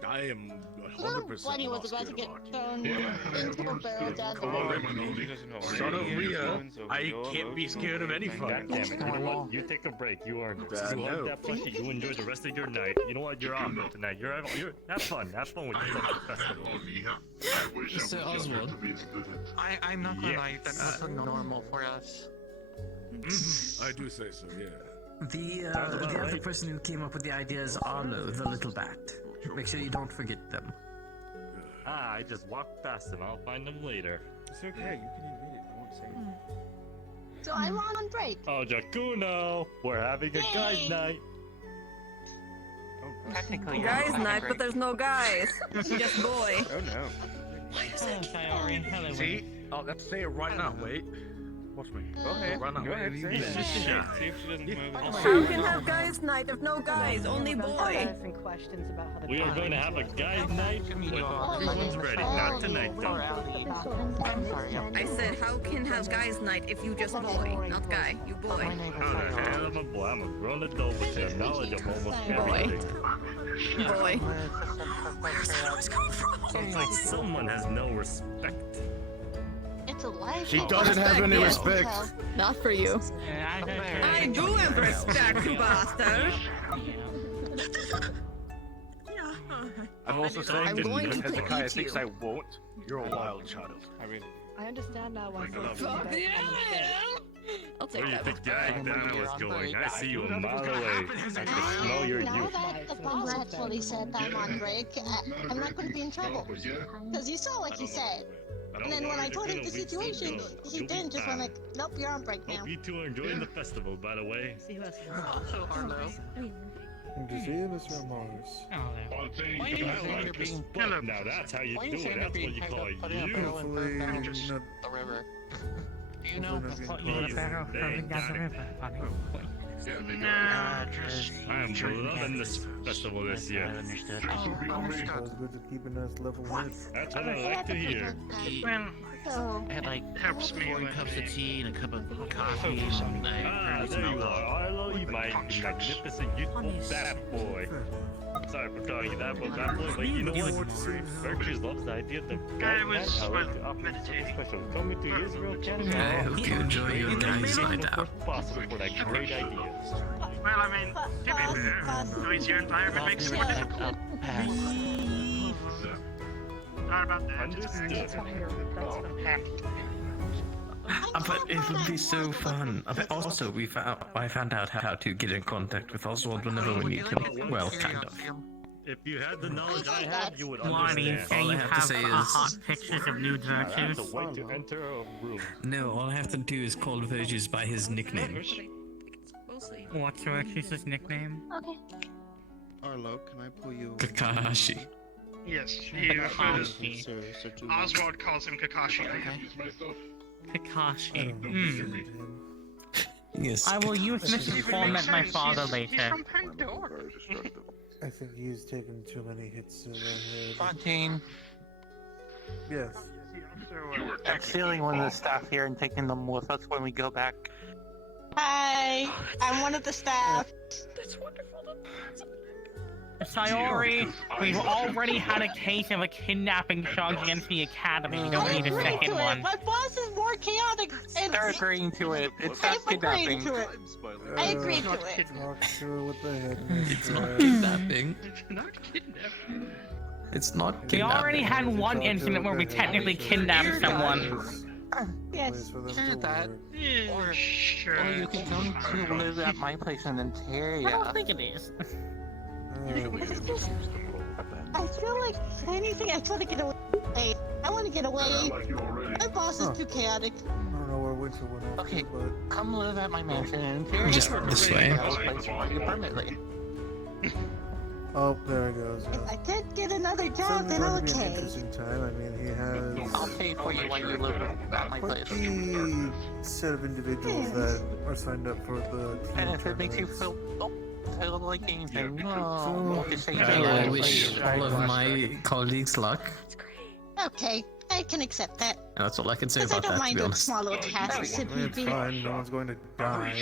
I am Little 100% Bunny not was about to scared get of art. thrown into a barrel down the Come road. on, son of Rhea, I can't be scared of any God fight. damn it. You know what? You take a break. You earned it. I You know. hug that plushie. You enjoy the rest of your night. You know what? You're off tonight. You're have fun. Have fun with the festival. Mr. Oswald. I'm not gonna Yeah. lie, that wasn't normal for us. I do say so, yeah. The other person who came up with the idea is Arlo, the little bat. Make sure you don't forget them. I just walk past them. I'll find them later. It's okay. You can admit it. I won't say it. So I'm on break. Oh, Jacuno! We're having a guys' night. Technically, Guys night, but there's no guys. Just boy. Oh no. See? Oh, let's say it right now. Wait. Watch me. Go ahead. Right now. Go ahead. Say it. See if she doesn't move. How can have guys night if no guys, only boy? We are going to have a guys' night when everyone's ready. Not tonight, though. I said, how can have guys night if you just boy, not guy, you boy. I'm a boy. I'm a grown adult with the knowledge of almost everything. Boy. Where's that always coming from? Sounds like someone has no respect. It's a life. She doesn't have any respect. Not for you. I do have respect, you bastard. I'm also saying I'm that going because to Hezekiah eat thinks you. I won't. You're a wild child. I mean, I understand now why. I'll take Where you that. think Diana was going? I see you a mile away. I can smell your Now youth. that the boss actually said I'm on break, I'm not going to be in trouble. Because you saw what he said. And then when I told him the situation, he didn't just went like, nope, you're on break now. Hope you two are enjoying the festival, by the way. Also, Arlo. Good to see you, Mr. Morris. I like respect. Now that's how you do it. That's what you call you. Hopefully, not The river. Do you know? I am loving this festival this year. It was good at keeping us level-headed. That's what I like to hear. So, I had like Helps me 4 with cups of tea and a cup of coffee. Ah, there you are, Arlo. You my magnificent youthful bad boy. Sorry for calling you that, but bad boy. But you know what? Virtues loves the idea that guy was, I well, like to offer you something meditating. special. Coming to Israel, Canada. I hope you enjoy your guys night out. Possible for that great idea. Well, I mean, to be fair, noisier environment makes it more difficult. Not about that. Understood. But it would be so fun. But also, I found out how to get in contact with Oswald whenever we need him. Well, kind of. If you had the knowledge I had, you would Why do you understand. say All I you have to have say hot is- pictures of nude Now, virtues? that's a way to enter a room. No, all I have to do is call Virtues by his nickname. What's Virtues' nickname? okay. Arlo, can I pull you? Kakashi. Yes, Kakashi. Oswald calls him Kakashi. Kakashi. Yes. I will use this to torment my father later. I think he's taken too many hits to the head. Fontaine. Yes. I'm stealing one of the staff here and taking them with us when we go back. Hi, I'm one of the staff. That's wonderful. Sayori, we've already had a case of a kidnapping charge against the academy. We don't need a agree second to it. one. My boss is more chaotic. And They're agreeing to it. It's not I'm agreeing kidnapping. to it. I agree to it. Not sure what the heck. It's not kidnapping. It's not kidnapping. It's not We kidnapping. already had one incident where we technically kidnapped someone. Yes. Hear that. Or you can come to live at my place in I Ontario. don't think it is. It's just, I feel like anything I try to get away. I want to get away. My boss is too chaotic. I don't know where Winter went off Okay, to, but come live at my mansion in Ontario. Just this way. I'll place for you permanently. Oh, there he goes. If I could get another job, then Going to be an okay. interesting time. I mean, he has I'll pay for you while you live at my quite place. the set of individuals that are signed up for the team And if it makes you feel like anything, no, just say I wish all of my colleagues luck. Okay, I can accept that. And that's all I can say Because I about don't that, to mind be doing honest. small little tasks if need It's be. fine. No one's going to die.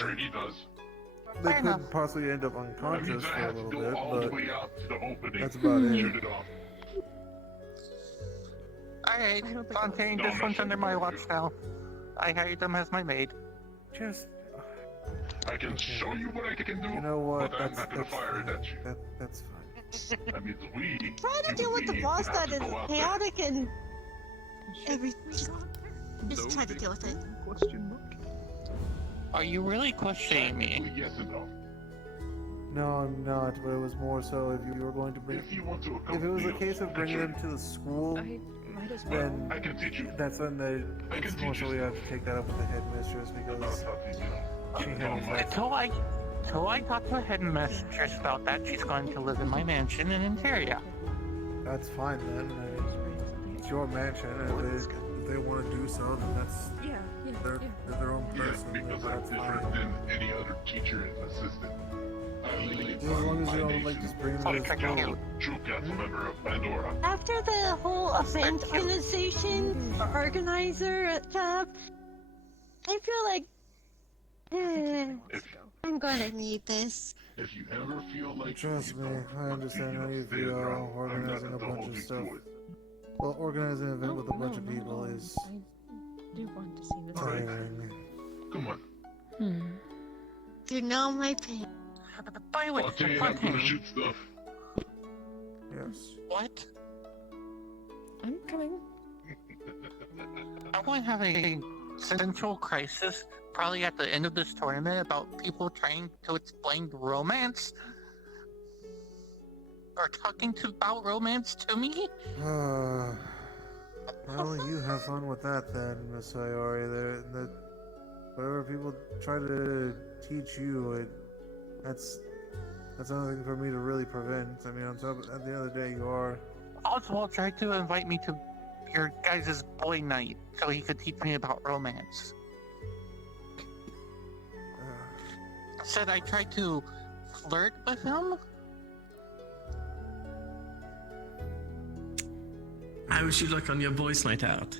They could possibly end up unconscious for a little bit, but that's about it. Alright, Fontaine, this one's under my watch now. I hired them as my maid. Just... I can show you what I can do. You know what? But I'm That's not gonna fine. fire at you. That's fine. That means we. Trying to deal with the boss that is chaotic and everything. Just try to deal with it. Are you really questioning me? Yes and no. No, I'm not, but it was more so if you were going to bring... If it was a case of bringing them to the school, then I can teach you. that's when it's more so we have to take that up with the headmistress because she handles that. Until I talk to a headmistress about that, she's going to live in my mansion in Ontario. That's fine then. It's your mansion, and if they want to do so, then that's they're their own person. Because I'm That's different fine. than any other teacher and assistant. As long as you don't like just bring them to the school. True council member of Pandora. After the whole event organization or organizer job, I feel like I'm gonna need this. If you ever feel like Trust me, I understand how you feel organizing a bunch of stuff. Well, organizing an event with a bunch of people is I do want to see this. tiring. Come on. You know my pain. By the way, I'll tell you how to shoot stuff. Yes. What? I'm coming. I want to have a central crisis, probably at the end of this tournament, about people trying to explain romance. Or talking about romance to me? Well, you have fun with that then, Miss Sayori. Whatever people try to teach you, that's nothing for me to really prevent. I mean, at the end of the day, you are... Oswald tried to invite me to your guys' boy night so he could teach me about romance. Said I tried to flirt with him? I wish you luck on your boys' night out.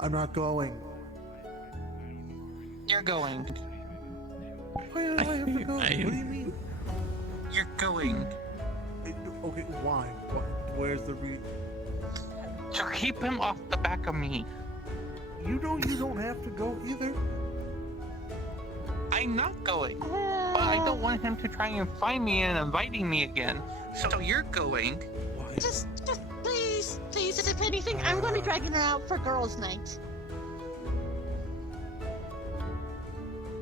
I'm not going. You're going. Why do I have to go? What do you mean? You're going. Okay, why? Where's the reason? To keep him off the back of me. You don't have to go either. I'm not going. But I don't want him to try and find me and inviting me again. So you're going. Just please, if anything, I'm gonna be dragging her out for girls' night.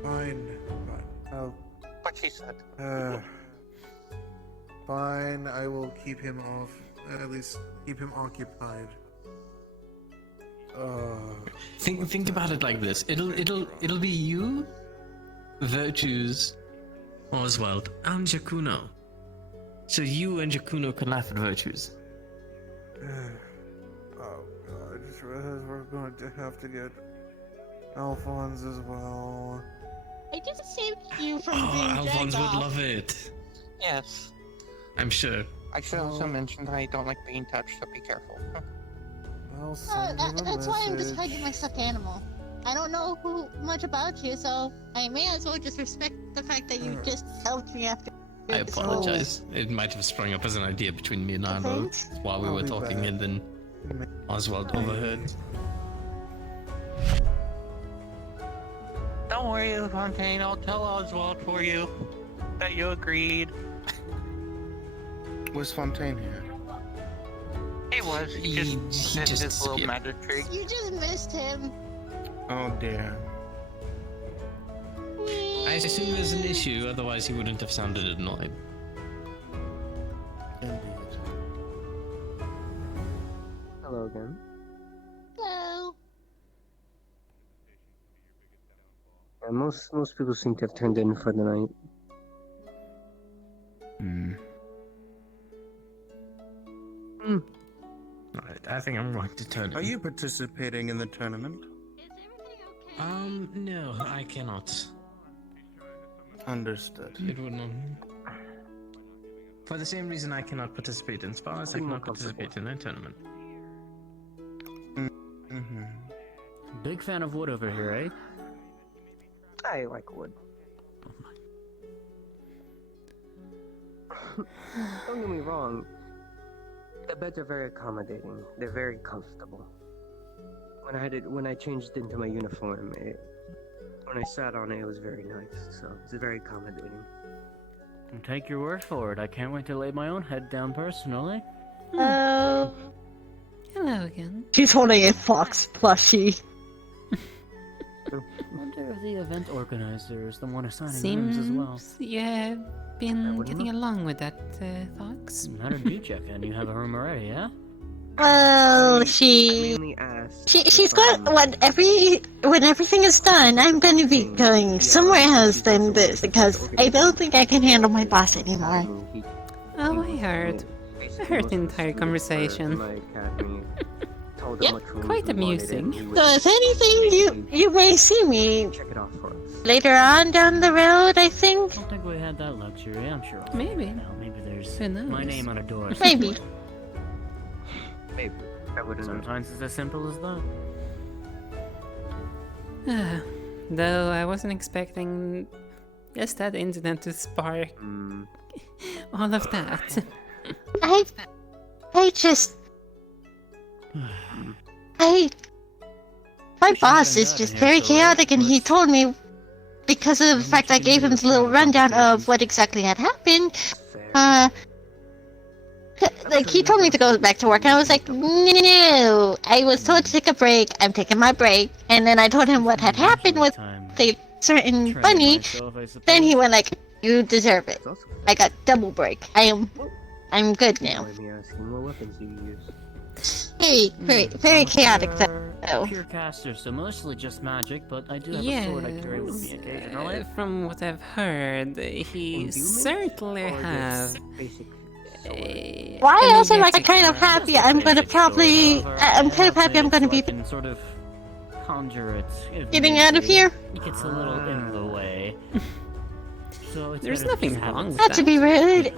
Fine. What she said. Fine, I will keep him off. At least keep him occupied. Think about it like this. It'll be you, Virtues, Oswald, and Jacuno. So you and Jacuno can laugh at Virtues. Oh god, I just realized we're going to have to get Alphonse as well. I just saved you from being dragged Alphonse would off. love it. Yes. I'm sure. I should also mention that I don't like being touched, so be careful. That's why I'm just hugging my stuffed animal. I don't know much about you, so I may as well just respect the fact that you just helped me after. I apologize. It might have sprung up as an idea between me and Arlo while we were talking, and then Oswald overheard. Don't worry, Fontaine. I'll tell Oswald for you that you agreed. Was Fontaine here? He was. He just did his little magic trick. You just missed him. Oh dear. I assume there's an issue, otherwise he wouldn't have sounded annoyed. Hello again. Hello. Yeah, most people seem to have turned in for the night. Hmm. I think I'm going to turn in. Are you participating in the tournament? No, I cannot. Understood. It would not. For the same reason I cannot participate in spas, I cannot participate in a tournament. Big fan of wood over here, eh? I like wood. Don't get me wrong. The beds are very accommodating. They're very comfortable. When I changed into my uniform, when I sat on it, it was very nice. So it's very accommodating. Take your word for it. I can't wait to lay my own head down personally. Oh. Hello again. She's holding a fox plushie. I wonder if the event organizer is the one assigning rooms as well. You have been getting along with that fox. How did you check in? You have a room already, yeah? Well, she's got when everything is done, I'm going to be going somewhere else than this because I don't think I can handle my boss anymore. Oh, I heard the entire conversation. Yep, quite amusing. So if anything, you may see me later on down the road, I think. I don't think we had that luxury, I'm sure. Maybe. Maybe there's Who knows? my name on a door. Maybe. Maybe. I wouldn't know. Sometimes it's as simple as that. Though I wasn't expecting just that incident to spark all of that. My boss is just very chaotic, and he told me, because of the fact I gave him the little rundown of what exactly had happened, like, he told me to go back to work, and I was like, no, I was told to take a break, I'm taking my break, and then I told him what had happened with a certain bunny, then he went like, you deserve it. I got double break. I'm good now. Very chaotic though. Pure caster, so mostly just magic, but I do have a sword I carry with me occasionally. From what I've heard, he certainly has. Why else am I kind of happy? I'm kind of happy I'm gonna be sort of conjure it. getting out of here. It gets a little in the way. So there's nothing wrong with Not to be rude.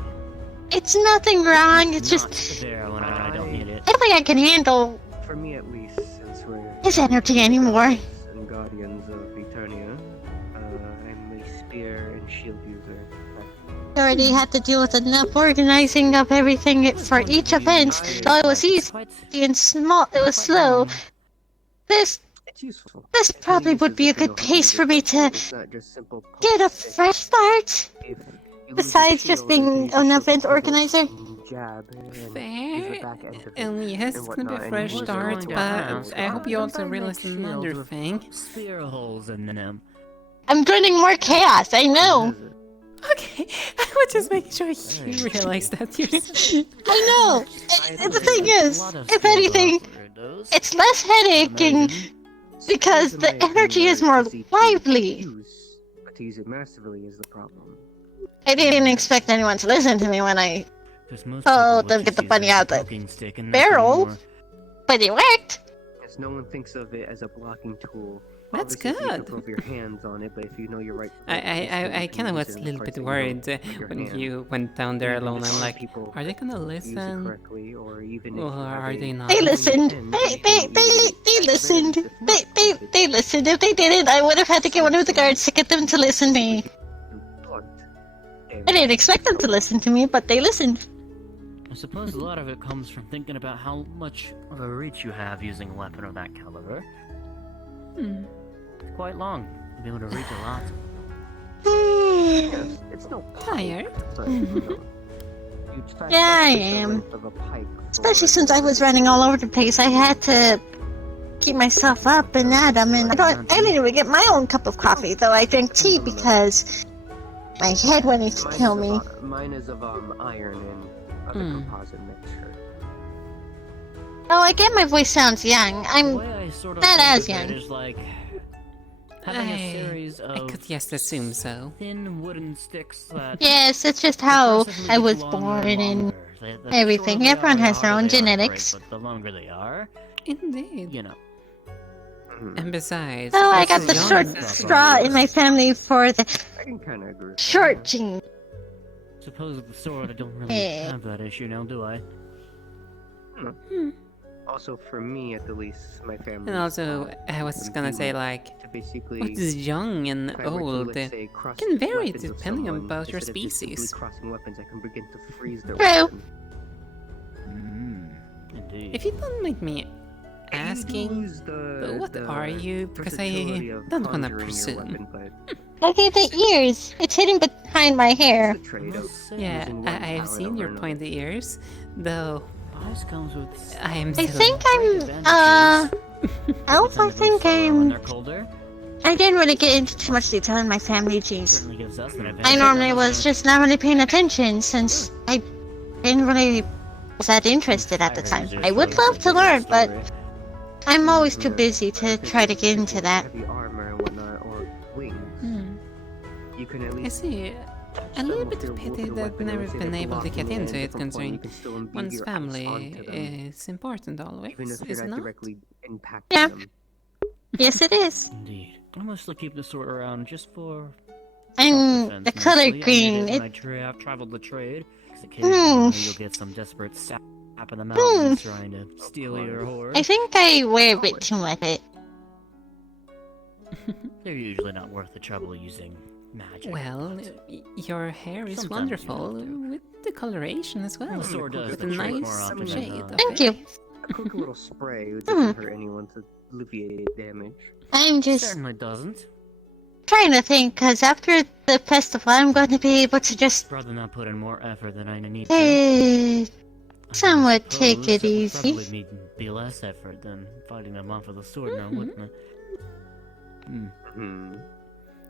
It's nothing wrong. It's just there when I don't need it. I don't think I can handle For me at least, since we're his energy anymore. and guardians of Eternia, I'm a spear and shield user. I already had to deal with enough organizing of everything for each event, so it was easy and small. It was slow. This probably would be a good pace for me to get a fresh start. Besides just being an event organizer. Fair. Yes, it's gonna be a fresh start, but I hope you also realize another thing. Spear holes in them. I'm joining more chaos, I know. Okay, I was just making sure you realize that you're... I know. The thing is, if anything, it's less headache because the energy is more lively. But to use it massively is the problem. I didn't expect anyone to listen to me when I told them to get the bunny out the barrel, but it worked. Yes, no one thinks of it as a blocking tool. That's Obviously, you good. can put your hands on it, but if you know you're right. I kind of was a little bit worried when you went down there alone. I'm like, are they gonna listen? Or are they not? They listened. They listened. They listened. If they didn't, I would have had to get one of the guards to get them to listen to me. I didn't expect them to listen to me, but they listened. I suppose a lot of it comes from thinking about how much of a reach you have using a weapon of that caliber. It's quite long. You'll be able to reach a lot. It's no tired. Yeah, I am. Especially since I was running all over the place, I had to keep myself up and at them, and I didn't even get my own cup of coffee, though I drank tea because my head wanted to kill me. Mine is of iron and other composite mixture. Oh, I get my voice sounds young. I'm not as young. Like having a series of I could just assume so. thin wooden sticks that Yes, it's just how I was born and Everything. shorter they Everyone are, the has their harder own they are to break, genetics. but the longer they are, Indeed. you know. And besides, So I it's got the young. short straw in my family for the I can kind of agree. short gene. Suppose with the sword I don't really Eh. have that issue now, do I? Also, for me, at the least, my family. And also, I was gonna say, like, to basically, what is young and if I were to, old let's say, cross can vary weapons with depending someone, about your instead of just simply species. crossing weapons, I can begin to freeze their True. weapon. Indeed. If you don't mind me asking, Lose the, what the are you? Because versatility I of don't wanna conjuring your presume. weapon, but Look at the ears. It's hidden behind my hair. it's a trade-off. Yeah, Using one I've talent seen over your another. pointy ears, though Bias comes with I am I still... think Elf, I think when they're colder. I didn't really get into too much detail in my family genes. Certainly gives us an advantage. I normally was just not really paying attention since I didn't really was that interested at the time. I would love to learn, but I'm always too busy to try to get into that. Heavy armor and whatnot, or wings. You can at I least. see. A little bit of pity that I've never been able to get into it, considering one's family is important always, Even if is you're it not not? directly impacting Yeah. them. Yes, it is. Indeed. I mostly keep the sword around just for And self-defense the color mostly. I green, need it when it- I've traveled the trade. 'Cause occasionally you'll get some desperate sap in the mountains trying to steal your horse. I think I wear a bit too much of it. They're usually not worth the trouble using magic. Well, your hair is Sometimes you wonderful, with the coloration as well. The sword does with the a trick more nice often than shade not. of Thank it. you. A quick little spray Hmm. doesn't hurt anyone to alleviate damage. I'm just Certainly doesn't. trying to think, because after the festival, I'm going to be able to just Rather not put in more effort than I need to. somewhat take Suppose it it would probably easy. be less effort than fighting them off with a sword now, wouldn't it?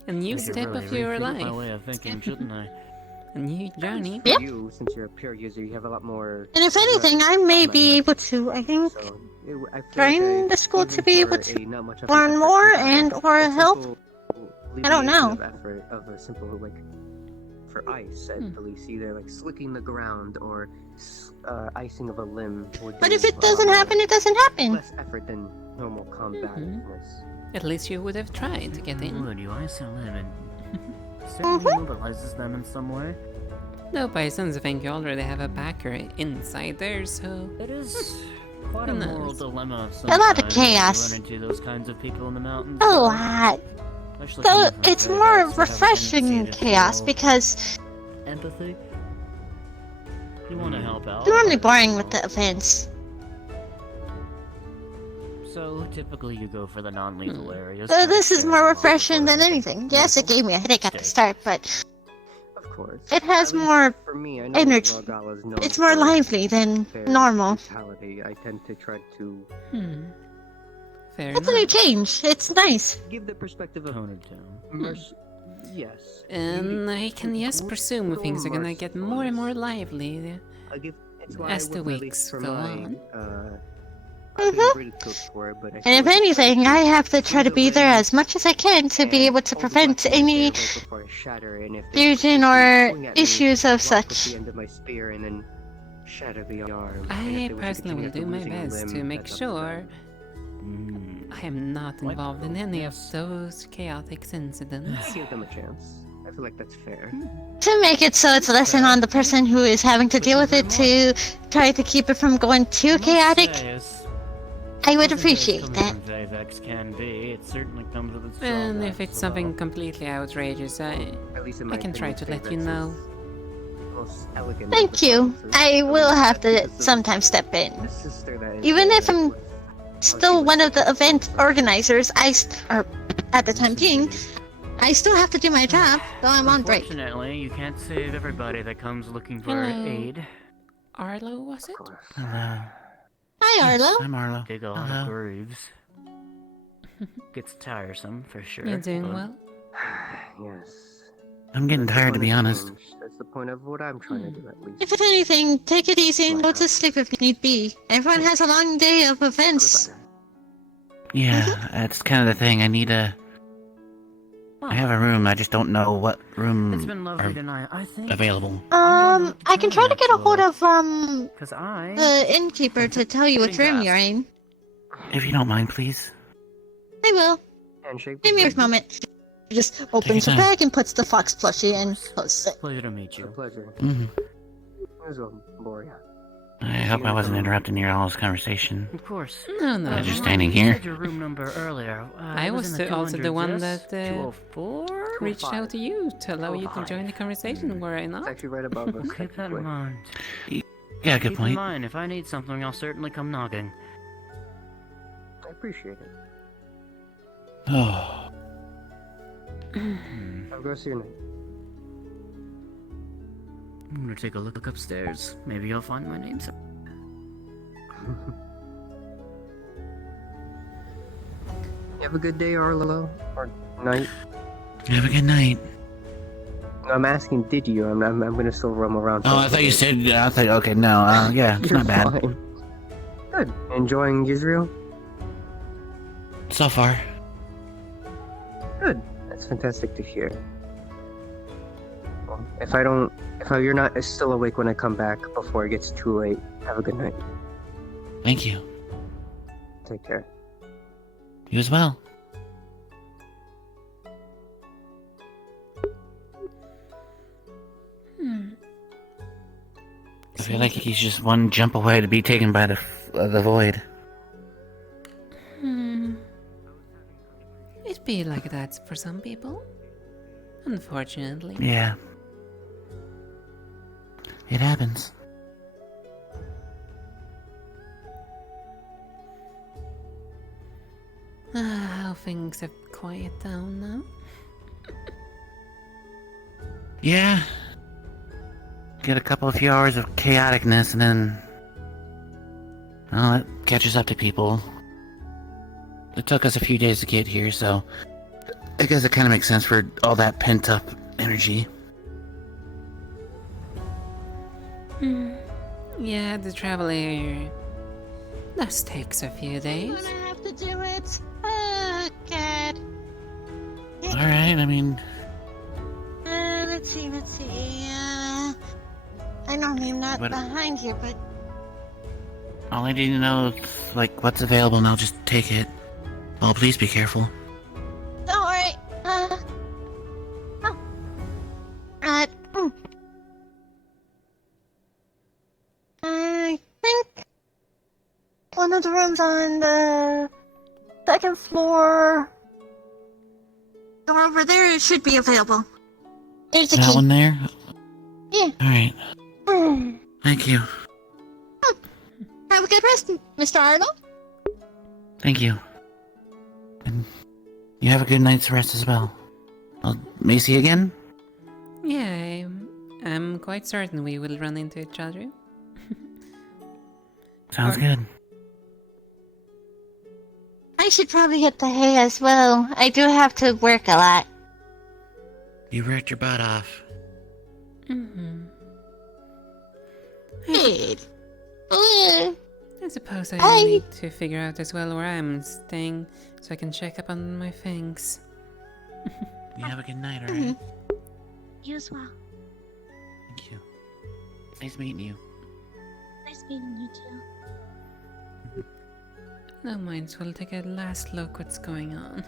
A new I should step really of your rethink life. my way of thinking, shouldn't I? A new journey. Yep. You, since you're a pure user, you have a lot more. And if anything, I may be able to, I think, So, I feel join like the school to even be for able to a not much of an learn effort more to and a or help. simple I don't know. alleviation Of effort of a simple like for ice at least either like slicking the ground or icing of a limb. Would But do if it a lot doesn't more- happen, it doesn't happen. Less effort than normal combativeness. At least you would have tried to get in. Would you ice a lemon? Certainly mobilizes them in some way. Though by sounds of things you already have a backer inside there, so... It is quite a Who moral knows? dilemma A lot of sometimes chaos. when you run into those kinds of people in the mountains. A lot. Especially So coming from it's Fairfax, more who have a refreshing tendency to chaos feel because empathy. You want to help out. it's normally boring with the events. So typically you go for the non-lethal areas. So try to this is stay more off refreshing before than they anything. Yes, it gave me a headache at the Stay. start, but Of course. it has At least more for me, I know energy. Valgala is known It's more for lively than their normal. brutality. I tend to try to Fair It's a new change. It's nice. give the perspective of Tone it down. yes. And I can just presume things are gonna get more and more lively I give. It's why as I the would, at weeks least for go my, on. I've been ridiculed for it, but I And feel if like it's anything, I have to try to be there as much as I can to be able to hold the prevent weapon any there right before I shatter it, and if they fusion persistently or swing at me, issues of block with such. the end of my spear and then shatter the arm. I And if they were to personally will continue do my after losing a best to limb, make that's up to them. sure I am not involved in any of those chaotic incidents. Give them a chance. I feel like that's fair. To make it so it's a lesson on the person who is having to deal with it to try to keep it from going too chaotic, I would appreciate that. Vevex can be. It certainly comes with its And drawbacks if it's as something well. completely outrageous, I least in I my can try to opinion, let you Vevex know. Most elegant Thank of the you. classes. I will have to because of sometimes step in. the sister that is Even there if that I'm was- still one of the event organizers, or at the time being, I still have to do my job, though I'm on break. Unfortunately, you can't save everybody that comes looking for Hello. aid. Arlo, was it? Hello. Hi, Arlo. I'm Arlo. Dig a lot of Hello. grooves. Gets tiresome, for sure. You're doing but- well? Yes. I'm getting That's the tired, to point be of honest. change. That's the point of what I'm trying to do, at least. If anything, take it easy and go to sleep if need be. Everyone has a long day of events. Yeah, that's kind of the thing. I need a. I have a room. I just don't know what room It's been lovely are tonight. I think available. I can try to get a hold of I the innkeeper to tell you which room you're in. If you don't mind, please. I will. Give me a moment. She just opens her time. bag and puts the fox plushie and closes it. Pleasure to meet you. Pleasure. Mhm. As well, Boria. I hope I wasn't interrupting your all's conversation. Of course. No, no. I was just Remind standing me, you here. said your room number earlier. I It was in the also the one 200s, that 204? reached out to you to allow you to 205. join the conversation, were I not? It's actually right above us. Keep that in mind. Yeah, good Keep point. in mind, if I need something, I'll certainly come knocking. I appreciate it. Oh. Have a good rest of your night. I'm gonna take a look upstairs. Maybe I'll find my name. You have a good day, Arlo, or night. Have a good night. I'm asking, did you? I'm gonna still roam around. Oh, I thought you said. I thought. Okay, no. Yeah, it's You're not bad. fine. Good. Enjoying Israel? So far. Good. That's fantastic to hear. Well, if you're not still awake when I come back before it gets too late, have a good night. Thank you. Take care. You as well. I feel like he's just one jump away to be taken by the void. It'd be like that for some people. Unfortunately. Yeah. It happens. How things have quieted down now. Yeah. Get a few hours of chaoticness and then... well, it catches up to people. It took us a few days to get here, so... I guess it kind of makes sense for all that pent-up energy. Yeah, the travel here does takes a few days. I'm gonna have to do it. Oh, God. Alright, I mean... let's see. I normally am not What- behind here, but all I need to know is, like, what's available and I'll just take it. Oh, please be careful. don't worry. I think one of the rooms on the second floor door over there should be available. There's the That key. one there? Yeah. Alright. Hmm. Thank you. Have a good rest, Mr. Arnold. Thank you. And you have a good night's rest as well. May see you again? Yeah, I'm quite certain we will run into each other. Sounds good. I should probably get the hay as well. I do have to work a lot. You worked your butt off. Good. I suppose I need to figure out as well where I'm staying so I can check up on my things. You have a good night, alright? You as well. Thank you. Nice meeting you. Nice meeting you too. No minds, we'll take a last look what's going on.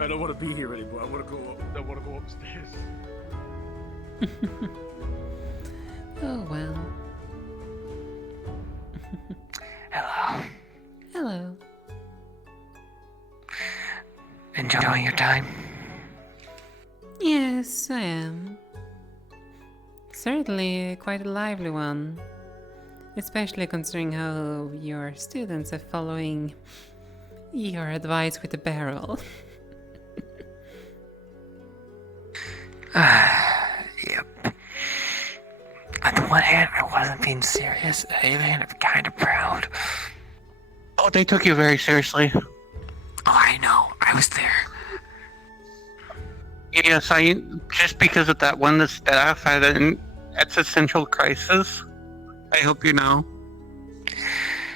I don't want to be here anymore. I want to go upstairs. Oh well. Hello. Hello. Enjoying your time? Yes, I am. Certainly quite a lively one. Especially considering how your students are following your advice with the barrel. On the one hand, I wasn't being serious. On the other hand, I'm kind of proud. Oh, they took you very seriously. Oh, I know. I was there. Yes, just because of that one, the staff had an existential crisis. I hope you know.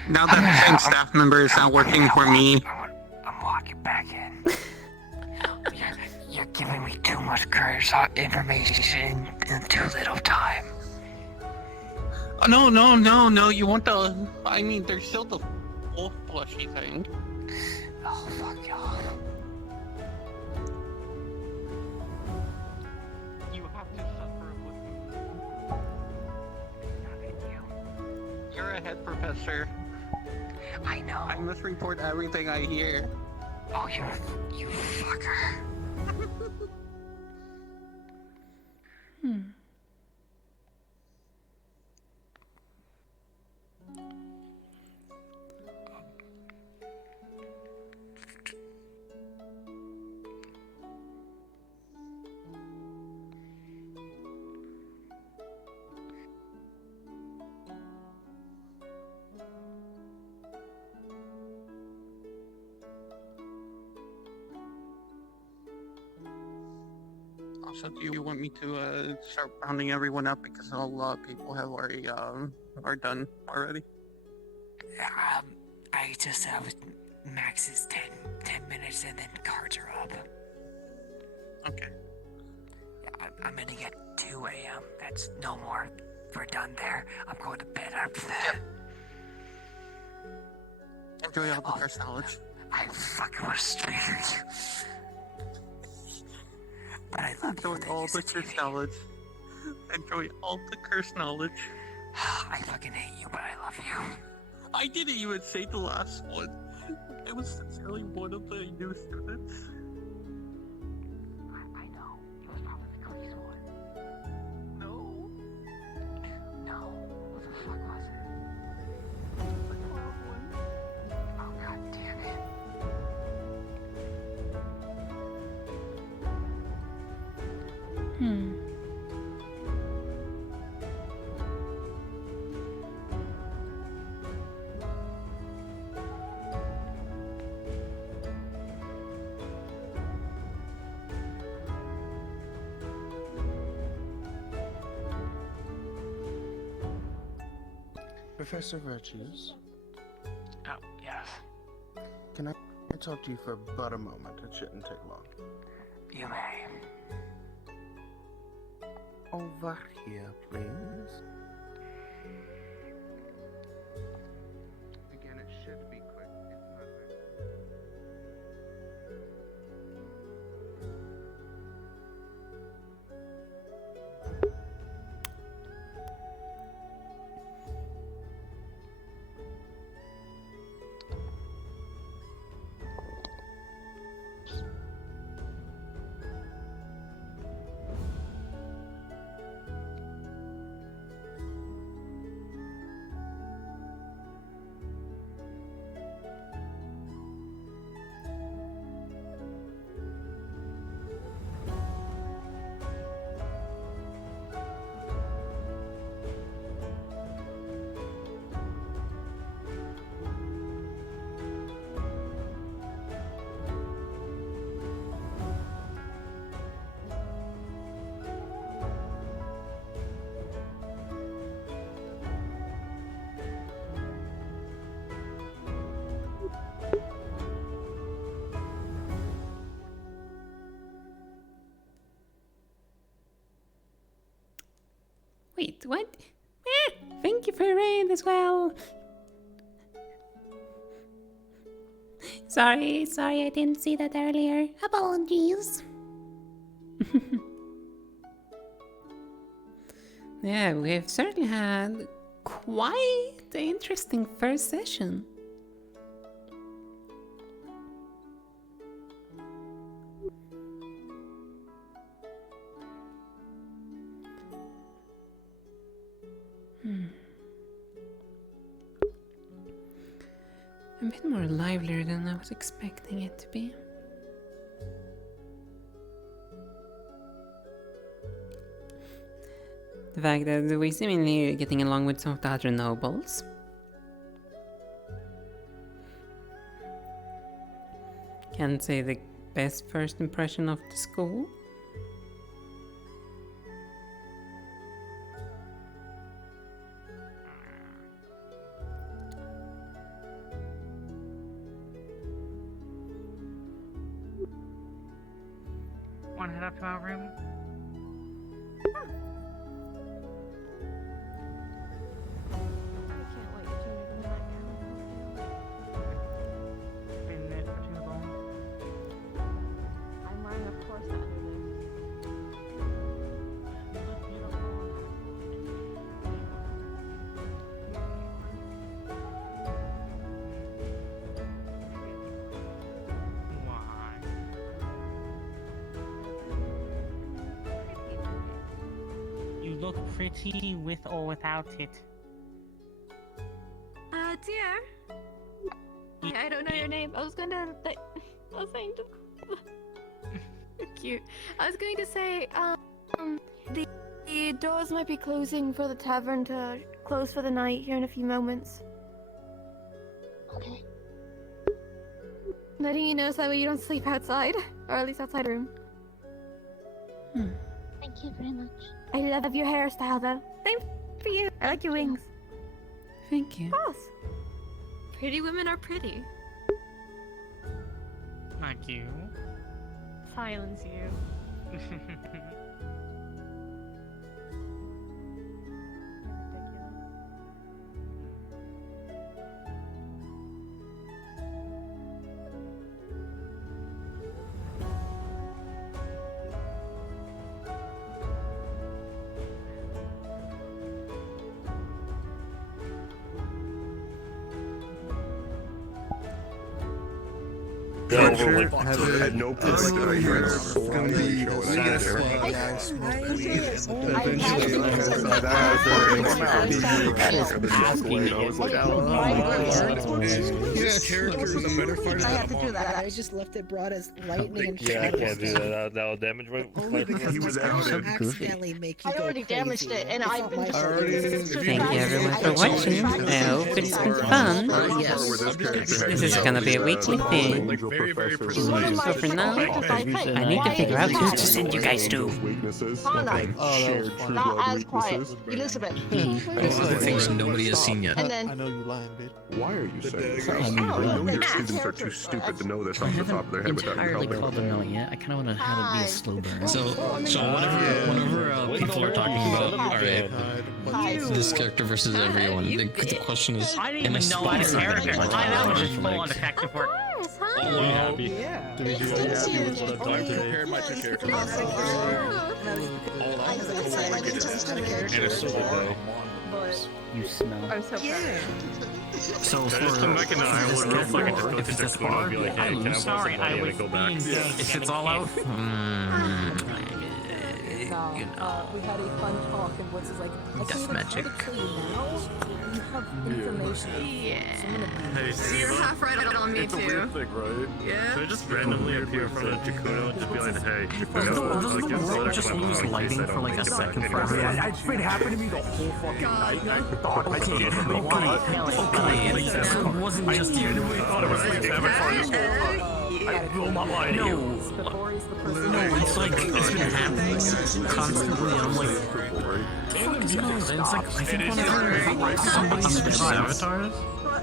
Now that the same staff member is now working for me. I'm walking back in. You're giving me too much courage, information in too little time. Oh, no, you want the... I mean, there's still the wolf plushy thing. Oh, fuck y'all. You have to suffer with me. You're a head professor. I know. I must report everything I hear. Oh, you fucker. Also, do you want me to start rounding everyone up because a lot of people have already are done already? I just have max is 10 minutes and then cards are up. Okay. Yeah, I'm gonna get 2 a.m. That's no more. We're done there. I'm going to bed after that. Enjoy all the first knowledge. I fucking want to strangle you. But I love Enjoy you. all the cursed knowledge. Enjoy all the cursed knowledge. I fucking hate you, but I love you. I didn't even say the last one. I was sincerely one of the new students. I know. It was probably the Grease one. No. No. What the fuck was it? The 12 one. Oh, god damn it. Professor Virtues, Oh, yes. can I talk to you for but a moment? It shouldn't take long. You may. Over here, please. Again, it should be quick. It's not very... Wait, what? Thank you for your raid as well. Sorry, I didn't see that earlier. Apologies. Yeah, we've certainly had quite an interesting first session. A bit more livelier than I was expecting it to be. The fact that we seemingly are getting along with some of the other nobles. Can't say the best first impression of the school. Want to head up to our room? Been there for too long. I'm wearing a corset under You look pretty with or without it. Dear. I don't know your name. I was saying to... Cute. I was going to say, the doors might be closing for the tavern to close for the night here in a few moments. Okay. Letting you know so that way you don't sleep outside, or at least outside the room. Thank you very much. I love your hairstyle though. Same for you. I like your wings. Thank you. Boss. Pretty women are pretty. Thank you. Silence you. At no point did I hear it's gonna be I have to do that. I just left it broad as lightning and Yeah, I can't do that. That'll damage my. Only because He was accidentally make you I go already damaged it, and I've been just... Thank you everyone for watching. I hope it's been fun. This is gonna be a weekly thing. So for now, I need to figure out who to send you guys to. Hana. Not as quiet. Elizabeth. The things nobody has seen yet. And then... I know you lying, bitch. Why are you saying this? I know your students are too stupid to know this off the top of their head without you entirely helping called them out yet. I kind of want to have it be a slow burn. So whenever people are talking about, alright, this character versus everyone, the question is, I didn't am I even know I had a spoiling character. something? I was just full on detective work. Oh, happy. Yeah. To be happy with what I've done today. my two characters. And it's so good. You smell. I'm so proud. So Just come back and I will real fucking just go to the school and be like, hey, can I have Sorry, some money I and was then go back? If it's all out, We had a fun talk, and what's like, I Death can't magic. even tell you now. You have information. Hey, So you're half right on me it's too. a weird thing, right? Yeah. So I just randomly appear from a Jakuno and just be like, hey, doesn't the world just lose lighting for like a second for everyone? It's been happening to me the whole fucking night. I thought I genuinely It wasn't just you. I thought it was like Avatar this whole time. I will not lie to you. No, it's like, it's been happening constantly. I'm like, what the fuck is going on? It's like, I think whenever somebody switches avatars,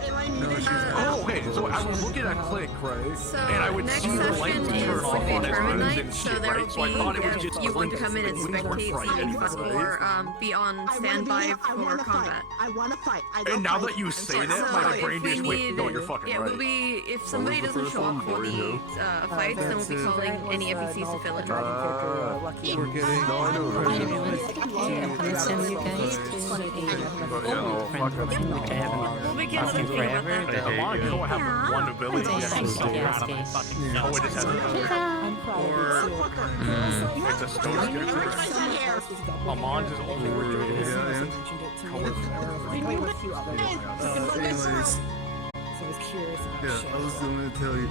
Oh, okay, so I was looking at Click, right? So and I would next see the session lights is turn off on his tournament buttons night, and so shit, there right? will So I thought it was be, just you want to come in and we weren't spectate trying some anything, right? or be on standby for combat. I want to fight. And now that you say that, my So brain if just we wait, need, no, you're fucking yeah, right. we'll be, if somebody doesn't show up for the fights, then we'll be calling any NPCs to fill in. We're getting. No, I know. Can I send you guys to which I haven't We'll begin talked to forever? A lot of people have one ability. Thank you, Yeah. guys. No, it just has or it's a stone character. Amon is only worth doing. Anyways. So I was curious about Yeah, I was going to tell you.